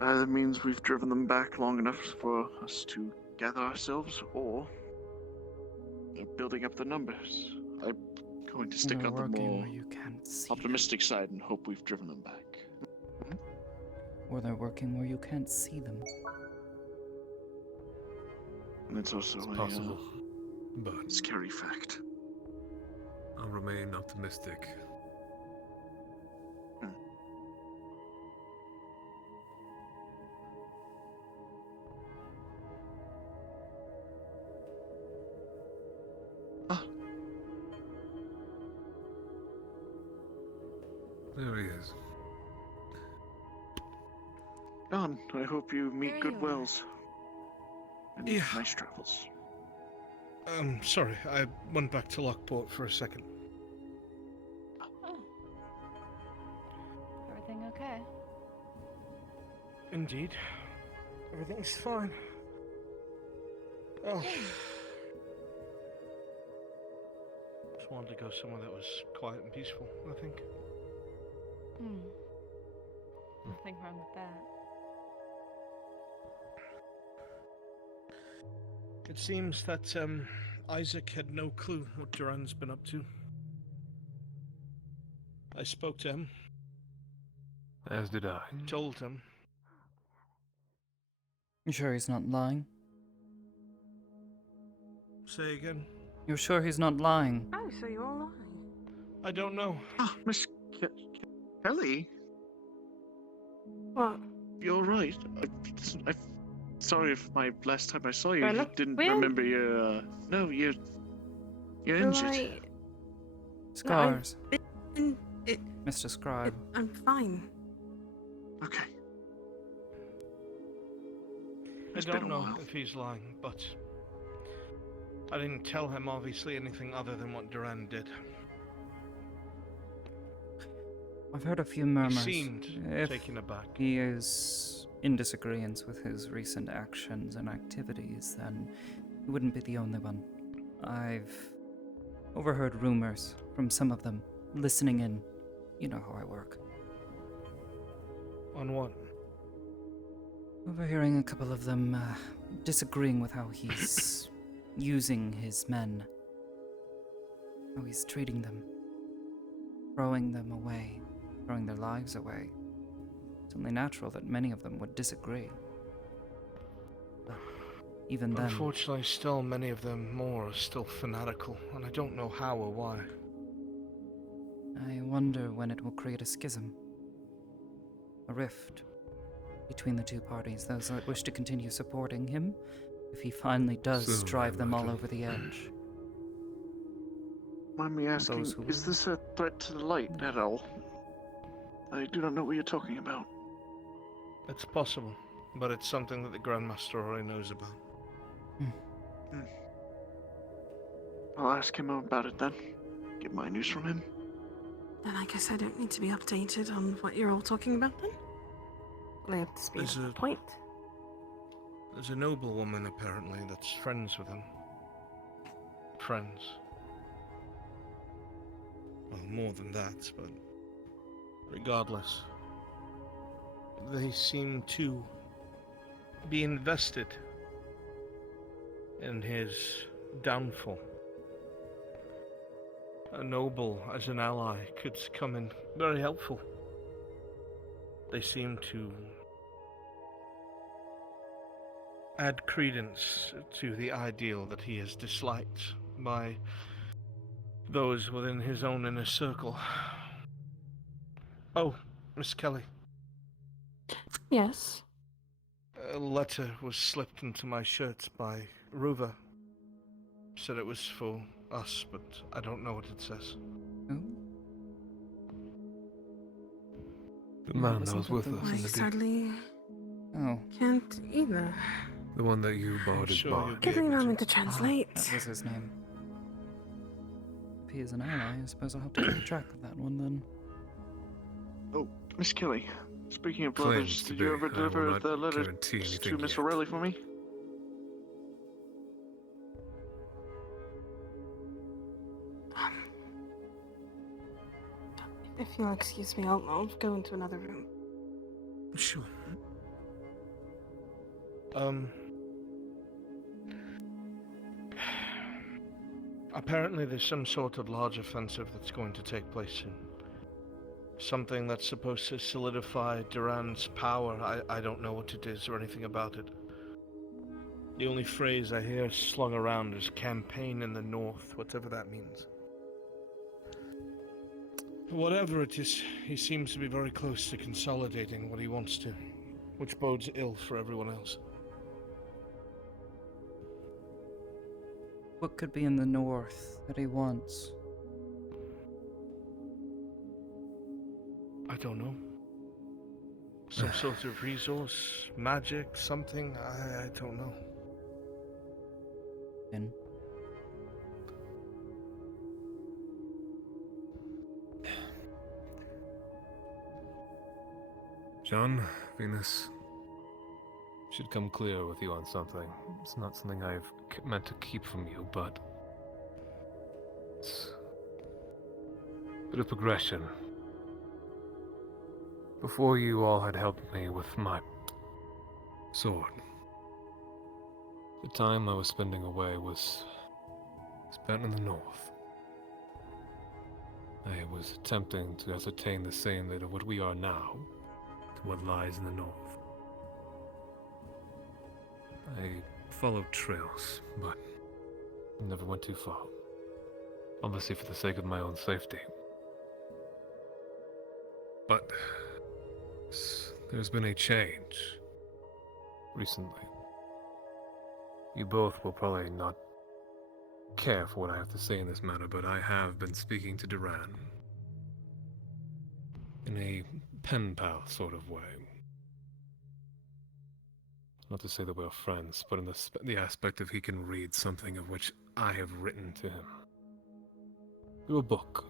Either means we've driven them back long enough for us to gather ourselves, or they're building up the numbers. I'm going to stick on the more optimistic side and hope we've driven them back. Or they're working where you can't see them. And it's also possible, but scary fact. I'll remain optimistic. There he is. Don, I hope you meet good you are. wells. And Yeah. nice travels. Sorry, I went back to Lockport for a second. Oh. Everything okay? Indeed. Everything's fine. Oh. Just wanted to go somewhere that was quiet and peaceful, I think. Nothing wrong with that. It seems that, Isaac had no clue what Duran's been up to. I spoke to him. As did I. Told him. You sure he's not lying? Say again? You're sure he's not lying? Oh, so you're all lying. I don't know. Ah, Miss Kelly? What? You're right. I'm sorry if my last time I saw you, I you look didn't weird? remember your, no, you're injured. Scars. No, Mr. Scribe. I'm fine. Okay. I don't know if he's lying, but I didn't tell him, obviously, anything other than what Duran did. I've heard a few murmurs. He seemed If taken aback. he is in disagreement with his recent actions and activities, then he wouldn't be the only one. I've overheard rumors from some of them, listening in. You know how I work. On what? Overhearing a couple of them disagreeing with how he's using his men. How he's treating them. Throwing them away. Throwing their lives away. It's only natural that many of them would disagree. But even then... Unfortunately, still many of them more are still fanatical, and I don't know how or why. I wonder when it will create a schism. A rift between the two parties, those that wish to continue supporting him, if he finally does drive them all over the edge. Mind me asking, is this a threat to the light at all? I do not know what you're talking about. It's possible, but it's something that the Grandmaster already knows about. I'll ask him about it then. Get my news from him. Then I guess I don't need to be updated on what you're all talking about then? I have to speed up the point. There's a noble woman, apparently, that's friends with him. Friends. Well, more than that, but... regardless. They seem to be invested in his downfall. A noble as an ally could come in very helpful. They seem to add credence to the ideal that he is disliked by those within his own inner circle. Oh, Miss Kelly. Yes? A letter was slipped into my shirt by Ruva. Said it was for us, but I don't know what it says. The man that was with us in the sadly... Oh. Can't either. The one that you borrowed his bar. Give me a moment to translate. That was his name. If he is an ally, I suppose I'll have to keep track of that one then. Oh, Miss Kelly. Speaking of Claims brothers, to did be. you ever I will deliver not the letter guarantee to anything Miss yet. O'Reilly for me? If you'll excuse me, I'll go into another room. Sure. Apparently there's some sort of large offensive that's going to take place soon. Something that's supposed to solidify Duran's power. I don't know what it is or anything about it. The only phrase I hear slung around is campaign in the north, whatever that means. Whatever it is, he seems to be very close to consolidating what he wants to, which bodes ill for everyone else. What could be in the north that he wants? I don't know. Some sort of resource, magic, something, I don't know. And John, Venus, should come clear with you on something. It's not something I've meant to keep from you, but it's a bit of progression. Before you all had helped me with my sword, the time I was spending away was spent in the north. I was attempting to ascertain the same that of what we are now to what lies in the north. I followed trails, but never went too far. Obviously for the sake of my own safety. But there's been a change recently. You both will probably not care for what I have to say in this matter, but I have been speaking to Duran in a pen pal sort of way. Not to say that we're friends, but in the aspect of he can read something of which I have written to him. Through a book.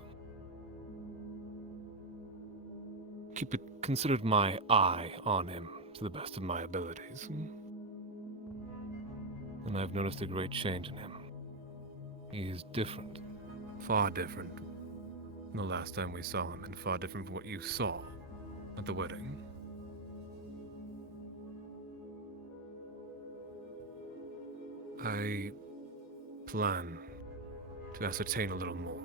Keep it considered my eye on him to the best of my abilities. And I've noticed a great change in him. He is different. Far different from the last time we saw him, and far different from what you saw at the wedding. I plan to ascertain a little more.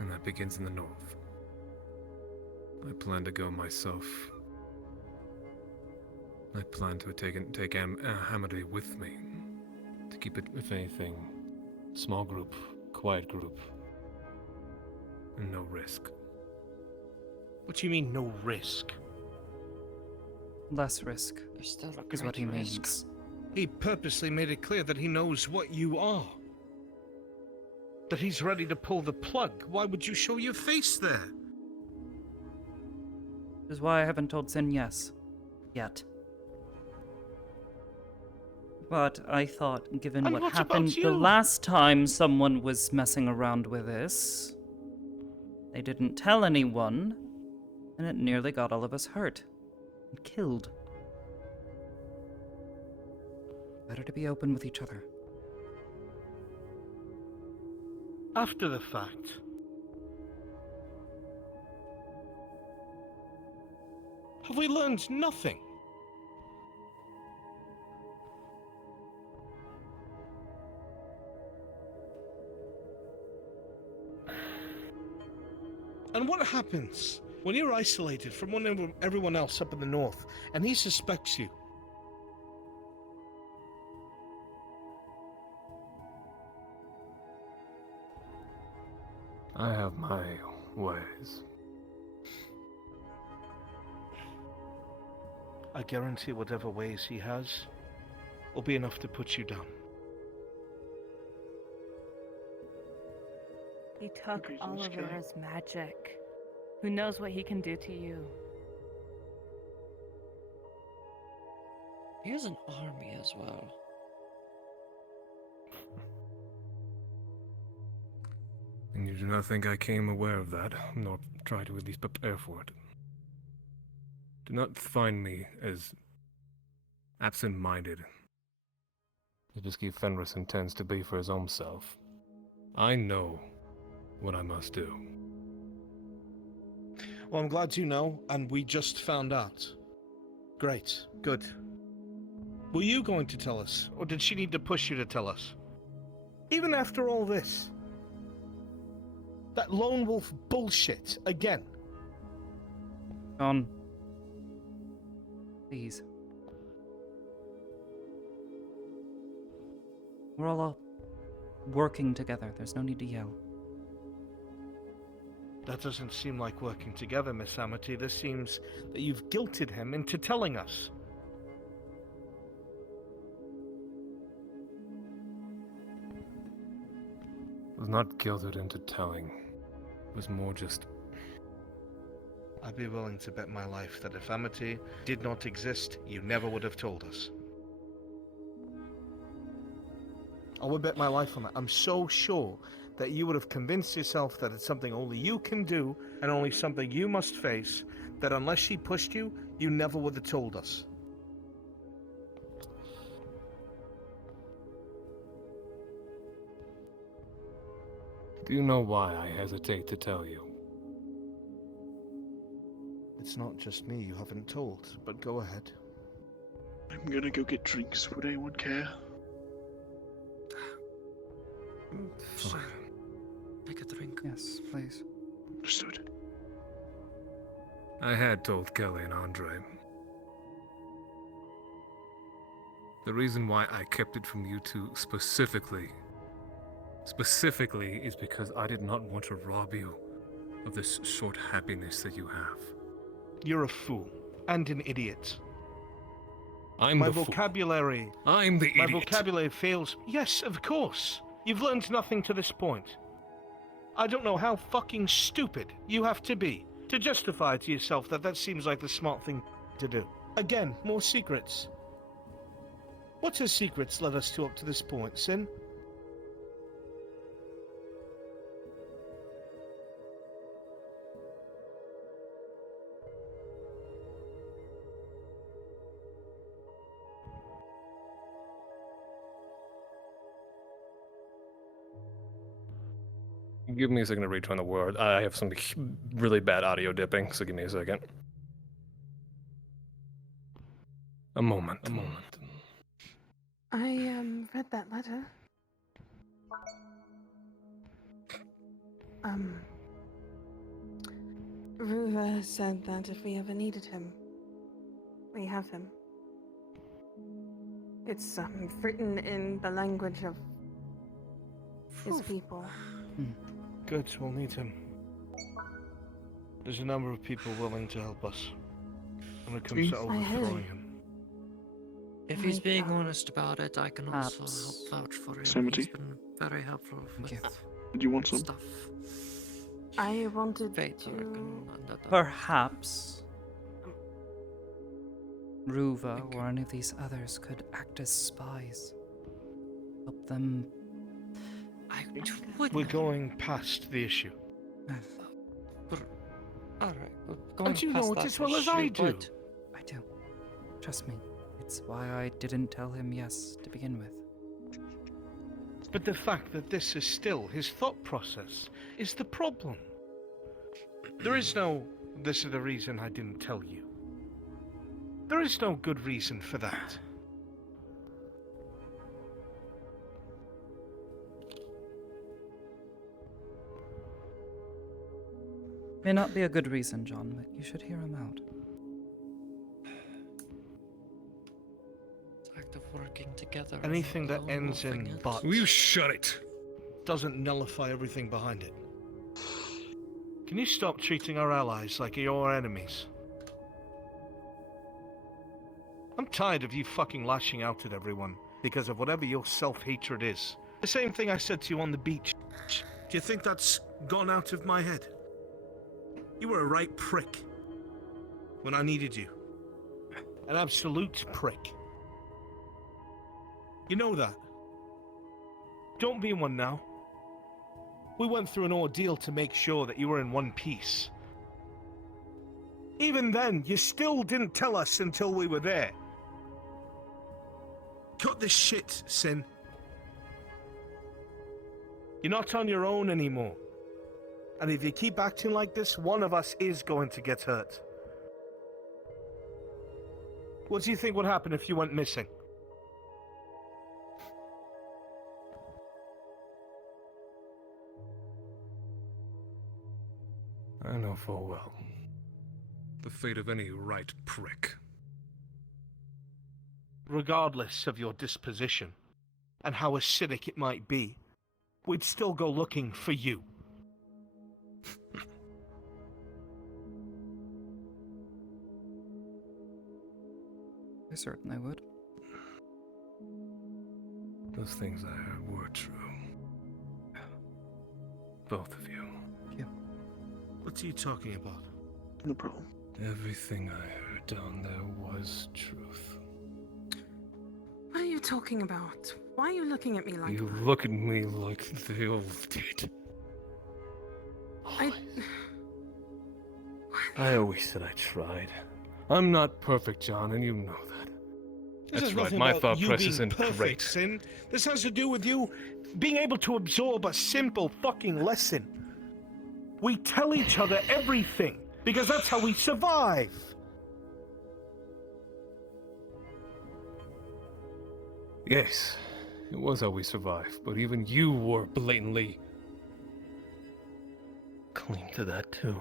And that begins in the north. I plan to go myself. I plan to take Amity with me. To keep it, if anything, small group, quiet group, and no risk. What do you mean, no risk? Less risk is what he means. He purposely made it clear that he knows what you are. That he's ready to pull the plug. Why would you show your face there? This is why I haven't told Sin yes. Yet. But I thought, given And what what happened about the you? last time someone was messing around with this, they didn't tell anyone, and it nearly got all of us hurt and killed. Better to be open with each other. After the fact. Have we learned nothing? And what happens when you're isolated from everyone else up in the north, and he suspects you? I have my ways. I guarantee whatever ways he has will be enough to put you down. He took Oliver's magic. Who knows what he can do to you? He has an army as well. And you do not think I came aware of that, nor try to at least prepare for it. Do not find me as absent-minded as Bisky Fenris intends to be for his own self. I know what I must do. Well, I'm glad you know, and we just found out. Great. Good. Were you going to tell us, or did she need to push you to tell us? Even after all this. That lone wolf bullshit, again. John. Please. We're all working together. There's no need to yell. That doesn't seem like working together, Miss Amity. This seems that you've guilted him into telling us. I was not guilted into telling. It was more just... I'd be willing to bet my life that if Amity did not exist, you never would have told us. I would bet my life on that. I'm so sure that you would have convinced yourself that it's something only you can do and only something you must face, that unless she pushed you, you never would have told us. Do you know why I hesitate to tell you? It's not just me you haven't told, but go ahead. I'm gonna go get drinks. Would anyone care? Fine. Take a drink. Yes, please. Understood. I had told Kelly and Andre. The reason why I kept it from you two specifically is because I did not want to rob you of this short happiness that you have. You're a fool and an idiot. I'm my the fool. vocabulary. I'm the My idiot. vocabulary fails. Yes, of course. You've learned nothing to this point. I don't know how fucking stupid you have to be to justify to yourself that that seems like the smart thing to do. Again, more secrets. What has secrets led us to up to this point, Sin? Give me a second to return the word. I have some really bad audio dipping, so give me a second. A moment. I read that letter. Ruva said that if we ever needed him, we have him. It's written in the language of his people. Good, we'll need him. There's a number of people willing to help us when it comes to overthrowing him. If he's being honest about it, I can also help vouch for him. Amity? He's been very helpful with Did you want some? stuff. I wanted Fate, to... I reckon, Perhaps Ruva or any of these others could act as spies. Help them. We're going past the issue. Alright, And you know it as well as I do. I do. Trust me. It's why I didn't tell him yes to begin with. But the fact that this is still his thought process is the problem. There is no, this is the reason I didn't tell you. There is no good reason for that. May not be a good reason, John, but you should hear him out. Act of working together. Anything that ends in but. Will you shut it? Doesn't nullify everything behind it. Can you stop treating our allies like your enemies? I'm tired of you fucking lashing out at everyone because of whatever your self-hatred is. The same thing I said to you on the beach. Do you think that's gone out of my head? You were a right prick when I needed you. An absolute prick. You know that. Don't be one now. We went through an ordeal to make sure that you were in one piece. Even then, you still didn't tell us until we were there. Cut this shit, Sin. You're not on your own anymore. And if you keep acting like this, one of us is going to get hurt. What do you think would happen if you went missing? I know full well the fate of any right prick. Regardless of your disposition, and how acidic it might be, we'd still go looking for you. I certainly would. Those things I heard were true. Both of you. Yeah. What's he talking about? No problem. Everything I heard down there was truth. What are you talking about? Why are you looking at me like You that? look at me like they all did. I always said I tried. I'm not perfect, John, and you know that. This That's is right, nothing my about thought you process being isn't perfect, great. Sin. This has to do with you being able to absorb a simple fucking lesson. We tell each other everything, because that's how we survive. Yes, it was how we survived, but even you were blatantly clean to that too.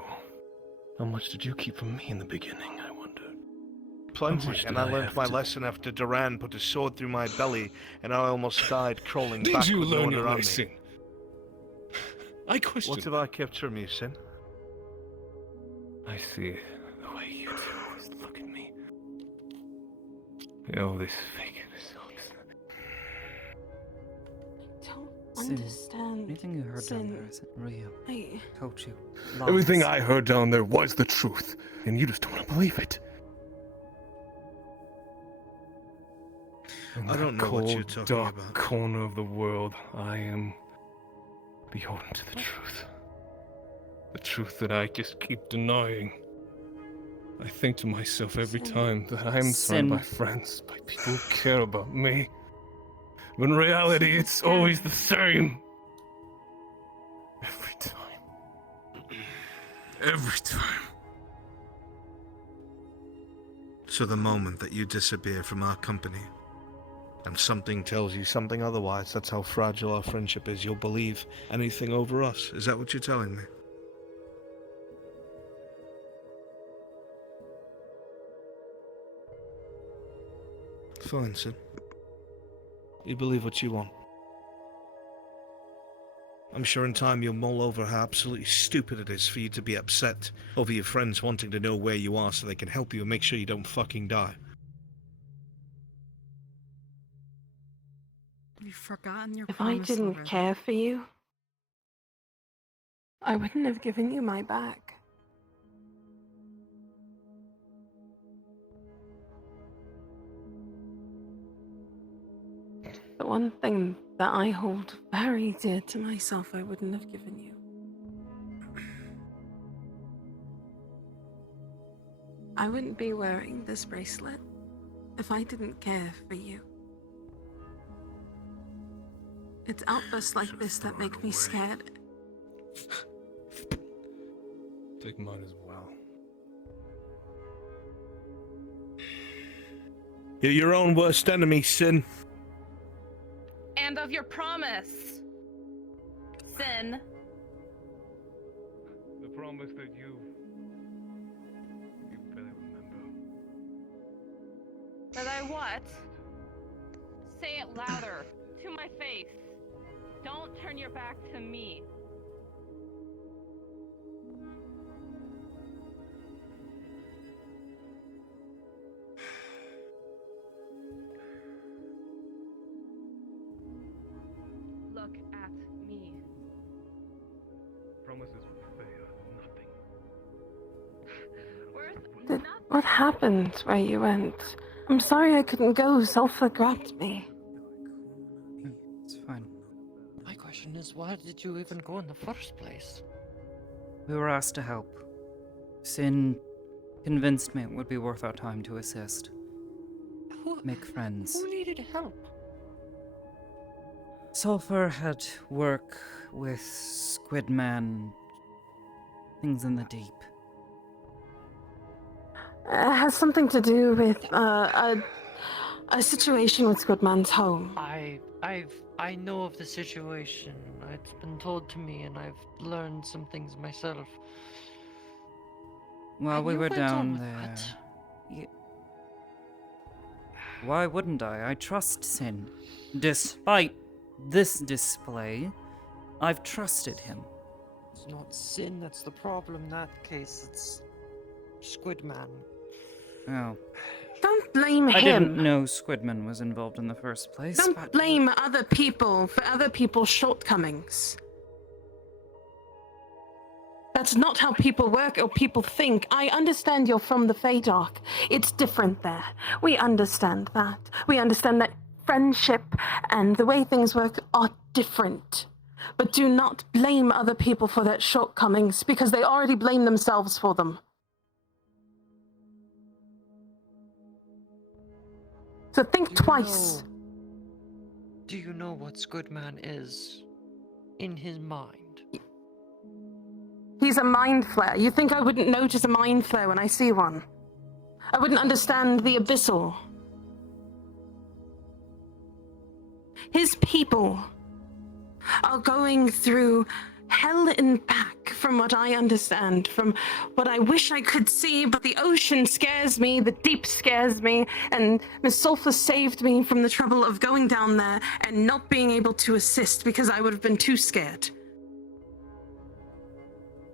How much did you keep from me in the beginning, I wonder? Plenty, and I learned my lesson after Duran put a sword through my belly, and I almost died crawling back. Did you with no learn one your around lesson? me. I question. What have I kept from you, Sin? I see the way you two always look at me. You know, this fake Understand. Anything you heard down there isn't real. I told you. Everything I heard down there was the truth, and you just don't want to believe it. I don't know what you're talking dark about. corner of the world, I am beholden to the truth. The truth that I just keep denying. I think to myself every time that I am surrounded by friends, by people who care about me. When in reality, it's always the same. Every time. Every time. So the moment that you disappear from our company, and something tells you something otherwise, that's how fragile our friendship is. You'll believe anything over us. Is that what you're telling me? Fine, Sin. You believe what you want. I'm sure in time you'll mull over how absolutely stupid it is for you to be upset over your friends wanting to know where you are so they can help you and make sure you don't fucking die. Have you forgotten your promise? If I didn't care for you, I wouldn't have given you my back. The one thing that I hold very dear to myself, I wouldn't have given you. I wouldn't be wearing this bracelet if I didn't care for you. It's outbursts like this that make me scared. Take mine as well. You're your own worst enemy, Sin. And of your promise, Sin. The promise that you better remember. That I what? Say it louder, to my face. Don't turn your back to me. Look at me. Promises fail Nothing. What happened where you went? I'm sorry I couldn't go. Sulfur grabbed me. It's fine. My question is, why did you even go in the first place? We were asked to help. Sin convinced me it would be worth our time to assist. Make friends. Who needed help? Sulfur had work with Squidman, things in the deep. It has something to do with a situation with Squidman's home. I know of the situation. It's been told to me, and I've learned some things myself. While we You were went down on with there. that. Why wouldn't I? I trust Sin. Despite this display, I've trusted him. It's not Sin that's the problem in that case. It's Squidman. Oh. Don't blame I him. didn't know Squidman was involved in the first place. Don't blame other people for other people's shortcomings. That's not how people work or people think. I understand you're from the Feydark. It's different there. We understand that. We understand that friendship and the way things work are different. But do not blame other people for their shortcomings, because they already blame themselves for them. So think twice. Do you know what Squidman is in his mind? He's a mind flare. You think I wouldn't notice a mind flare when I see one? I wouldn't understand the abyssal. His people are going through hell and back, from what I understand, from what I wish I could see, but the ocean scares me, the deep scares me, and Miss Sulfur saved me from the trouble of going down there and not being able to assist because I would have been too scared.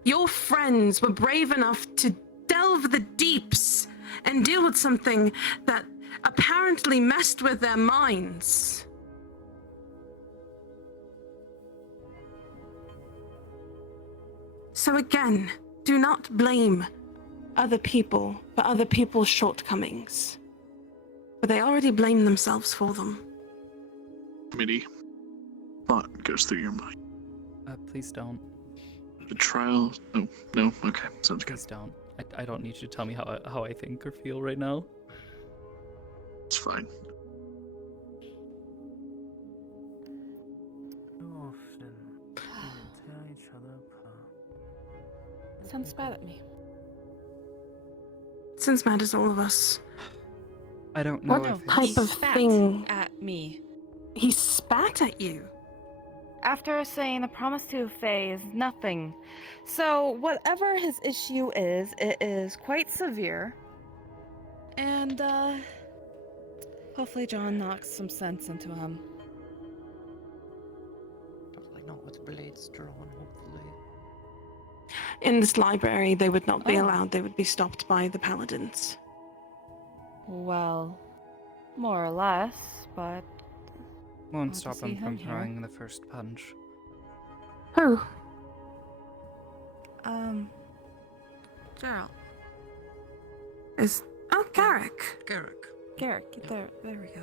Your friends were brave enough to delve the deeps and deal with something that apparently messed with their minds. So again, do not blame other people for other people's shortcomings. But they already blame themselves for them. Amity, thought goes through your mind. Please don't. The trial? Oh, no? Okay, sounds good. Please don't. I don't need you to tell me how I think or feel right now. It's fine. Often people tear each other apart. Sounds bad at me. Since mad as all of us. I don't know What if type it's... of thing? At me. He spat at you. After saying the promise to Faye is nothing. So whatever his issue is, it is quite severe. And hopefully John knocks some sense into him. Probably not with blades drawn, hopefully. In this library, they would not be allowed. They would be stopped by the paladins. Well, more or less, but Won't to stop see him from him here. throwing the first punch. Who? Gerald. Garrick. Garrick, there we go.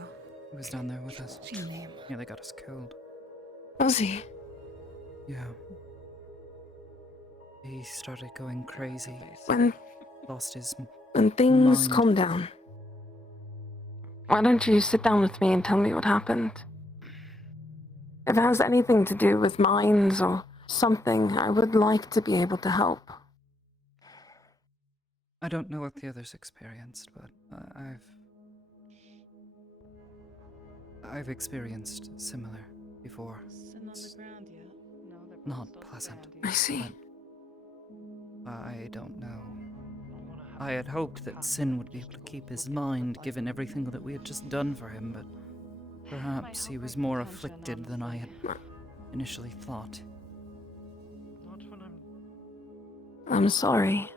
He was down there with us. What's your name? Nearly got us killed. Was he? Yeah. He started going crazy. When Lost his things mind. calm down, why don't you sit down with me and tell me what happened? If it has anything to do with minds or something, I would like to be able to help. I don't know what the others experienced, but I've experienced similar before. Sitting on the ground yet? No, they're Not pleasant. I see. But I don't know. I had hoped that Sin would be able to keep his mind given everything that we had just done for him, but perhaps he was more afflicted than I had initially thought. I'm sorry.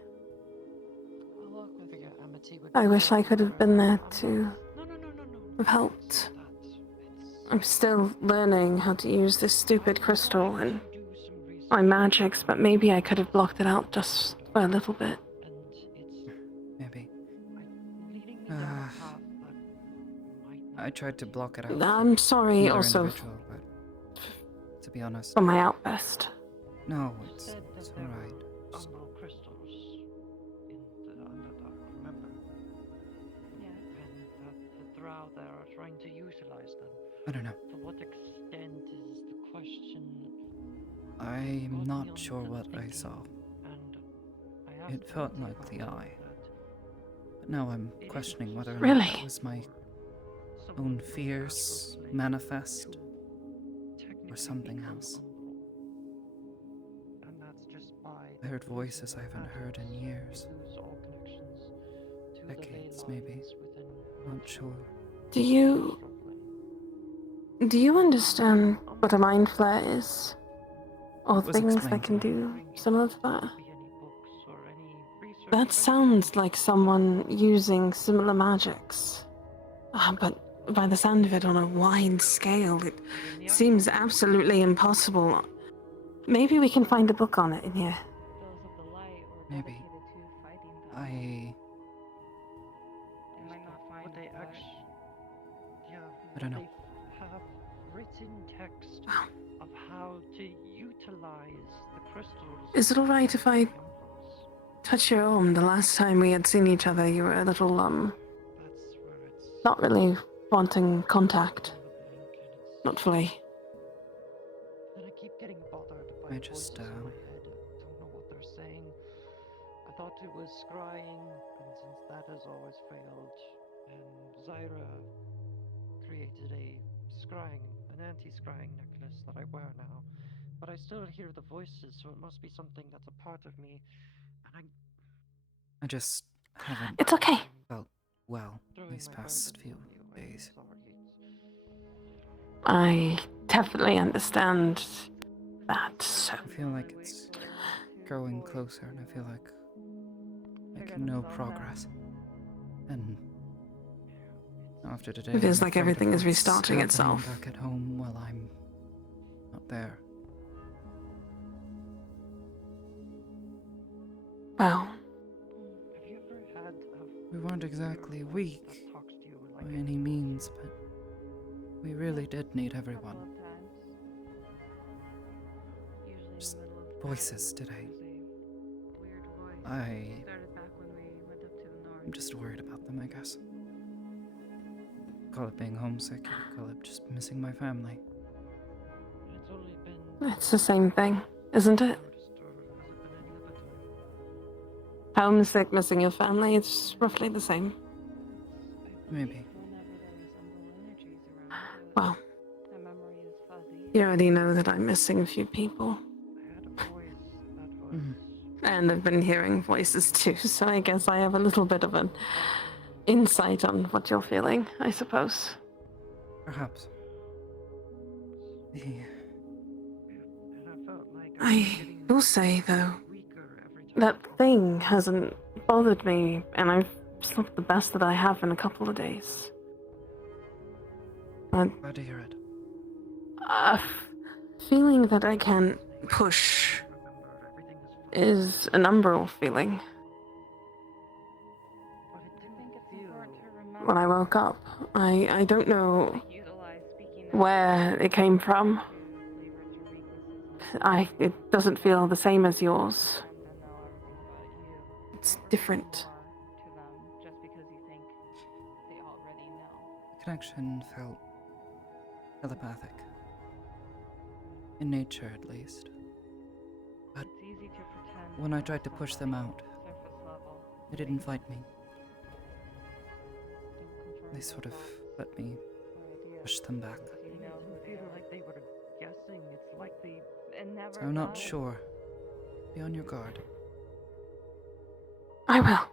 I wish I could have been there to have helped. I'm still learning how to use this stupid crystal and my magics, but maybe I could have blocked it out just for a little bit. Maybe. I tried to block it out. I'm sorry Another also individual, but to be honest. for my outburst. No, it's alright. Umbral crystals in the Underdark, remember? Yeah. And the Drow there are trying to utilize them. I don't know. To what extent is the question? I'm not sure what I saw. It felt like the eye. But now I'm questioning whether or not Really? it was my own fears manifest or something else. I heard voices I haven't heard in years. Decades, maybe. Not sure. Do you understand what a mind flare is? Or It was things explained that can to me. do similar to that? That sounds like someone using similar magics. But by the sound of it on a wide scale, it seems absolutely impossible. Maybe we can find a book on it in here. Maybe. I don't know. They have written text of how to utilize the crystals. Is it alright if I touch your arm? The last time we had seen each other, you were a little, not really wanting contact. Not fully. Then I keep getting bothered by voices in my head. I don't know what they're saying. I thought it was scrying, and since that has always failed, and Zyra created an anti-scrying necklace that I wear now. But I still hear the voices, so it must be something that's a part of me. And I just haven't It's okay. felt well these past few days. I definitely understand that. So. I feel like it's growing closer, and I feel like making no progress. And after today, It feels I'm like afraid everything of is what's restarting happening itself. back at home while I'm not there. Well, have you ever had We weren't exactly weak. by any means, but we really did need everyone. Just voices today. I'm just worried about them, I guess. Call it being homesick, call it just missing my family. It's the same thing, isn't it? Homesick, missing your family, it's roughly the same. Maybe. Well, you already know that I'm missing a few people. And I've been hearing voices too, so I guess I have a little bit of an insight on what you're feeling, I suppose. Perhaps. I will say, though, that thing hasn't bothered me, and I've slept the best that I have in a couple of days. Glad to hear it. A feeling that I can push is an umbral feeling. When I woke up, I don't know where it came from. It doesn't feel the same as yours. It's different. The connection felt telepathic. In nature, at least. But when I tried to push them out, they didn't fight me. They sort of let me push them back. So I'm not sure. Be on your guard. I will.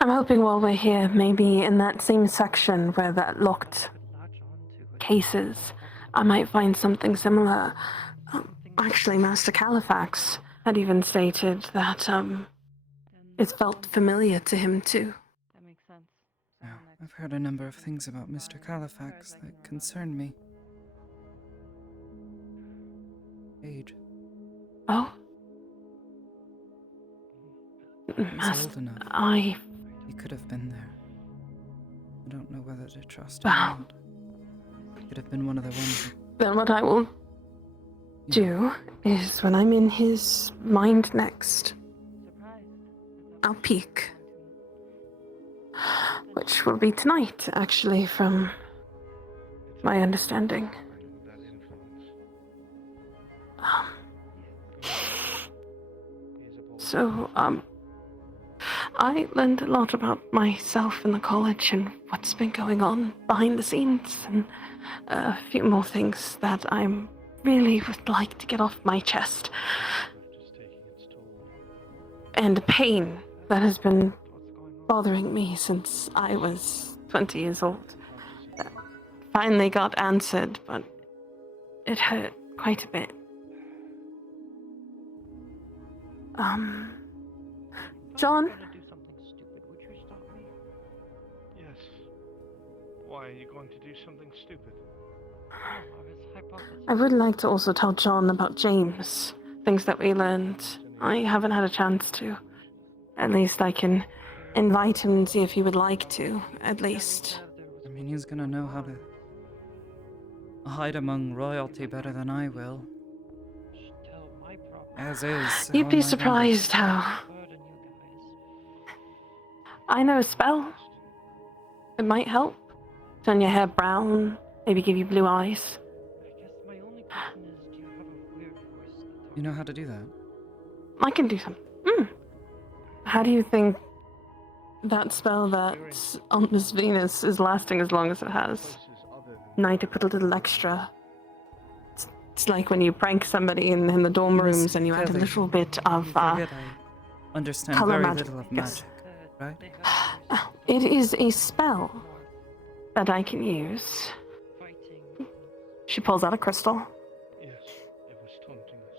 I'm hoping while we're here, maybe in that same section where that locked case is, I might find something similar. Actually, Master Califax had even stated that it felt familiar to him too. Yeah, I've heard a number of things about Mr. Califax that concern me. Age. Oh? He's old enough. He could have been there. I don't know whether to trust him or not. He could have been one of the ones. Then what I will do is when I'm in his mind next, I'll peek. Which will be tonight, actually, from my understanding. So, I learned a lot about myself in the college and what's been going on behind the scenes, and a few more things that I really would like to get off my chest. And the pain that has been bothering me since I was 20 years old. That finally got answered, but it hurt quite a bit. John? Yes. Why are you going to do something stupid? I would like to also tell John about James. Things that we learned. I haven't had a chance to. At least I can invite him and see if he would like to, at least. I mean, he's gonna know how to hide among royalty better than I will. As is. You'd be surprised how... I know a spell. It might help. Turn your hair brown, maybe give you blue eyes. You know how to do that? I can do something. How do you think that spell that's on Miss Venus is lasting as long as it has? Night to put a little extra. It's like when you prank somebody in the dorm rooms and you add a little bit of understand color very magic. little of magic, right? It is a spell that I can use. She pulls out a crystal. Yes, it was taunting us.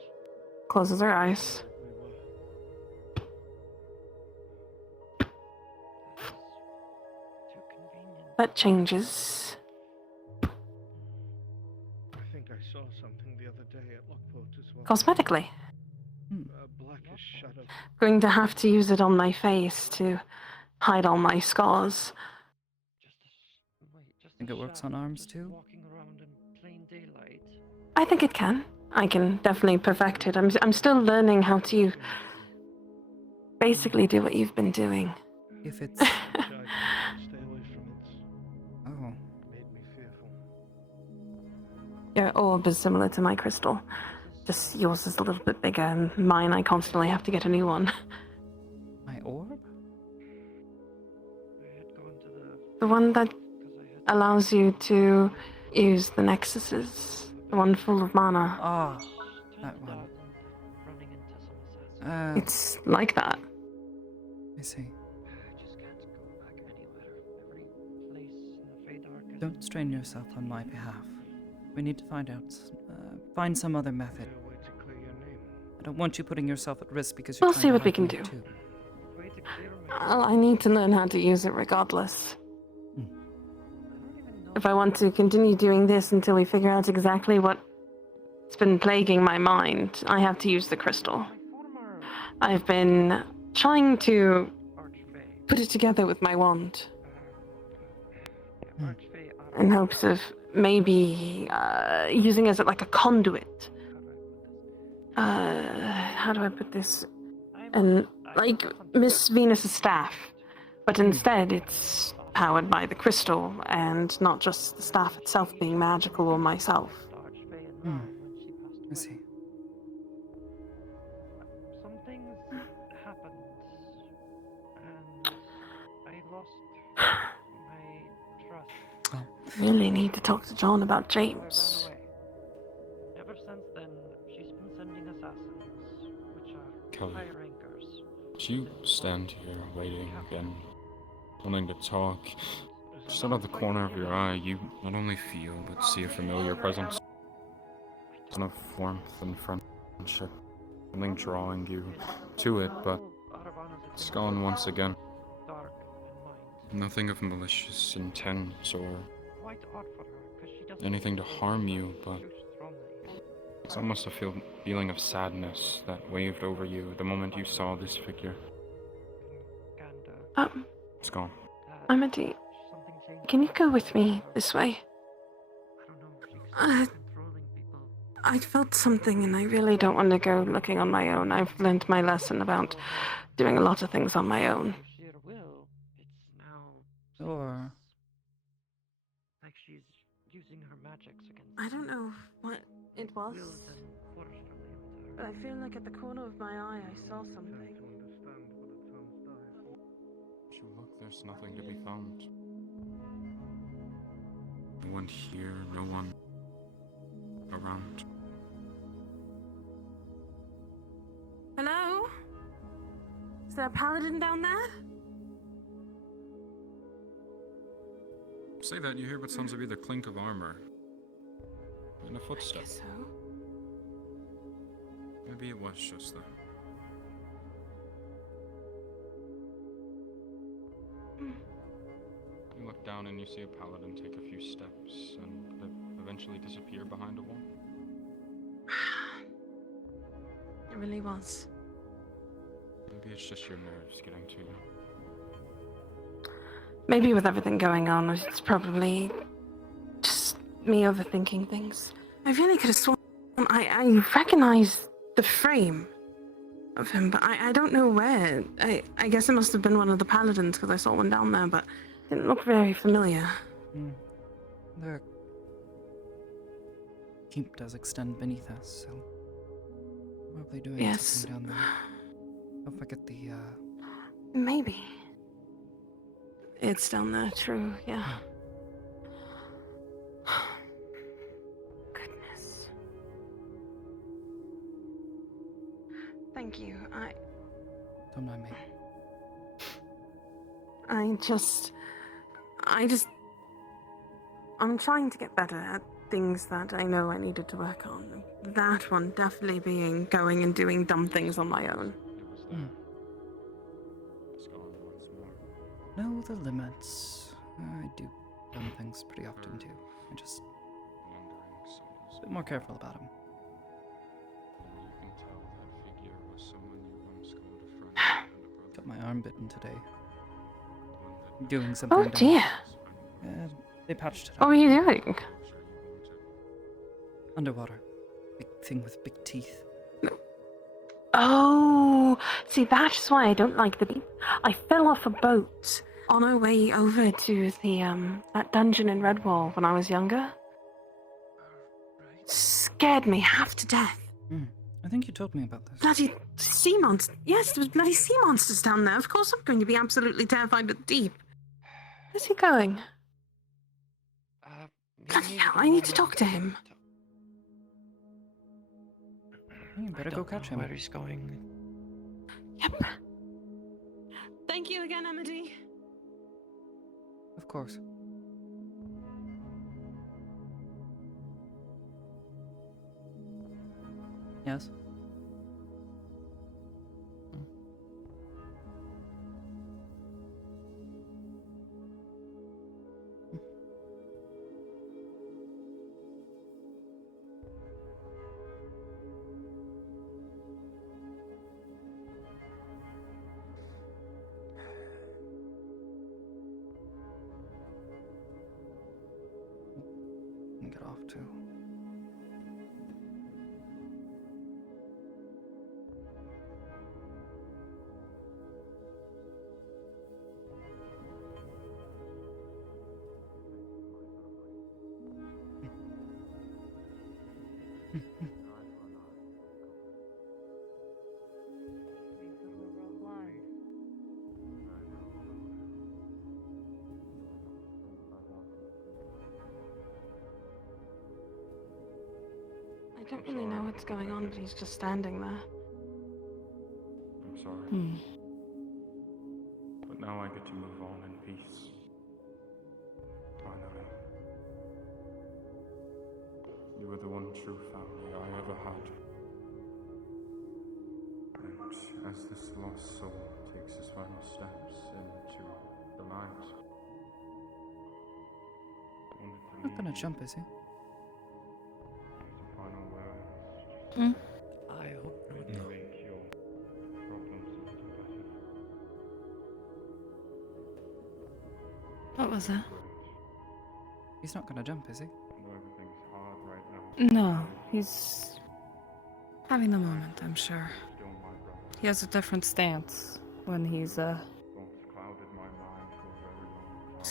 Closes her eyes. That changes. I think I saw something the other day at Lockport as well. Cosmetically. A blackish shadow. Going to have to use it on my face to hide all my scars. Think it works on arms too? I think it can. I can definitely perfect it. I'm still learning how to basically do what you've been doing. If it's... Oh. Your orb is similar to my crystal. Just yours is a little bit bigger, and mine I constantly have to get a new one. My orb? The one that allows you to use the nexuses. The one full of mana. Ah, that one. It's like that. I see. Don't strain yourself on my behalf. We need to find some other method. I don't want you putting yourself at risk because you're We'll trying see to what we hide can me do. too. I need to learn how to use it regardless. If I want to continue doing this until we figure out exactly what's been plaguing my mind, I have to use the crystal. I've been trying to put it together with my wand in hopes of maybe using it as like a conduit. How do I put this? And like Miss Venus's staff, but instead it's powered by the crystal and not just the staff itself being magical or myself. I see. Some things happened, and I lost my trust. Really need to talk to John about James. Ever since then, she's been sending assassins, which are Kelly, high rankers. as you stand here waiting again, wanting to talk, just out of the corner of your eye, you not only feel but see a familiar presence. One of warmth and friendship, something drawing you to it, but it's gone once again. Nothing of malicious intent or anything to harm you, but it's almost a feeling of sadness that waved over you the moment you saw this figure. It's gone. Amity, can you go with me this way? I felt something and I really don't want to go looking on my own. I've learned my lesson about doing a lot of things on my own. Or... Like she's using her magics against I don't know what it was, but I feel like at the corner of my eye I saw something. You look, there's nothing to be found. No one here, no one around. Hello? Is there a paladin down there? Say that, you hear what sounds to be the clink of armor. And a footstep. So? Maybe it was just that. You look down and you see a paladin take a few steps and eventually disappear behind a wall. It really was. Maybe it's just your nerves getting to you. Maybe with everything going on, it's probably just me overthinking things. I really could have sworn I recognized the frame of him, but I don't know where. I guess it must have been one of the paladins because I saw one down there, but it didn't look very familiar. The keep does extend beneath us, so probably doing something down there. Don't forget the Maybe. It's down there, true, yeah. Goodness. Thank you. Don't mind me. I'm trying to get better at things that I know I needed to work on. That one definitely being going and doing dumb things on my own. Know the limits. I do dumb things pretty often too. I just a bit more careful about them. You can tell that figure was someone you once called a friend. Got my arm bitten today. Doing something. Oh dear. They patched it What up. were you doing? Underwater. Big thing with big teeth. Oh, see, that's why I don't like the beach. I fell off a boat on our way over to the that dungeon in Redwall when I was younger. Scared me half to death. I think you told me about this. Bloody sea monsters. Yes, there was bloody sea monsters down there. Of course I'm going to be absolutely terrified of the deep. Where's he going? Bloody hell, I need to talk to him. You better go catch him. Where he's going. Yep. Thank you again, Amity. Of course. Yes? Get off too. I don't really know what's going on, but he's just standing there. I'm sorry. But now I get to move on in peace. Finally. You were the one true family I ever had. And as this lost soul takes his final steps into the light, I wanted to Not gonna jump, is he? final words. I hope not. To make your problems a little better. What was that? He's not gonna jump, is he? Everything's hard right now. No, he's having a moment, I'm sure. He has a different stance when he's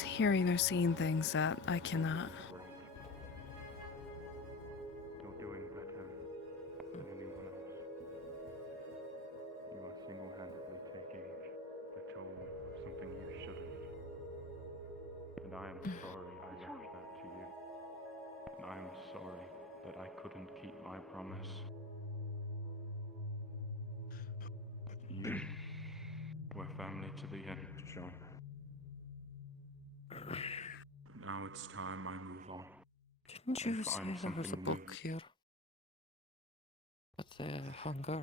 hearing or seeing things that I cannot. You're doing better than anyone else. You are single-handedly taking the toll of something you shouldn't. And I am sorry I left that to you. And I am sorry that I couldn't keep my promise. You were family to the end, John. Now it's time I move on. Didn't you and say find there was a something book new. here? But the hunger.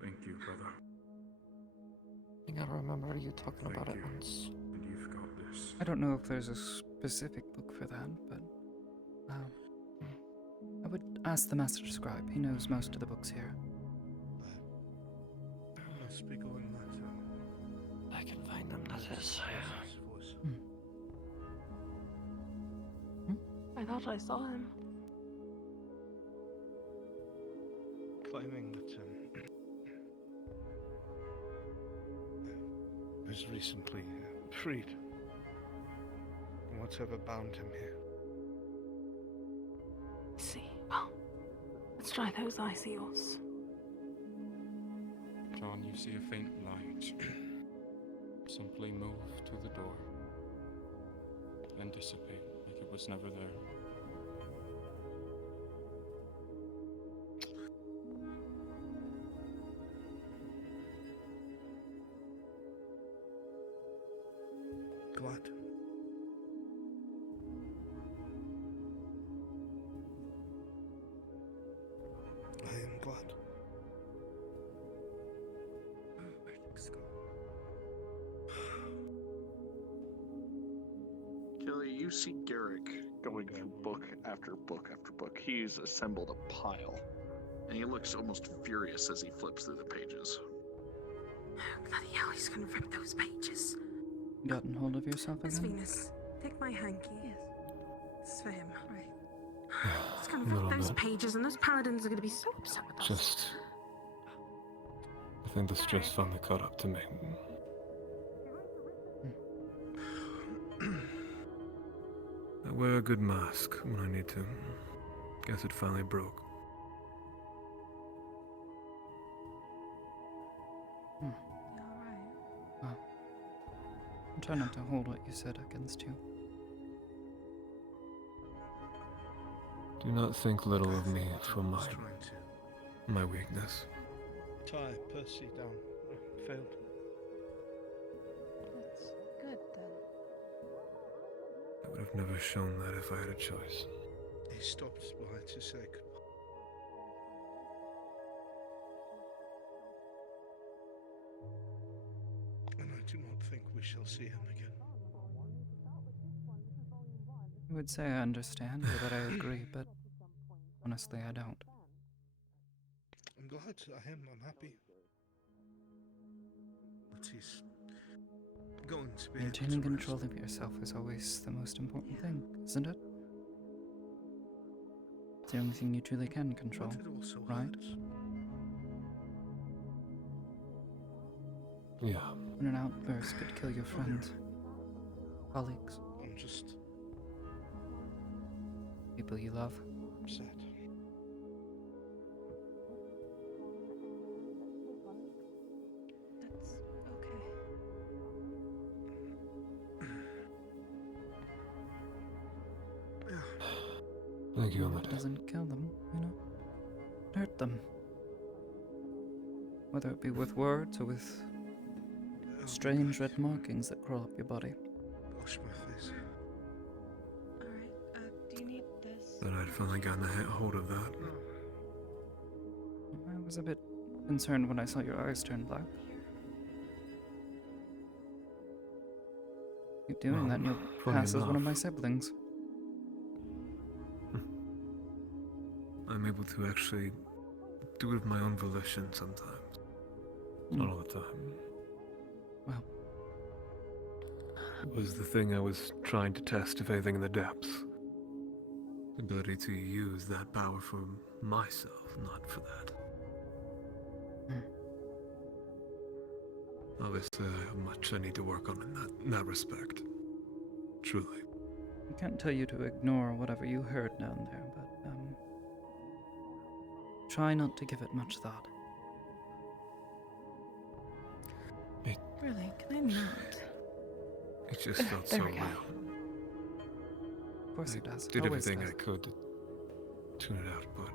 Thank you, brother. I think I remember you talking about it once. And you've got this. I don't know if there's a specific book for that, but I would ask the Master Scribe. He knows most of the books here. Must be going that. I can find them, that is. I thought I saw him. Claiming that was recently freed from whatever bound him here. I see. Well, let's try those eyes of yours. John, you see a faint light. Simply move to the door. Then dissipate like it was never there. Glad. I am glad. Kelly, you see Garrick going through book after book after book. He's assembled a pile, and he looks almost furious as he flips through the pages. Bloody hell, he's gonna rip those pages. You gotten hold of yourself Miss again? Venus, Take my hanky. Yes. This is for him. Right. It's gonna Little rip those bit. pages, and those paladins are gonna be so upset with us. Just. I think this just finally caught up to me. I wear a good mask when I need to. Guess it finally broke. Well, I'm trying not to hold what you said against you. Do not think little of me for my weakness. Tie Percy down. Failed. That's good then. I would have never shown that if I had a choice. He stopped by to say goodbye. And I do not think we shall see him again. I would say I understand or that I agree, but honestly, I don't. I'm glad I am. I'm happy. But he's going to be Maintaining control of yourself is always the most important thing, isn't it? It's the only thing you truly can control, right? Yeah. When an outburst could kill your friends, colleagues, I'm just people you love. upset. That's okay. Thank you, It Amity. doesn't kill them, you know? It hurt them. Whether it be with words or with strange red markings that crawl up your body. Wash my face. Alright, do you need this? That I'd finally gotten a hold of that. I was a bit concerned when I saw your eyes turn black. Keep doing that and you'll funny pass as one of my enough. siblings. I'm able to actually do it of my own volition sometimes. Not all the time. Well. It was the thing I was trying to test, if anything, in the depths. The ability to use that power for myself, not for that. Obviously, I have much I need to work on in that respect. Truly. I can't tell you to ignore whatever you heard down there, but, try not to give it much thought. Really? Can I not? It just felt so There we real. go. Of course it does. Did Always everything does. I could to tune it out, but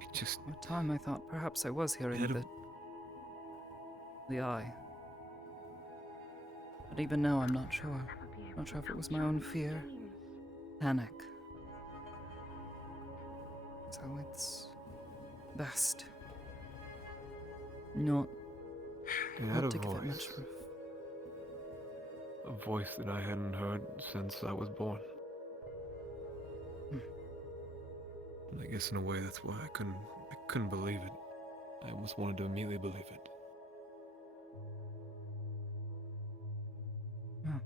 it just... At time I thought perhaps I was hearing the eye. But even now I'm not sure. Not sure if it was my own fear, panic. So it's best not It had a to give it much voice. A voice that I hadn't heard since I was born. I guess in a way that's why I couldn't believe it. I almost wanted to immediately believe it. Yeah.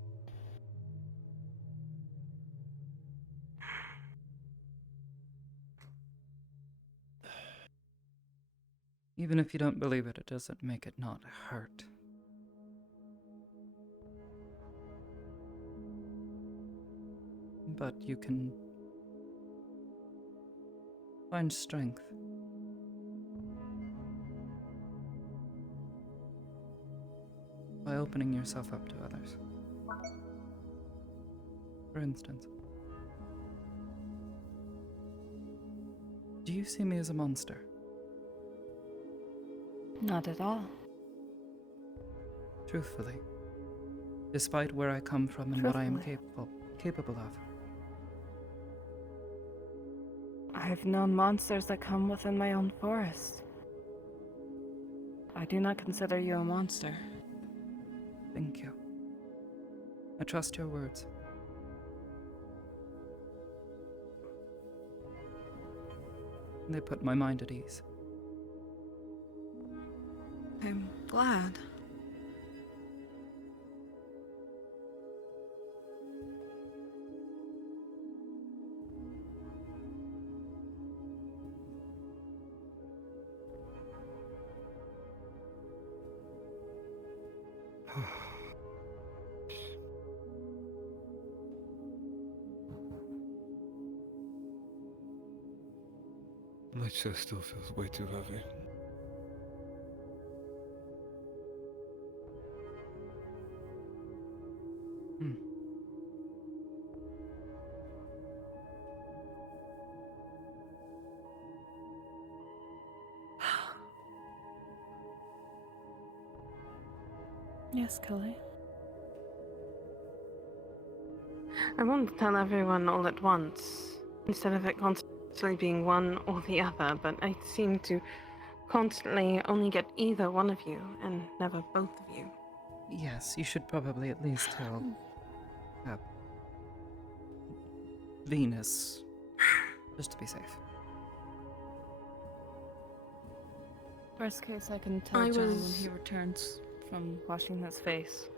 Even if you don't believe it, it doesn't make it not hurt. But you can find strength by opening yourself up to others. For instance, do you see me as a monster? Not at all. Truthfully, despite where I come from and what I am capable of. I've known monsters that come within my own forest. I do not consider you a monster. Thank you. I trust your words. They put my mind at ease. I'm glad. My chest still feels way too heavy. Yes, Kelly. I want to tell everyone all at once, instead of it constantly being one or the other, but I seem to constantly only get either one of you, and never both of you. Yes, you should probably at least tell Venus, just to be safe. Worst case, I can tell John when he returns from washing his face.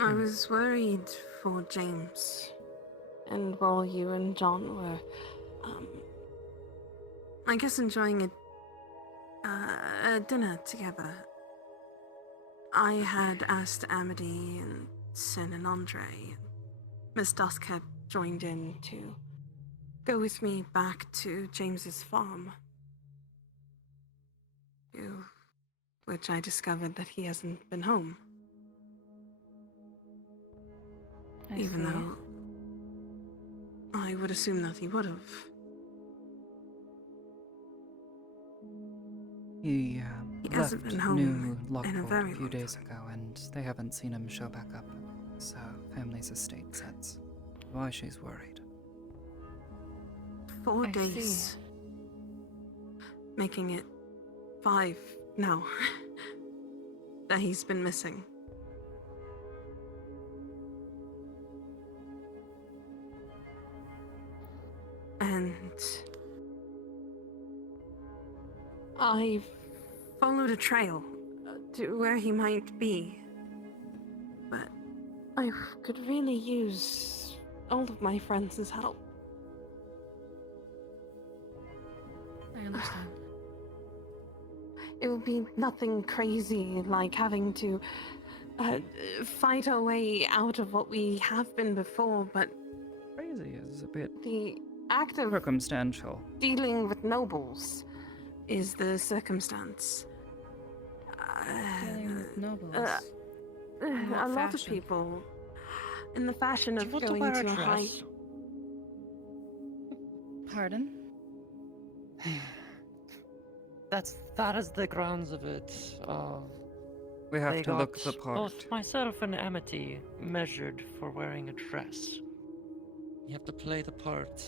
I was worried for James, and while you and John were, I guess enjoying a dinner together, I had asked Amity and Sin and Andre. Miss Dusk had joined in to go with me back to James's farm, to which I discovered that he hasn't been home. Even though I would assume that he would have. He left hasn't been home New in a Lockport very a few days ago, and they haven't seen him show back up at his family's estate since. Why she's worried. 4 days. Making it 5 now that he's been missing. And I followed a trail to where he might be, but I could really use all of my friends' help. I understand. It would be nothing crazy like having to fight our way out of what we have been before, but crazy is a bit the act of circumstantial. Dealing with nobles is the circumstance. Dealing with nobles. A lot of people, in the fashion of going to a high. Pardon? That is the grounds of it. We have they to look got the part. Both myself and Amity measured for wearing a dress. You have to play the part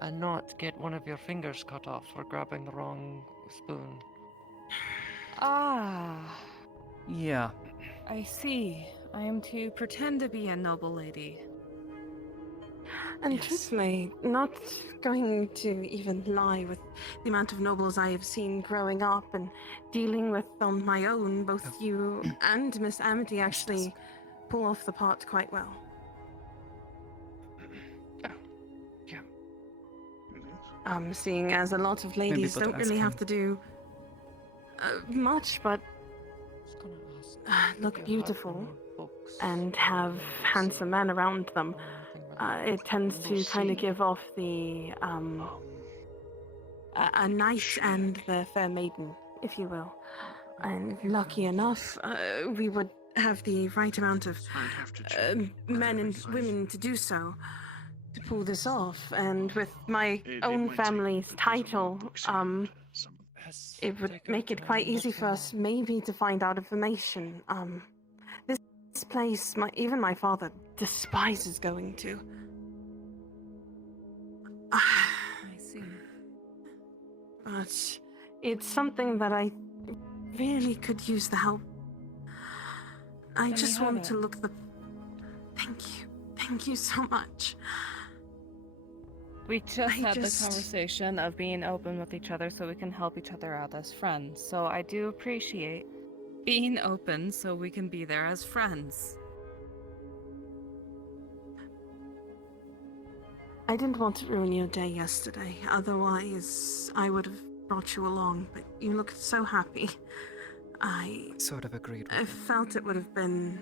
and not get one of your fingers cut off for grabbing the wrong spoon. Ah. Yeah. I see. I am to pretend to be a noble lady. And truthfully, not going to even lie with the amount of nobles I have seen growing up and dealing with on my own, both you and Miss Amity actually pull off the part quite well. Seeing as a lot of ladies don't really have to do much but look beautiful and have handsome men around them. It tends to kind of give off the a knight and the fair maiden, if you will. And lucky enough, we would have the right amount of men and women to do so, to pull this off. And with my own family's title, it would make it quite easy for us maybe to find out information. This place, even my father despises going to. I see. But it's something that I really could use the help. I just want to look the... Thank you so much. We just had the conversation of being open with each other so we can help each other out as friends. So I do appreciate being open so we can be there as friends. I didn't want to ruin your day yesterday, otherwise I would have brought you along, but you looked so happy. I sort of agreed with I it. felt it would have been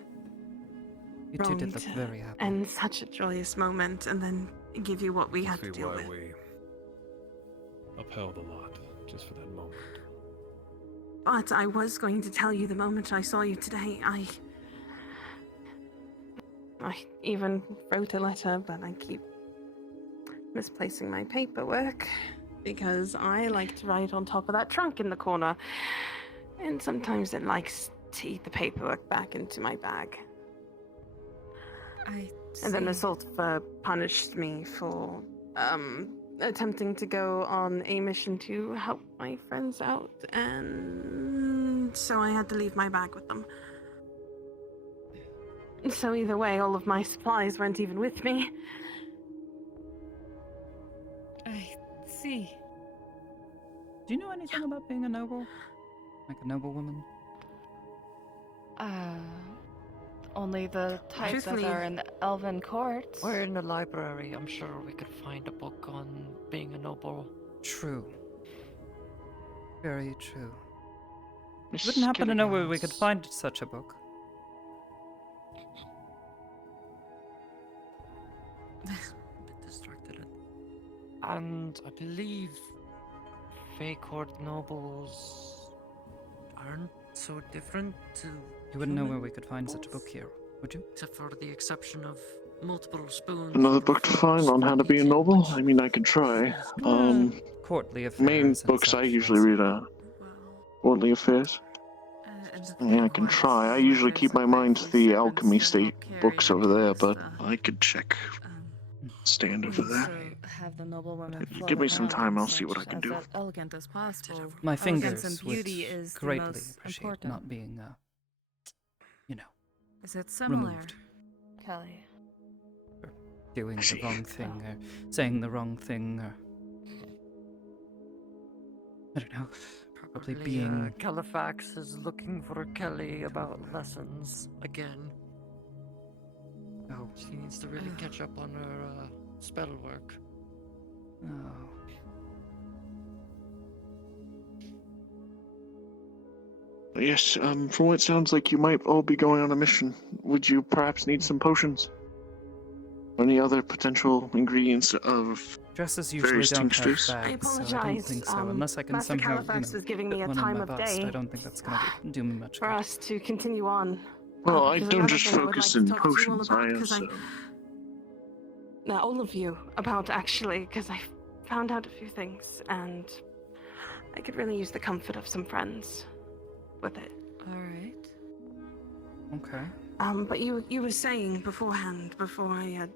You two wrong did look to very happy. end such a joyous moment and then give you what we had to See deal why with. we upheld a lot just for that moment. But I was going to tell you the moment I saw you today. I even wrote a letter, but I keep misplacing my paperwork because I like to write on top of that trunk in the corner. And sometimes it likes to eat the paperwork back into my bag. And then the Sulphur punished me for attempting to go on a mission to help my friends out, and so I had to leave my bag with them. So either way, all of my supplies weren't even with me. I see. Do you know anything about being a noble? Like a noblewoman? Only the types that are in the elven courts. We're in the library. I'm sure we could find a book on being a noble. True. Very true. Miss Wouldn't happen to know where we Skilligans. could find such a book. A bit distracted. And I believe Fey Court nobles aren't so different to. You wouldn't know where we could find such a book here, would you? Except for the exception of multiple spoons. Another book to find on how to be a noble? I mean, I could try. Courtly affairs. Main and books I such, usually read are Courtly Affairs. Yeah, I can try. I usually keep my mind to the alchemy state books over there, but I could check stand over there. Have the noblewomen Give me some float time, around I'll see what I such can as do. elegant as possible. My Elegance fingers and would beauty is the greatly most appreciate important. not being, you know, Is it similar, removed. Kelly? Doing the wrong thing, or saying the wrong thing, or I don't know, probably being. Califax is looking for Kelly about lessons again. Oh. She needs to really catch up on her spell work. Oh. Yes, from what it sounds like, you might all be going on a mission. Would you perhaps need some potions? Or any other potential ingredients of Dresses usually various don't have tinctures? bags, I apologize. so I don't think so. Unless I can Master somehow, Califax was giving me fit a one time in my of bust. day I don't think that's gonna do me much for good. us to continue on. Well, I There's don't another just thing I would focus like in to talk to you all potions, about, I 'cause also... Now, all of you about actually, because I found out a few things, and I could really use the comfort of some friends with it. All right. Okay. But you were saying beforehand, before I had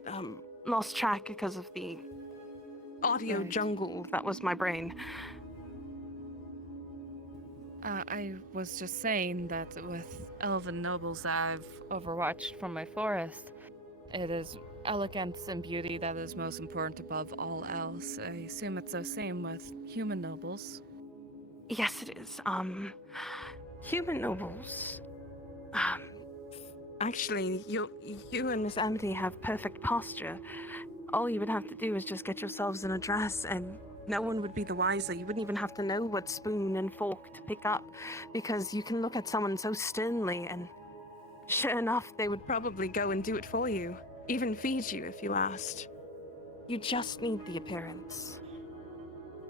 lost track because of the audio jungle that was my brain. I was just saying that with elven nobles I've overwatched from my forest, it is elegance and beauty that is most important above all else. I assume it's the same with human nobles. Yes, it is. Human nobles. Actually, you and Miss Amity have perfect posture. All you would have to do is just get yourselves in a dress, and no one would be the wiser. You wouldn't even have to know what spoon and fork to pick up, because you can look at someone so sternly, and sure enough, they would probably go and do it for you. Even feed you if you asked. You just need the appearance.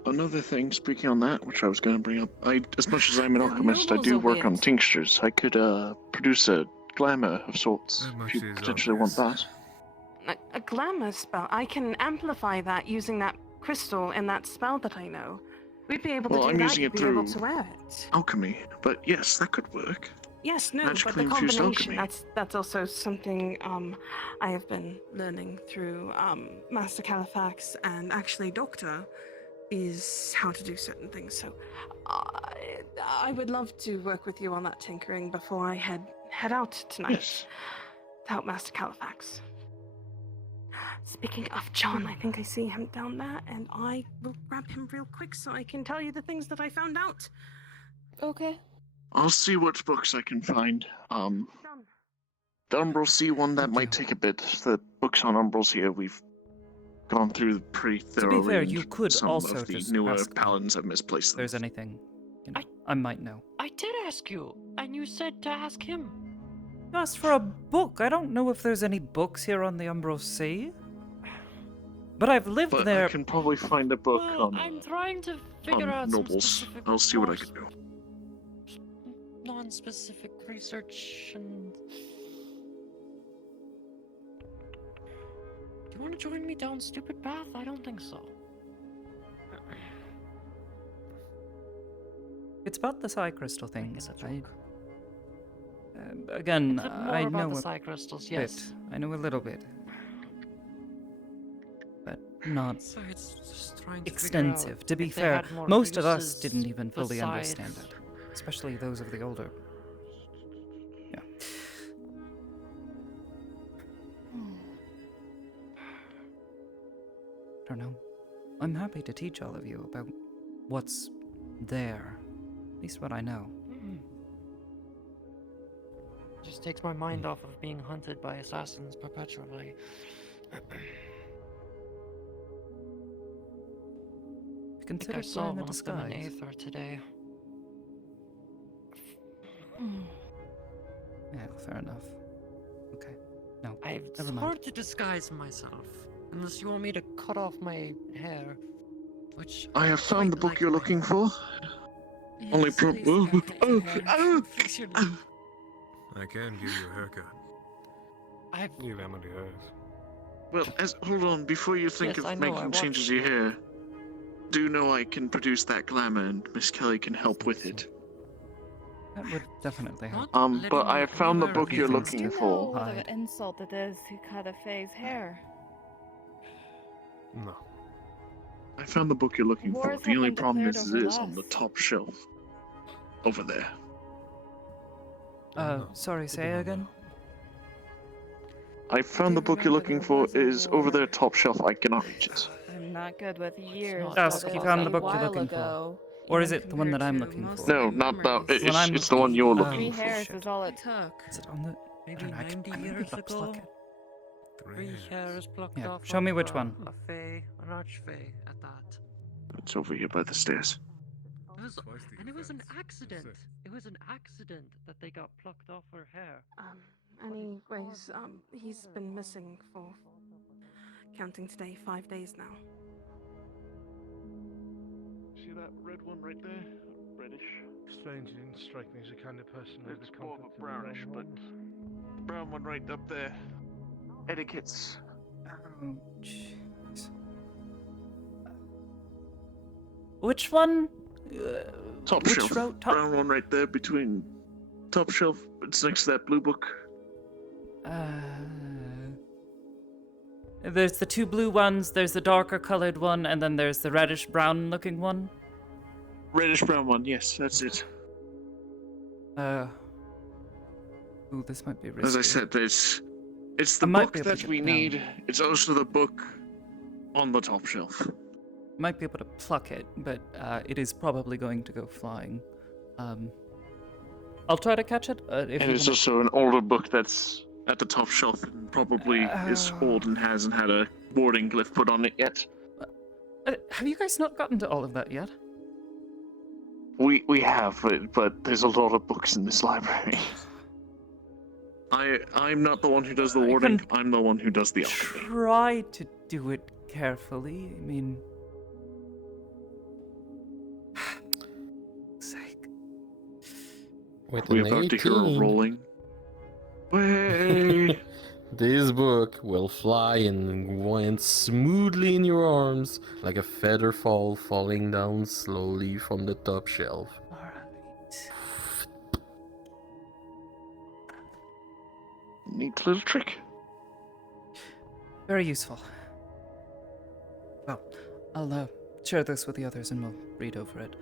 Another thing, speaking on that, which I was going to bring up, as much as I'm an alchemist, I do work on tinctures. I could produce a glamour of sorts, if you potentially want that. A glamour spell. I can amplify that using that crystal and that spell that I know. We'd be able to Well, do I'm that. using You'd it be able through to wear it. alchemy, but yes, that could work. Yes, no, Magically but the infused combination, alchemy. that's also something I have been learning through Master Califax, and actually Doctor is how to do certain things. So I would love to work with you on that tinkering before I head out tonight. Yes. To help Master Califax. Speaking of John, I think I see him down there, and I will grab him real quick so I can tell you the things that I found out. Okay. I'll see what books I can find. The Umbral Sea one, that might take a bit. The books on Umbrals here, we've gone through pretty thoroughly. To be fair, and you could some also of the just newer ask me paladins have misplaced if them. there's anything, I might know. I did ask you, and you said to ask him. You asked for a book. I don't know if there's any books here on the Umbral Sea. But I've lived But there. I can probably find a book Well, on, I'm trying to figure out some nobles. specific, I'll see what I more can do. non-specific research and... Do you want to join me down stupid path? I don't think so. It's about the Psy Crystal things. Again, More I about know the a Psy Crystals, bit. yes. I know a little bit. But not So it's just trying to extensive. figure out To be if they fair, had more most of us uses didn't even fully understand besides- it. Especially those of the older. Yeah. I don't know. I'm happy to teach all of you about what's there. At least what I know. Just takes my mind off of being hunted by assassins perpetually. I Consider think I saw flying the one of them in disguise. Aether today. Yeah, fair enough. Okay. No, It's never mind. hard to disguise myself, unless you want me to cut off my hair, which I have found the book you're looking for. Only I can give you a haircut. Leave Amity hers. Well, hold on, before you think Yes, I of know, I making watched changes to your hair, do know I can produce that glamour and Miss Kelly can help with it. That would definitely help. But I have found the book you're Things looking to for. What an insult it is to cut a Faye's hair. No. I found the book you're looking for. Wars The have only been problem declared is over it is on the us. top shelf. Over there. Sorry, say again? I found the book you're looking for is over there, top shelf. I cannot reach it. I'm not good with years. Ask, but you it found was the a book you're while looking ago, for? Or is even it the one that I'm compared to looking most for? No, not that. The one I'm It's the one you're oh, looking 3 for. hairs is all it took. Is it on the... maybe I don't know, 90 I might be years able to pluck ago. it. 3 hairs plucked Yeah, off. show me of, which one. A Fae, an Archfey at that. It's over here by the stairs. And it was an accident. It was an accident that they got plucked off her hair. Anyways, he's been missing for, counting today, 5 days now. See that red one right there? Reddish. Strange, you didn't strike me as the kind of person who It's more of a brownish, but the brown one right up there. Etiquettes. Oh, jeez. Which one? Top which shelf. row? Brown one right there between top shelf. It's next to that blue book. There's the 2 blue ones, there's the darker colored one, and then there's the reddish brown looking one. Reddish brown one. Yes, that's it. Ooh, this might be risky. As I said, it's the I might book be able to that get we down. need. It's also the book on the top shelf. Might be able to pluck it, but it is probably going to go flying. I'll try to catch it. If And you it's wanna- also an older book that's at the top shelf and probably is old and hasn't had a warding glyph put on it yet. Have you guys not gotten to all of that yet? We have, but there's a lot of books in this library. I'm not the one who does the warding. I'm the one who does the alchemy. Try to do it carefully. I mean, With We're an about to hear a 18. rolling. Way. This book will fly and went smoothly in your arms like a feather falling down slowly from the top shelf. Neat little trick. very useful. Well, I'll share this with the others and we'll read over it.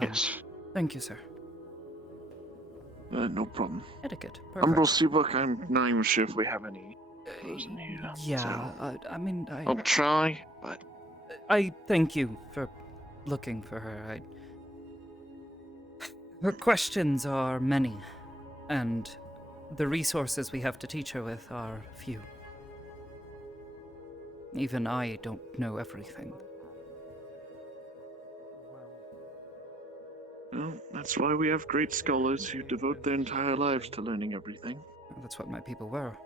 Yes. Thank you, sir. No problem. Etiquette. Umbral Seabook, I'm not even sure if we have any those in here. Yeah, I mean, I'll try, but I thank you for looking for her. Her questions are many, and the resources we have to teach her with are few. Even I don't know everything. Well, that's why we have great scholars who devote their entire lives to learning everything. Well, that's what my people were.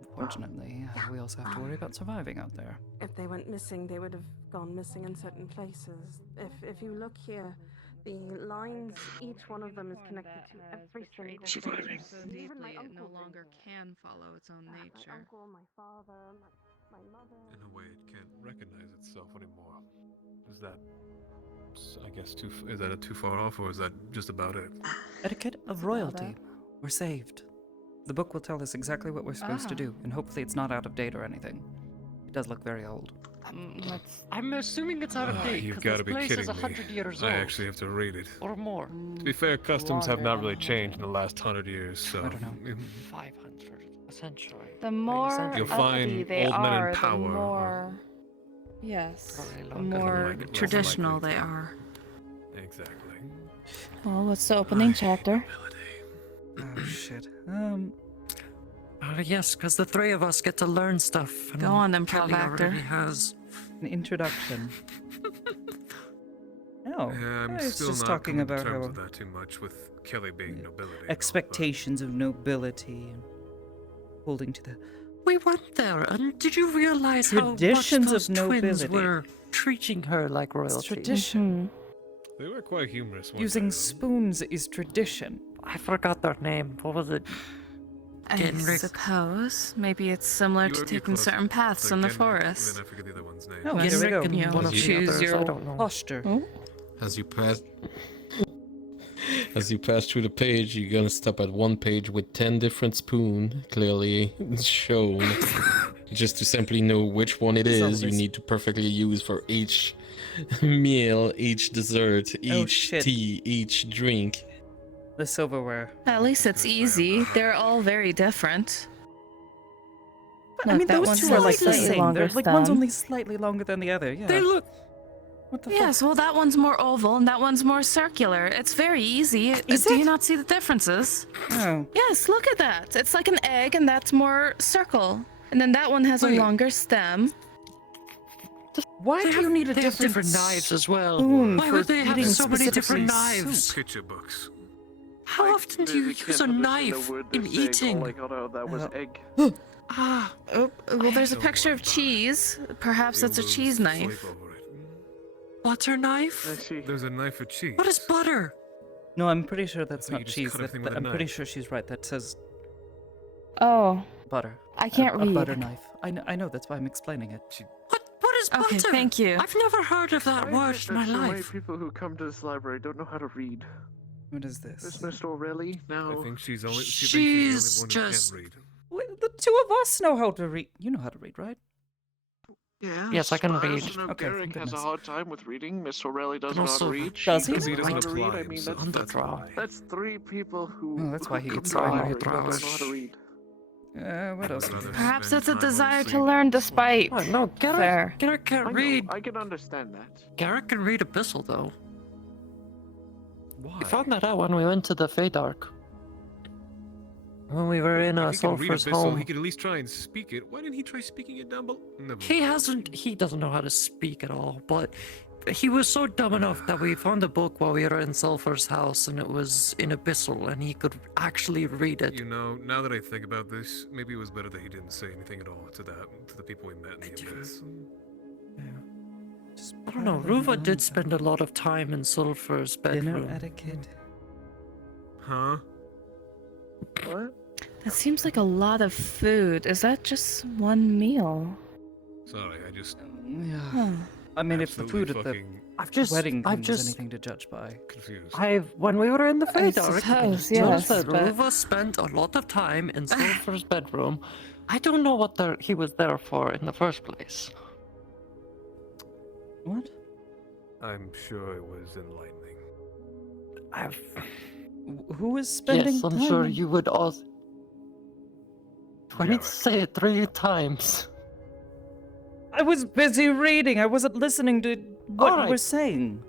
Unfortunately, we also have to worry about surviving out there. If they went missing, they would have gone missing in certain places. If you look here, the lines, each one of them is connected to every single Surviving. So deeply, it no longer can follow its own nature. My uncle, my father, my mother. In a way, it can't recognize itself anymore. Is that, I guess, is that too far off, or is that just about it? Etiquette of royalty. We're saved. The book will tell us exactly what we're supposed to do, and hopefully it's not out of date or anything. It does look very old. I'm assuming it's out of date. You've 'Cause got to this be place kidding is me. 100 years old. I actually have to read it. Or more. To be fair, customs have not really changed in the last 100 years, so... I don't know. 500, a century. The more You'll find uppity they old men in are, the power, more... Yes. The more traditional they are. Exactly. Well, what's the opening chapter? Oh, shit. Yes, because the three of us get to learn stuff. And Go on then, Kelly Provactor. already has. An introduction. Oh, Yeah, I'm it's still just not talking coming to about terms how with that too much, with Kelly being nobility. expectations of nobility and holding to the We went there, and did you realize traditions how much of those twins nobility. were treating her like royalty? It's tradition. They were quite humorous. weren't Using they, though? spoons is tradition. I forgot their name. What was it? I Genric. suppose. Maybe it's similar You to were taking close. certain paths in the Genric, forest. Then I forget the other one's name. Oh, Must, here we go. you know, one of the choose others, I your don't know. Posture. As you pass through the page, you're gonna stop at one page with 10 different spoons clearly shown. Just to simply know which one it is, you need to perfectly use for each meal, each dessert, each shit. tea, each drink. The silverware. At least it's easy. They're all very different. I mean, that those one's two are like the slightly same. longer They're like one's stem. only slightly longer than the other. Yeah. They look. What the Yes, well, that one's more oval and that one's more circular. It's very easy. Is Do it? you not see the differences? Oh. Yes, look at that. It's like an egg, and that's more circle. And then that one has a Wait. longer stem. Why do you need a They have different different knives as well. spoon Why for would they have eating so many specifically different knives? soup? Picture books. How often do you use a knife in eating? That was egg. Ah, Oh, well, there's a picture of cheese. Perhaps it's a cheese knife. butter knife? There's a knife for cheese. What is butter? No, I'm pretty sure that's thought you not just cheese. cut everything with a I'm pretty knife. sure she's right. That says Oh, butter. I can't a read. butter knife. I know. That's why I'm explaining it. What is butter? Okay, thank you. I've never heard of that word in my so many life. people who come to this library don't know how to read. What is this? Is Mr. O'Reilly now? I think she's only. She's She's the only one just- who can't read. Wait, the two of us know how to read. You know how to read, right? Yeah. Yes, I can as far read. as I know, Okay, Garrick thank has a goodness. hard time with reading. Miss O'Reilly doesn't And know how to also- read. Does he? Because he doesn't know how doesn't to read. apply I mean, himself, that's that's why. that's three people who. Oh, that's why he who gets come to the so library who proud. don't know how to read. What else? Rather Perhaps spend it's a time on desire to sleep. learn despite. Oh, no, Fair. Garrick can't read. I can understand that. Garrick can read Abyssal, though. Why? We found that out when we went to the Feydark. When we were in If he can read Sulphur's Abyssal, home. he could at least try and speak it. Why didn't he try speaking it down below? Never He mind. he doesn't know how to speak at all, but he was so dumb enough that we found a book while we were in Sulphur's house, and it was in Abyssal, and he could actually read it. You know, now that I think about this, maybe it was better that he didn't say anything at all to the people we met in the abyss. I don't know, Ruva did spend a lot of time in Sulphur's bedroom. Dinner etiquette. Huh? What? That seems like a lot of food. Is that just one meal? Sorry, I just Yeah. Huh. I mean, if the absolutely food at the fucking wedding I've thing just- is anything to judge by. confused. When we were in the I Feydark, suppose, I yes, noticed that but- Ruva spent a lot of time in Sulphur's bedroom. I don't know what he was there for in the first place. What? I'm sure it was enlightening. Who is spending Yes, I'm time? sure you would also. Do I need to say it 3 times? I was busy reading. I wasn't listening to what you Alright. were saying.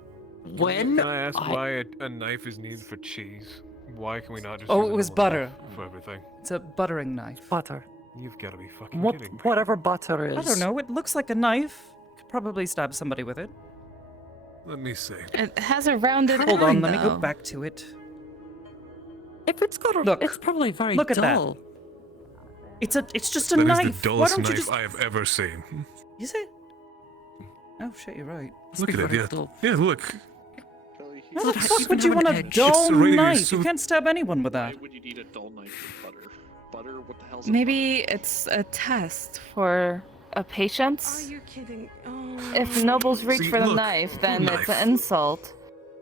When Can I ask why a knife is needed for cheese? Why can we not just Oh, use it a was normal butter. knife for everything? It's a buttering knife. Butter. You've got to be fucking kidding me. Whatever butter is. I don't know. It looks like a knife. Could probably stab somebody with it. Let me see. It has a rounded Hold on, end, let me go though. back to it. If it's got a, Look, it's probably very look at dull. that. It's just a That knife. is the Why dullest don't you knife just? I have ever seen. Is it? Oh shit, you're right. Look at it, yeah. Yeah, look. Why the fuck even would you have an want a edge. dull It's really knife? so- You can't stab anyone with that. Why would you need a dull knife with butter? Butter? What the hell's Maybe it's a test for a patience. Are you kidding? Oh. If nobles reach See, for the look, knife, then knife. it's an insult.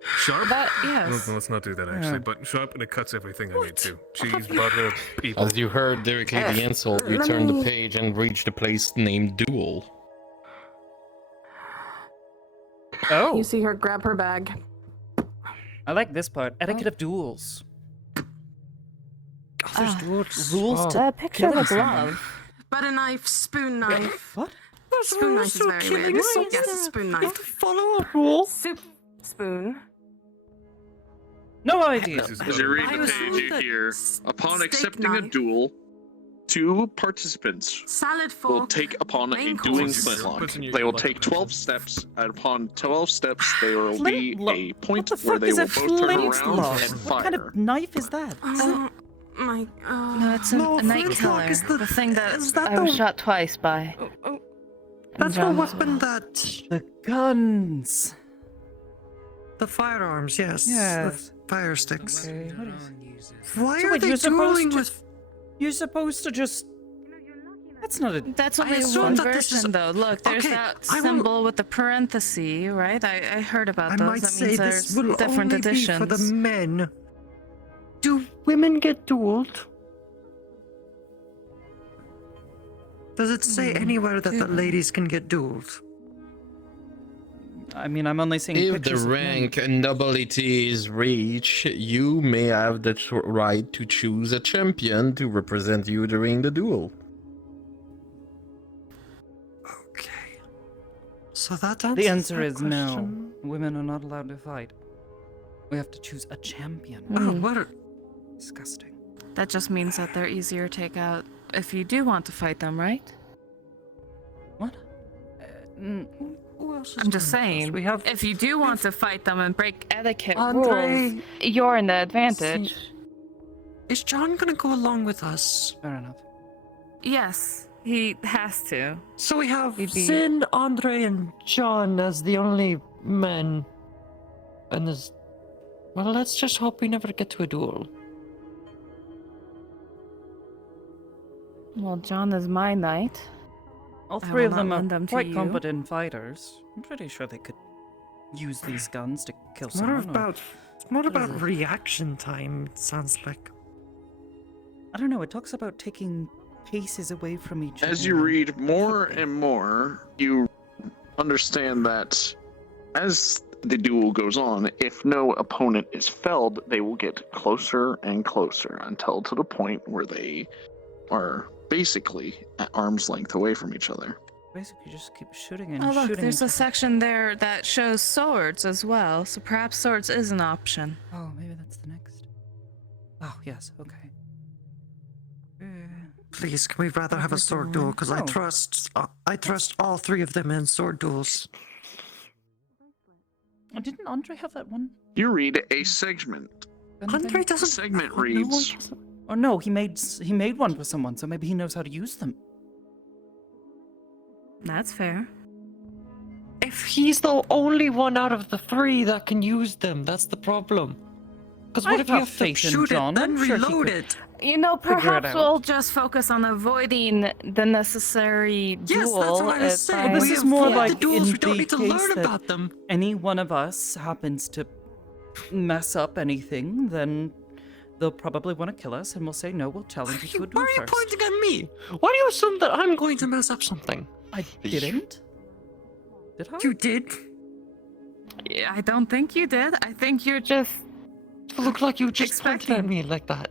Sharp? But No, yes. no, let's not do that actually. But sharp and it cuts everything I need to. Cheese, butter, people. As you heard directly the insult, you let turn the me- page and reach the place named Duel. Oh, You see her grab her bag. I like this part. Etiquette of duels. There's duels. Rules Oh. to Picture of a killing someone. glove. Butter knife, spoon knife. What? There's Spoon knife rules is to very killing weird. someone. Yes, a spoon You knife. have to follow a rule. Soup spoon. No idea. As you read I the was page, told you that hear, upon steak accepting a knife. duel, 2 participants Salad fork. will take upon a main dueling course. flintlock. What's in your They will butt? take 12 steps, and upon 12 steps, there will be Flintlock? a What point the where fuck they is will a both turn around flintlock? and What kind fire. of knife is that? Oh my. No, it's a night flintlock killer. is The thing that is that I was the- shot twice by. Oh, That's the John as weapon well. that. The guns. The firearms, yes. Yes. The fire sticks. Okay. Why So are wait, they you're supposed dueling to- with? You're supposed to just. That's not a. That's I only assume one that this is- version, though. Look, there's Okay, that I will- symbol with the parenthesis, right? I heard about I those. might That say means this there's will different only editions. be for the men. Do women get dueled? Does it say anywhere that the ladies can get dueled? I mean, I'm only seeing If the pictures of men. rank and nobility is reached, you may have the right to choose a champion to represent you during the duel. Okay. So that answers The answer that is no. question. Women are not allowed to fight. We have to choose a champion. Oh, what? Disgusting. That just means that they're easier to take out if you do want to fight them, right? What? Who else is I'm just doing this? saying, We have. if you do want to fight them and break etiquette Andre, rules, you're in the advantage. Is John gonna go along with us? Fair enough. Yes, he has to. So we have He'd be- Sin, Andre, and John as the only men. And there's. Well, let's just hope we never get to a duel. Well, John is my knight. All I three will of them not are lend them to quite you. competent fighters. I'm pretty sure they could use these guns to kill It's more someone. or- about. It's more about reaction time, it sounds like. I don't know. It talks about taking paces away from each other. As you read more and more, you understand that as the duel goes on, if no opponent is felled, they will get closer and closer until to the point where they are basically at arm's length away from each other. Basically, just keep shooting and Oh, look, shooting. there's each a other. section there that shows swords as well, so perhaps swords is an option. Oh, maybe that's the next. Oh, yes. Okay. Please, can we rather have a sword duel? Because I Oh. trust all three of them in sword duels. Oh, didn't Andre have that one? You read a segment. Andre The doesn't. segment No, reads, Oh no, he made one for someone, so maybe he knows how to use them. That's fair. If he's the only one out of the three that can use them, that's the problem. Because what I if you have have to faith in shoot John. it, then I'm sure he reload could- it? You know, Figure it perhaps out. we'll just focus on avoiding the necessary Yes, duel. that's what I was if saying. This We is more avoid the like duels, in we don't the need to case learn that about them. any one of us happens to mess up anything, then they'll probably want to kill us, and we'll say no. We'll challenge you to a duel Why are you first. pointing at me? Why do you assume that I'm going to mess up something? I didn't. Did I? You did. Yeah, I don't think you did. I think you're just. You look like you just pointed at Expecting. me like that.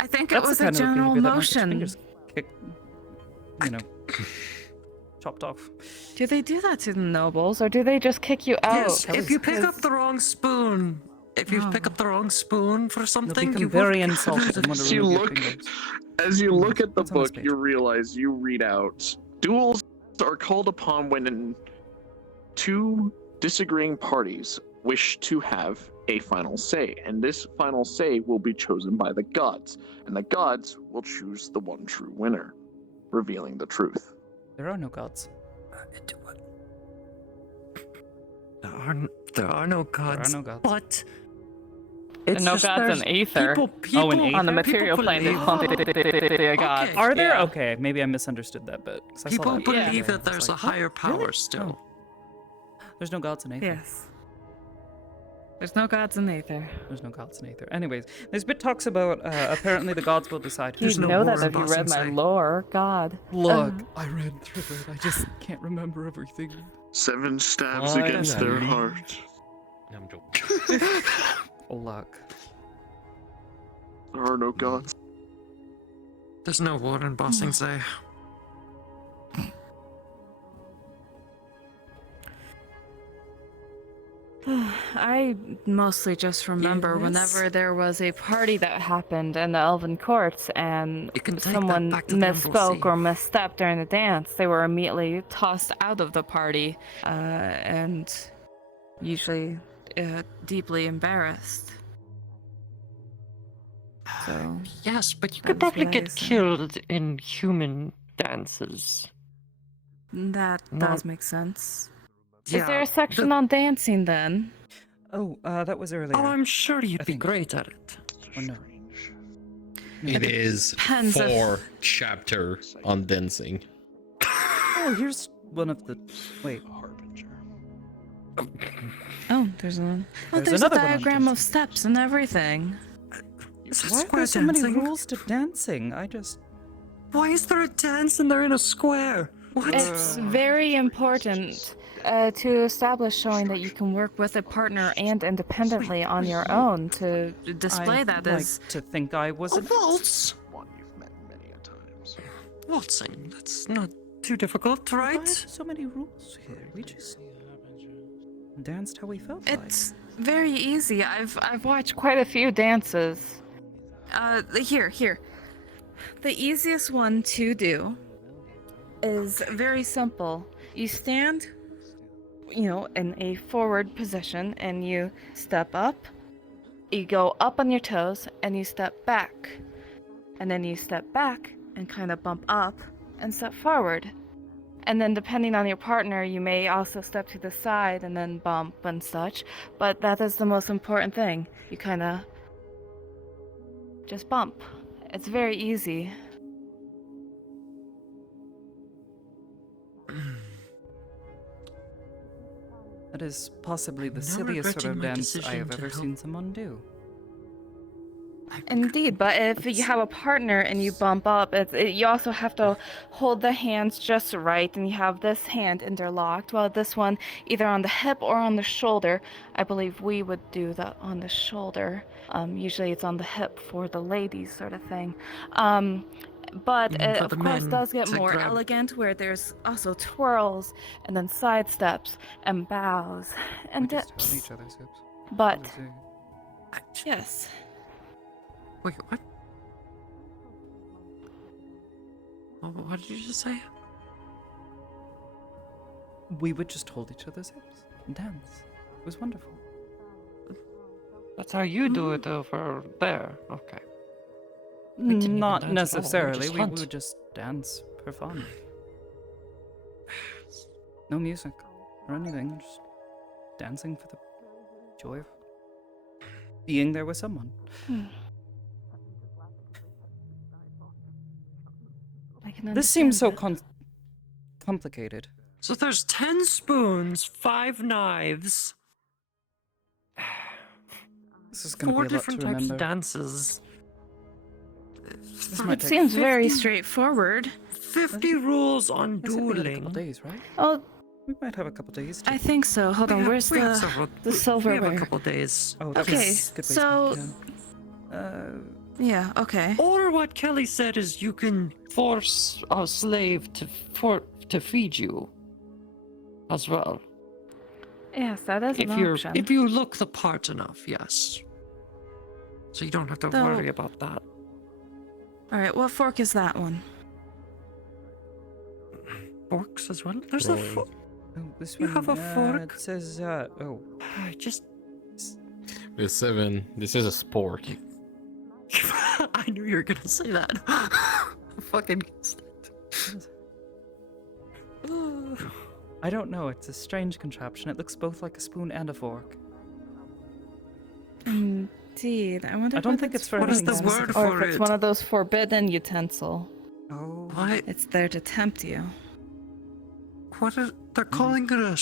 I think it That's was the a kind of general behavior that might get your motion. fingers kicked, you know, chopped off. Do they do that to the nobles, or do they just kick you out? Yes, if you pick up the wrong spoon, if you Oh. pick up the wrong spoon for something, become you very won't- insulted and want to As you remove your look, fingers. as you look at the What's on this book, page? you realize you read out duels are called upon when two disagreeing parties wish to have a final say, and this final say will be chosen by the gods, and the gods will choose the one true winner, revealing the truth. There are no gods. There are no gods. There are no gods. But There are no gods in Aether. Oh, in On the Aether? material plane, there's plenty of gods. Are there? Yeah. Okay, maybe I misunderstood that bit. 'Cause I saw People that believe earlier. that I was there's a like, higher what? power Really? still. There's no gods in Aether. Yes. There's no gods in Aether. There's no gods in Aether. Anyways, this bit talks about apparently the gods will decide. You know that if you read my lore, God. Look, I read through it. I just can't remember everything. 7 stabs against their heart. I'm joking. Look. There are no gods. There's no war in Bossing Say. I mostly just remember whenever there was a party that happened in the Elven courts and someone misspoke or misstepped during the dance, they were immediately tossed out of the party and usually deeply embarrassed. So Yes, but you could definitely get killed in human dances. That does make sense. Yeah, Is there a section on dancing then? Oh, that was earlier. Oh, I'm sure you'd be great at it. Oh no. It is depends if- 4 chapter on dancing. Oh, here's one of the. Wait. Oh, there's one. Oh, There's there's a another one on diagram of steps and everything. Why are there so many rules to dancing? I just. Why is there a dance and they're in a square? What? It's very important to establish showing that you can work with a partner and independently on your own to display I'd that like as to think I was A waltz? Waltzing. That's not too difficult, Why right? are so many rules here? We just danced how we felt It's very easy. I've watched quite a few dances. Here. The easiest one to do is very simple. You stand, in a forward position and you step up. You go up on your toes and you step back. And then you step back and kind of bump up and step forward. And then depending on your partner, you may also step to the side and then bump and such. But that is the most important thing. You kind of just bump. It's very easy. That is possibly the Now silliest sort of regretting my dance I decision have to ever help. seen someone do. Indeed, but if you have a partner and you bump up, you also have to hold the hands just right, and you have this hand interlocked, while this one either on the hip or on the shoulder. I believe we would do that on the shoulder. Usually it's on the hip for the ladies, sort of thing. But You mean it, for of the course, men does get to more grab? elegant, where there's also twirls, and then side steps, and bows, and We just held dips. each other's hips. But, What is it? yes. Wait, what? What did you just say? We would just hold each other's hips and dance. It was wonderful. That's how you do it over there. Okay. We didn't even Not dance at all, we necessarily. just We hunt. would just dance for fun. No music or anything. Just dancing for the joy of being there with someone. I can This seems so understand complicated. So there's 10 spoons, 5 knives, This is gonna 4 be a lot different to types remember. of dances. This it. might It take seems very straightforward. 50 rules on I said we had a dueling. couple days, right? Oh, We might have a couple days. To... I think so. Hold on, where's we have the several- the We have silverware? a couple days. Oh, that's Okay, a good so yeah, okay. Or what Kelly said is you can force a slave to feed you as well. Yes, that is an option. If you look the part enough, yes. So you don't have to Though- worry about that. All right, what fork is that one? Forks as well. There's a Throwing. Oh, this You one have a fork? it says oh. Just There's 7. This is a spork. I knew you were gonna say that. I fucking guessed it. I don't know, it's a strange contraption. It looks both like a spoon and a fork. Indeed. I wonder I don't what think it's for What is anything the word specific. or for if it's it? one of those forbidden utensil. Oh. What? It's there to tempt you. What are they're calling it a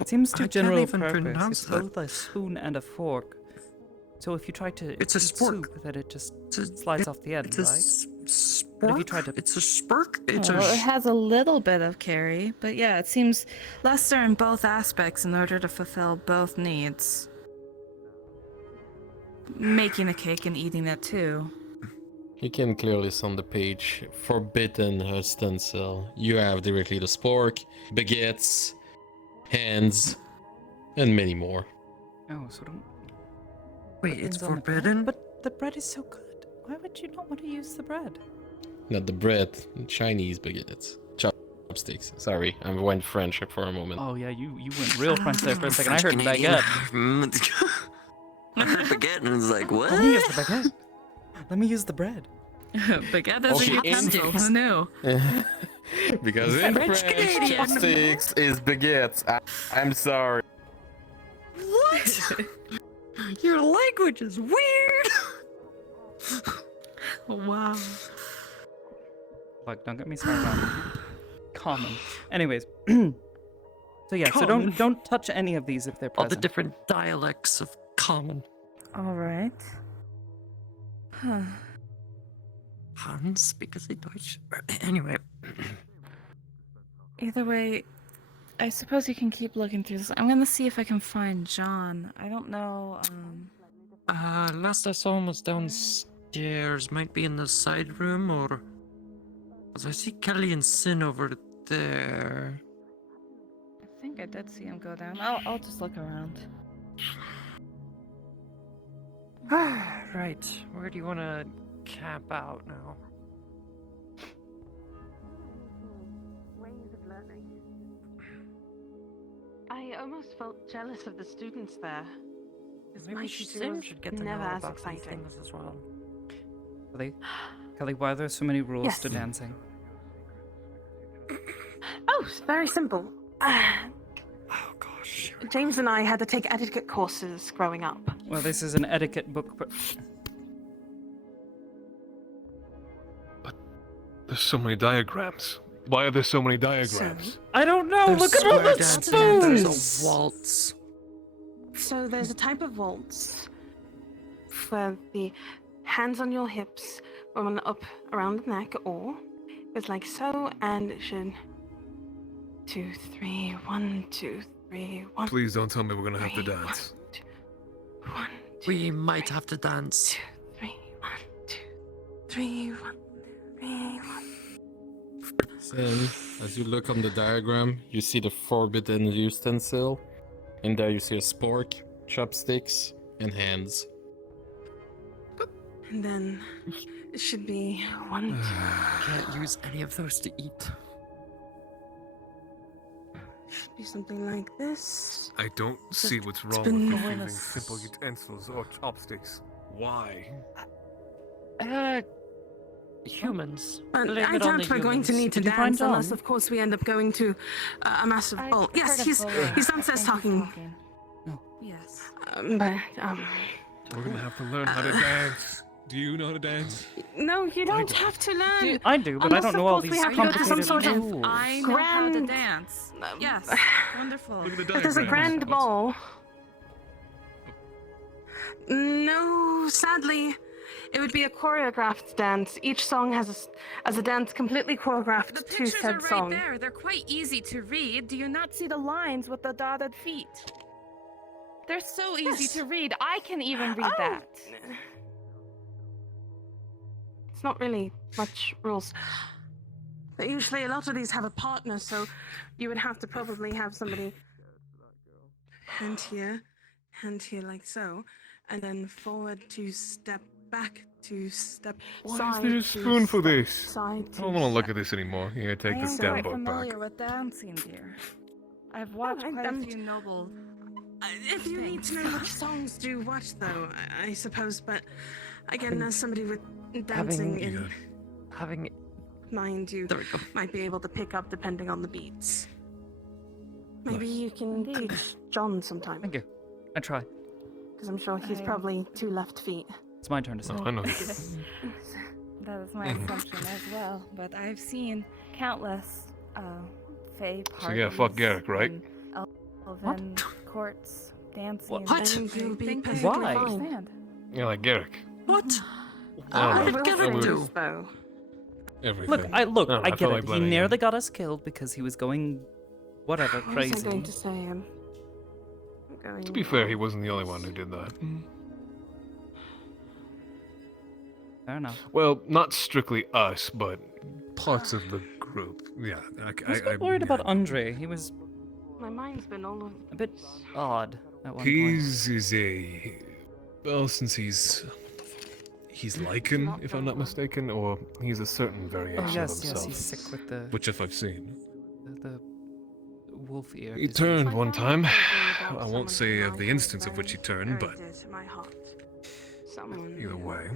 It seems too I can't general even purpose. pronounce It's that. both a spoon and a fork. So if you try to It's a eat spork. soup, then it just slides off the end, it's a right? But if you try to... It's a spurk? It's Well, a it has a little bit of carry, but yeah, it seems lesser in both aspects in order to fulfill both needs. Making a cake and eating it too. You can clearly see on the page, forbidden utensil. You have directly the spork, baguettes, hands, and many more. Oh, so don't... Wait, it's Depends on the bread. forbidden? But the bread is so good. Why would you not want to use the bread? Not the bread, Chinese baguettes. Chopsticks. Sorry, I went French for a moment. Oh yeah, you went real French there for a second. I heard baguette. I heard baguette and I was like, what? Let me use the baguette. Let me use the bread. Baguette is Okay, a utensil. Who knew? Because in French French, Canadian. chopsticks is baguettes. I'm sorry. What? Your language is weird. Wow. Look, don't get me started on common. Anyways, so yeah, so don't touch any of these if they're All present. the different dialects of common. All right. Huh. Hans, because they Deutsch. Anyway. Either way, I suppose you can keep looking through this. I'm gonna see if I can find John. I don't know. Last I saw him was downstairs. Might be in the side room or. 'Cause I see Kelly and Sin over there. I think I did see him go down. I'll just look around. Right. Where do you want to camp out now? Ways of learning. I almost felt jealous of the students there. Maybe Sin should get to never know as about these exciting. things as well. Kelly, why are there so many rules Yes. to dancing? Oh, it's very simple. Oh gosh. James and I had to take etiquette courses growing up. Well, this is an etiquette book, but There's so many diagrams. Why are there so many diagrams? I don't know. There's Look at all square the dancing and there's spoons. a waltz. So there's a type of waltz where the hands on your hips, one up around the neck, or it's like so, and it should 2, 3, 1, 2, 3, 1. Please don't tell me we're gonna have to dance. We might have to dance. 3, 1, 2, 3, 1, 3, 1. Then, as you look on the diagram, you see the forbidden utensil. And there you see a spork, chopsticks, and hands. And then it should be 1, 2. Can't use any of those to eat. Should be something like this. I don't see what's wrong been with going using simple utensils or chopsticks. Why? Humans. But Blame I it on doubt the we're going to humans. need to Did you find dance unless, John? of course, we end up going to a massive ball. Yes, he's downstairs talking. Yes. But We're gonna have to learn how to dance. Do you know how to dance? no, you don't have to learn. I do, but I Unless, don't of know all course, we these have to go to some complicated sort of rules. I know how to grand. dance. Yes. Wonderful. Look at the If there's a diagrams. grand ball. No, sadly, it would be a choreographed dance. Each song has a dance completely choreographed The to pictures said are right song. there. They're quite easy to read. Do you not see the lines with the dotted feet? They're so easy Yes. to read. I can even read Oh. that. It's not really much rules. But usually a lot of these have a partner, so you would have to probably have somebody hand here like so, and then forward 2 step back, 2 step. Why side, is there a 2 spoon for step, this? Side, I don't want to look at this anymore. Here, take this damn quite book familiar back. with dancing, dear. I've watched quite a few noble. If you need to know which songs to watch, though, I suppose, but again, as somebody with dancing in mind, you might be able to pick up depending on the beats. Maybe you can teach John sometime. Thank you. I try. Because I'm sure he's probably 2 left feet. It's my turn to say. I know. That is my assumption as well, but I've seen countless fae parties. So yeah, fuck Garrick, right? and Elven courts, dancing. What? And you'll be perfectly Why? fine. Yeah, like Garrick. What? I What did Garrick do? Though. Everything. I don't know, get felt it. like He blaming nearly him. got us killed because he was going, whatever, What was I crazy. going to say? I'm going. To be fair, he wasn't the only one who did that. Fair enough. Well, not strictly us, but parts of the group. Yeah, I was a bit worried about Andre. He was My mind's been all over. a bit odd at one point. He's a well, since he's Lycan, if I'm not mistaken, or he's a certain variation Oh of yes, himself. yes, he's sick with the Which, if I've seen, the wolf ear. he disease. turned one time. I won't say of the instance of which he turned, but either way.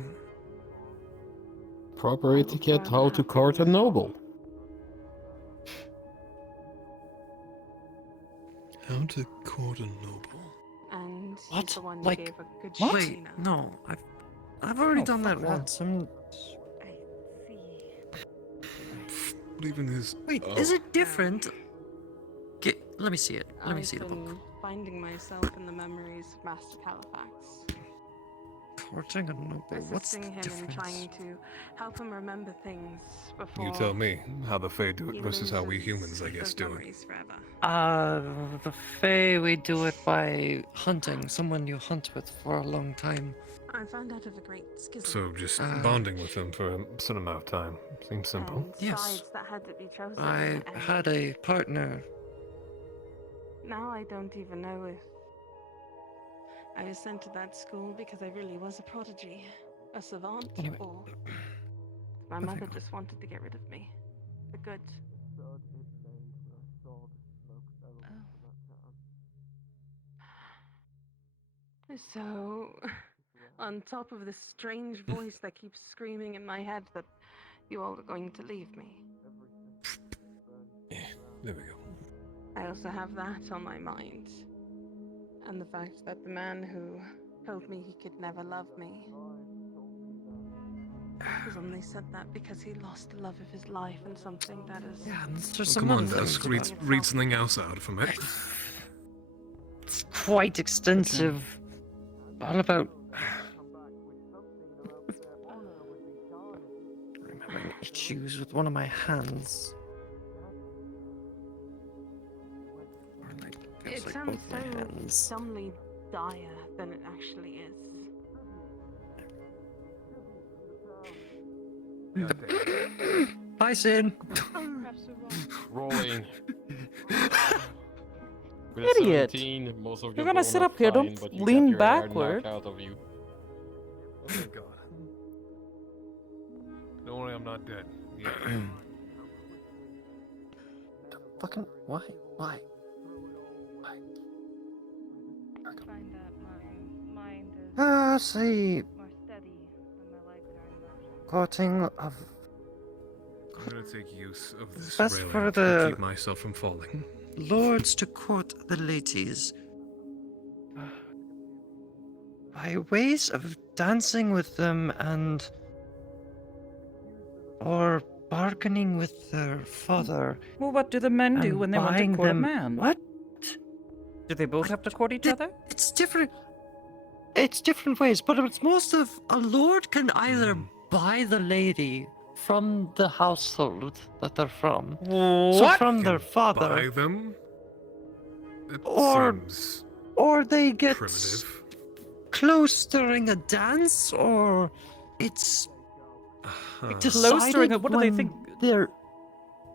Proper etiquette how to court a noble. How to court a noble? And What? he's the one Like, who gave a good Wait, Sheena. no, I've already Oh, done fuck that that. once. I'm... Even his. Wait, is it different? Let me see it. Let me see the I've book. been finding myself in the memories of Master Califax. Courting a noble. What's the Assisting him in difference? trying to help him remember things before. You tell me how the Fae do it he versus how we loses humans, I guess, those do it. memories forever. The Fae, we do it by hunting. Someone you hunt with for a long time. I found out of a great schism. So just bonding with them for a certain amount of time seems simple. And Yes. sides that had to be chosen. I and had a partner. Now I don't even know if I was sent to that school because I really was a prodigy, a savant, Anyway. or my mother just wanted to get rid of me. For good. So, on top of this strange voice that keeps screaming in my head that you all are going to leave me, There we go. I also have that on my mind. And the fact that the man who told me he could never love me has only said that because he lost the love of his life in something that is. Yeah, and there's Well, some come on, other Dusk. things Read something else out from it. It's quite extensive. All about remembering issues with one of my hands. Or like, It feels like sounds both my so hands. dumbly dire than it actually is. Bye, Sin. Rolling. With Idiot. 17, most of You're your gonna bone sit are up here, fine, don't but you lean got your hair backward. knocked out of you. Oh my god. Don't worry, I'm not dead. Yeah. Fucking why? Why? Find that my mind is See, more steady and my legs are in motion. courting of I'm gonna take use of this Best railing for to the- keep myself from falling. lords to court the ladies by ways of dancing with them and or bargaining with their father. Well, what do the men do and when they want to buying court them- a man? What? Do they both have to court each other? It's different. It's different ways, but it's most of a lord can either buy the lady from the household that they're from, so What? from their Buy father, them? It Or- seems or they get primitive. close during a dance, or it's Close during it? What do they when think? They're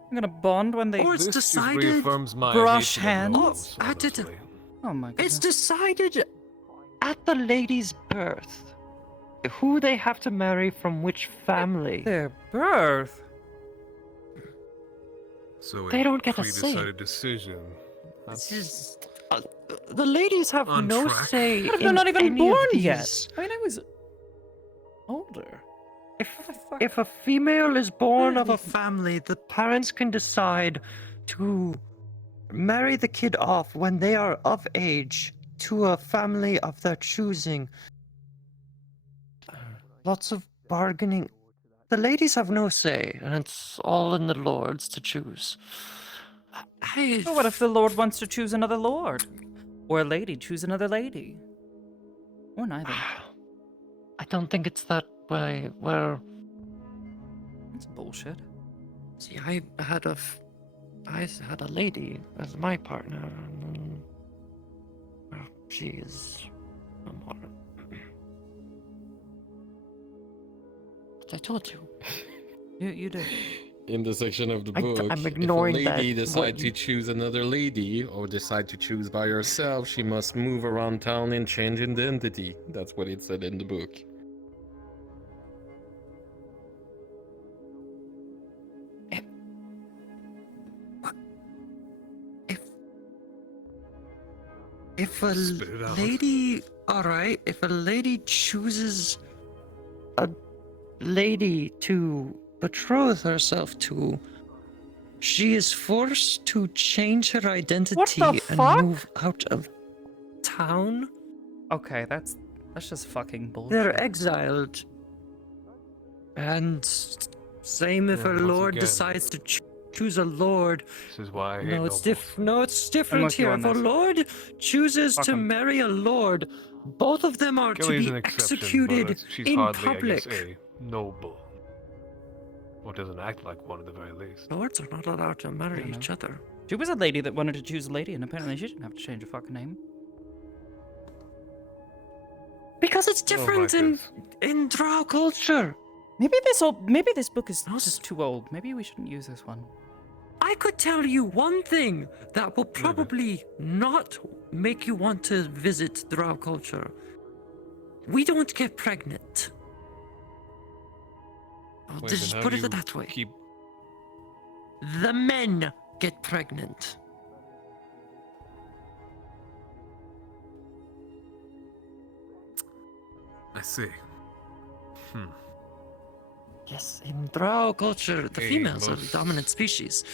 I'm gonna bond when they or it's This just decided. reaffirms my brush hatred of hands? nobles, I did it. honestly. Oh my goodness. It's decided at the lady's birth. who they have to marry from which family. Their birth. So They don't get a pre-decided say. decision. This is, the ladies have On no track. say What if in they're not even any born of these. yet? I mean, I was older. If a female is born of a family, the parents can decide to marry the kid off when they are of age to a family of their choosing. Lots of bargaining. The ladies have no say, and it's all in the lords to choose. But what if the lord wants to choose another lord? Or a lady choose another lady? Or neither. I don't think it's that way. Where That's bullshit. see, I had a lady as my partner, and then, well, she is no more. But I told you. You did. In the section of the I'm book, ignoring if a lady that, decides what to you- choose another lady or decide to choose by herself, she must move around town and change identity. That's what it said in the book. If a Spit it out. lady, alright, if a lady chooses a lady to betroth herself to, she is forced to change her identity and fuck? move out of town. Okay, that's just fucking bullshit. They're exiled. And same if Yeah, a once lord again, decides to choose a lord. This is why I hate No, it's nobles. No, it's different with you here. on If a this. lord chooses Fuck to 'em. marry a lord, both of them are to Kelly's be an exception, but executed she's in hardly, public. I guess, a noble. Or doesn't act like one at the very least. Lords are not allowed to marry each other. She was a lady that wanted to choose a lady, and apparently she didn't have to change her fucking name. Because it's different in drow culture. Maybe this book is just too old. Maybe we shouldn't use this one. I could tell you one thing that will probably not make you want to visit drow culture. We don't get pregnant. I'll Wait, just then how put do it you that way. keep- The men get pregnant. I see. Yes, in drow culture, the Hey, females are the most- dominant species.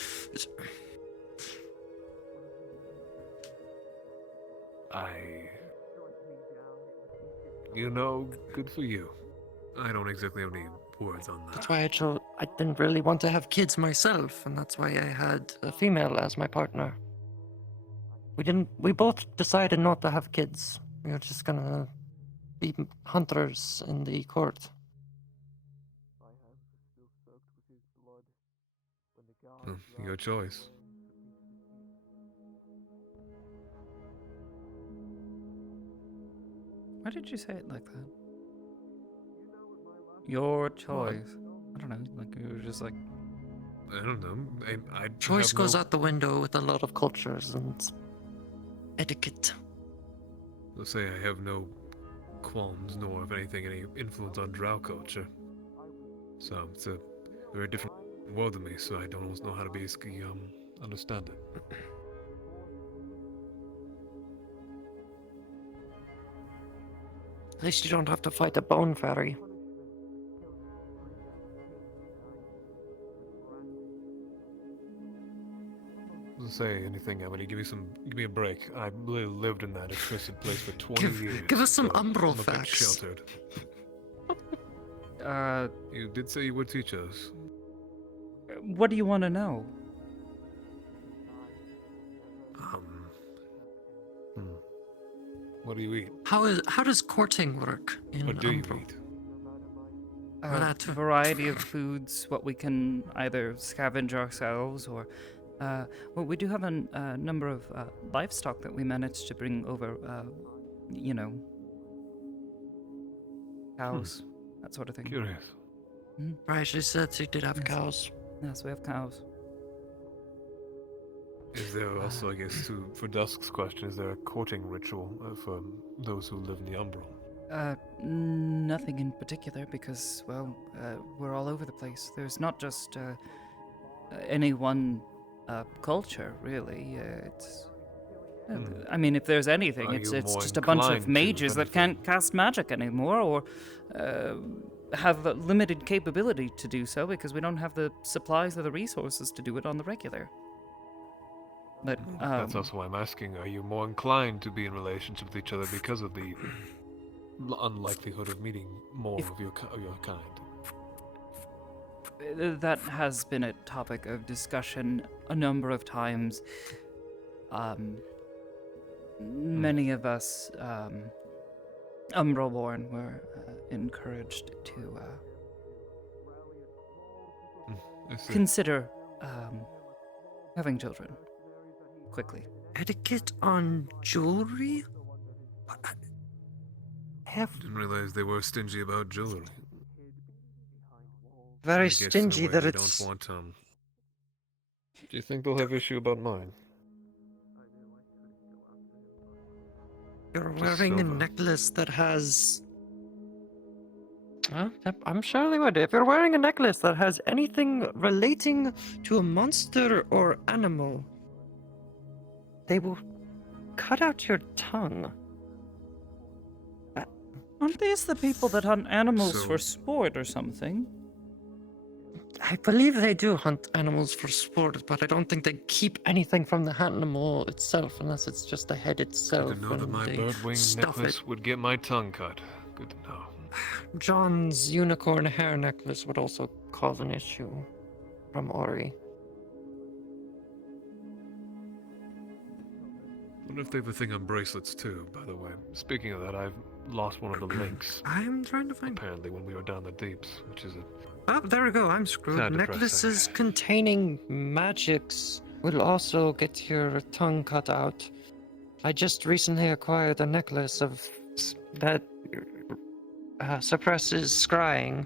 You know, good for you. I don't exactly have any words on that. That's why I didn't really want to have kids myself, and that's why I had a female as my partner. We both decided not to have kids. We were just gonna be hunters in the court. Your choice. Why did you say it like that? Your choice. I don't know. Like it was just like. I don't know. I Choice have goes no... out the window with a lot of cultures and etiquette. Let's say I have no qualms nor, if anything, any influence on drow culture. So it's a very different world than me, so I don't always know how to basically understand it. At least you don't have to fight a bone fairy. Doesn't say anything, Amity. Give me a break. I literally lived in that expensive place for 20 years. Give us some so umbral I'm a bit facts. sheltered. You did say you would teach us. What do you want to know? What do you eat? How does courting work in What do you umbral? eat? A variety of foods, what we can either scavenge ourselves or. Well, we do have a number of livestock that we managed to bring over, you know, cows, that sort of thing. Curious. Right, she said you did have cows. Yes, we have cows. Is there also, I guess, for Dusk's question, is there a courting ritual for those who live in the Umbral? Nothing in particular because, well, we're all over the place. There's not just any one culture, really. I mean, if there's anything, it's just a bunch of mages that can't cast magic anymore, or have a limited capability to do so because we don't have the supplies or the resources to do it on the regular. But that's also why I'm asking, are you more inclined to be in relationship with each other because of the unlikelihood of meeting more of your kind? That has been a topic of discussion a number of times. Many of us, Umbra-born, were encouraged to consider having children quickly. Etiquette on jewelry? Didn't realize they were stingy about jewelry. Very stingy that it's... Don't want, Do you think they'll have issue about mine? You're wearing a necklace that has... I'm sure they would. If you're wearing a necklace that has anything relating to a monster or animal, they will cut out your tongue. Aren't these the people that hunt animals for sport or something? I believe they do hunt animals for sport, but I don't think they keep anything from the animal itself unless it's just the head itself. Good to know that my birdwing necklace would get my tongue cut. Good to know. John's unicorn hair necklace would also cause an issue from Ori. I wonder if they have a thing on bracelets too, by the way. Speaking of that, I've lost one of the links. I'm trying to find... Apparently when we were down the deeps, which is a... Oh, there we go, I'm screwed. Necklaces containing magics will also get your tongue cut out. I just recently acquired a necklace that suppresses scrying.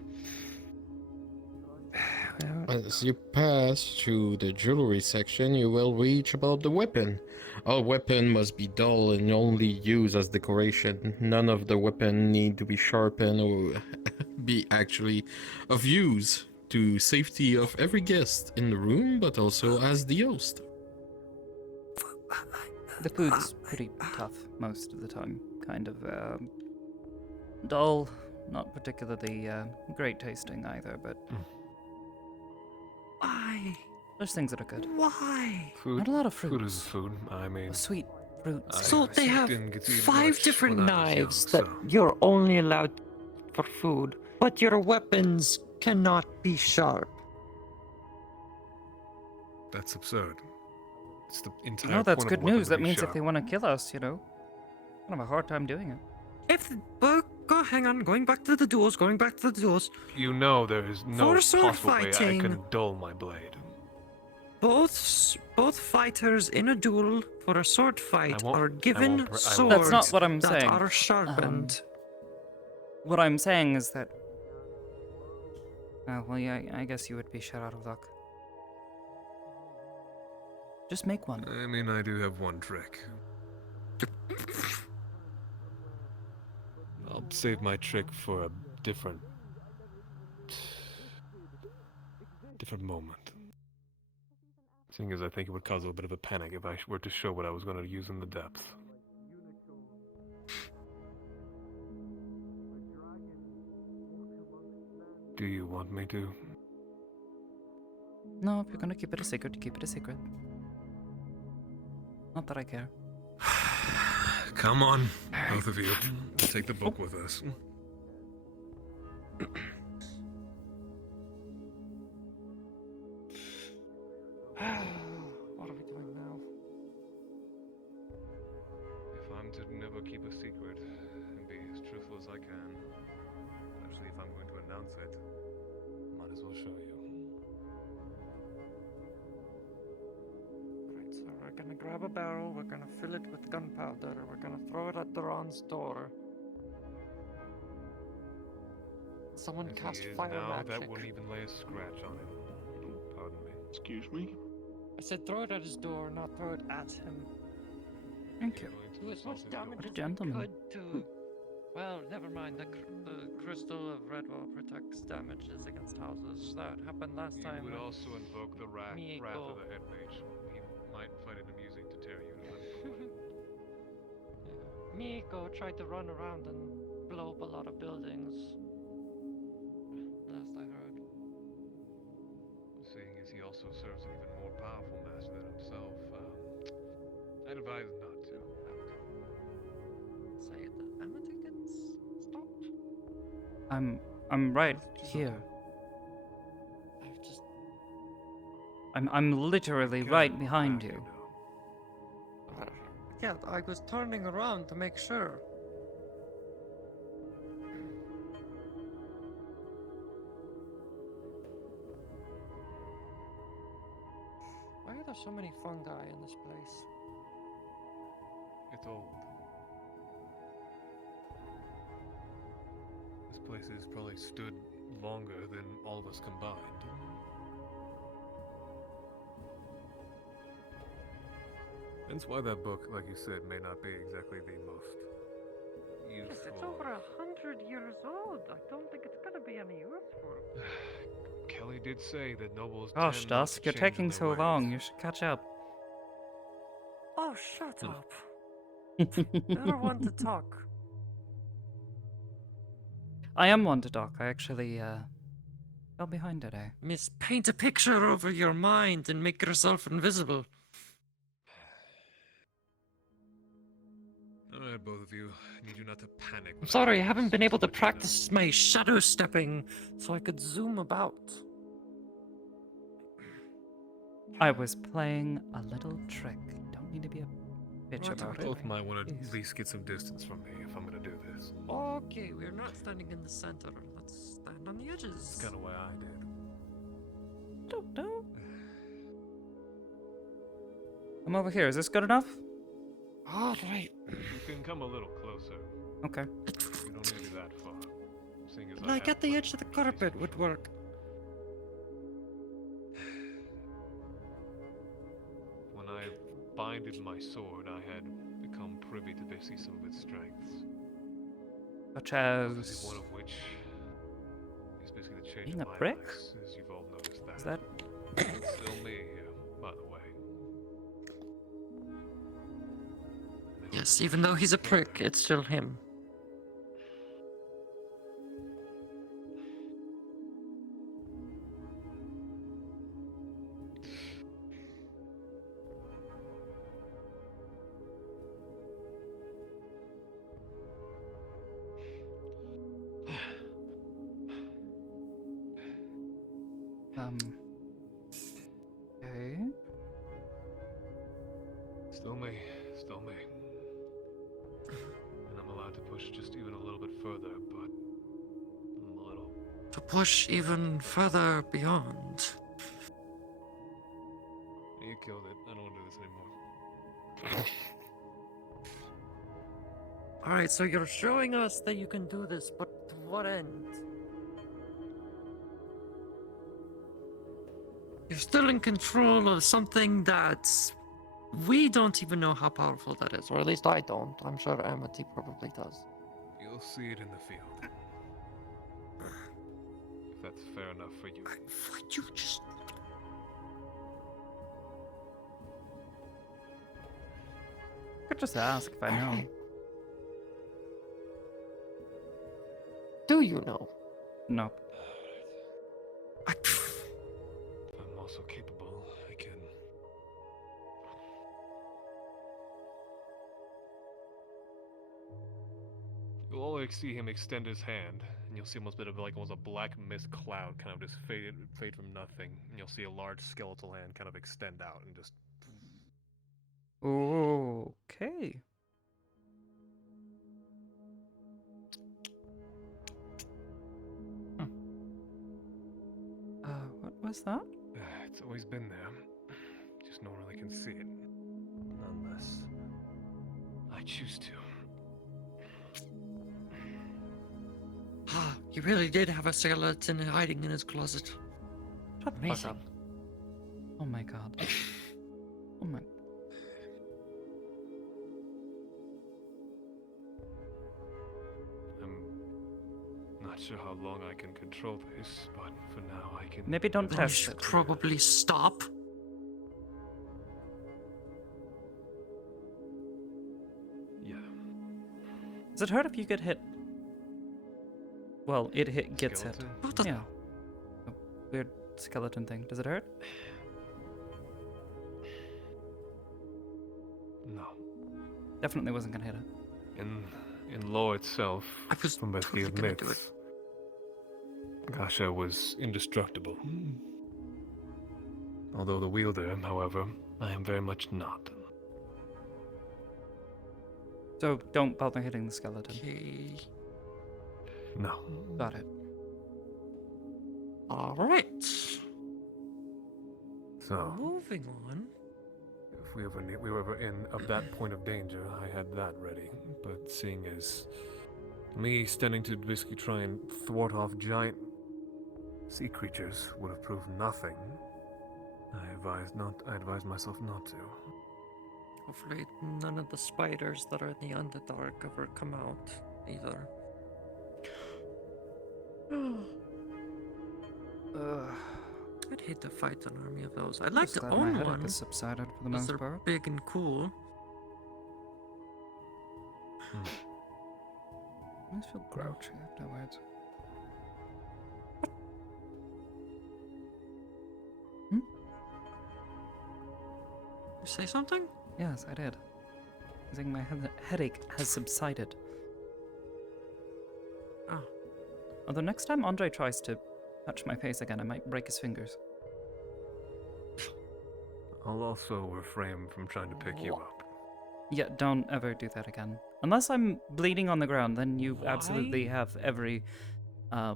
As you pass through the jewelry section, you will reach above the weapon. All weapon must be dull and only used as decoration. None of the weapon need to be sharpened or be actually of use to safety of every guest in the room, but also as the host. The food's pretty tough most of the time. Kind of dull, not particularly great tasting either, but... Why? There's things that are good. Why? Food, not a lot of fruits. Food is food, I mean... Sweet fruits. So they have 5 different knives that you're only allowed for food, but your weapons cannot be sharp. That's absurd. It's the entire No, that's point good of a weapon news. to That be means sharp. if they want to kill us, I'll have a hard time doing it. Hang on, going back to the duels. You know there is no For sword possible way I fighting, can dull my blade. Both fighters in a duel for a sword fight are given swords That's not what I'm that saying. are sharpened. What I'm saying is that... well, yeah, I guess you would be shut out of luck. Just make one. I mean, I do have one trick. I'll save my trick for a different moment. Seeing as I think it would cause a little bit of a panic if I were to show what I was going to use in the depth. Do you want me to? No, if you're gonna keep it a secret, keep it a secret. Not that I care. Come on, both of you. Take the book with us. What are we doing now? If I'm to never keep a secret and be as truthful as I can, especially if I'm going to announce it, might as well show you. Right, so we're gonna grab a barrel, we're gonna fill it with gunpowder, we're gonna throw it at Duran's door. Someone As cast he is fire now, magic. that wouldn't even lay a scratch on him. Pardon me. Excuse me? I said throw it at his door, not throw it at him. Thank you. Do as much damage What a as we gentleman. could to Well, never mind. The crystal of Redwall protects damages against houses. That happened last time. You would when also invoke the wrath of the head mage. He might find it amusing to tear you to limb. Miko tried to run around and blow up a lot of buildings. Last I heard. Seeing as he also serves an even more powerful master than himself, I'd advise not to. Say that Amity gets stopped. I'm right here. I've just. I'm literally right behind you. Yeah, I was turning around to make sure. Why are there so many fungi in this place? It's old. This place has probably stood longer than all of us combined. That's why that book, like you said, may not be exactly the most useful. Yes, it's over 100 years old. I don't think it's gonna be any use for it. Kelly did say that nobles Gosh, tend not Dusk, to you're change in taking their so ways. long. You should catch up. Oh, shut up. You're one to talk. I am one to talk. I actually fell behind today. Miss, paint a picture over your mind and make yourself invisible. Alright, both of you. I need you not to panic. I'm sorry, I haven't been able to practice my shadow stepping so I could zoom about. I was playing a little trick. Don't need to be a bitch about it. Both might want to at least get some distance from me if I'm gonna do this. Okay, we're not standing in the center. Let's stand on the edges. That's kind of why I did. Don't know. I'm over here. Is this good enough? All right. You can come a little closer. Okay. You don't need to be that far. Seeing as Like at the edge of the carpet would work. When I binded my sword, I had become privy to basically some of its strengths. Such as Obviously one of which is basically the change being of a my prick? life, as you've all noticed that. Is that It's still me here, by the way. Yes, even though he's a prick, it's still him. Okay. Still me, still me. And I'm allowed to push just even a little bit further, but a little. To push even further beyond. You killed it. I don't want to do this anymore. Alright, so you're showing us that you can do this, but to what end? You're still in control of something that we don't even know how powerful that is, or at least I don't. I'm sure Amity probably does. You'll see it in the field. If that's fair enough for you. Would you just... I could just ask if I know. Do you know? No. If I'm also capable, I can. You'll always see him extend his hand, and you'll see almost a bit of like almost a black mist cloud kind of just fade from nothing, and you'll see a large skeletal hand kind of extend out and just. Okay. What was that? It's always been there. Just no one really can see it. Unless I choose to. Ah, he really did have a skeleton hiding in his closet. Shut the fuck Amazing. up. Oh my god. Oh my. not sure how long I can control this, but for now I can. Maybe don't Then test you should it. probably stop. Yeah. Does it hurt if you get hit? Well, gets hit. Skeleton? Yeah. A weird skeleton thing. Does it hurt? No. Definitely wasn't gonna hit it. In law itself, somebody totally gonna do admits Gasha was indestructible. Although the wielder, however, I am very much not. So don't bother hitting the skeleton. Okay. No. Got it. Alright. So, Moving on. if we were ever in of that point of danger, I had that ready. But seeing as me standing to basically try and thwart off giant sea creatures would have proved nothing, I advised myself not to. Hopefully none of the spiders that are in the Underdark ever come out either. I'd hate to fight an army of those. I'd like Just to glad my own headache one. has subsided for the because most they're part. big and cool. I just feel grouchy afterwards. You say something? Yes, I did. I think my headache has subsided. Oh. Although next time Andre tries to touch my face again, I might break his fingers. I'll also refrain from trying to pick you up. Yeah, don't ever do that again. Unless I'm bleeding on the ground, then you absolutely have every, Her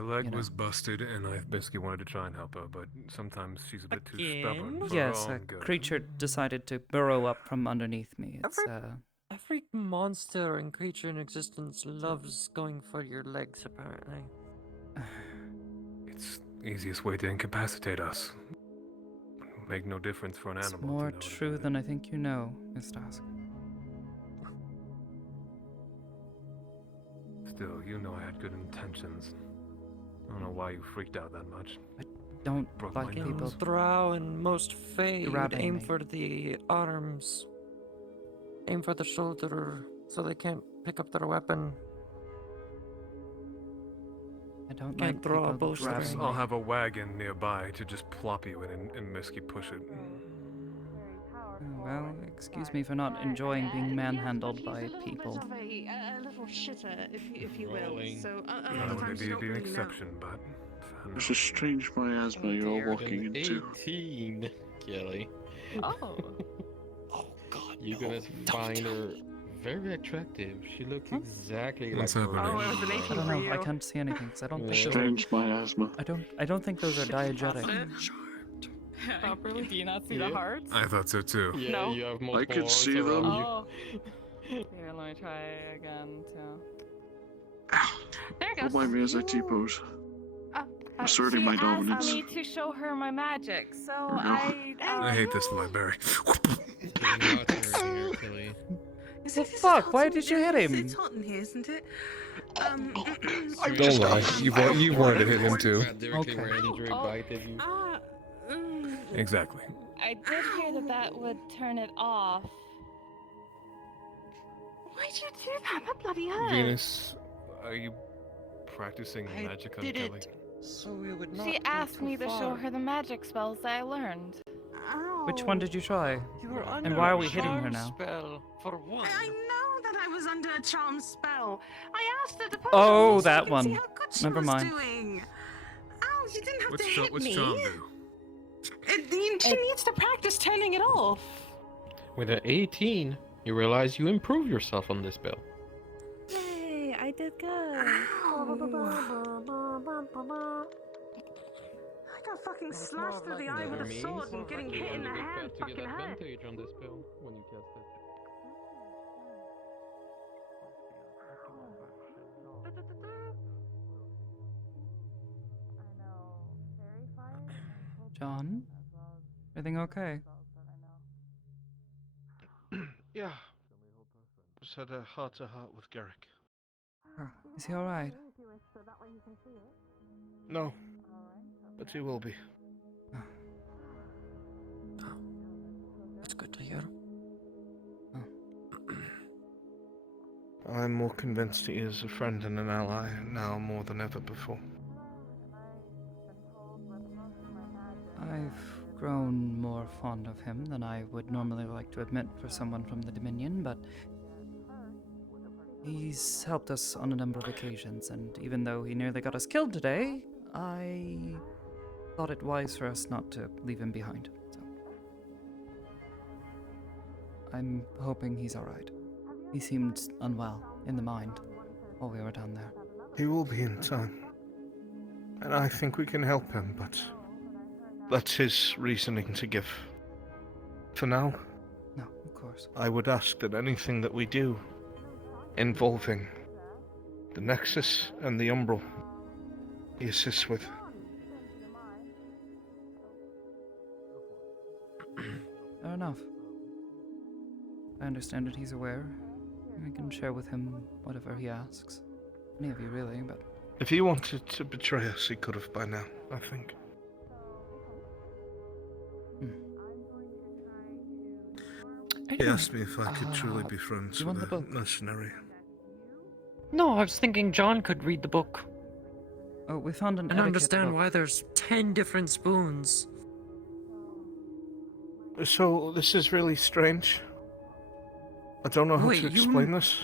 leg was busted, and I basically wanted to try and help her, but sometimes she's a bit too stubborn for Yes, her a own good. creature decided to burrow up from underneath me. It's, Every monster and creature in existence loves going for your legs, apparently. It's the easiest way to incapacitate us. Make no difference for an it's animal. more true than I think you know, Miss Dusk. Still, you know I had good intentions. I don't know why you freaked out that much. I don't Broke like my people nose. Drow and most Fae would grabbing aim me. for the arms. Aim for the shoulder so they can't pick up their weapon. I don't Can't like throw a people bowstring. grabbing I'll me. have a wagon nearby to just plop you in and Misky push it. Well, excuse me for not enjoying being manhandled by people. A little shitter, if you will. So That would be the exception, but There's a strange miasma you're all walking into. 18, Kelly. Oh. You're gonna find her very attractive. She looks exactly What's like happening? her. Oh, it was an I 18 don't for know. you. I can't see anything because I don't think those Strange miasma. I don't think those are diegetic. Properly? Do you not see the Yeah. hearts? I thought so too. Yeah, No. you have multiple I could arms see them. around you. Oh. Here, let me try again, too. There it Don't goes. mind me as I T-pose. Asserting my dominance. She asked me to show her my magic, so I... I hate this library. The fuck? Why did you hit him? It's hot in here, isn't it? Don't lie. You wanted to hit him too. Directly where Andrew bited you. Exactly. I did hear that would turn it off. Why'd you do that? That bloody hurt. Venus, are you practicing magic on did Kelly? it so we would not She go asked too me to show far. her the magic spells that I learned. Which one did you try? You were And under why are a we hitting her charm now? Spell for one. I know that I was under a charm spell. I asked her to put Oh, it on so that I can one. see how good she Never was mind. doing. Ow, you didn't have to hit What's me. John do? She needs to practice turning it off. With an 18, you realize you improve yourself on this spell. Yay, I did good. I got fucking slashed through the eye with a sword and getting hit in the hand fucking hurt. advantage on this spell when you cast it. John? Everything okay? Yeah. Just had a heart-to-heart with Garrick. Is he alright? so that way he can see it. No. But he will be. That's good to hear. I'm more convinced he is a friend and an ally now more than ever before. I've grown more fond of him than I would normally like to admit for someone from the Dominion, but he's helped us on a number of occasions, and even though he nearly got us killed today, I thought it wise for us not to leave him behind. So I'm hoping he's alright. He seemed unwell in the mind while we were down there. He will be in time. And I think we can help him, but that's his reasoning to give. For now, no, of course. I would ask that anything that we do involving the Nexus and the Umbral, he assists with. Fair enough. I understand that he's aware. We can share with him whatever he asks. Any of you, really, but... If he wanted to betray us, he could have by now, I think. He asked me if I could truly be friends with a mercenary. No, I was thinking John could read the book. Oh, we found an and understand why there's 10 different spoons. So, this is really strange. I don't know how to explain this.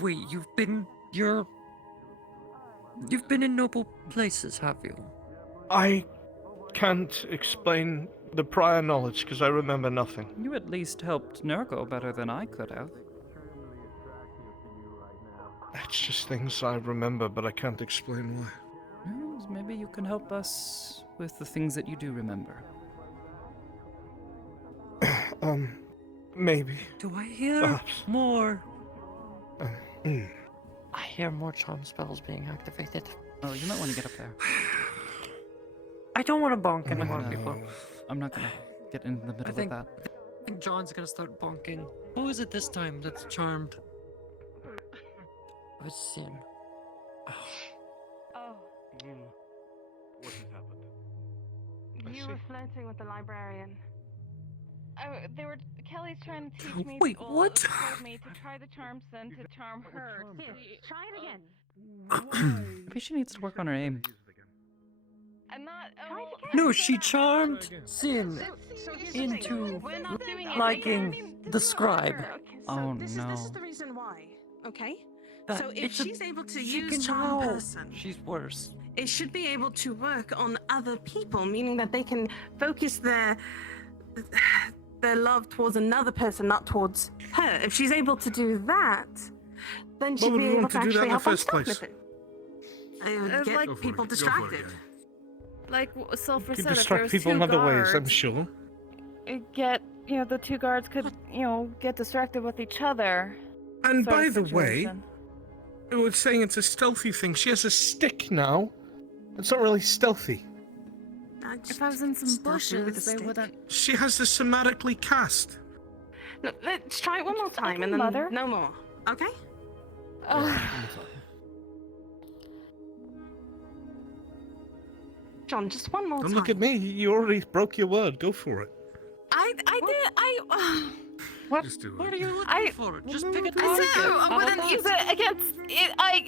Wait, you've been in noble places, have you? I can't explain the prior knowledge because I remember nothing. You at least helped Nurgle better than I could have. It's just things I remember, but I can't explain why. Well, maybe you can help us with the things that you do remember. Maybe. Do I hear Perhaps. more? I hear more charm spells being activated. Oh, you might want to get up there. I don't want to bonk anymore, people. I'm not gonna get in the middle of that. I think John's gonna start bonking. Who is it this time that's charmed? It's Sim. Oh. What has happened? You were flirting with the librarian. Kelly's trying to teach me. Wait, what? Told me to try the charm sun to charm her. Try it again. Maybe she needs to work on her aim. I'm not. No, she charmed Sin into liking the scribe. Oh This no. is the reason why, okay? That So if it's a she's able to chicken use charm howl. person, She's worse. it should be able to work on other people, meaning that they can focus their love towards another person, not towards her. If she's able to do that, then she'd would be we able want to to do that actually in the help on first place? It would get like- people distracted. Like Sulfur Could said, if there distract was people two in other guards, ways, I'm sure. the two guards could, get distracted with each other. And sort by of the way, situation. it was saying it's a stealthy thing. She has a stick now. It's not really stealthy. If I was in some bushes, they wouldn't. She has the somatically cast. No, let's try it one more time and then mother. no more. Okay? John, just one more Don't time. look at me. You already broke your word. Go for it. What? Just do What it. are you looking for? Just pick a I target. said, How well, about then that? use it against it. Why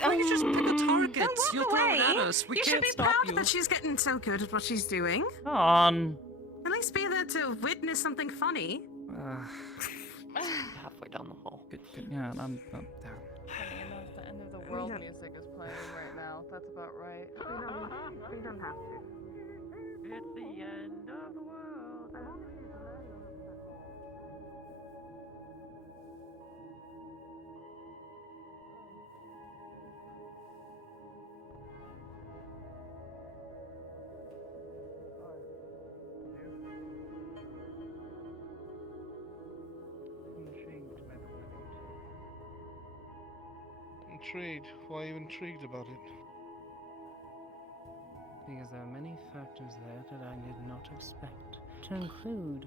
don't you just pick a target? Then walk You'll throw it away. at us. We you can't should be stop proud you. that she's getting so good at what she's doing. Come on. At least be there to witness something funny. Halfway down the hall. Good. Yeah, I'm there. Funny enough, the end of the world music is playing right now. That's about right. We don't have to. It's the end of the world. Intrigued? Why are you intrigued about it? Because there are many factors there that I did not expect. To include,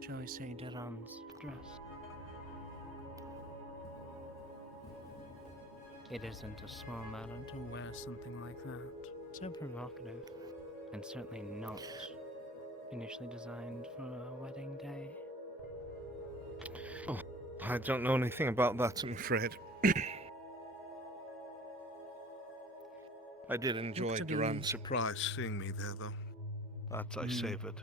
shall we say, Deran's dress. It isn't a small matter to wear something like that. So provocative, and certainly not initially designed for a wedding day. Oh, I don't know anything about that, I'm afraid. I did enjoy Duran's surprise seeing me there, though. That I savoured.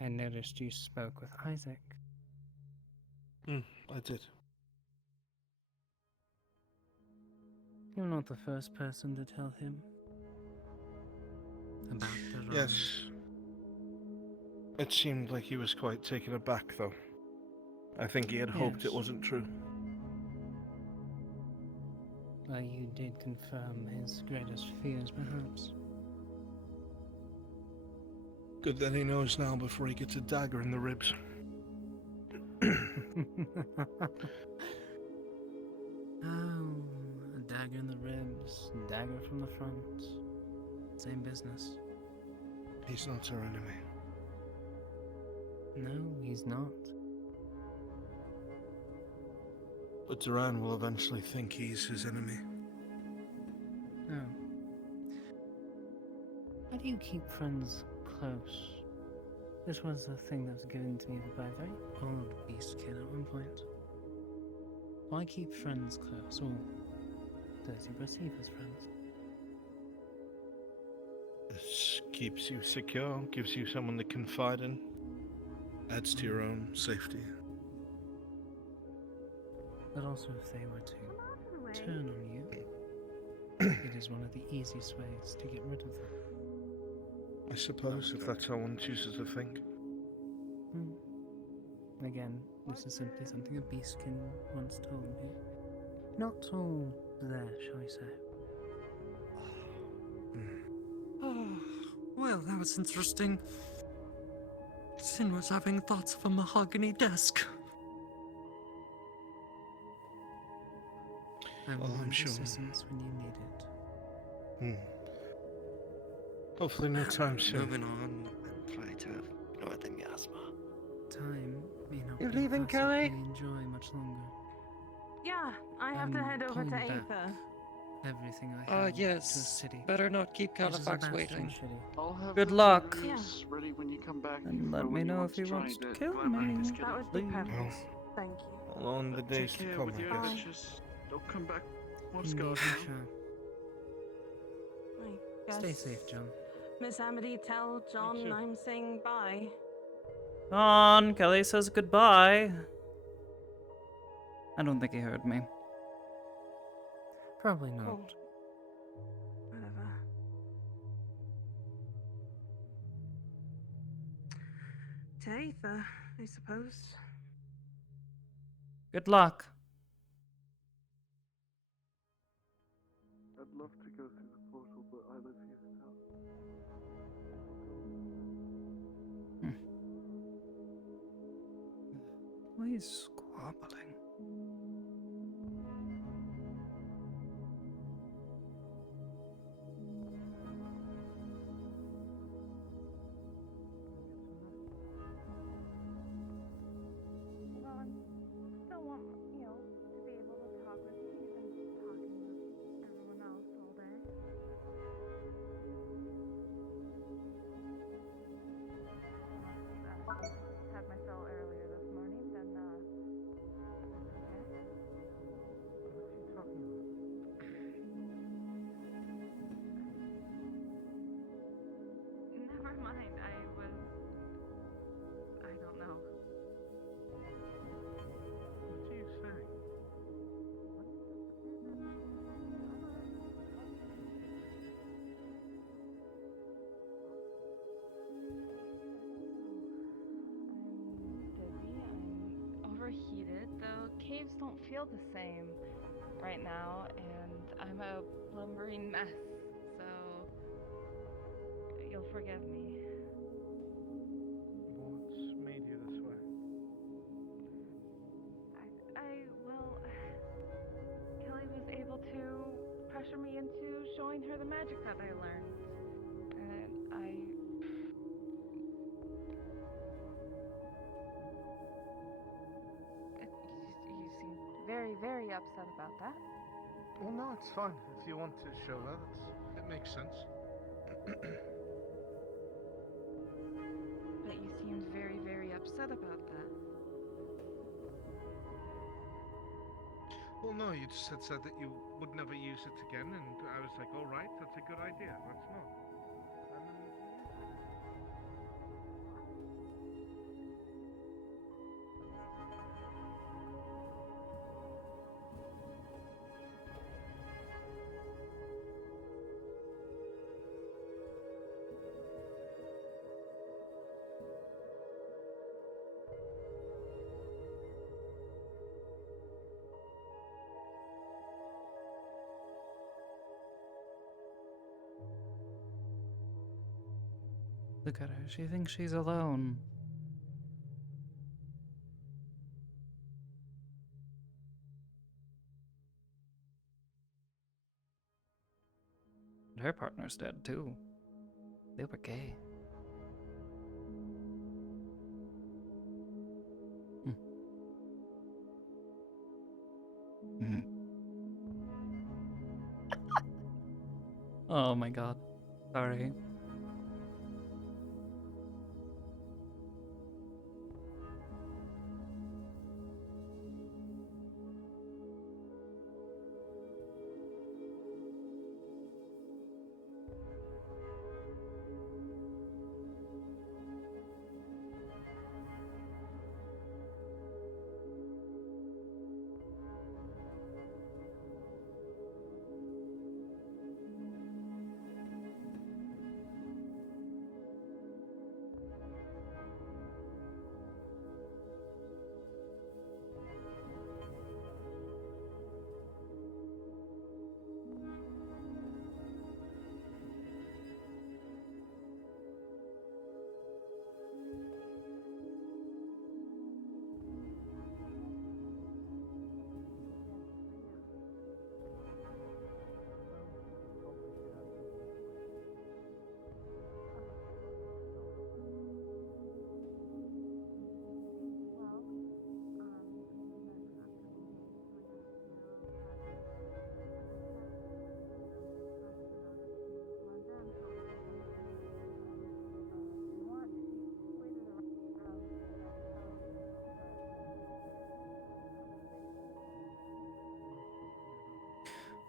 I noticed you spoke with Isaac. I did. You're not the first person to tell him about the wrong. Yes. It seemed like he was quite taken aback, though. I think he had hoped it wasn't true. Well, you did confirm his greatest fears, perhaps. Good that he knows now before he gets a dagger in the ribs. Oh, a dagger in the ribs, dagger from the front. Same business. He's not our enemy. No, he's not. But Duran will eventually think he's his enemy. Oh. How do you keep friends close? This was a thing that was given to me by a very old beast kid at one point. Why keep friends close, or does he perceive as friends? This keeps you secure, gives you someone to confide in, adds to your own safety. But also, if they were to turn on you, it is one of the easiest ways to get rid of them. I suppose, if that's how one chooses to think. Again, this is simply something a beastkin once told me. Not all there, shall we say. Oh, well, that was interesting. Sin was having thoughts of a mahogany desk. I will I'm lend sure. assistance when you need it. Hopefully no time soon. Moving on and try to ignore the miasma. Time may not You're be leaving, possible Kelly? to enjoy much longer. Yeah, I have to head over to pulling back Aether. Everything I have to the Yes. city. Better not keep Which is Califax about waiting. shitty. I'll have Good the luck. release ready when you come back. And for let me when know want if he try wants to to kill collaborate me. together. That would be Please. perfect. Thank you. All in the days Take to care come, with I your guess. adventures. Don't come back once Indeed, gone. we shall. I guess Stay safe, John. Miss Amity, tell John I'm saying bye. On, Kelly says goodbye. I don't think he heard me. Probably not. Cool. Whatever. To Aether, I suppose. Good luck. I'd love to go through the portal, but I live here now. Why is squabbling? Well, I still want, to be able to talk with you. You've been talking with everyone else all day. Had my fill earlier this morning, then, okay. Never mind, I don't know. What are you saying? Dizzy, I'm overheated. The caves don't feel the same right now, and I'm a lumbering mess, so you'll forgive me. What's made you this way? Well, Kelly was able to pressure me into showing her the magic that I learned, and you seem very, very upset about that. Well, no, it's fine. If you want to show that, it makes sense. But you seemed very, very upset about that. Well, no, you just had said that you would never use it again, and I was like, all right, that's a good idea. Let's not. Look at her. She thinks she's alone. Her partner's dead too. They were gay. Oh my god. Sorry.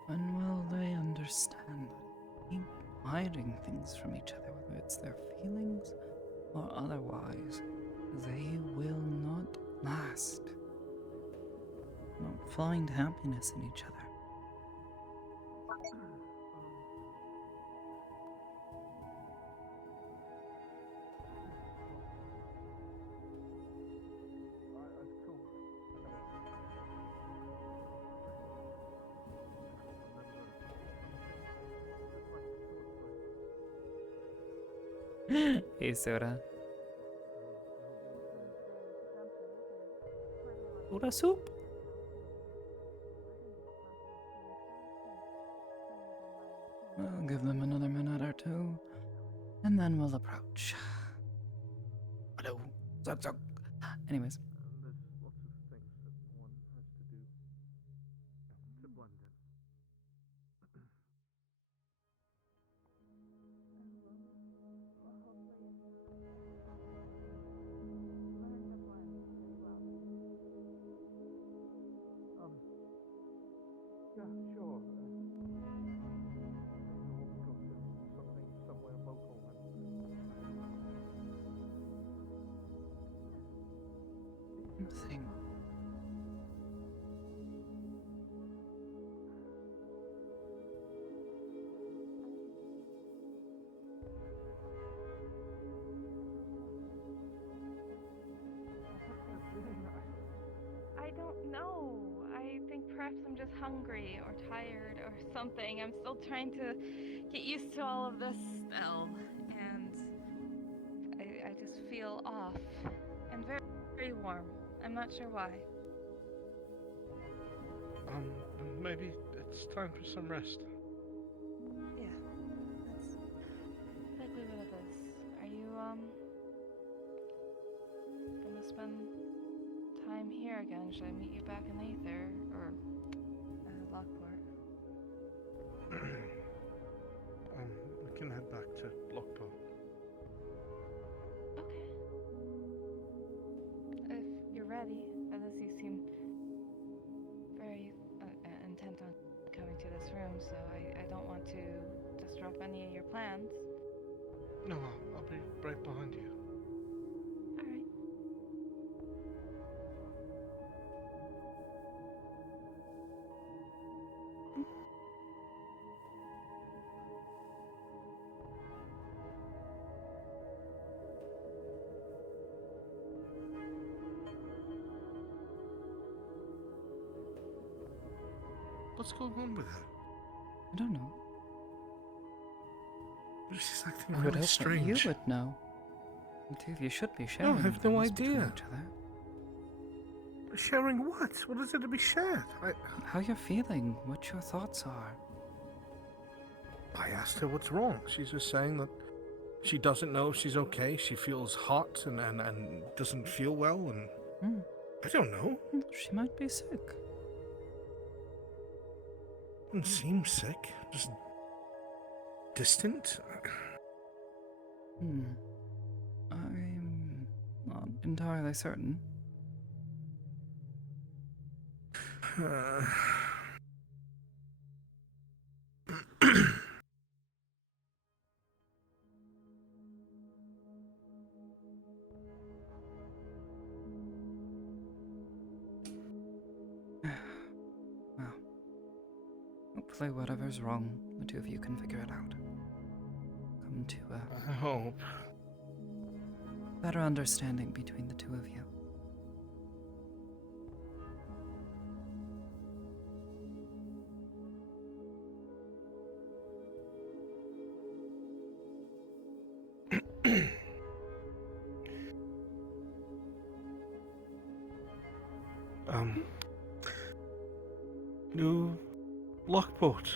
When will they understand that keep hiding things from each other, whether it's their feelings or otherwise, they will not last. Not find happiness in each other. Hey, Soda. Soda soup? We'll give them another minute or two, and then we'll approach. Hello. Zug zug. Anyways. There's lots of things that one has to do to blend in. Yeah, sure. We'll go to somewhere local Thing. I don't know. I think perhaps I'm just hungry or tired or something. I'm still trying to get used to all of this still. And I just feel off and very, very warm. I'm not sure why. Maybe it's time for some rest. Yeah, that's likely what it is. Are you, gonna spend time here again. Should I meet you back in Aether or Lockport? We can head back to Lockport. Okay. If you're ready, unless you seem very intent on coming to this room, so I don't want to disrupt any of your plans. No, I'll be right behind you. All right. What's going on with her? I don't know. She's acting I would really hope that strange. you would know. The two of you should be sharing No, I have no things between idea. each other. Sharing what? What is it to be shared? How you're feeling, what your thoughts are. I asked her what's wrong. She's just saying that she doesn't know if she's okay. She feels hot and doesn't feel well, and I don't know. She might be sick. Doesn't seem sick. Just distant. I'm not entirely certain. Well, hopefully whatever's wrong, the two of you can figure it out. Come to I hope. better understanding between the two of you. New Lockport.